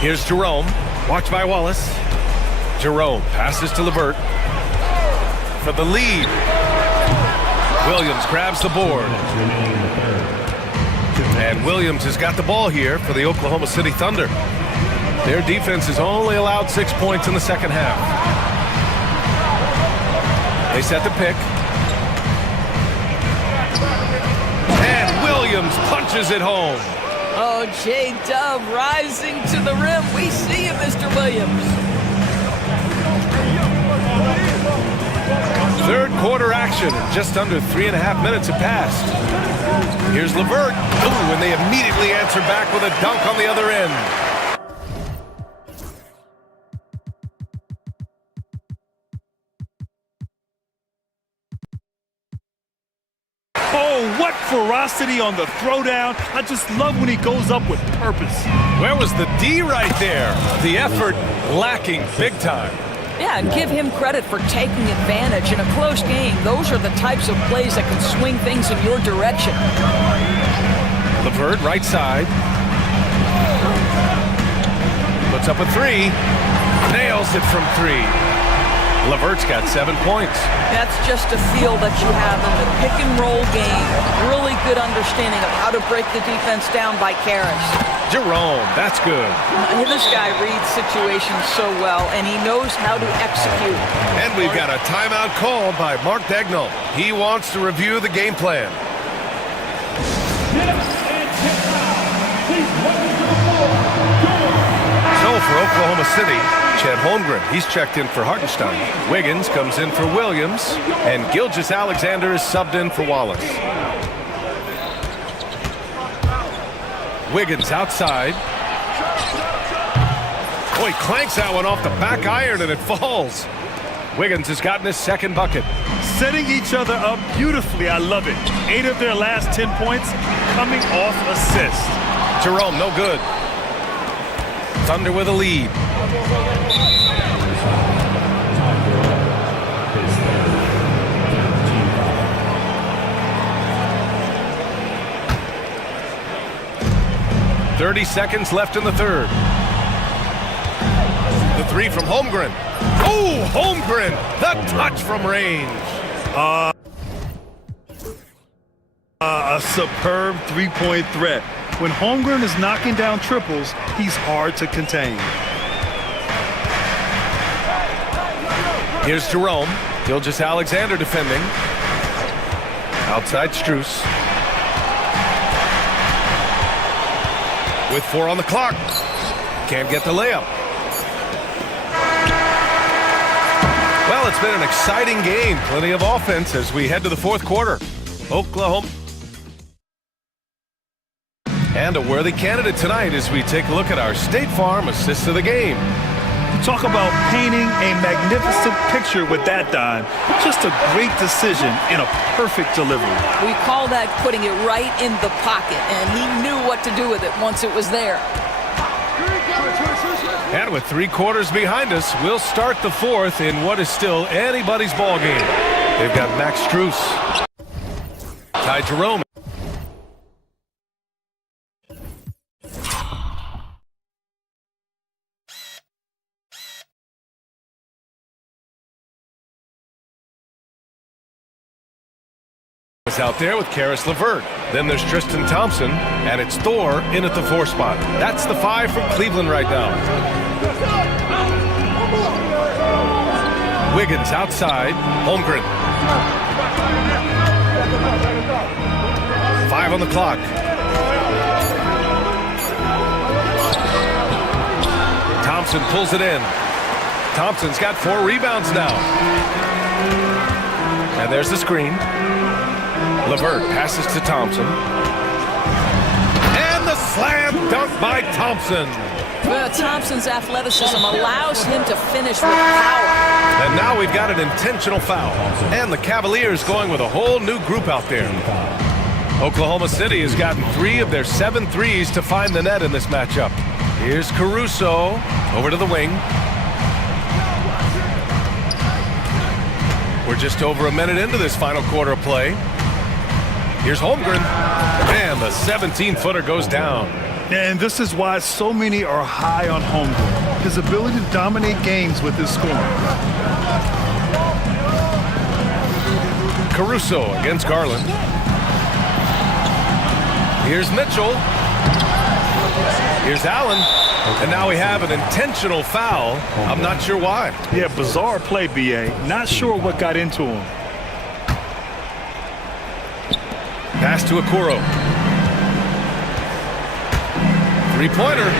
Here's Jerome. Watched by Wallace. Jerome passes to LeVert. For the lead. Williams grabs the board. And Williams has got the ball here for the Oklahoma City Thunder. Their defense has only allowed 6 points in the second half. They set the pick. And Williams punches it home. Oh, J-Dub rising to the rim. We see you, Mr. Williams. Third quarter action. Just under 3.5 minutes have passed. Here's LeVert. Ooh, and they immediately answer back with a dunk on the other end. Oh, what ferocity on the throwdown. I just love when he goes up with purpose. Where was the D right there? The effort lacking big time. Yeah, and give him credit for taking advantage in a close game. Those are the types of plays that can swing things in your direction. LeVert, right side. Puts up a three. Nails it from three. LeVert's got 7 points. That's just a feel that you have in the pick-and-roll game. Really good understanding of how to break the defense down by Karras. Jerome, that's good. This guy reads situations so well, and he knows how to execute. And we've got a timeout called by Mark Dagnall. He wants to review the game plan. So for Oklahoma City, Chet Holmgren, he's checked in for Hartenstein. Wiggins comes in for Williams, and Gilgeous-Alexander is subbed in for Wallace. Wiggins outside. Oh, he clanks that one off the back iron and it falls. Wiggins has gotten his second bucket. Setting each other up beautifully. I love it. 8 of their last 10 points coming off assists. Jerome, no good. Thunder with a lead. .30 seconds left in the third. The three from Holmgren. Oh, Holmgren! The touch from range. A superb three-point threat. When Holmgren is knocking down triples, he's hard to contain. Here's Jerome. Gilgeous-Alexander defending. Outside Strus. With 4 on the clock. Can't get the layup. Well, it's been an exciting game. Plenty of offense as we head to the fourth quarter. Oklahoma. And a worthy candidate tonight as we take a look at our State Farm assist of the game. Talk about painting a magnificent picture with that dime. Just a great decision and a perfect delivery. We call that putting it right in the pocket, and he knew what to do with it once it was there. And with 3 quarters behind us, we'll start the fourth in what is still anybody's ball game. They've got Max Strus. Ty Jerome. Out there with Karis LeVert. Then there's Tristan Thompson, and it's Thor in at the 4 spot. That's the 5 from Cleveland right now. Wiggins outside. Holmgren. 5 on the clock. Thompson pulls it in. Thompson's got 4 rebounds now. And there's the screen. LeVert passes to Thompson. And the slam dunk by Thompson. Well, Thompson's athleticism allows him to finish with power. And now we've got an intentional foul. And the Cavaliers going with a whole new group out there. Oklahoma City has gotten 3 of their 7 threes to find the net in this matchup. Here's Caruso over to the wing. We're just over a minute into this final quarter of play. Here's Holmgren, and the 17-footer goes down. And this is why so many are high on Holmgren. His ability to dominate games with his scoring. Caruso against Garland. Here's Mitchell. Here's Allen. And now we have an intentional foul. I'm not sure why. Yeah, bizarre play, B.A. Not sure what got into him. Pass to Okoro. 3-pointer.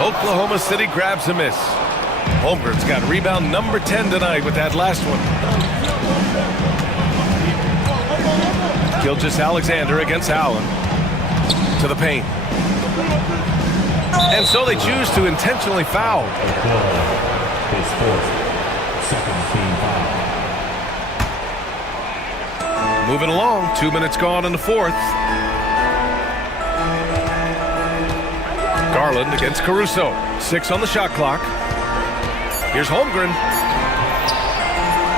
Oklahoma City grabs a miss. Holmgren's got rebound number 10 tonight with that last one. Gilgeous-Alexander against Allen. To the paint. And so they choose to intentionally foul. His fourth, second team foul. Moving along, 2 minutes gone in the fourth. Garland against Caruso. 6 on the shot clock. Here's Holmgren.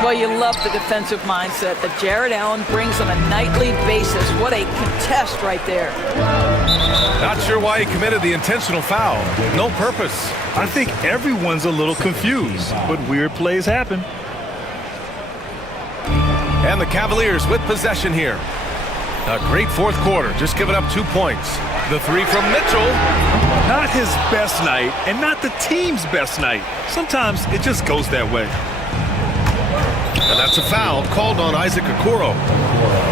Well, you love the defensive mindset that Jared Allen brings on a nightly basis. What a contest right there. Not sure why he committed the intentional foul. No purpose. I think everyone's a little confused, but weird plays happen. And the Cavaliers with possession here. A great fourth quarter, just giving up 2 points. The three from Mitchell. Not his best night, and not the team's best night. Sometimes it just goes that way. And that's a foul called on Isaac Okoro.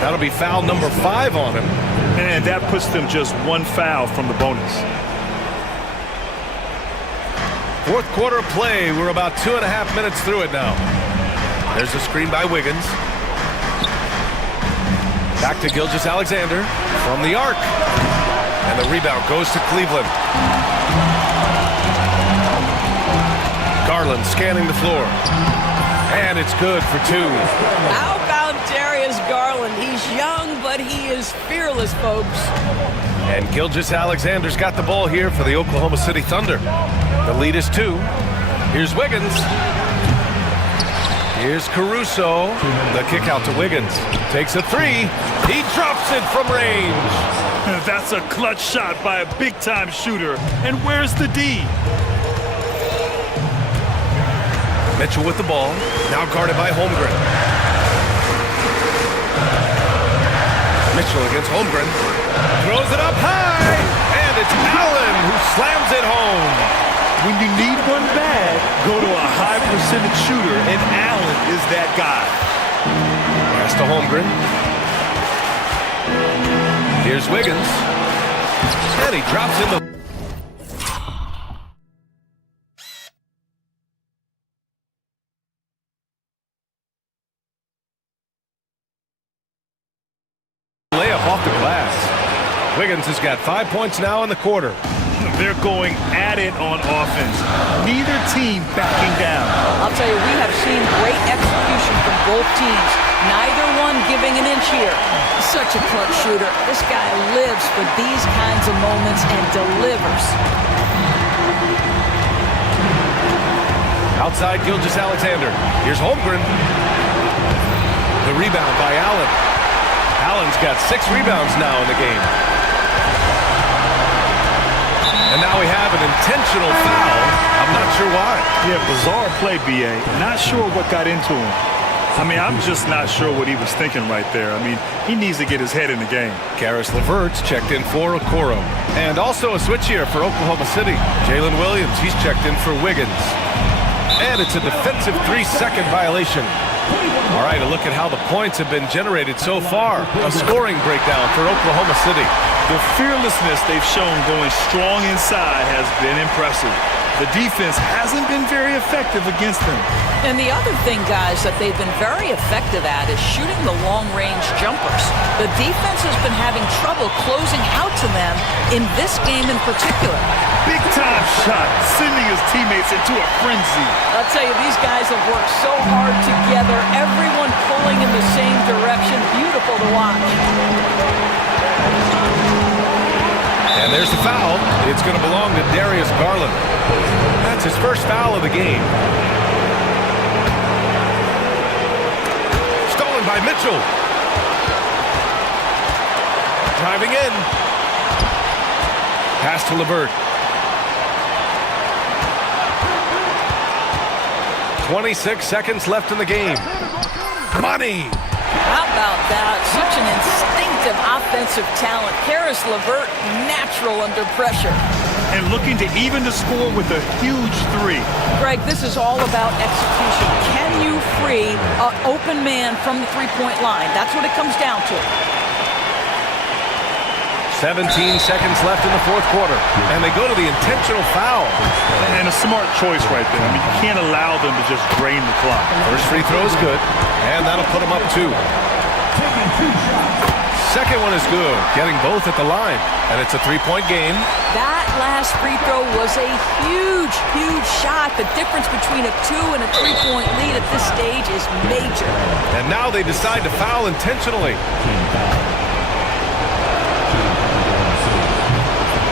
That'll be foul number 5 on him. And that puts them just 1 foul from the bonus. Fourth quarter play. We're about 2.5 minutes through it now. There's a screen by Wiggins. Back to Gilgeous-Alexander from the arc. And the rebound goes to Cleveland. Garland scanning the floor. And it's good for 2. How about Darius Garland? He's young, but he is fearless, folks. And Gilgeous-Alexander's got the ball here for the Oklahoma City Thunder. The lead is 2. Here's Wiggins. Here's Caruso. The kick out to Wiggins. Takes a 3. He drops it from range. That's a clutch shot by a big-time shooter. And where's the D? Mitchell with the ball. Now guarded by Holmgren. Mitchell against Holmgren. Throws it up high. And it's Allen who slams it home. When you need one bad, go to a high-percentage shooter, and Allen is that guy. Pass to Holmgren. Here's Wiggins. And he drops in the... layup off the glass. Wiggins has got 5 points now in the quarter. They're going at it on offense. Neither team backing down. I'll tell you, we have seen great execution from both teams. Neither one giving an inch here. Such a clutch shooter. This guy lives for these kinds of moments and delivers. Outside Gilgeous-Alexander. Here's Holmgren. The rebound by Allen. Allen's got 6 rebounds now in the game. And now we have an intentional foul. I'm not sure why. Yeah, bizarre play, B.A. Not sure what got into him. I mean, I'm just not sure what he was thinking right there. I mean, he needs to get his head in the game. Karis LeVert's checked in for Okoro. And also a switch here for Oklahoma City. Jalen Williams, he's checked in for Wiggins. And it's a defensive 3-second violation. All right, a look at how the points have been generated so far. A scoring breakdown for Oklahoma City. The fearlessness they've shown going strong inside has been impressive. The defense hasn't been very effective against them. And the other thing, guys, that they've been very effective at is shooting the long-range jumpers. The defense has been having trouble closing out to them in this game in particular. Big-time shot, sending his teammates into a frenzy. I'll tell you, these guys have worked so hard together, everyone pulling in the same direction. Beautiful to watch. And there's the foul. It's going to belong to Darius Garland. That's his first foul of the game. Stolen by Mitchell. Driving in. Pass to LeVert. 26 seconds left in the game. Money. How about that? Such an instinctive offensive talent. Karis LeVert, natural under pressure. And looking to even the score with a huge 3. Greg, this is all about execution. Can you free an open man from the three-point line? That's what it comes down to. 17 seconds left in the fourth quarter. And they go to the intentional foul. And a smart choice right there. I mean, you can't allow them to just drain the clock. First free throw is good. And that'll put them up 2. second one is good, getting both at the line. And it's a three-point game. That last free throw was a huge, huge shot. The difference between a 2 and a 3-point lead at this stage is major. And now they decide to foul intentionally.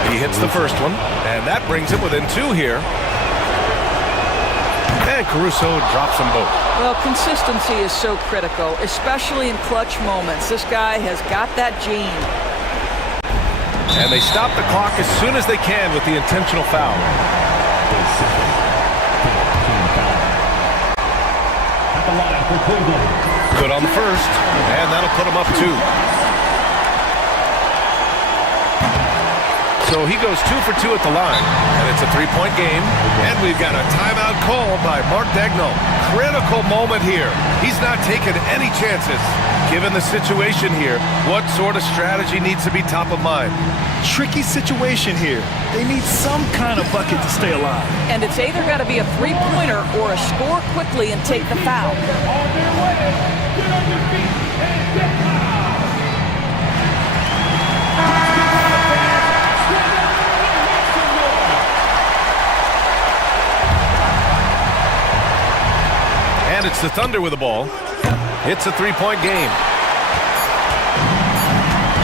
He hits the first one, and that brings him within 2 here. And Caruso drops them both. Well, consistency is so critical, especially in clutch moments. This guy has got that gene. And they stop the clock as soon as they can with the intentional foul. Good on the first, and that'll put him up 2. So he goes 2 for 2 at the line, and it's a 3-point game. And we've got a timeout called by Mark Daigneault. Critical moment here. He's not taking any chances. Given the situation here, what sort of strategy needs to be top of mind? Tricky situation here. They need some kind of bucket to stay alive. And it's either got to be a three-pointer or a score quickly and take the foul. And it's the Thunder with the ball. It's a 3-point game.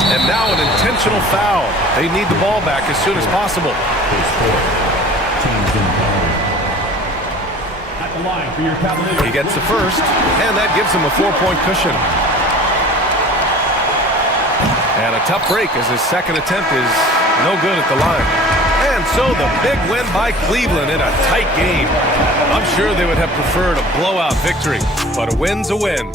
And now an intentional foul. They need the ball back as soon as possible. At the line for your Cavaliers. He gets the first, and that gives him a 4-point cushion. And a tough break as his second attempt is no good at the line. And so the big win by Cleveland in a tight game. I'm sure they would have preferred a blowout victory, but a win's a win.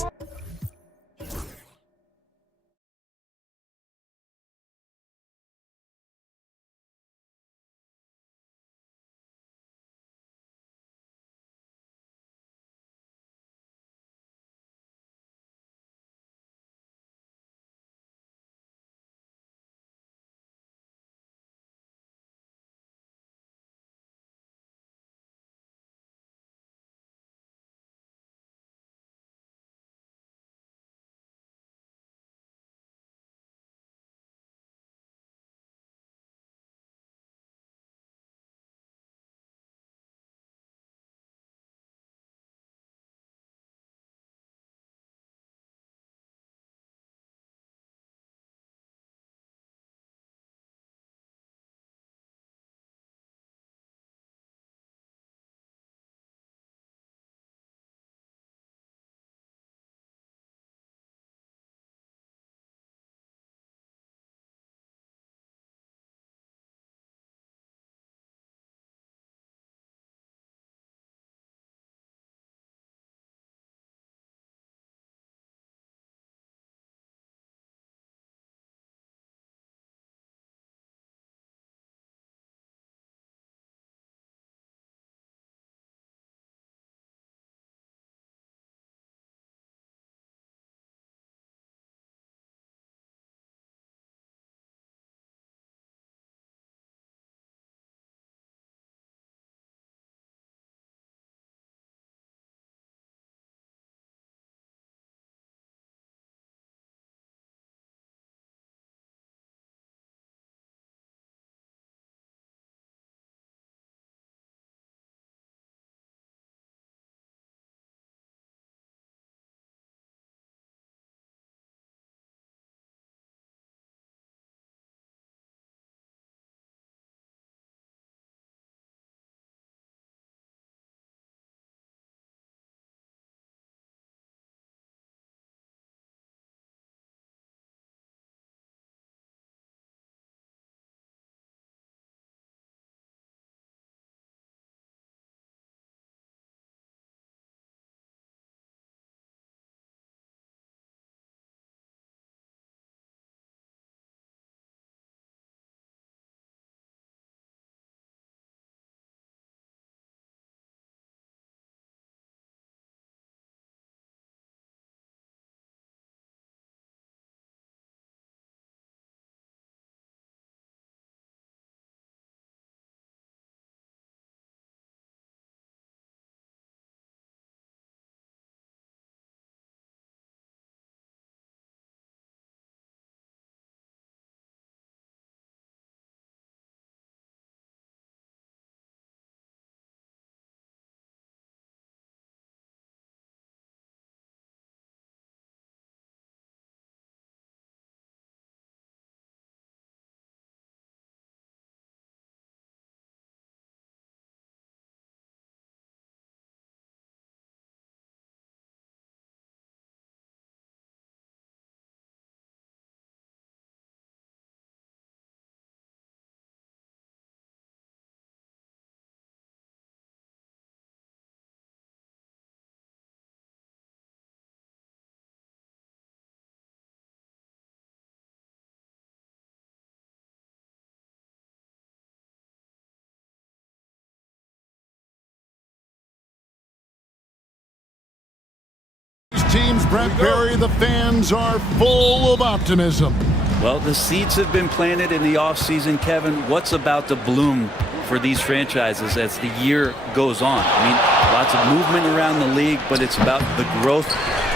teams, Brent Berry, the fans are full of optimism. Well, the seeds have been planted in the offseason, Kevin. What's about to bloom for these franchises as the year goes on? I mean, lots of movement around the league, but it's about the growth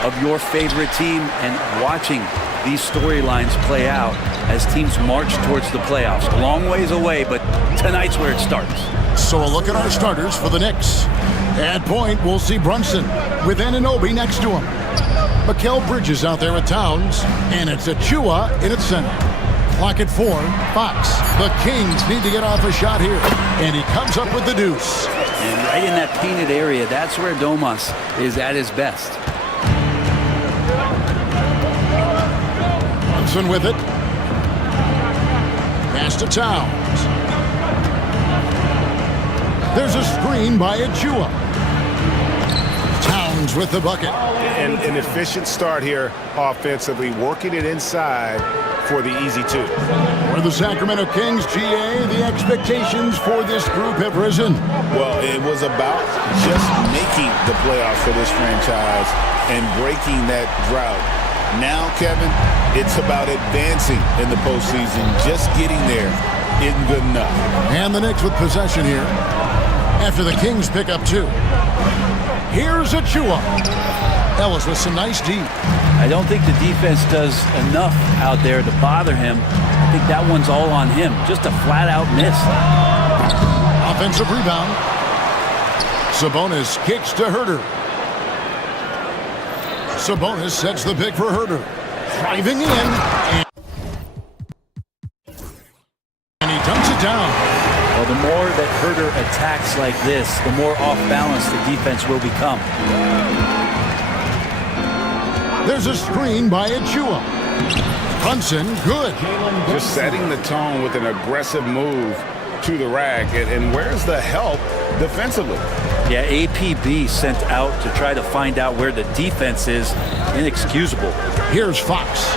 of your favorite team and watching these storylines play out as teams march towards the playoffs. A long ways away, but tonight's where it starts. So a look at our starters for the Knicks. At point, we'll see Brunson with Anunoby next to him. Mikal Bridges out there at Towns, and it's Achua in its center. Clock at 4, Fox. The Kings need to get off a shot here, and he comes up with the deuce. And right in that painted area, that's where Domas is at his best. Brunson with it. Pass to Towns. There's a screen by Achua. Towns with the bucket. And an efficient start here offensively, working it inside for the easy two. For the Sacramento Kings, GA, the expectations for this group have risen. Well, it was about just making the playoffs for this franchise and breaking that drought. Now, Kevin, it's about advancing in the postseason. Just getting there isn't good enough. And the Knicks with possession here after the Kings pick up 2. Here's Achua. Ellis with some nice D. I don't think the defense does enough out there to bother him. I think that one's all on him. Just a flat-out miss. Offensive rebound. Sabonis kicks to Herter. Sabonis sets the pick for Herter. Driving in. And he dumps it down. Well, the more that Herter attacks like this, the more off-balance the defense will become. There's a screen by Achua. Brunson, good. Just setting the tone with an aggressive move to the rack. And where's the help defensively? Yeah, APB sent out to try to find out where the defense is. Inexcusable. Here's Fox.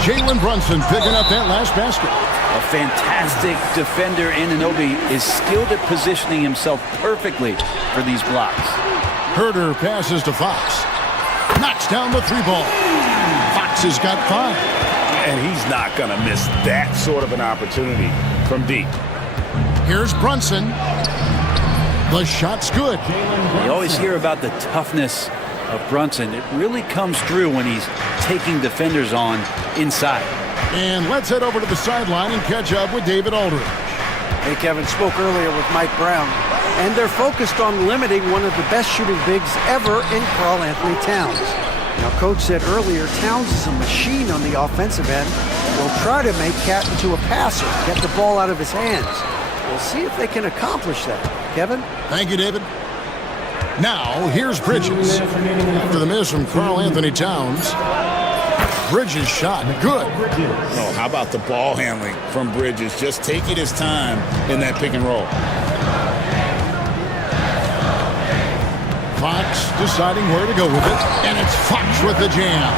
Jalen Brunson picking up that last basket. A fantastic defender. Anunoby is skilled at positioning himself perfectly for these blocks. Herter passes to Fox. Knocks down the 3-ball. Fox has got 5. And he's not going to miss that sort of an opportunity from deep. Here's Brunson. The shot's good. You always hear about the toughness of Brunson. It really comes through when he's taking defenders on inside. And let's head over to the sideline and catch up with David Aldridge. Hey, Kevin, spoke earlier with Mike Brown, and they're focused on limiting one of the best shooting bigs ever in Karl Anthony Towns. Now, Coach said earlier, Towns is a machine on the offensive end. They'll try to make Cat into a passer, get the ball out of his hands. We'll see if they can accomplish that. Kevin? Thank you, David. Now, here's Bridges. After the miss from Karl Anthony Towns, Bridges shot good. Oh, how about the ball handling from Bridges? Just taking his time in that pick and roll. Fox deciding where to go with it, and it's Fox with the jam.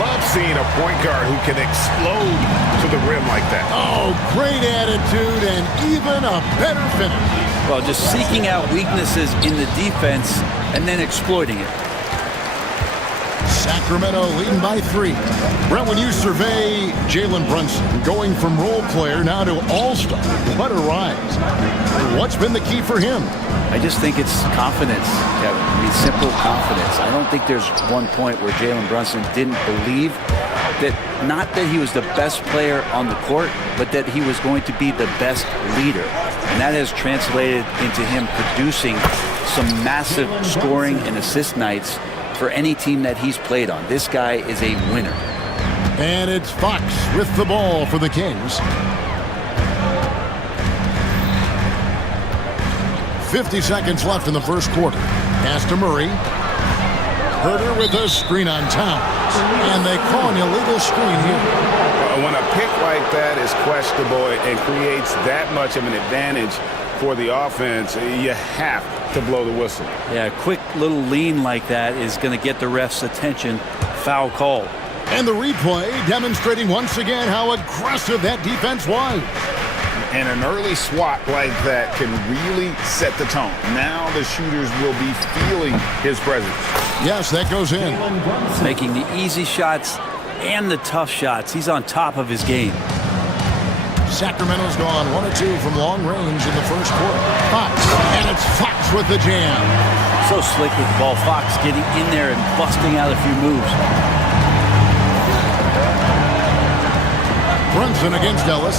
Love seeing a point guard who can explode to the rim like that. Oh, great attitude and even a better finish. Well, just seeking out weaknesses in the defense and then exploiting it. Sacramento leading by 3. Brent, when you survey Jalen Brunson going from role player now to all-star, what a rise. What's been the key for him? I just think it's confidence, Kevin. I mean, simple confidence. I don't think there's one point where Jalen Brunson didn't believe that, not that he was the best player on the court, but that he was going to be the best leader. And that has translated into him producing some massive scoring and assist nights for any team that he's played on. This guy is a winner. And it's Fox with the ball for the Kings. 50 seconds left in the first quarter. Pass to Murray. Herter with a screen on Towns. And they call an illegal screen here. When a pick like that is questionable and creates that much of an advantage for the offense, you have to blow the whistle. Yeah, a quick little lean like that is going to get the ref's attention. Foul call. And the replay demonstrating once again how aggressive that defense was. And an early swat like that can really set the tone. Now the shooters will be feeling his presence. Yes, that goes in. Making the easy shots and the tough shots. He's on top of his game. Sacramento's gone 1 of 2 from long range in the first quarter. Fox, and it's Fox with the jam. So slick with the ball. Fox getting in there and busting out a few moves. Brunson against Ellis.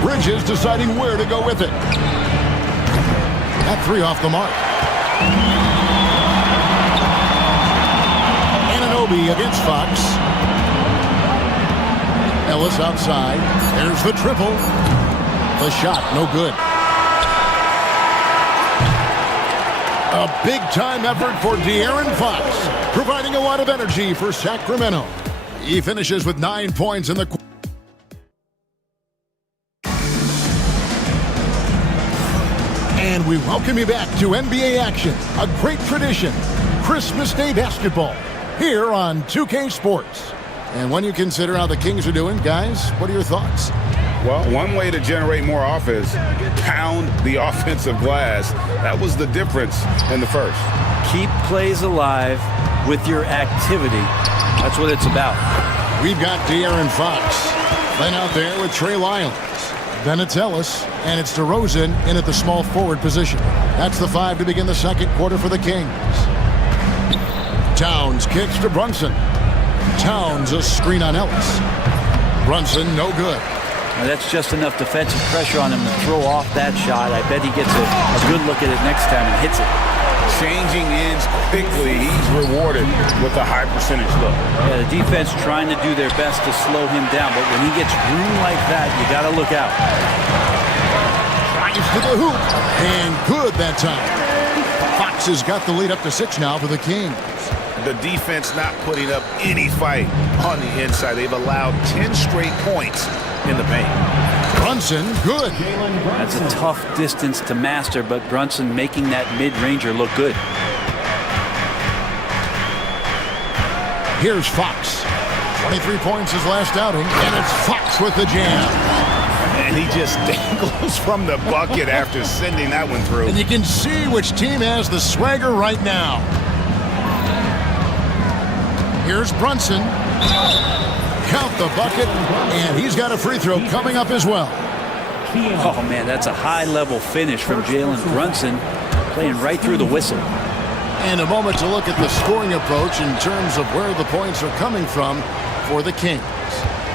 Bridges deciding where to go with it. That 3 off the mark. Anunoby against Fox. Ellis outside. There's the triple. The shot, no good. A big-time effort for De'Aaron Fox, providing a lot of energy for Sacramento. He finishes with 9 points in the quarter. And we welcome you back to NBA action, a great tradition, Christmas Day basketball, here on 2K Sports. And when you consider how the Kings are doing, guys, what are your thoughts? Well, one way to generate more offense, pound the offensive glass. That was the difference in the first. Keep plays alive with your activity. That's what it's about. We've got De'Aaron Fox. Then out there with Trey Lyles. Then it's Ellis, and it's DeRozan in at the small forward position. That's the 5 to begin the second quarter for the Kings. Towns kicks to Brunson. Towns a screen on Ellis. Brunson no good. Now that's just enough defensive pressure on him to throw off that shot. I bet he gets a good look at it next time and hits it. Changing ends quickly. He's rewarded with a high percentage look. Yeah, the defense trying to do their best to slow him down, but when he gets room like that, you got to look out. Drives to the hoop, and good that time. Fox has got the lead up to 6 now for the Kings. The defense not putting up any fight on the inside. They've allowed 10 straight points in the paint. Brunson, good. That's a tough distance to master, but Brunson making that mid-ranger look good. Here's Fox. 23 points his last outing, and it's Fox with the jam. And he just dangles from the bucket after sending that one through. And you can see which team has the swagger right now. Here's Brunson. Count the bucket, and he's got a free throw coming up as well. Oh, man, that's a high-level finish from Jalen Brunson, playing right through the whistle. And a moment to look at the scoring approach in terms of where the points are coming from for the Kings.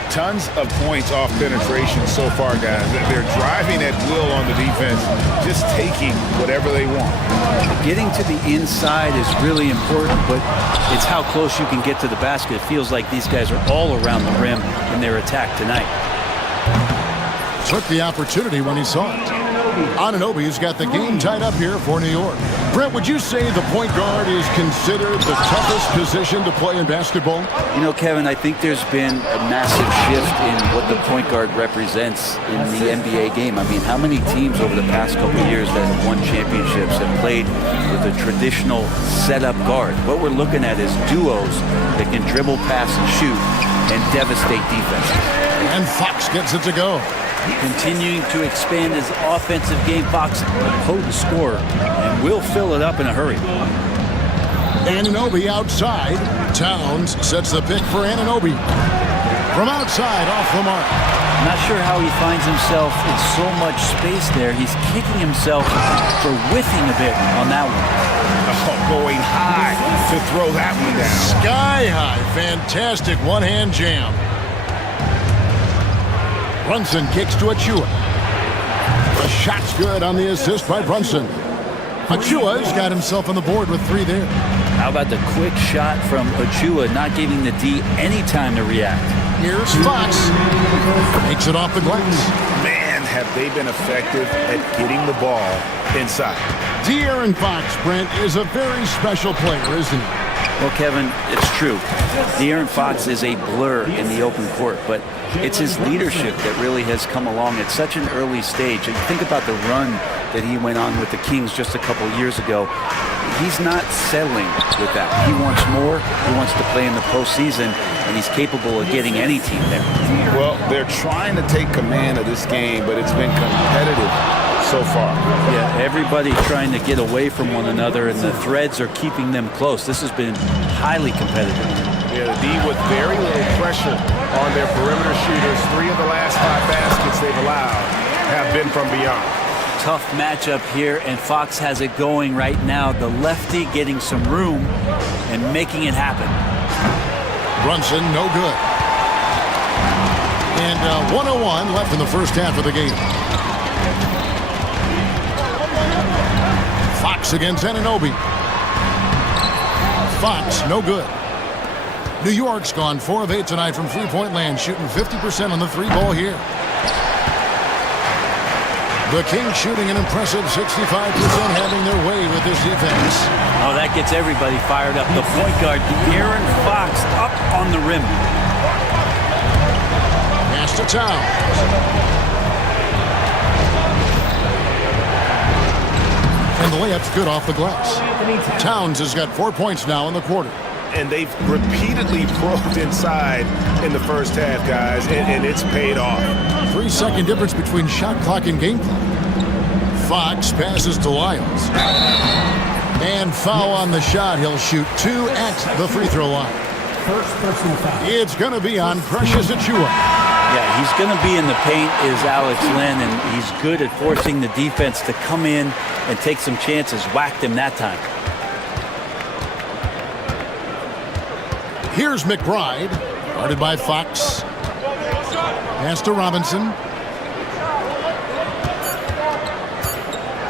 Tons of points off penetration so far, guys. They're driving at will on the defense, just taking whatever they want. Getting to the inside is really important, but it's how close you can get to the basket. It feels like these guys are all around the rim in their attack tonight. Took the opportunity when he saw it. Anunoby's got the game tied up here for New York. Brent, would you say the point guard is considered the toughest position to play in basketball? You know, Kevin, I think there's been a massive shift in what the point guard represents in the NBA game. I mean, how many teams over the past couple of years that have won championships have played with a traditional setup guard? What we're looking at is duos that can dribble, pass, and shoot and devastate defenses. And Fox gets it to go. Continuing to expand his offensive game. Fox, a potent scorer, and will fill it up in a hurry. Anunoby outside. Towns sets the pick for Anunoby. From outside, off the mark. Not sure how he finds himself in so much space there. He's kicking himself for whiffing a bit on that one. Oh, going high to throw that one down. Sky high. Fantastic one-hand jam. Brunson kicks to Achua. The shot's good on the assist by Brunson. Achua's got himself on the board with 3 there. How about the quick shot from Achua, not giving the D any time to react? Here's Fox. Makes it off the glass. Man, have they been effective at getting the ball inside. De'Aaron Fox, Brent, is a very special player, isn't he? Well, Kevin, it's true. De'Aaron Fox is a blur in the open court, but it's his leadership that really has come along at such an early stage. And think about the run that he went on with the Kings just a couple years ago. He's not settling with that. He wants more. He wants to play in the postseason, and he's capable of getting any team there. Well, they're trying to take command of this game, but it's been competitive so far. Yeah, everybody trying to get away from one another, and the threads are keeping them close. This has been highly competitive. Yeah, the D with very little pressure on their perimeter shooters. 3 of the last 5 baskets they've allowed have been from beyond. Tough matchup here, and Fox has it going right now. The lefty getting some room and making it happen. Brunson, no good. And 1:01 left in the first half of the game. Fox against Anunoby. Fox, no good. New York's gone 4 of 8 tonight from three-point land, shooting 50% on the 3-ball here. The Kings shooting an impressive 65%, having their way with this defense. Oh, that gets everybody fired up. The point guard, De'Aaron Fox, up on the rim. Pass to Towns. And the layup's good off the glass. Towns has got 4 points now in the quarter. And they've repeatedly probed inside in the first half, guys, and it's paid off. 3-second difference between shot clock and game clock. Fox passes to Lyles. And foul on the shot. He'll shoot 2 at the free throw line. First personal foul. It's going to be on Precious Achiuwa. Yeah, he's going to be in the paint is Alex Len, and he's good at forcing the defense to come in and take some chances. Whacked him that time. Here's McBride, guarded by Fox. Pass to Robinson.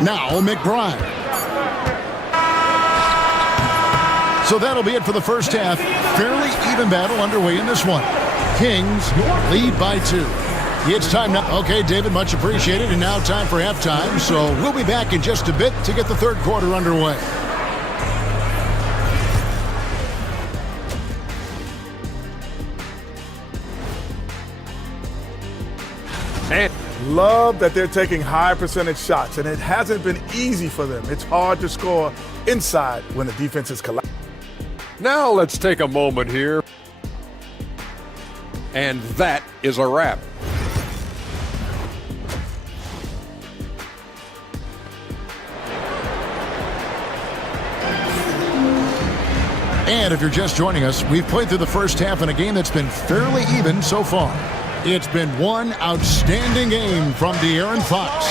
Now McBride. So that'll be it for the first half. Fairly even battle underway in this one. Kings lead by 2. It's time now. Okay, David, much appreciated. And now time for halftime. So we'll be back in just a bit to get the third quarter underway. Love that they're taking high percentage shots, and it hasn't been easy for them. It's hard to score inside when the defense is collapsing. Now let's take a moment here. And that is a wrap. And if you're just joining us, we've played through the first half in a game that's been fairly even so far. It's been one outstanding game from De'Aaron Fox.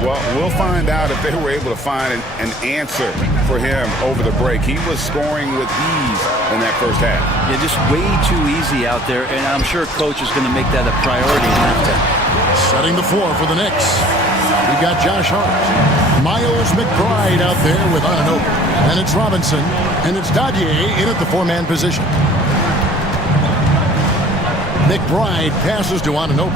Well, we'll find out if they were able to find an answer for him over the break. He was scoring with ease in that first half. Yeah, just way too easy out there, and I'm sure coach is going to make that a priority in halftime. Setting the floor for the Knicks. We've got Josh Hart. Miles McBride out there with Anunoby. And it's Robinson. And it's Dadier in at the 4-man position. McBride passes to Anunoby.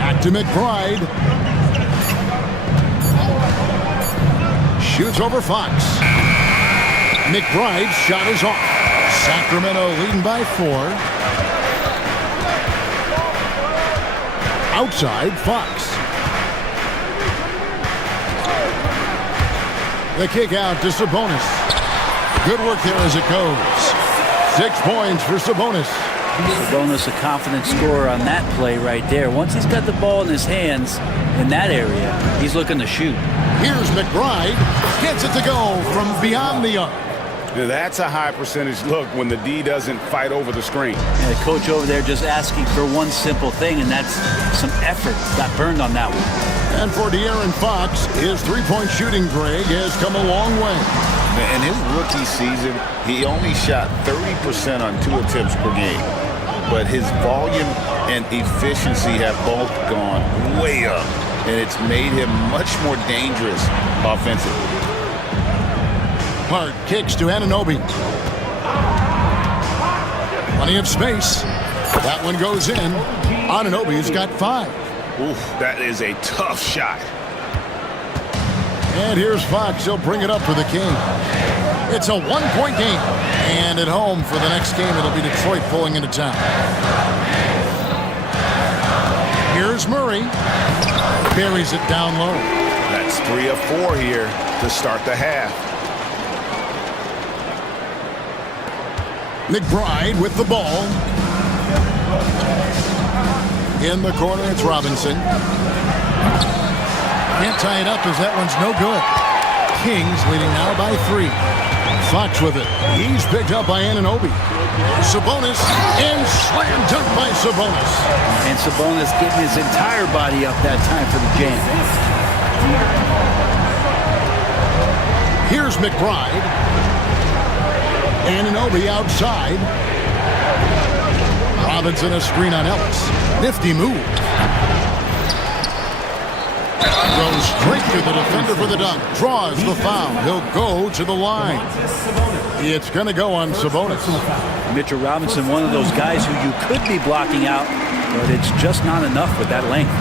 Back to McBride. Shoots over Fox. McBride's shot is off. Sacramento leading by 4. Outside, Fox. The kick out to Sabonis. Good work there as it goes. 6 points for Sabonis. Sabonis, a confident scorer on that play right there. Once he's got the ball in his hands in that area, he's looking to shoot. Here's McBride. Gets it to go from beyond the arc. That's a high percentage look when the D doesn't fight over the screen. And the coach over there just asking for one simple thing, and that's some effort. Got burned on that one. And for De'Aaron Fox, his three-point shooting, Greg, has come a long way. In his rookie season, he only shot 30% on 2 attempts per game. But his volume and efficiency have both gone way up. And it's made him much more dangerous offensively. Hart kicks to Anunoby. Plenty of space. That one goes in. Anunoby's got 5. Oof, that is a tough shot. And here's Fox. He'll bring it up for the King. It's a 1-point game. And at home for the next game, it'll be Detroit pulling into town. Here's Murray. Buries it down low. That's 3 of 4 here to start the half. McBride with the ball. In the corner, it's Robinson. Can't tie it up as that one's no good. Kings leading now by 3. Fox with it. He's picked up by Anunoby. Sabonis and slam dunk by Sabonis. And Sabonis getting his entire body up that time for the jam. Here's McBride. Anunoby outside. Robinson a screen on Ellis. Nifty move. Goes straight to the defender for the dunk. Draws the foul. He'll go to the line. It's going to go on Sabonis. Mitchell Robinson, one of those guys who you could be blocking out, but it's just not enough with that length.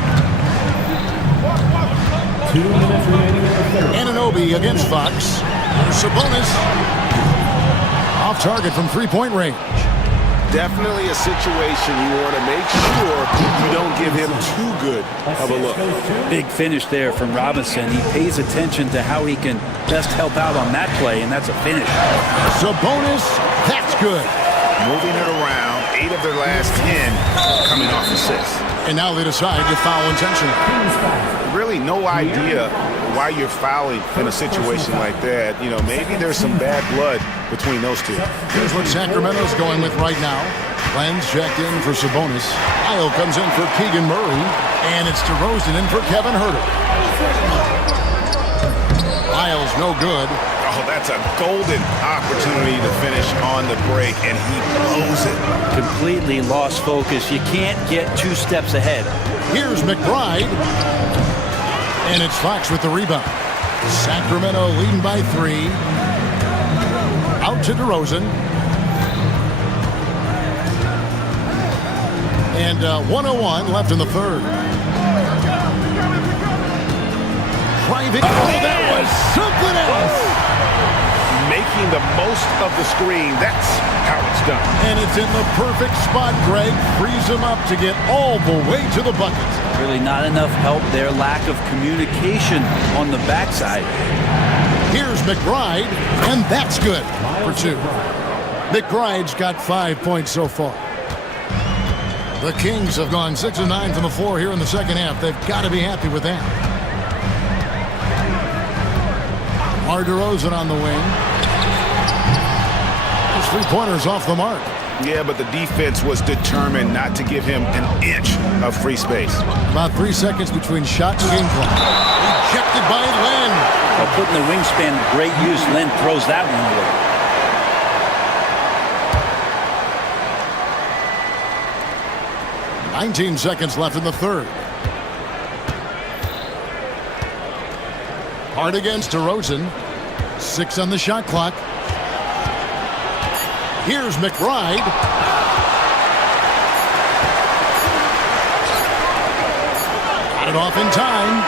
2 minutes remaining in the third. Anunoby against Fox. Sabonis off target from three-point range. Definitely a situation you want to make sure you don't give him too good of a look. Big finish there from Robinson. He pays attention to how he can best help out on that play, and that's a finish. Sabonis, that's good. Moving it around, 8 of their last 10 coming off assists. And now they decide to foul intentionally. Really no idea why you're fouling in a situation like that. You know, maybe there's some bad blood between those two. Here's what Sacramento's going with right now. Lenz checked in for Sabonis. Isle comes in for Keegan Murray. And it's DeRozan in for Kevin Huerter. Isle's no good. Oh, that's a golden opportunity to finish on the break, and he blows it. Completely lost focus. You can't get 2 steps ahead. Here's McBride. And it's Fox with the rebound. Sacramento leading by 3. Out to DeRozan. And 1:01 left in the third. Driving. Oh, that was something else. Making the most of the screen. That's how it's done. And it's in the perfect spot, Greg. Frees him up to get all the way to the bucket. Really not enough help there. Lack of communication on the backside. Here's McBride, and that's good for 2. McBride's got 5 points so far. The Kings have gone 6 of 9 from the floor here in the second half. They've got to be happy with that. DeRozan on the wing. His three-pointers off the mark. Yeah, but the defense was determined not to give him an inch of free space. About 3 seconds between shot and game clock. Ejected by Len. Well, putting the wingspan to great use. Len throws that one away. 19 seconds left in the third. Hard against DeRozan. 6 on the shot clock. Here's McBride. Got it off in time.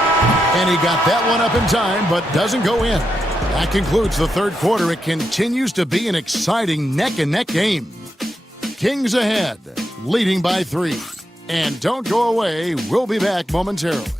And he got that one up in time, but doesn't go in. That concludes the third quarter. It continues to be an exciting neck-and-neck game. Kings ahead, leading by 3. And don't go away. We'll be back momentarily.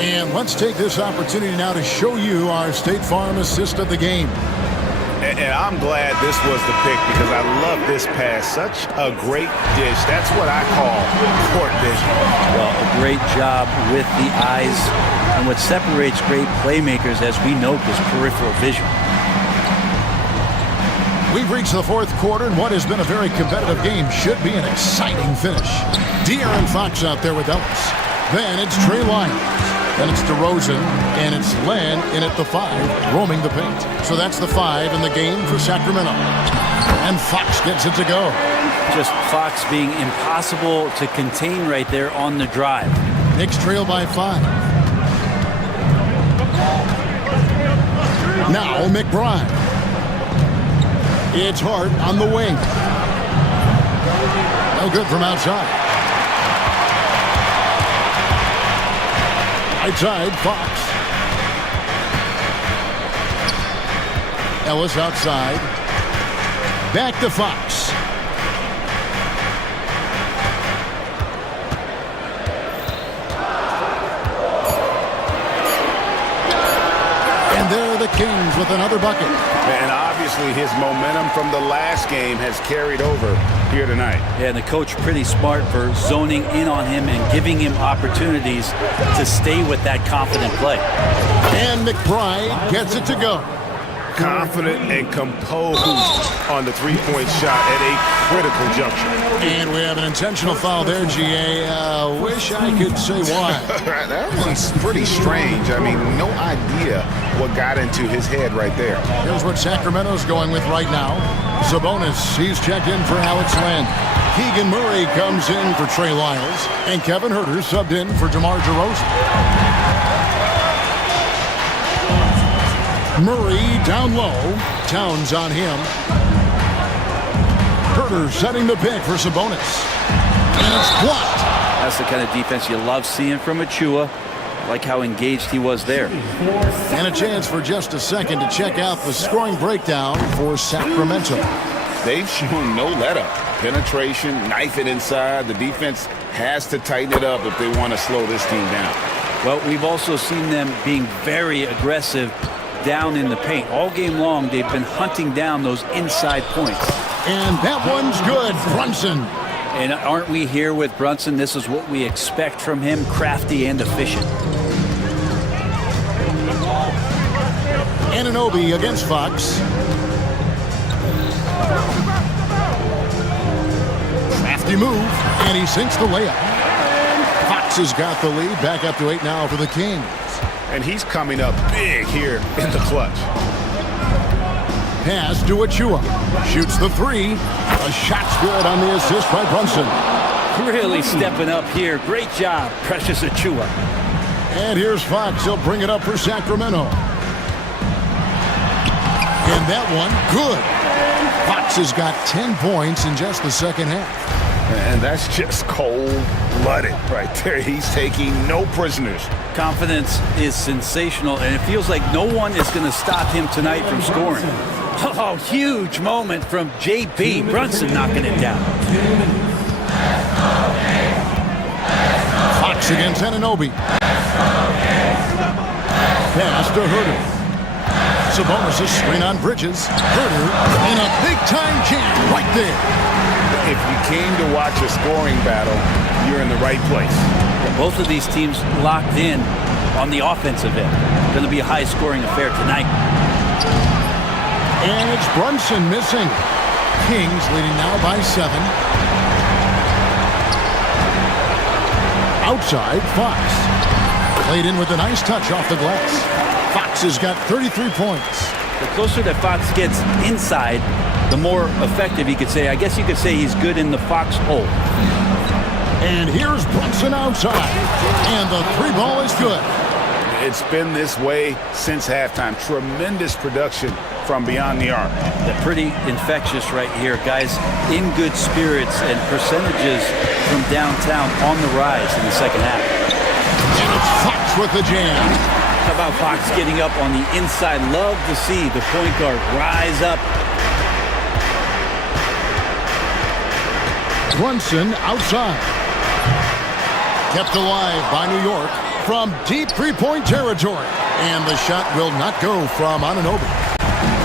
And let's take this opportunity now to show you our State Farm assist of the game. And I'm glad this was the pick because I love this pass. Such a great dish. That's what I call court vision. Well, a great job with the eyes. And what separates great playmakers, as we note, is peripheral vision. We've reached the fourth quarter, and what has been a very competitive game should be an exciting finish. De'Aaron Fox out there with Ellis. Then it's Trey Lyons. Then it's DeRozan, and it's Len in at the 5, roaming the paint. So that's the 5 in the game for Sacramento. And Fox gets it to go. Just Fox being impossible to contain right there on the drive. Knicks trail by 5. Now McBride. It's Hart on the wing. No good from outside. Outside, Fox. Ellis outside. Back to Fox. And there are the Kings with another bucket. And obviously his momentum from the last game has carried over here tonight. Yeah, and the coach pretty smart for zoning in on him and giving him opportunities to stay with that confident play. And McBride gets it to go. Confident and composed on the three-point shot at a critical juncture. And we have an intentional foul there, GA. Wish I could say why. That one's pretty strange. I mean, no idea what got into his head right there. Here's what Sacramento's going with right now. Sabonis, he's checked in for Alex Len. Keegan Murray comes in for Trey Lyles. And Kevin Huerter subbed in for DeMar DeRozan. Murray down low. Towns on him. Huerter setting the pick for Sabonis. And it's blocked. That's the kind of defense you love seeing from Achua. I like how engaged he was there. And a chance for just a second to check out the scoring breakdown for Sacramento. They've shown no let-up. Penetration, knife it inside. The defense has to tighten it up if they want to slow this team down. Well, we've also seen them being very aggressive down in the paint. All game long, they've been hunting down those inside points. And that one's good. Brunson. And aren't we here with Brunson? This is what we expect from him, crafty and efficient. Anunoby against Fox. Crafty move, and he sinks the layup. Fox has got the lead, back up to 8 now for the Kings. And he's coming up big here in the clutch. Pass to Achua. Shoots the three. A shot's good on the assist by Brunson. Really stepping up here. Great job, Precious Achua. And here's Fox. He'll bring it up for Sacramento. And that one, good. Fox has got 10 points in just the second half. And that's just cold-blooded right there. He's taking no prisoners. Confidence is sensational, and it feels like no one is going to stop him tonight from scoring. Oh, huge moment from J.B. Brunson knocking it down. Fox against Anunoby. Pass to Huerter. Sabonis' screen on Bridges. Huerter in a big-time jam right there. If you came to watch a scoring battle, you're in the right place. Both of these teams locked in on the offensive end. Going to be a high-scoring affair tonight. And it's Brunson missing. Kings leading now by 7. Outside, Fox. Played in with a nice touch off the glass. Fox has got 33 points. The closer that Fox gets inside, the more effective he could say. I guess you could say he's good in the Fox hole. And here's Brunson outside. And the three ball is good. It's been this way since halftime. Tremendous production from beyond the arc. They're pretty infectious right here. Guys in good spirits and percentages from downtown on the rise in the second half. And it's Fox with the jam. How about Fox getting up on the inside? Love to see the point guard rise up. Brunson outside. Kept alive by New York from deep three-point territory. And the shot will not go from Anunoby.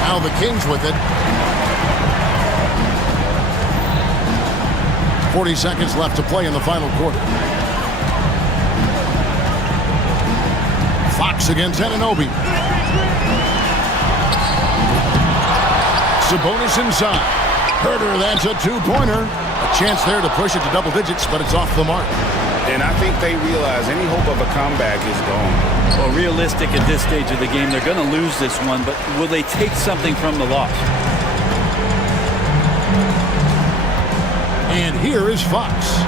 Now the Kings with it. 40 seconds left to play in the final quarter. Fox against Anunoby. Sabonis inside. Huerter, that's a two-pointer. A chance there to push it to double digits, but it's off the mark. And I think they realize any hope of a comeback is gone. Well, realistic at this stage of the game, they're going to lose this one, but will they take something from the loss? And here is Fox.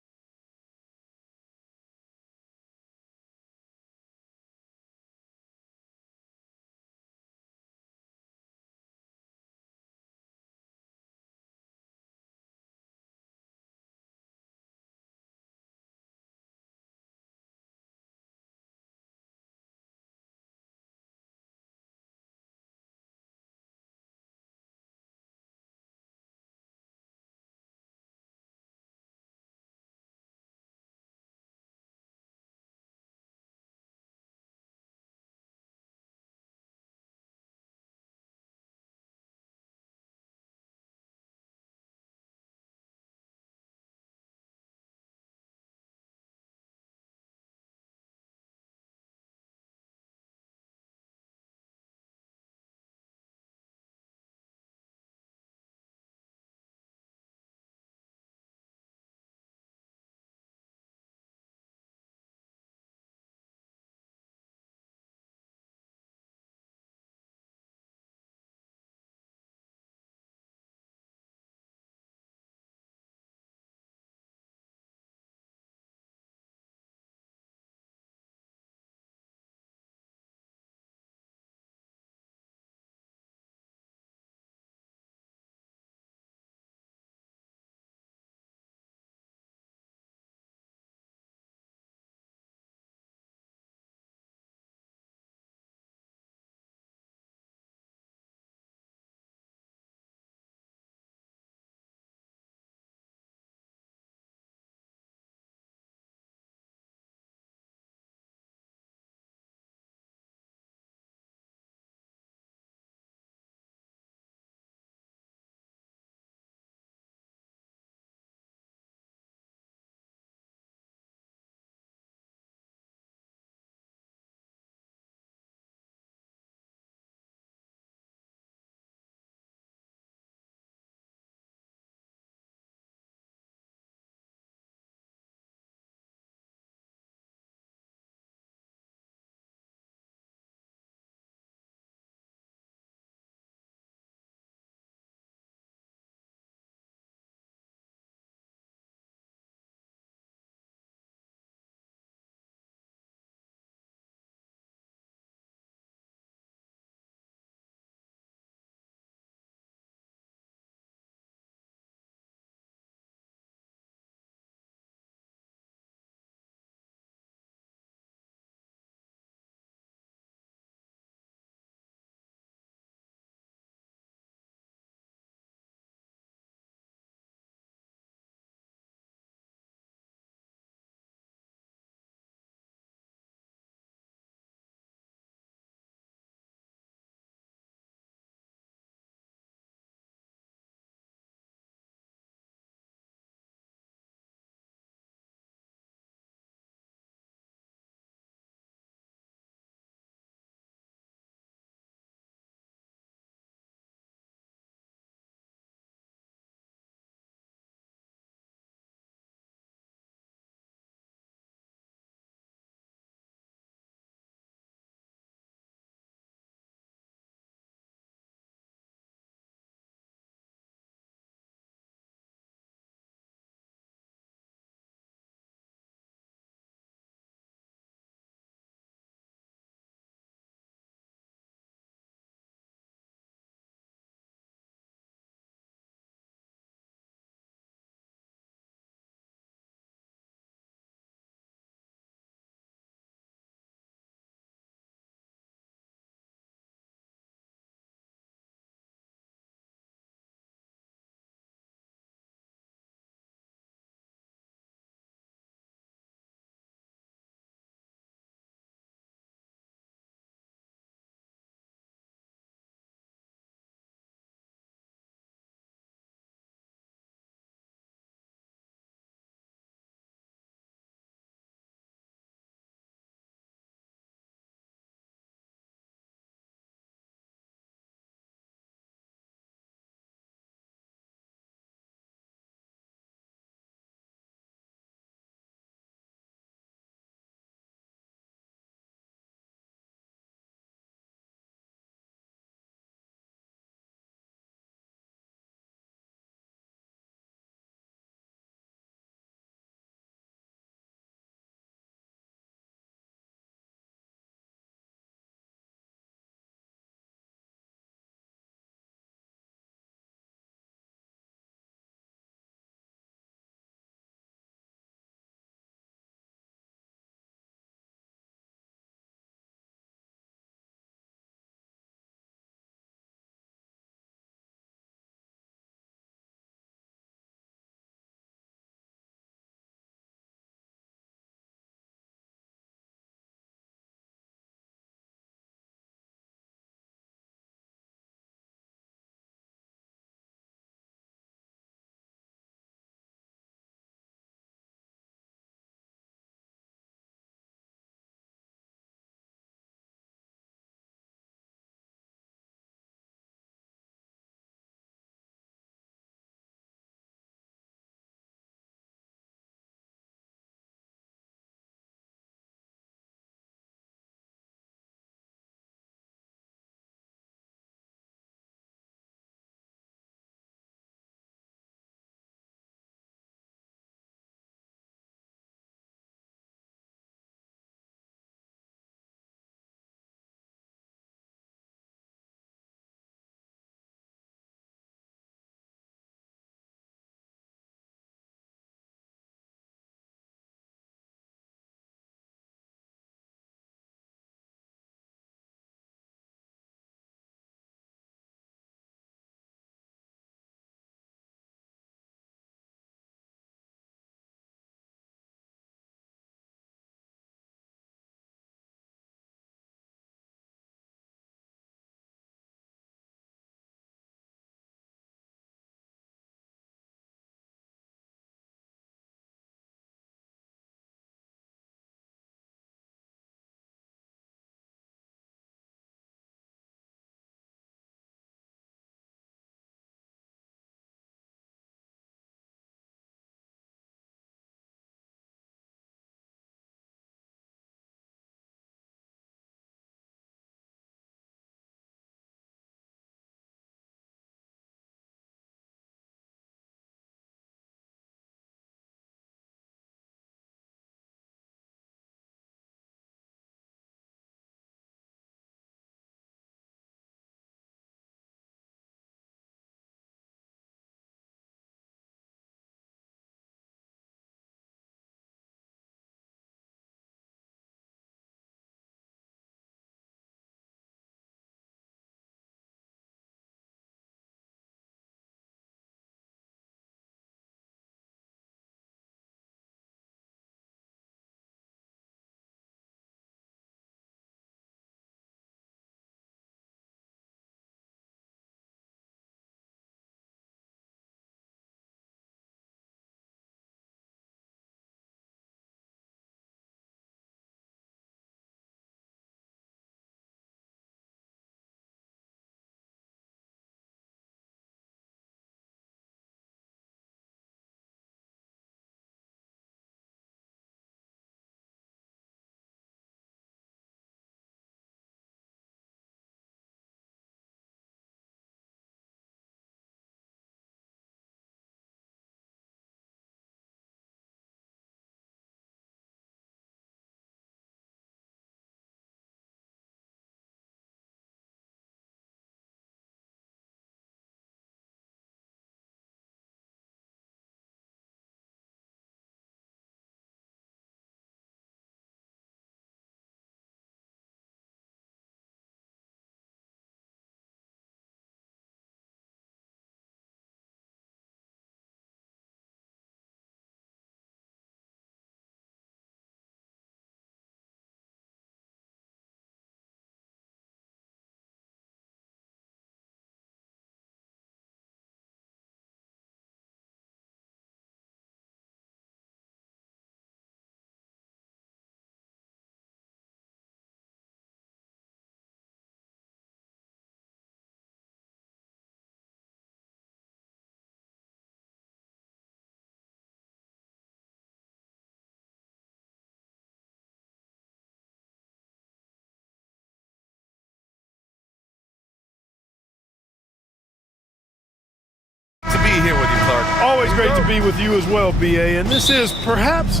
Clark. Always great to be with you as well, BA. And this is perhaps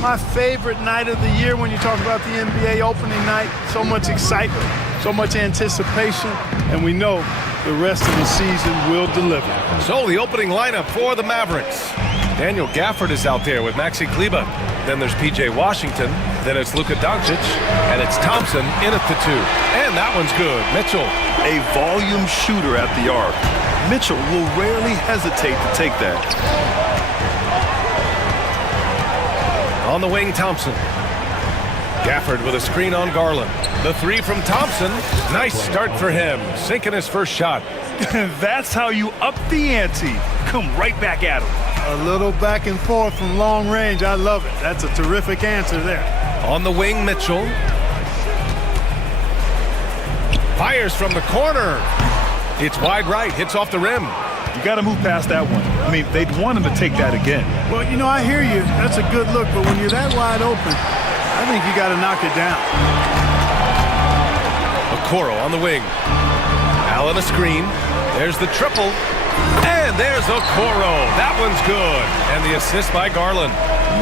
my favorite night of the year when you talk about the NBA opening night. So much excitement, so much anticipation, and we know the rest of the season will deliver. So the opening lineup for the Mavericks. Daniel Gafford is out there with Maxi Kleber. Then there's P.J. Washington. Then it's Luka Doncic. And it's Thompson in at the 2. And that one's good. Mitchell. A volume shooter at the arc. Mitchell will rarely hesitate to take that. On the wing, Thompson. Gafford with a screen on Garland. The 3 from Thompson. Nice start for him. Sinking his first shot. That's how you up the ante. Come right back at him. A little back and forth from long range. I love it. That's a terrific answer there. On the wing, Mitchell. Fires from the corner. It's wide right. Hits off the rim. You got to move past that one. I mean, they'd want him to take that again. Well, you know, I hear you. That's a good look. But when you're that wide open, I think you got to knock it down. Okoro on the wing. Allen a screen. There's the triple. And there's Okoro. That one's good. And the assist by Garland.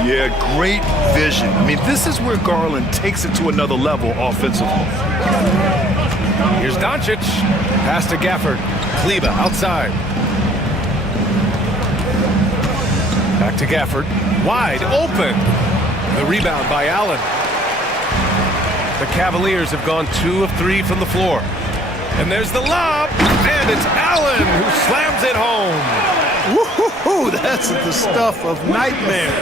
Yeah, great vision. I mean, this is where Garland takes it to another level offensively. Here's Doncic. Pass to Gafford. Kleber outside. Back to Gafford. Wide open. The rebound by Allen. The Cavaliers have gone 2 of 3 from the floor. And there's the lob. And it's Allen who slams it home. Woo-hoo-hoo, that's the stuff of nightmares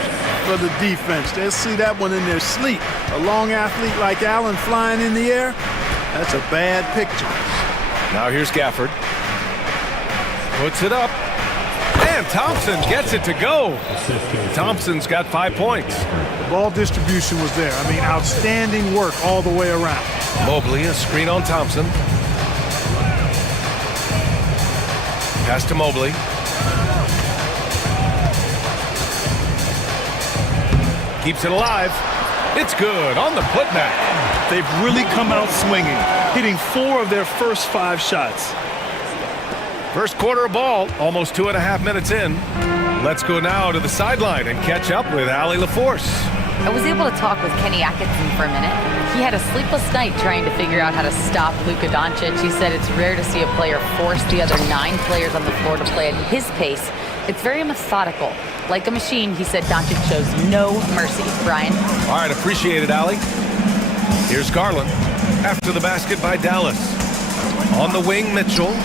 for the defense. They'll see that one in their sleep. A long athlete like Allen flying in the air, that's a bad picture. Now here's Gafford. Puts it up. And Thompson gets it to go. Thompson's got 5 points. The ball distribution was there. I mean, outstanding work all the way around. Mobley, a screen on Thompson. Pass to Mobley. Keeps it alive. It's good on the putback. They've really come out swinging, hitting 4 of their first 5 shots. First quarter of ball, almost 2.5 minutes in. Let's go now to the sideline and catch up with Allie LaForce. I was able to talk with Kenny Atkinson for a minute. He had a sleepless night trying to figure out how to stop Luka Doncic. He said it's rare to see a player force the other 9 players on the floor to play at his pace. It's very methodical. Like a machine, he said Doncic shows no mercy. Brian? All right, appreciate it, Allie. Here's Garland. After the basket by Dallas. On the wing, Mitchell.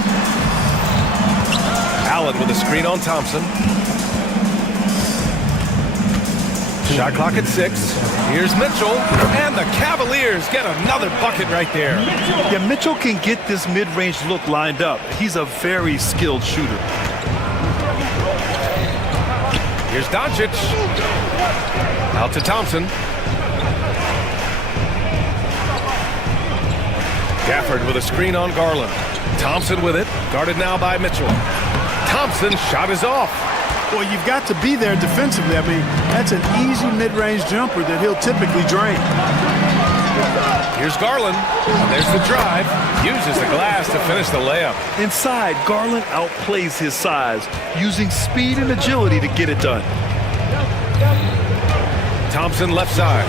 Allen with a screen on Thompson. Shot clock at 6. Here's Mitchell. And the Cavaliers get another bucket right there. Yeah, Mitchell can get this mid-range look lined up. He's a very skilled shooter. Here's Doncic. Out to Thompson. Gafford with a screen on Garland. Thompson with it. Guarded now by Mitchell. Thompson's shot is off. Well, you've got to be there defensively. I mean, that's an easy mid-range jumper that he'll typically drain. Here's Garland. And there's the drive. Uses the glass to finish the layup. Inside, Garland outplays his size, using speed and agility to get it done. Thompson left side.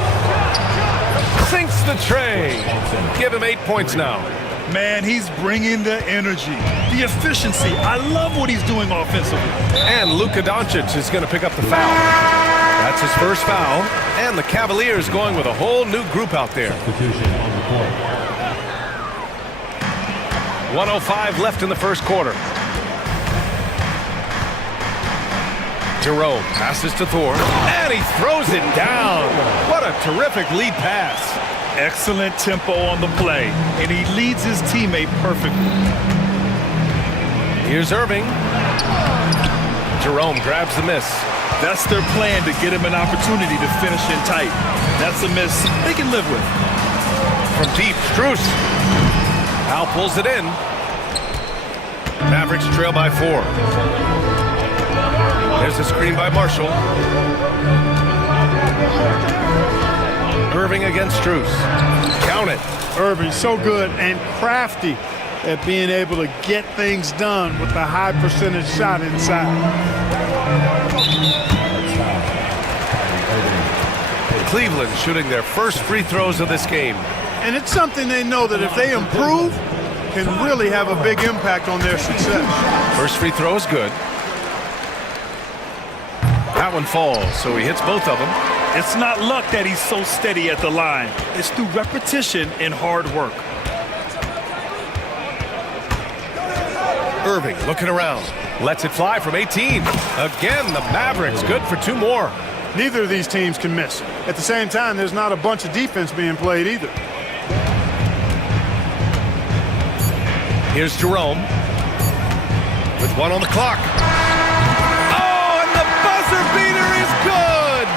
Sinks the tray. Give him 8 points now. Man, he's bringing the energy, the efficiency. I love what he's doing offensively. And Luka Doncic is going to pick up the foul. That's his first foul. And the Cavaliers going with a whole new group out there. 1:05 left in the first quarter. Jerome passes to Thor. And he throws it down. What a terrific lead pass. Excellent tempo on the play, and he leads his teammate perfectly. Here's Irving. Jerome grabs the miss. That's their plan, to get him an opportunity to finish in tight. That's a miss they can live with. From deep, Strus. Al pulls it in. Mavericks trail by 4. There's a screen by Marshall. Irving against Strus. Count it. Irving, so good and crafty at being able to get things done with a high percentage shot inside. Cleveland shooting their first free throws of this game. And it's something they know that if they improve, can really have a big impact on their success. First free throw is good. That one falls, so he hits both of them. It's not luck that he's so steady at the line. It's through repetition and hard work. Irving looking around. Lets it fly from 18. Again, the Mavericks good for 2 more. Neither of these teams can miss. At the same time, there's not a bunch of defense being played either. Here's Jerome with 1 on the clock. Oh, and the buzzer beater is good!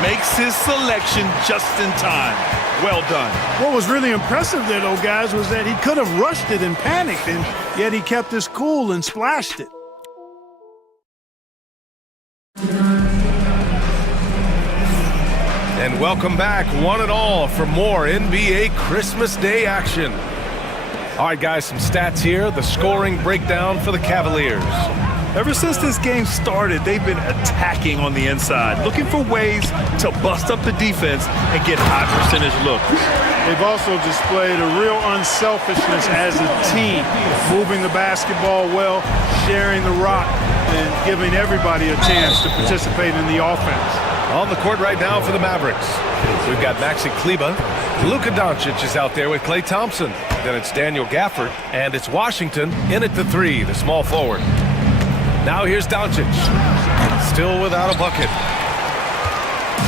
Makes his selection just in time. Well done. What was really impressive there, though, guys, was that he could have rushed it and panicked, and yet he kept his cool and splashed it. And welcome back, one and all, for more NBA Christmas Day action. All right, guys, some stats here. The scoring breakdown for the Cavaliers. Ever since this game started, they've been attacking on the inside, looking for ways to bust up the defense and get high percentage looks. They've also displayed a real unselfishness as a team, moving the basketball well, sharing the rock, and giving everybody a chance to participate in the offense. On the court right now for the Mavericks, we've got Maxi Kleber. Luka Doncic is out there with Klay Thompson. Then it's Daniel Gafford, and it's Washington in at the 3, the small forward. Now here's Doncic, still without a bucket.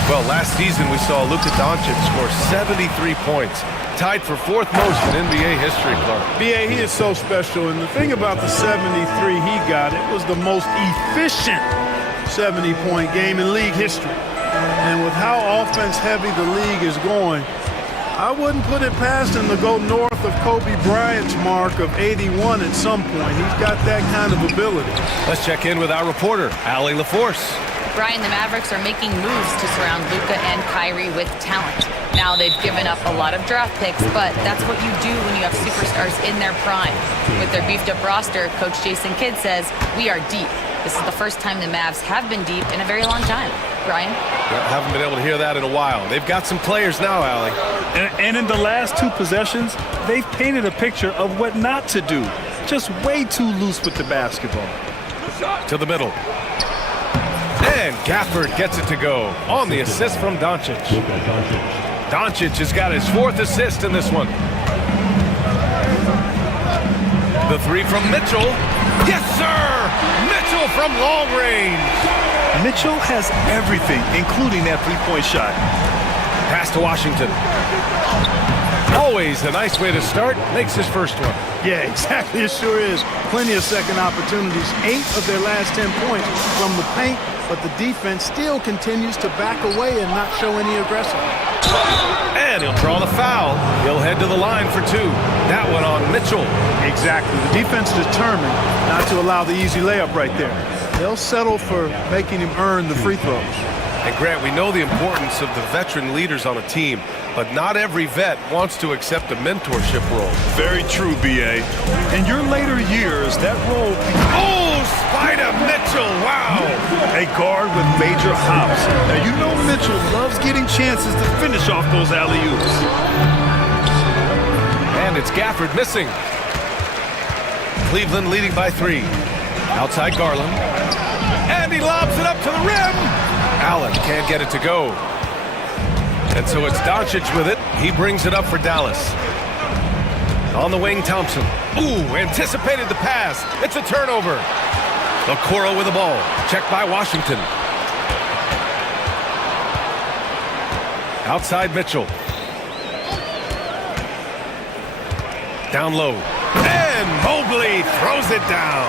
Well, last season we saw Luka Doncic score 73 points, tied for 4th most in NBA history, Clark. B.A., he is so special, and the thing about the 73 he got, it was the most efficient 70-point game in league history. And with how offense-heavy the league is going, I wouldn't put it past him to go north of Kobe Bryant's mark of 81 at some point. He's got that kind of ability. Let's check in with our reporter, Allie LaForce. Brian, the Mavericks are making moves to surround Luka and Kyrie with talent. Now they've given up a lot of draft picks, but that's what you do when you have superstars in their prime. With their beefed-up roster, Coach Jason Kidd says, "We are deep." This is the first time the Mavs have been deep in a very long time. Brian? Well, haven't been able to hear that in a while. They've got some players now, Allie. And in the last 2 possessions, they've painted a picture of what not to do. Just way too loose with the basketball. To the middle. And Gafford gets it to go on the assist from Doncic. Doncic has got his 4th assist in this one. The 3 from Mitchell. Yes, sir! Mitchell from long range. Mitchell has everything, including that 3-point shot. Pass to Washington. Always a nice way to start. Makes his first one. Yeah, exactly. It sure is. Plenty of second opportunities. 8 of their last 10 points from the paint, but the defense still continues to back away and not show any aggression. And he'll draw the foul. He'll head to the line for 2. That one on Mitchell. Exactly. The defense determined not to allow the easy layup right there. They'll settle for making him earn the free throws. And Grant, we know the importance of the veteran leaders on a team, but not every vet wants to accept a mentorship role. Very true, B.A. In your later years, that role... Oh, Spider Mitchell, wow! A guard with major hops. Now, you know Mitchell loves getting chances to finish off those alley-oops. And it's Gafford missing. Cleveland leading by 3. Outside Garland. And he lobs it up to the rim! Allen can't get it to go. And so it's Doncic with it. He brings it up for Dallas. On the wing, Thompson. Ooh, anticipated the pass. It's a turnover. Okoro with the ball. Checked by Washington. Outside Mitchell. Down low. And Mobley throws it down.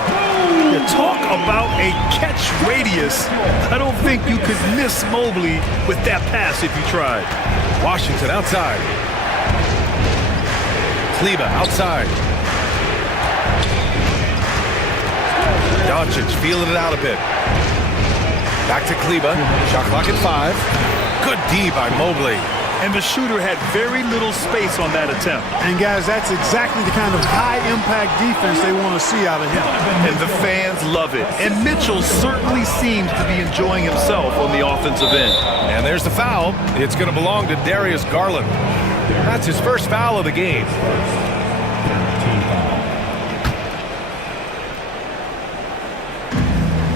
You talk about a catch radius. I don't think you could miss Mobley with that pass if you tried. Washington outside. Kleber outside. Doncic feeling it out a bit. Back to Kleber. Shot clock at 5. Good D by Mobley. and the shooter had very little space on that attempt. And guys, that's exactly the kind of high-impact defense they want to see out of him. And the fans love it. And Mitchell certainly seems to be enjoying himself on the offensive end. And there's the foul. It's going to belong to Darius Garland. That's his first foul of the game.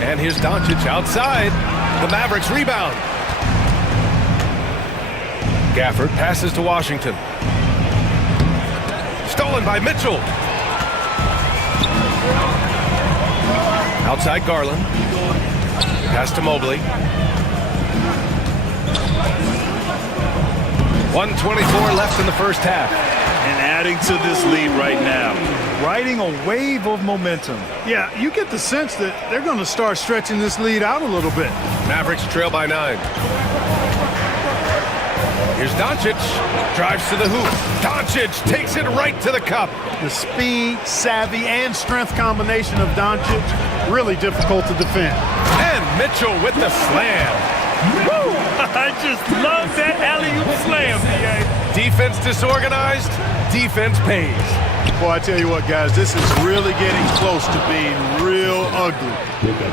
And here's Doncic outside. The Mavericks rebound. Gafford passes to Washington. Stolen by Mitchell. Outside Garland. Pass to Mobley. 1:24 left in the first half. And adding to this lead right now, riding a wave of momentum. Yeah, you get the sense that they're going to start stretching this lead out a little bit. Mavericks trail by 9. Here's Doncic. Drives to the hoop. Doncic takes it right to the cup. The speed, savvy, and strength combination of Doncic, really difficult to defend. And Mitchell with the slam. Woo! I just love that alley-oop slam, BA. Defense disorganized. Defense pays. Boy, I tell you what, guys, this is really getting close to being real ugly.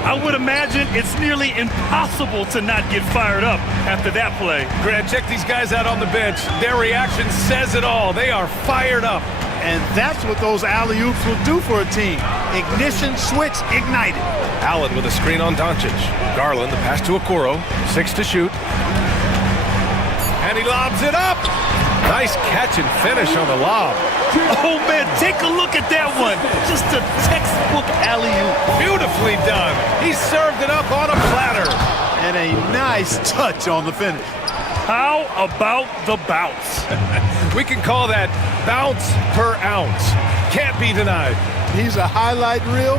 I would imagine it's nearly impossible to not get fired up after that play. Grant, check these guys out on the bench. Their reaction says it all. They are fired up. And that's what those alley-oops will do for a team. Ignition, switch, ignited. Allen with a screen on Doncic. Garland, the pass to Okoro. 6 to shoot. And he lobs it up. Nice catch and finish on the lob. Oh, man, take a look at that one. Just a textbook alley-oop. Beautifully done. He served it up on a platter. And a nice touch on the finish. How about the bounce? We can call that bounce per ounce. Can't be denied. He's a highlight reel,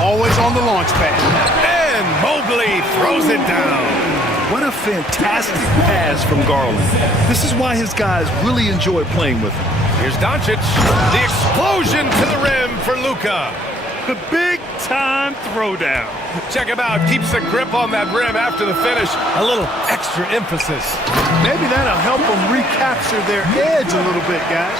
always on the launch pad. And Mobley throws it down. What a fantastic pass from Garland. This is why his guys really enjoy playing with him. Here's Doncic. The explosion to the rim for Luka. The big-time throwdown. Check him out. Keeps the grip on that rim after the finish. A little extra emphasis. Maybe that'll help them recapture their edge a little bit, guys.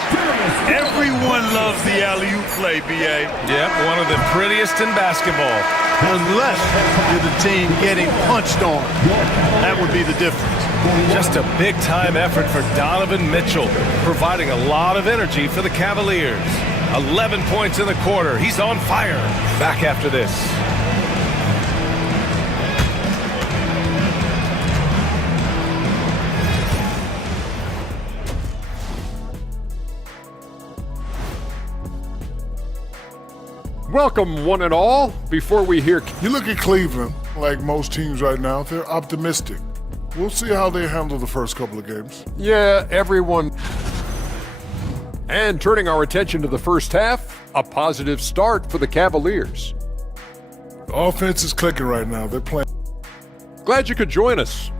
Everyone loves the alley-oop play, B.A. Yep, one of the prettiest in basketball. Unless you're the team getting punched on. That would be the difference. Just a big-time effort for Donovan Mitchell, providing a lot of energy for the Cavaliers. 11 points in the quarter. He's on fire. Back after this. Welcome, one and all. Before we hear... You look at Cleveland, like most teams right now, they're optimistic. We'll see how they handle the first couple of games. Yeah, everyone... And turning our attention to the first half, a positive start for the Cavaliers. The offense is clicking right now. They're playing. Glad you could join us.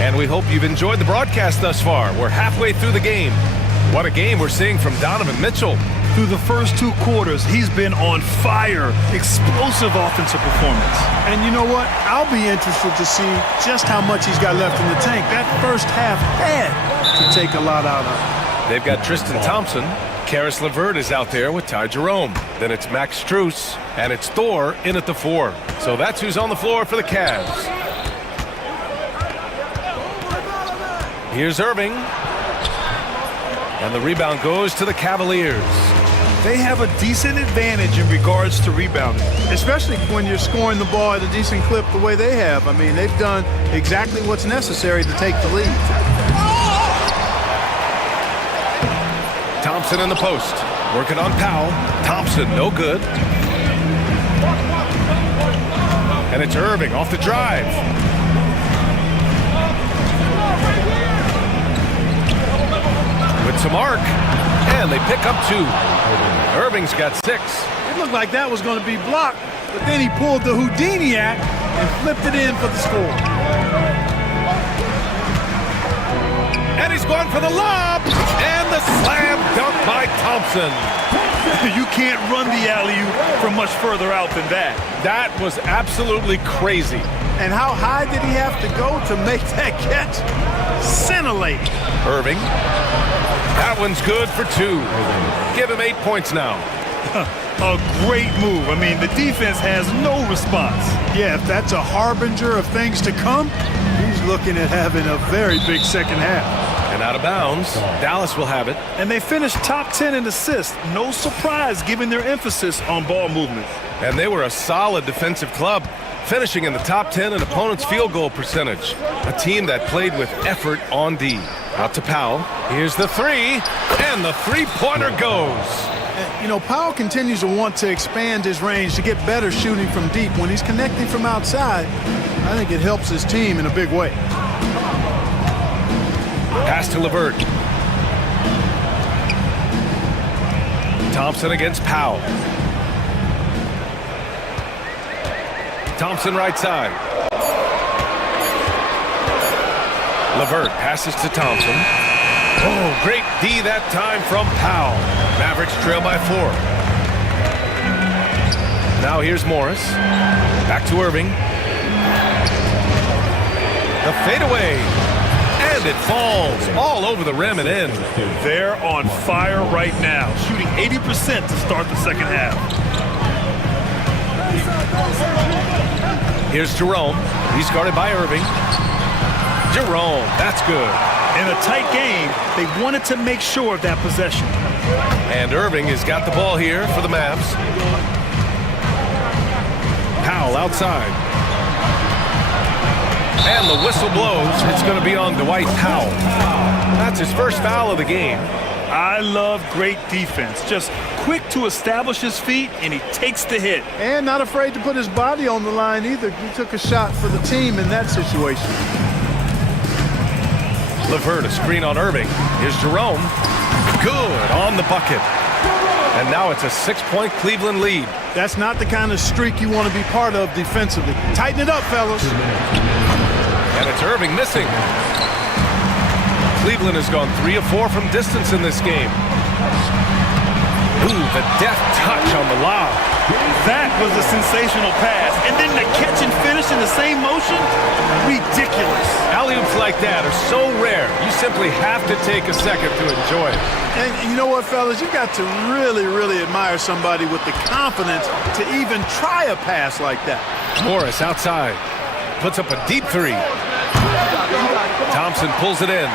And we hope you've enjoyed the broadcast thus far. We're halfway through the game. What a game we're seeing from Donovan Mitchell. Through the first 2 quarters, he's been on fire. Explosive offensive performance. And you know what? I'll be interested to see just how much he's got left in the tank. That first half had to take a lot out of him. They've got Tristan Thompson. Karis LeVert is out there with Ty Jerome. Then it's Max Strus, and it's Thor in at the 4. So that's who's on the floor for the Cavs. Here's Irving. And the rebound goes to the Cavaliers. They have a decent advantage in regards to rebounding. Especially when you're scoring the ball at a decent clip the way they have. I mean, they've done exactly what's necessary to take the lead. Thompson in the post. Working on Powell. Thompson, no good. And it's Irving off the drive. With some arc. And they pick up 2. Irving's got 6. It looked like that was going to be blocked, but then he pulled the Houdini act and flipped it in for the score. And he's going for the lob. And the slam dunk by Thompson. You can't run the alley-oop from much further out than that. That was absolutely crazy. And how high did he have to go to make that catch? Scintillating. Irving. That one's good for 2. Give him 8 points now. A great move. I mean, the defense has no response. Yeah, if that's a harbinger of things to come, he's looking at having a very big second half. And out of bounds, Dallas will have it. And they finished top 10 in assists. No surprise given their emphasis on ball movement. And they were a solid defensive club, finishing in the top 10 in opponents' field goal percentage. A team that played with effort on D. Out to Powell. Here's the 3, and the three-pointer goes. You know, Powell continues to want to expand his range to get better shooting from deep. When he's connecting from outside, I think it helps his team in a big way. Pass to LeVert. Thompson against Powell. Thompson right side. LeVert passes to Thompson. Oh, great D that time from Powell. Mavericks trail by 4. Now here's Morris. Back to Irving. The fadeaway. And it falls all over the rim and in. They're on fire right now, shooting 80% to start the second half. Here's Jerome. He's guarded by Irving. Jerome, that's good. In a tight game, they wanted to make sure of that possession. And Irving has got the ball here for the Mavs. Powell outside. And the whistle blows. It's going to be on Dwight Powell. That's his first foul of the game. I love great defense. Just quick to establish his feet, and he takes the hit. And not afraid to put his body on the line either. He took a shot for the team in that situation. LeVert, a screen on Irving. Here's Jerome. Good on the bucket. And now it's a 6-point Cleveland lead. That's not the kind of streak you want to be part of defensively. Tighten it up, fellas. And it's Irving missing. Cleveland has gone 3 of 4 from distance in this game. Ooh, the deft touch on the lob. That was a sensational pass. And then the catch and finish in the same motion? Ridiculous. Alley-oops like that are so rare, you simply have to take a second to enjoy it. And you know what, fellas? You got to really, really admire somebody with the confidence to even try a pass like that. Morris outside. Puts up a deep 3. Thompson pulls it in.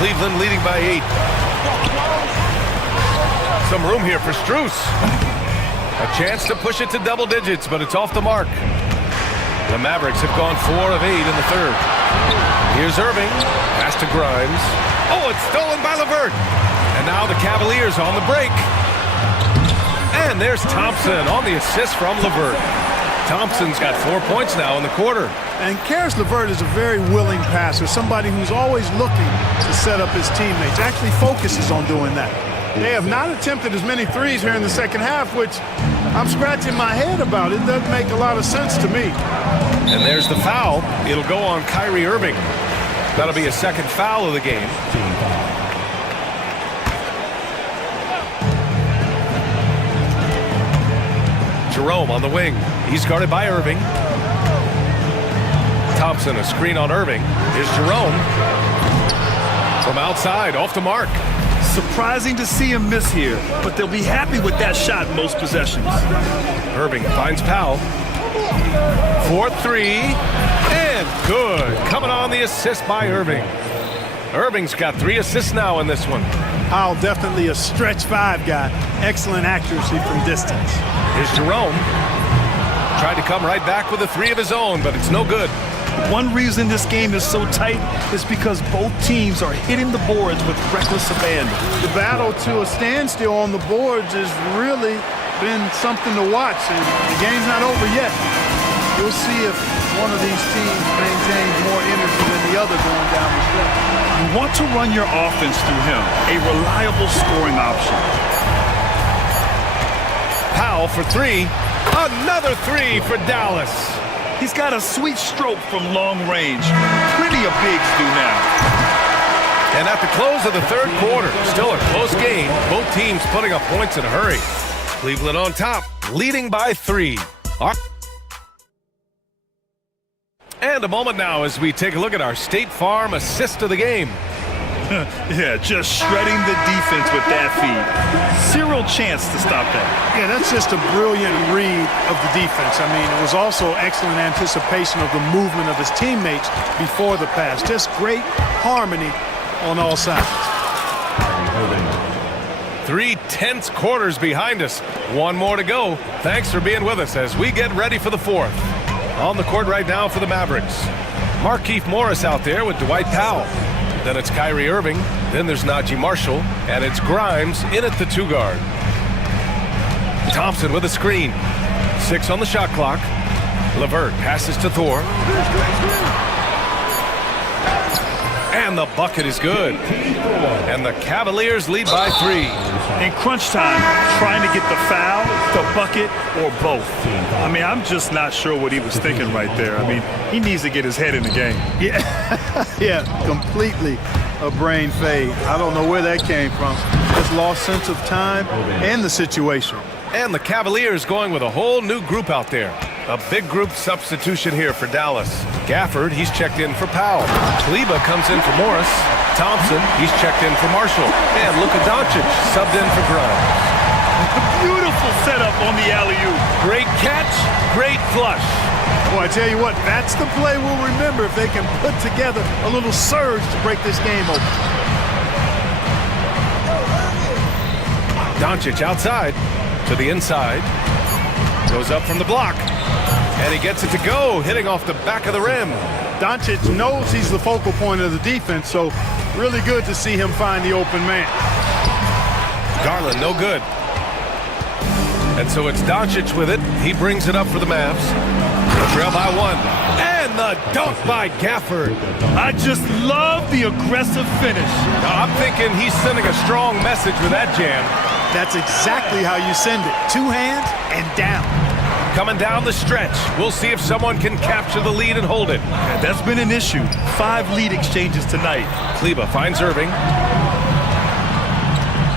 Cleveland leading by 8. Some room here for Strus. A chance to push it to double digits, but it's off the mark. The Mavericks have gone 4 of 8 in the third. Here's Irving. Pass to Grimes. Oh, it's stolen by LeVert. And now the Cavaliers on the break. And there's Thompson on the assist from LeVert. Thompson's got 4 points now in the quarter. And Karis LeVert is a very willing passer, somebody who's always looking to set up his teammates, actually focuses on doing that. They have not attempted as many threes here in the second half, which I'm scratching my head about. It doesn't make a lot of sense to me. And there's the foul. It'll go on Kyrie Irving. That'll be a second foul of the game. Jerome on the wing. He's guarded by Irving. Thompson, a screen on Irving. Here's Jerome. From outside, off the mark. Surprising to see him miss here, but they'll be happy with that shot most possessions. Irving finds Powell. 4-3, and good. Coming on the assist by Irving. Irving's got 3 assists now in this one. Powell definitely a stretch 5 guy. Excellent accuracy from distance. Here's Jerome. Tried to come right back with a 3 of his own, but it's no good. One reason this game is so tight is because both teams are hitting the boards with reckless abandon. The battle to a standstill on the boards has really been something to watch, and the game's not over yet. We'll see if one of these teams maintains more energy than the other going down the stretch. You want to run your offense through him, a reliable scoring option. Powell for 3. Another 3 for Dallas. He's got a sweet stroke from long range. Plenty of bigs do now. And at the close of the third quarter, still a close game. Both teams putting up points in a hurry. Cleveland on top, leading by 3. And a moment now as we take a look at our State Farm assist of the game. Yeah, just shredding the defense with that feed. Zero chance to stop that. Yeah, that's just a brilliant read of the defense. I mean, it was also excellent anticipation of the movement of his teammates before the pass. Just great harmony on all sides. 3 tense quarters behind us. One more to go. Thanks for being with us as we get ready for the fourth. On the court right now for the Mavericks. Markieff Morris out there with Dwight Powell. Then it's Kyrie Irving. Then there's Najee Marshall. And it's Grimes in at the 2 guard. Thompson with a screen. 6 on the shot clock. LeVert passes to Thor. And the bucket is good. And the Cavaliers lead by 3. In crunch time, trying to get the foul, the bucket, or both. I mean, I'm just not sure what he was thinking right there. I mean, he needs to get his head in the game. Yeah, completely a brain fade. I don't know where that came from. Just lost sense of time and the situation. And the Cavaliers going with a whole new group out there. A big group substitution here for Dallas. Gafford, he's checked in for Powell. Kleba comes in for Morris. Thompson, he's checked in for Marshall. And Luka Doncic subbed in for Grimes. Beautiful setup on the alley-oop. Great catch, great flush. Well, I tell you what, that's the play we'll remember if they can put together a little surge to break this game open. Doncic outside to the inside. Goes up from the block. And he gets it to go, hitting off the back of the rim. Doncic knows he's the focal point of the defense, so really good to see him find the open man. Garland, no good. And so it's Doncic with it. He brings it up for the Mavs. The trail by 1. And the dunk by Gafford. I just love the aggressive finish. I'm thinking he's sending a strong message with that jam. That's exactly how you send it. 2 hands and down. Coming down the stretch. We'll see if someone can capture the lead and hold it. Yeah, that's been an issue. 5 lead exchanges tonight. Kleba finds Irving.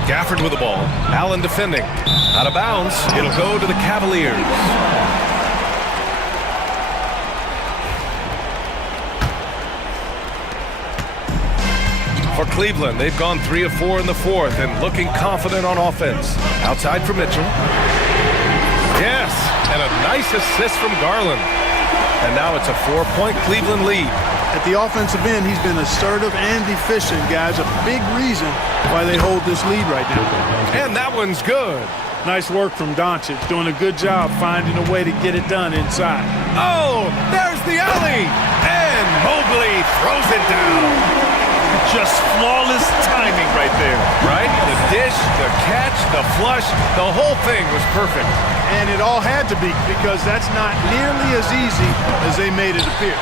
Gafford with the ball. Allen defending. Out of bounds. It'll go to the Cavaliers. For Cleveland, they've gone 3 of 4 in the fourth and looking confident on offense. Outside for Mitchell. Yes, and a nice assist from Garland. And now it's a 4-point Cleveland lead. At the offensive end, he's been assertive and efficient, guys. A big reason why they hold this lead right now. And that one's good. Nice work from Doncic, doing a good job finding a way to get it done inside. Oh, there's the alley. And Mobley throws it down. Just flawless timing right there. Right? The dish, the catch, the flush, the whole thing was perfect. And it all had to be, because that's not nearly as easy as they made it appear.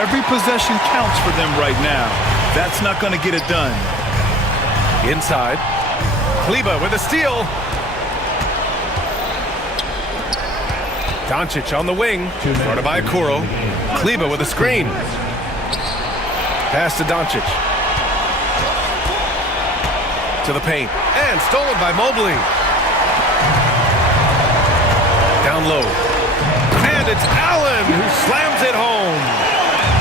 Every possession counts for them right now. That's not going to get it done. Inside. Kleba with a steal. Doncic on the wing. Guarded by Okoro. Kleba with a screen. Pass to Doncic. To the paint. And stolen by Mobley. Down low. And it's Allen who slams it home.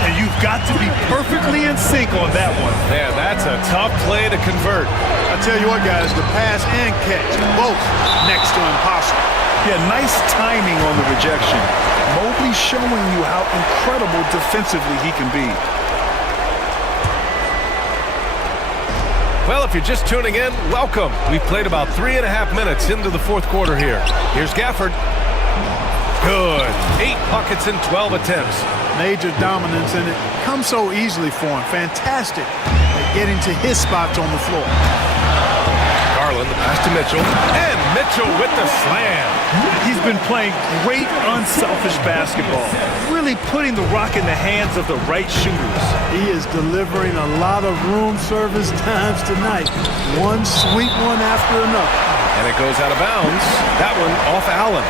And you've got to be perfectly in sync on that one. Man, that's a tough play to convert. I tell you what, guys, the pass and catch, both next to impossible. Yeah, nice timing on the rejection. Mobley showing you how incredible defensively he can be. Well, if you're just tuning in, welcome. We've played about 3.5 minutes into the fourth quarter here. Here's Gafford. Good. 8 buckets in 12 attempts. Major dominance, and it comes so easily for him. Fantastic at getting to his spots on the floor. Garland, the pass to Mitchell. And Mitchell with the slam. He's been playing great unselfish basketball. Really putting the rock in the hands of the right shooters. He is delivering a lot of room service times tonight. One sweet one after another. And it goes out of bounds. That one off Allen.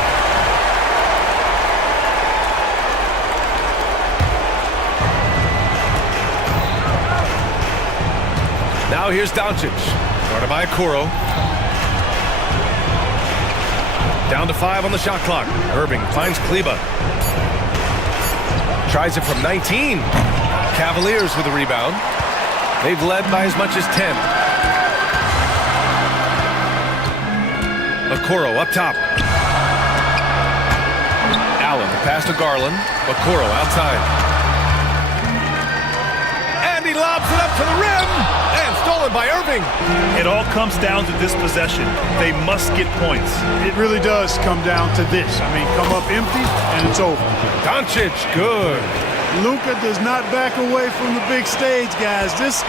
Now here's Doncic. Guarded by Okoro. Down to 5 on the shot clock. Irving finds Kleba. Tries it from 19. Cavaliers with a rebound. They've led by as much as 10. Okoro up top. Allen, the pass to Garland. Okoro outside. And he lobs it up to the rim. And stolen by Irving. It all comes down to this possession. They must get points. It really does come down to this. I mean, come up empty, and it's over. Doncic, good. Luka does not back away from the big stage, guys. This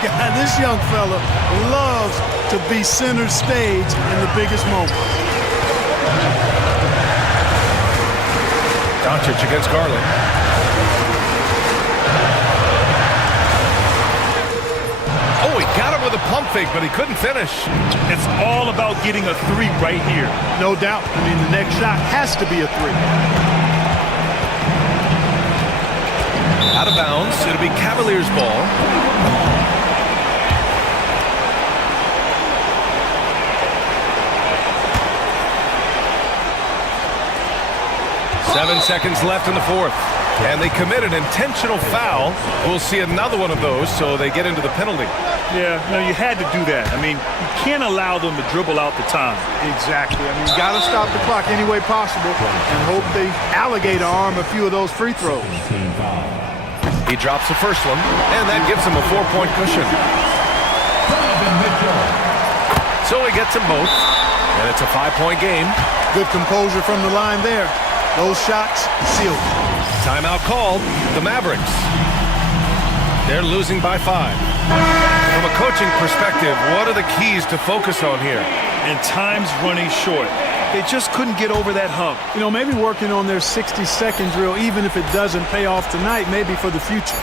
young fella loves to be center stage in the biggest moment. Doncic against Garland. Oh, he got him with a pump fake, but he couldn't finish. It's all about getting a 3 right here. No doubt. I mean, the next shot has to be a 3. Out of bounds. It'll be Cavaliers ball. Seven seconds left in the fourth. And they commit an intentional foul. We'll see another one of those, so they get into the penalty. Yeah, no, you had to do that. I mean, you can't allow them to dribble out the time. Exactly. I mean, you got to stop the clock any way possible and hope they alligator arm a few of those free throws. He drops the first one, and that gives him a 4-point cushion. So he gets them both, and it's a 5-point game. Good composure from the line there. Those shots sealed. Timeout called. The Mavericks. They're losing by 5. From a coaching perspective, what are the keys to focus on here? And time's running short. They just couldn't get over that hump. You know, maybe working on their 60-second drill, even if it doesn't pay off tonight, maybe for the future.